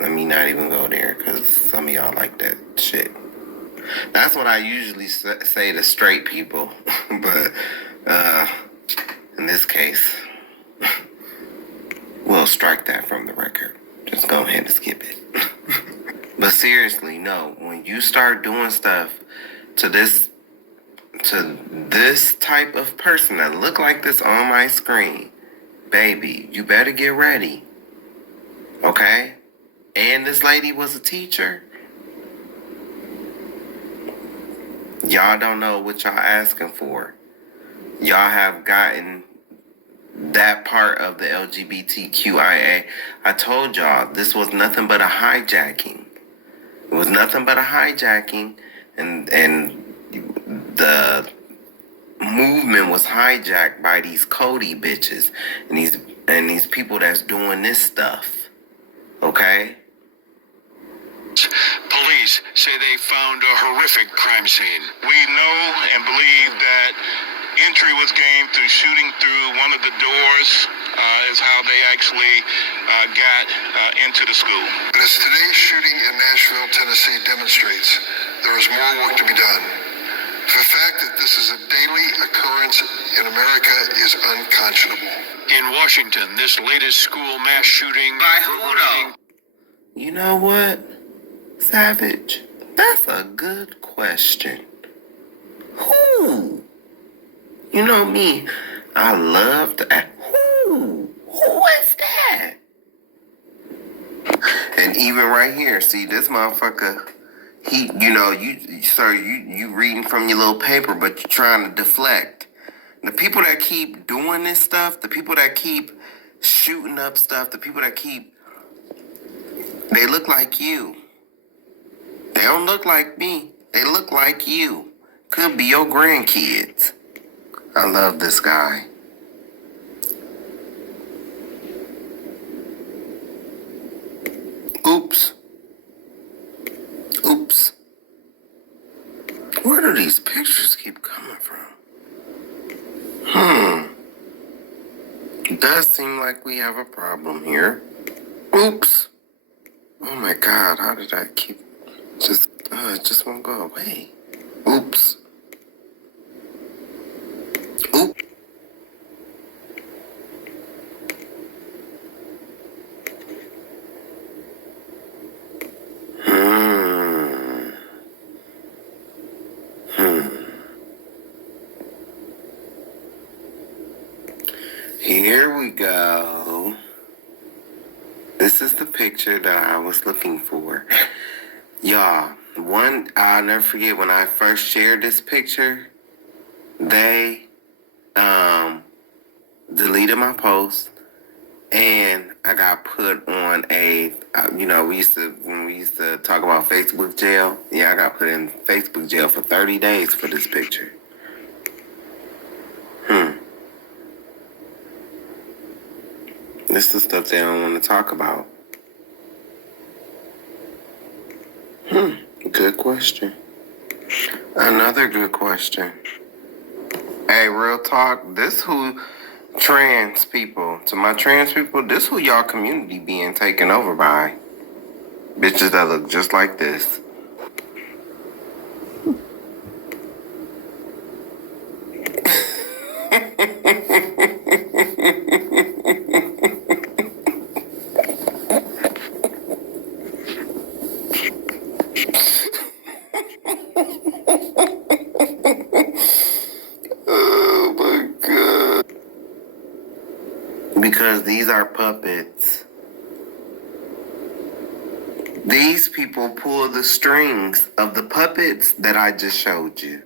Let me not even go there, because some of y'all like that shit. That's what I usually say to straight people. But, in this case, we'll strike that from the record. Just go ahead and skip it. But seriously, no. When you start doing stuff to this type of person that look like this on my screen, baby, you better get ready. Okay? And this lady was a teacher. Y'all don't know what y'all asking for. Y'all have gotten that part of the LGBTQIA. I told y'all this was nothing but a hijacking. It was nothing but a hijacking, and the movement was hijacked by these Cody bitches and these people that's doing this stuff. Okay? Police say they found a horrific crime scene. We know and believe that entry was gained through shooting through one of the doors, is how they actually got into the school. But as today's shooting in Nashville, Tennessee demonstrates, there is more work to be done. The fact that this is a daily occurrence in America is unconscionable. In Washington, this latest school mass shooting... By who though? You know what, Savage? That's a good question. Who? You know me, I love to ask, who? Who is that? And even right here, see this motherfucker, you reading from your little paper, but you're trying to deflect. The people that keep doing this stuff, the people that keep shooting up stuff, the people that they look like you. They don't look like me. They look like you. Could be your grandkids. I love this guy. Oops. Where do these pictures keep coming from? It does seem like we have a problem here. Oops. Oh my God, how did I keep... it just won't go away. Oops. Oops. Here we go. This is the picture that I was looking for. Y'all, I'll never forget when I first shared this picture, they deleted my post, and I got put on when we used to talk about Facebook jail. Yeah, I got put in Facebook jail for 30 days for this picture. This is stuff they don't want to talk about. Good question. Another good question. Hey, real talk, this who trans people, to my trans people, this who y'all community being taken over by. Bitches that look just like this. Because these are puppets. These people pull the strings of the puppets that I just showed you.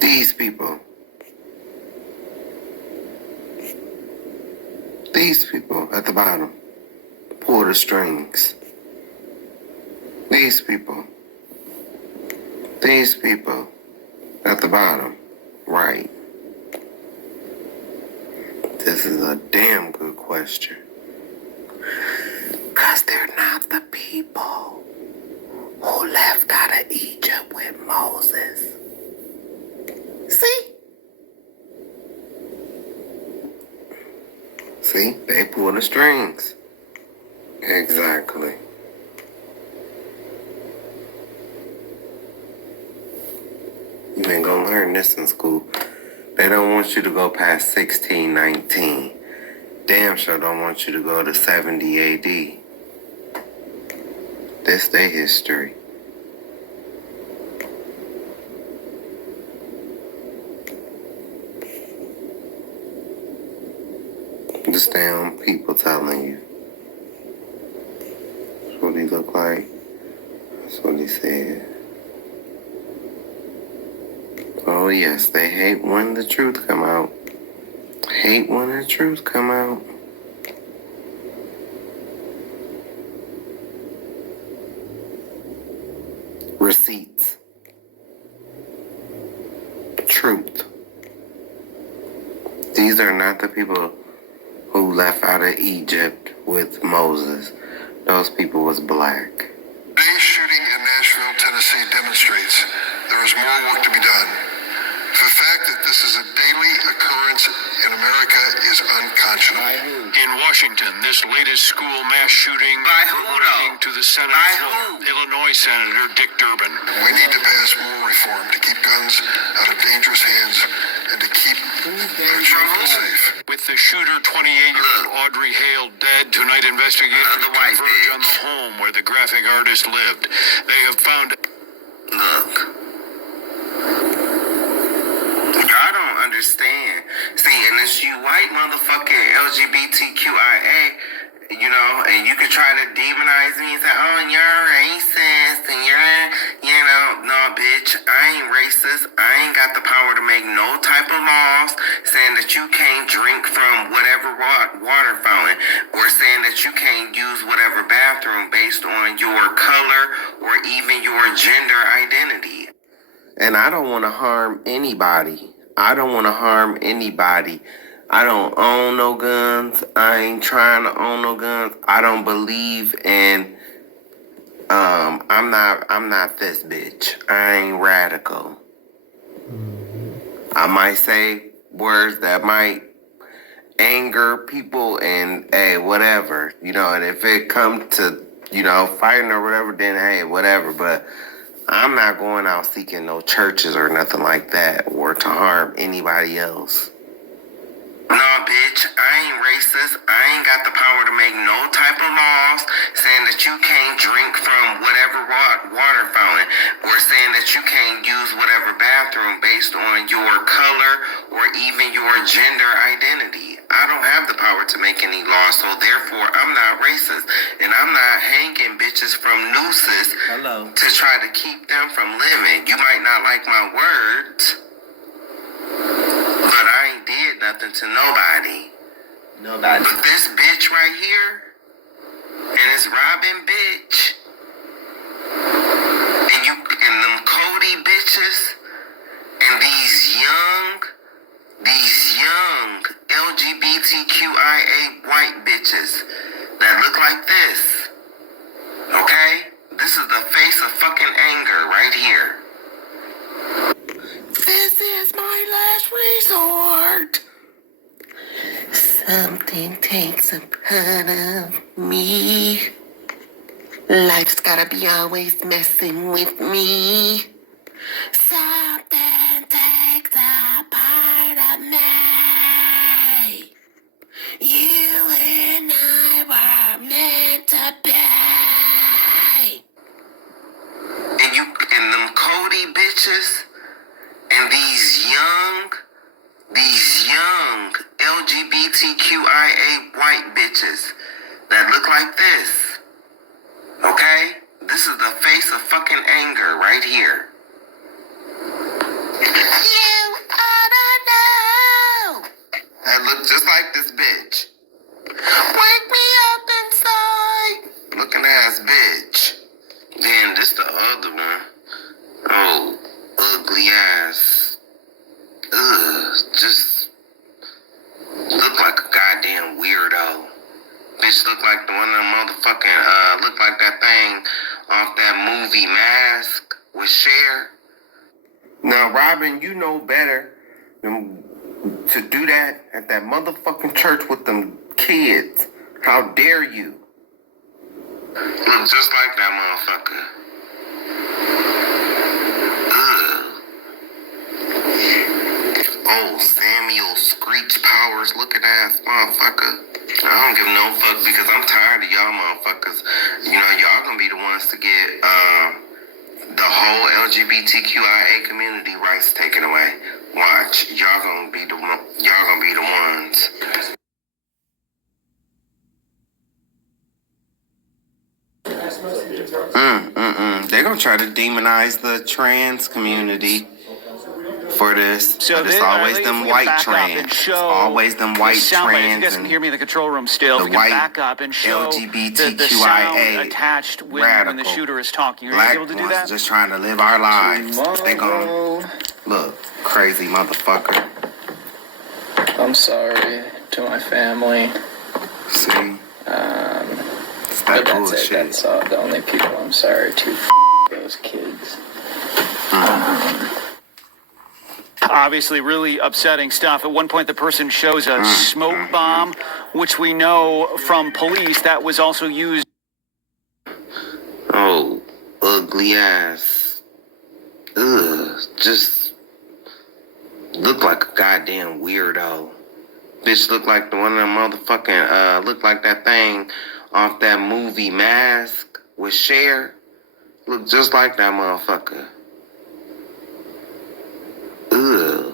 These people. These people at the bottom pull the strings. These people at the bottom, right? This is a damn good question. 'Cause they're not the people who left out of Egypt with Moses. See, they pull the strings. Exactly. You ain't gonna learn this in school. They don't want you to go past 1619. Damn sure don't want you to go to 70 AD. This their history. This damn people telling you. That's what he look like. That's what he said. Oh yes, they hate when the truth come out. Hate when the truth come out. Receipts. Truth. These are not the people who left out of Egypt with Moses. Those people was black. Today's shooting in Nashville, Tennessee demonstrates there is more work to be done. The fact that this is a daily occurrence in America is unconscionable. In Washington, this latest school mass shooting By who, though? to the Senate By floor. who? Illinois Senator Dick Durbin. We need to pass more reform to keep guns out of dangerous hands and to keep our children safe. With the shooter, 28-year-old Audrey Hale, dead, tonight investigators Another white converge on the bitch. home where the graphic artist lived. They have found... Look. I don't understand. See, and it's you white motherfucking LGBTQIA, you know, and you could try to demonize me and say, oh, you're racist, and no, bitch, I ain't racist. I ain't got the power to make no type of laws saying that you can't drink from whatever water fountain or saying that you can't use whatever bathroom based on your color or even your gender identity. And I don't want to harm anybody. I don't own no guns. I ain't trying to own no guns. I don't believe in, I'm not this bitch. I ain't radical. I might say words that might anger people and, hey, whatever. You know, and if it come to, fighting or whatever, then, hey, whatever. But I'm not going out seeking no churches or nothing like that or to harm anybody else. No, bitch, I ain't racist. I ain't got the power to make no type of laws saying that you can't drink from whatever water fountain or saying that you can't use whatever bathroom based on your color or even your gender identity. I don't have the power to make any laws, so therefore I'm not racist. And I'm not hanging bitches from nooses to try to keep them from living. You might not like my words, but I ain't did nothing to nobody. But this bitch right here, and this Robin bitch, and them Cody bitches, and these young LGBTQIA white bitches that look like this. Okay? This is the face of fucking anger right here. This is my last resort. Something takes a part of me. Life's gotta be always messing with me. Something takes a part of me. You and I were meant to be. And them Cody bitches, and these young LGBTQIA white bitches that look like this. Okay? This is the face of fucking anger right here. You oughta know. That look just like this bitch. Now, Robin, you know better than to do that at that motherfucking church with them kids. How dare you? Look just like that motherfucker. Ugh. Oh, Samuel Screech Powers looking ass motherfucker. I don't give no fuck because I'm tired of y'all motherfuckers. You know, y'all gonna be the ones to get the whole LGBTQIA community rights taken away. Watch, y'all gonna be the ones. They're gonna try to demonize the trans community for this. So but it's always them white trans. It's always them white trans. You guys can hear me in the control room still. The If we can white back up and show LGBTQIA the sound attached when the shooter is talking. Are you black able to do ones that? just trying to live our lives. They gonna look crazy motherfucker. I'm sorry to my family. See? It's that But that's bullshit. it. That's the only people I'm sorry to. Those kids. Obviously, really upsetting stuff. At one point, the person shows a smoke bomb, which we know from police that was also used. Oh, ugly ass. Ugh, just look like a goddamn weirdo. Bitch look like the one of them motherfucking, look like that thing off that movie Mask with Cher. Look just like that motherfucker. Ugh.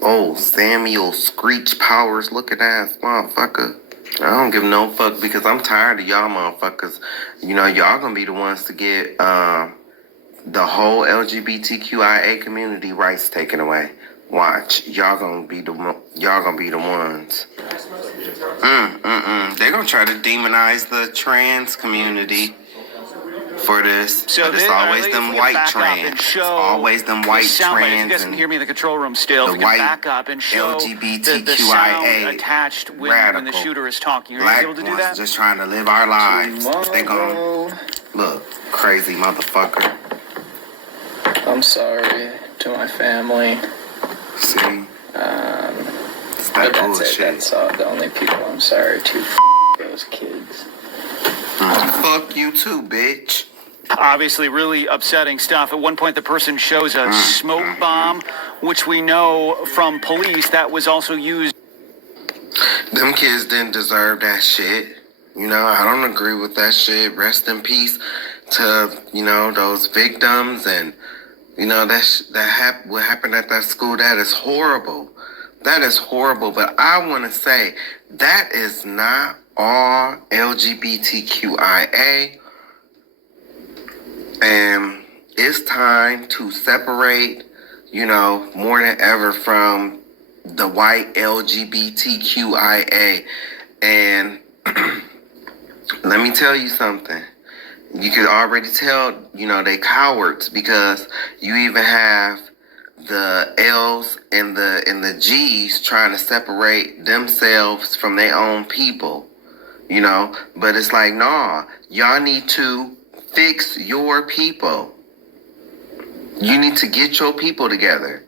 Oh, Samuel Screech Powers looking ass motherfucker. I don't give no fuck because I'm tired of y'all motherfuckers. You know, y'all gonna be the ones to get the whole LGBTQIA community rights taken away. Watch, y'all gonna be the ones. They're gonna try to demonize the trans community for this. So but it's always them white trans. It's always them white trans. You guys can hear me in the control room still. The If we can white back up and show the sound attached when the shooter is talking. Are black you able to do ones that? just trying to live our lives. They gonna look crazy motherfucker. I'm sorry to my family. See? It's that But that's bullshit. it. That's the only people I'm sorry to. Those kids. Fuck you too, bitch. Obviously, really upsetting stuff. At one point, the person shows a smoke bomb, which we know from police that was also used. Them kids didn't deserve that shit. You know, I don't agree with that shit. Rest in peace to, you know, those victims and, you know, what happened at that school. That is horrible. That is horrible. But I want to say that is not all LGBTQIA. And it's time to separate, you know, more than ever from the white LGBTQIA. And let me tell you something. You can already tell, you know, they cowards because you even have the L's and the G's trying to separate themselves from their own people, you know. But it's like, nah, y'all need to fix your people. You need to get your people together.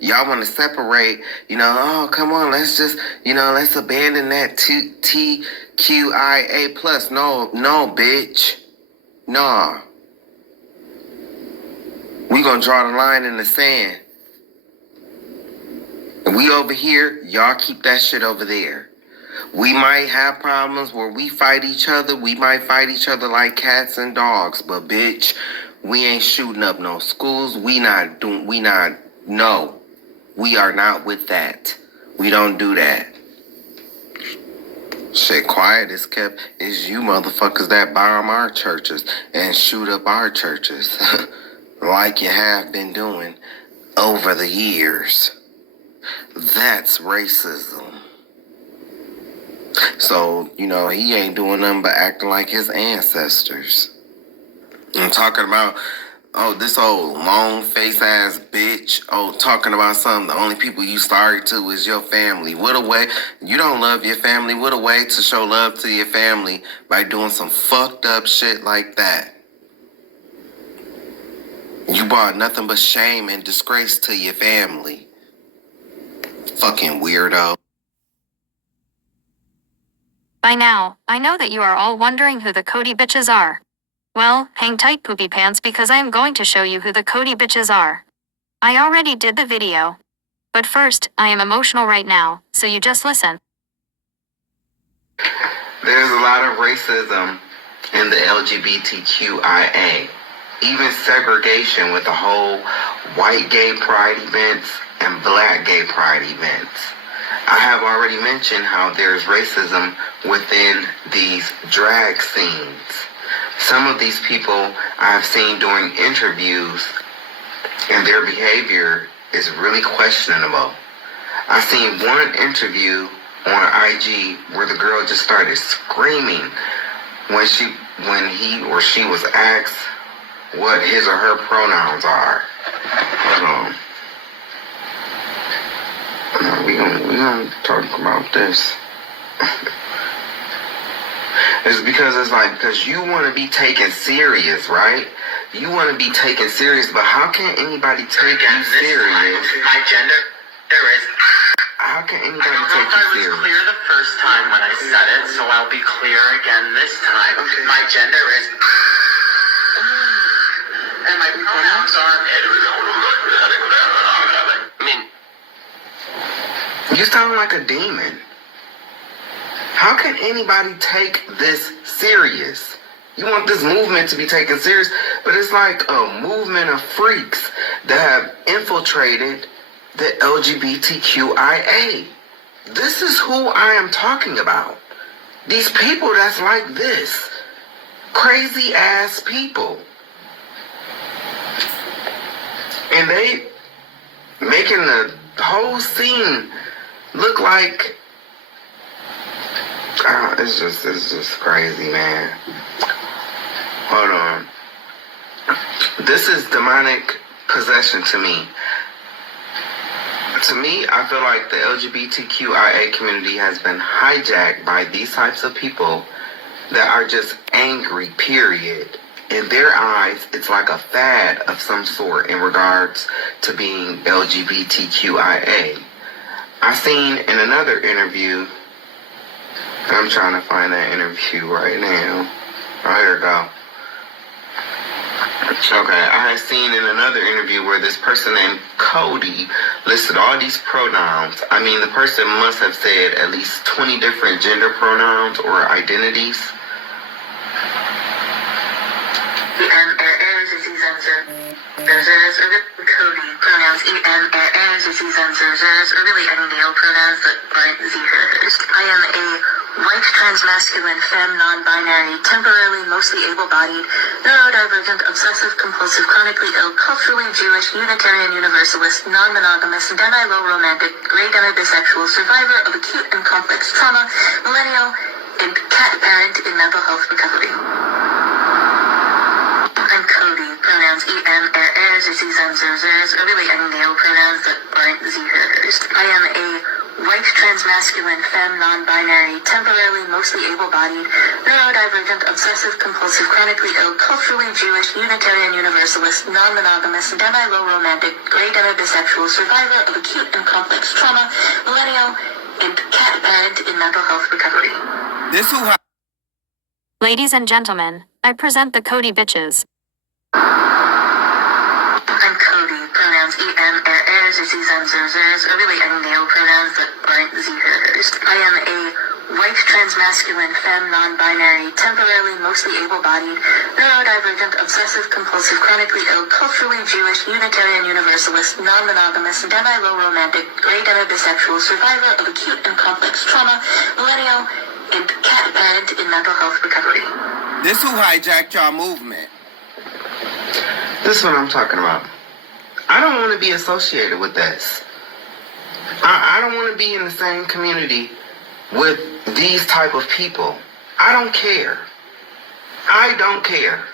Y'all want to separate, you know, oh, come on, let's just, you know, let's abandon that TQIA plus. No, bitch. Nah. We gonna draw the line in the sand. And we over here, y'all keep that shit over there. We might have problems where we fight each other. We might fight each other like cats and dogs. But bitch, we ain't shooting up no schools. We are not with that. We don't do that. Shit quiet is kept. It's you motherfuckers that bomb our churches and shoot up our churches. Like you have been doing over the years. That's racism. So, you know, he ain't doing nothing but acting like his ancestors. I'm talking about, oh, this old long face ass bitch. Oh, talking about something. The only people you sorry to is your family. What a way. You don't love your family. What a way to show love to your family by doing some fucked up shit like that. You brought nothing but shame and disgrace to your family. Fucking weirdo. By now, I know that you are all wondering who the Cody bitches are. Well, hang tight, poopy pants, because I am going to show you who the Cody bitches are. I already did the video. But first, I am emotional right now, so you just listen. There's a lot of racism in the LGBTQIA. Even segregation with the whole white gay pride events and black gay pride events. I have already mentioned how there's racism within these drag scenes. Some of these people I've seen during interviews and their behavior is really questionable. I seen one interview on IG where the girl just started screaming when he or she was asked what his or her pronouns are. We gonna talk about this. It's because you want to be taken serious, right? You want to be taken serious, but how can anybody take you serious? My gender, there is. How can anybody take you serious? I don't know if I was clear the first time when I said it, so I'll be clear again this time. Okay. My gender is. And my pronouns are. I mean. You sound like a demon. How can anybody take this serious? You want this movement to be taken serious, but it's like a movement of freaks that have infiltrated the LGBTQIA. This is who I am talking about. These people that's like this. Crazy ass people. And they making the whole scene look like it's just crazy, man. Hold on. This is demonic possession to me. To me, I feel like the LGBTQIA community has been hijacked by these types of people that are just angry, period. In their eyes, it's like a fad of some sort in regards to being LGBTQIA. I seen in another interview, I'm trying to find that interview right now. Oh, here we go. Okay, I had seen in another interview where this person named Cody listed all these pronouns. I mean, the person must have said at least 20 different gender pronouns or identities. Cody pronouns or really any male pronouns that aren't Z-hers. I am a white transmasculine femme non-binary, temporarily mostly able-bodied, neurodivergent, obsessive-compulsive, chronically ill, culturally Jewish, Unitarian Universalist, non-monogamous, demi-low romantic, gray demi-bisexual, survivor of acute and complex trauma, millennial, and cat parent in mental health recovery. I'm Cody, pronouns EM, or really any male pronouns that aren't Z-hers. I am a white transmasculine femme non-binary, temporarily mostly able-bodied, neurodivergent, obsessive-compulsive, chronically ill, culturally Jewish, Unitarian Universalist, non-monogamous, demi-low romantic, gray demi-bisexual, survivor of acute and complex trauma, millennial, and cat parent in mental health recovery. Ladies and gentlemen, I present the Cody bitches. I'm Cody, pronouns EM, or really any male pronouns that aren't Z-hers. I am a white transmasculine femme non-binary, temporarily mostly able-bodied, neurodivergent, obsessive-compulsive, chronically ill, culturally Jewish, Unitarian Universalist, non-monogamous, demi-low romantic, gray demi-bisexual, survivor of acute and complex trauma, millennial, and cat parent in mental health recovery. This who hijacked y'all movement. This is what I'm talking about. I don't want to be associated with this. I don't want to be in the same community with these type of people. I don't care. I don't care.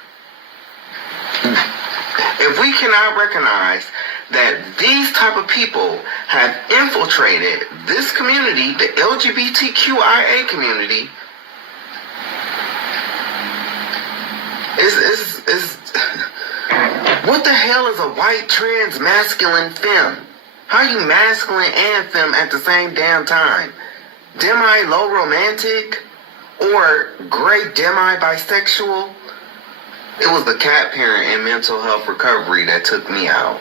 If we cannot recognize that these type of people have infiltrated this community, the LGBTQIA community, What the hell is a white trans masculine femme? How are you masculine and femme at the same damn time? Demi-low romantic? Or gray demi-bisexual? It was the cat parent and mental health recovery that took me out.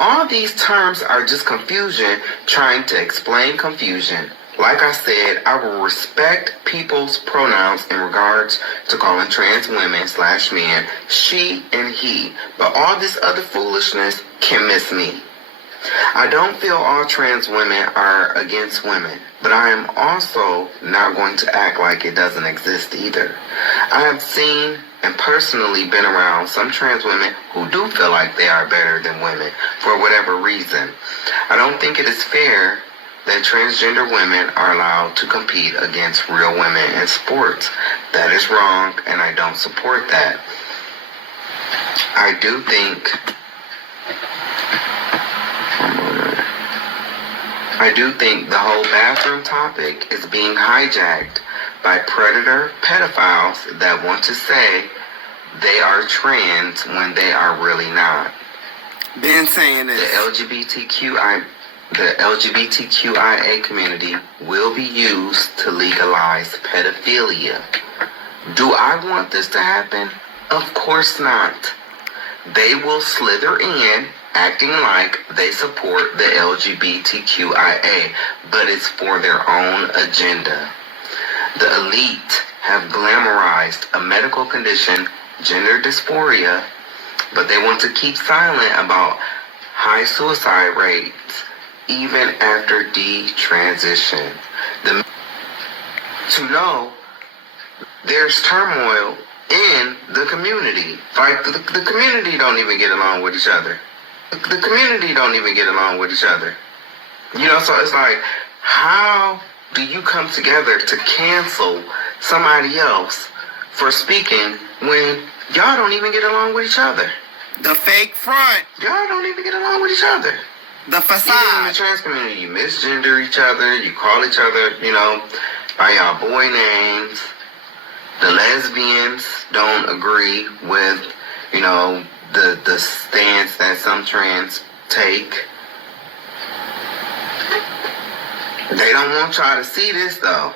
All these terms are just confusion trying to explain confusion. Like I said, I will respect people's pronouns in regards to calling trans women / men she and he, but all this other foolishness can miss me. I don't feel all trans women are against women, but I am also not going to act like it doesn't exist either. I have seen and personally been around some trans women who do feel like they are better than women for whatever reason. I don't think it is fair that transgender women are allowed to compete against real women in sports. That is wrong, and I don't support that. I do think the whole bathroom topic is being hijacked by predator pedophiles that want to say they are trans when they are really not. Been saying this. The LGBTQIA community will be used to legalize pedophilia. Do I want this to happen? Of course not. They will slither in acting like they support the LGBTQIA, but it's for their own agenda. The elite have glamorized a medical condition, gender dysphoria, but they want to keep silent about high suicide rates even after detransition. To know there's turmoil in the community. Like the community don't even get along with each other. The community don't even get along with each other. You know, so it's like, how do you come together to cancel somebody else for speaking when y'all don't even get along with each other? The fake front. Y'all don't even get along with each other. The Even in the facade. trans community, you misgender each other, you call each other, you know, by y'all boy names. The lesbians don't agree with, you know, the stance that some trans take. They don't want y'all to see this, though.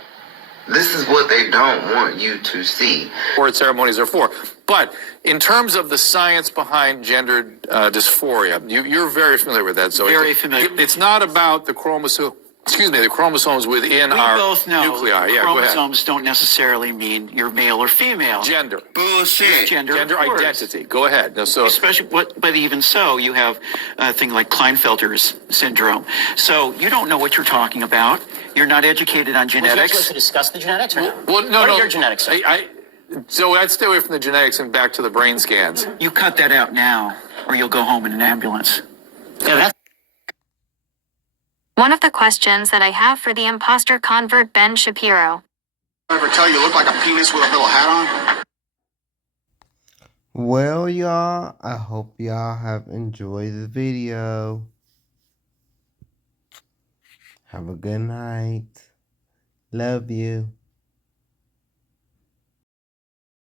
This is what they don't want you to see. Award ceremonies are for. But in terms of the science behind gender dysphoria, you're very familiar with that. So Very familiar. It's not about the chromosomes within We our both know nuclei. Yeah, go ahead. chromosomes don't necessarily mean you're male or female. Gender. Bullshit. Gender, Gender of course. identity. Go ahead. No, so Especially, but even so, you have a thing like Klinefelter's syndrome. So you don't know what you're talking about. You're not educated on Was you supposed genetics. to discuss the genetics or not? well, no, What no. are your genetics? So I'd stay away from the genetics and back to the brain scans. You cut that out now, or you'll go home in an ambulance. Yeah, that's One of the questions that I have for the imposter convert Ben Shapiro. Ever tell you look like a penis with a little hat on? Well, y'all, I hope y'all have enjoyed the video. Have a good night. Love you.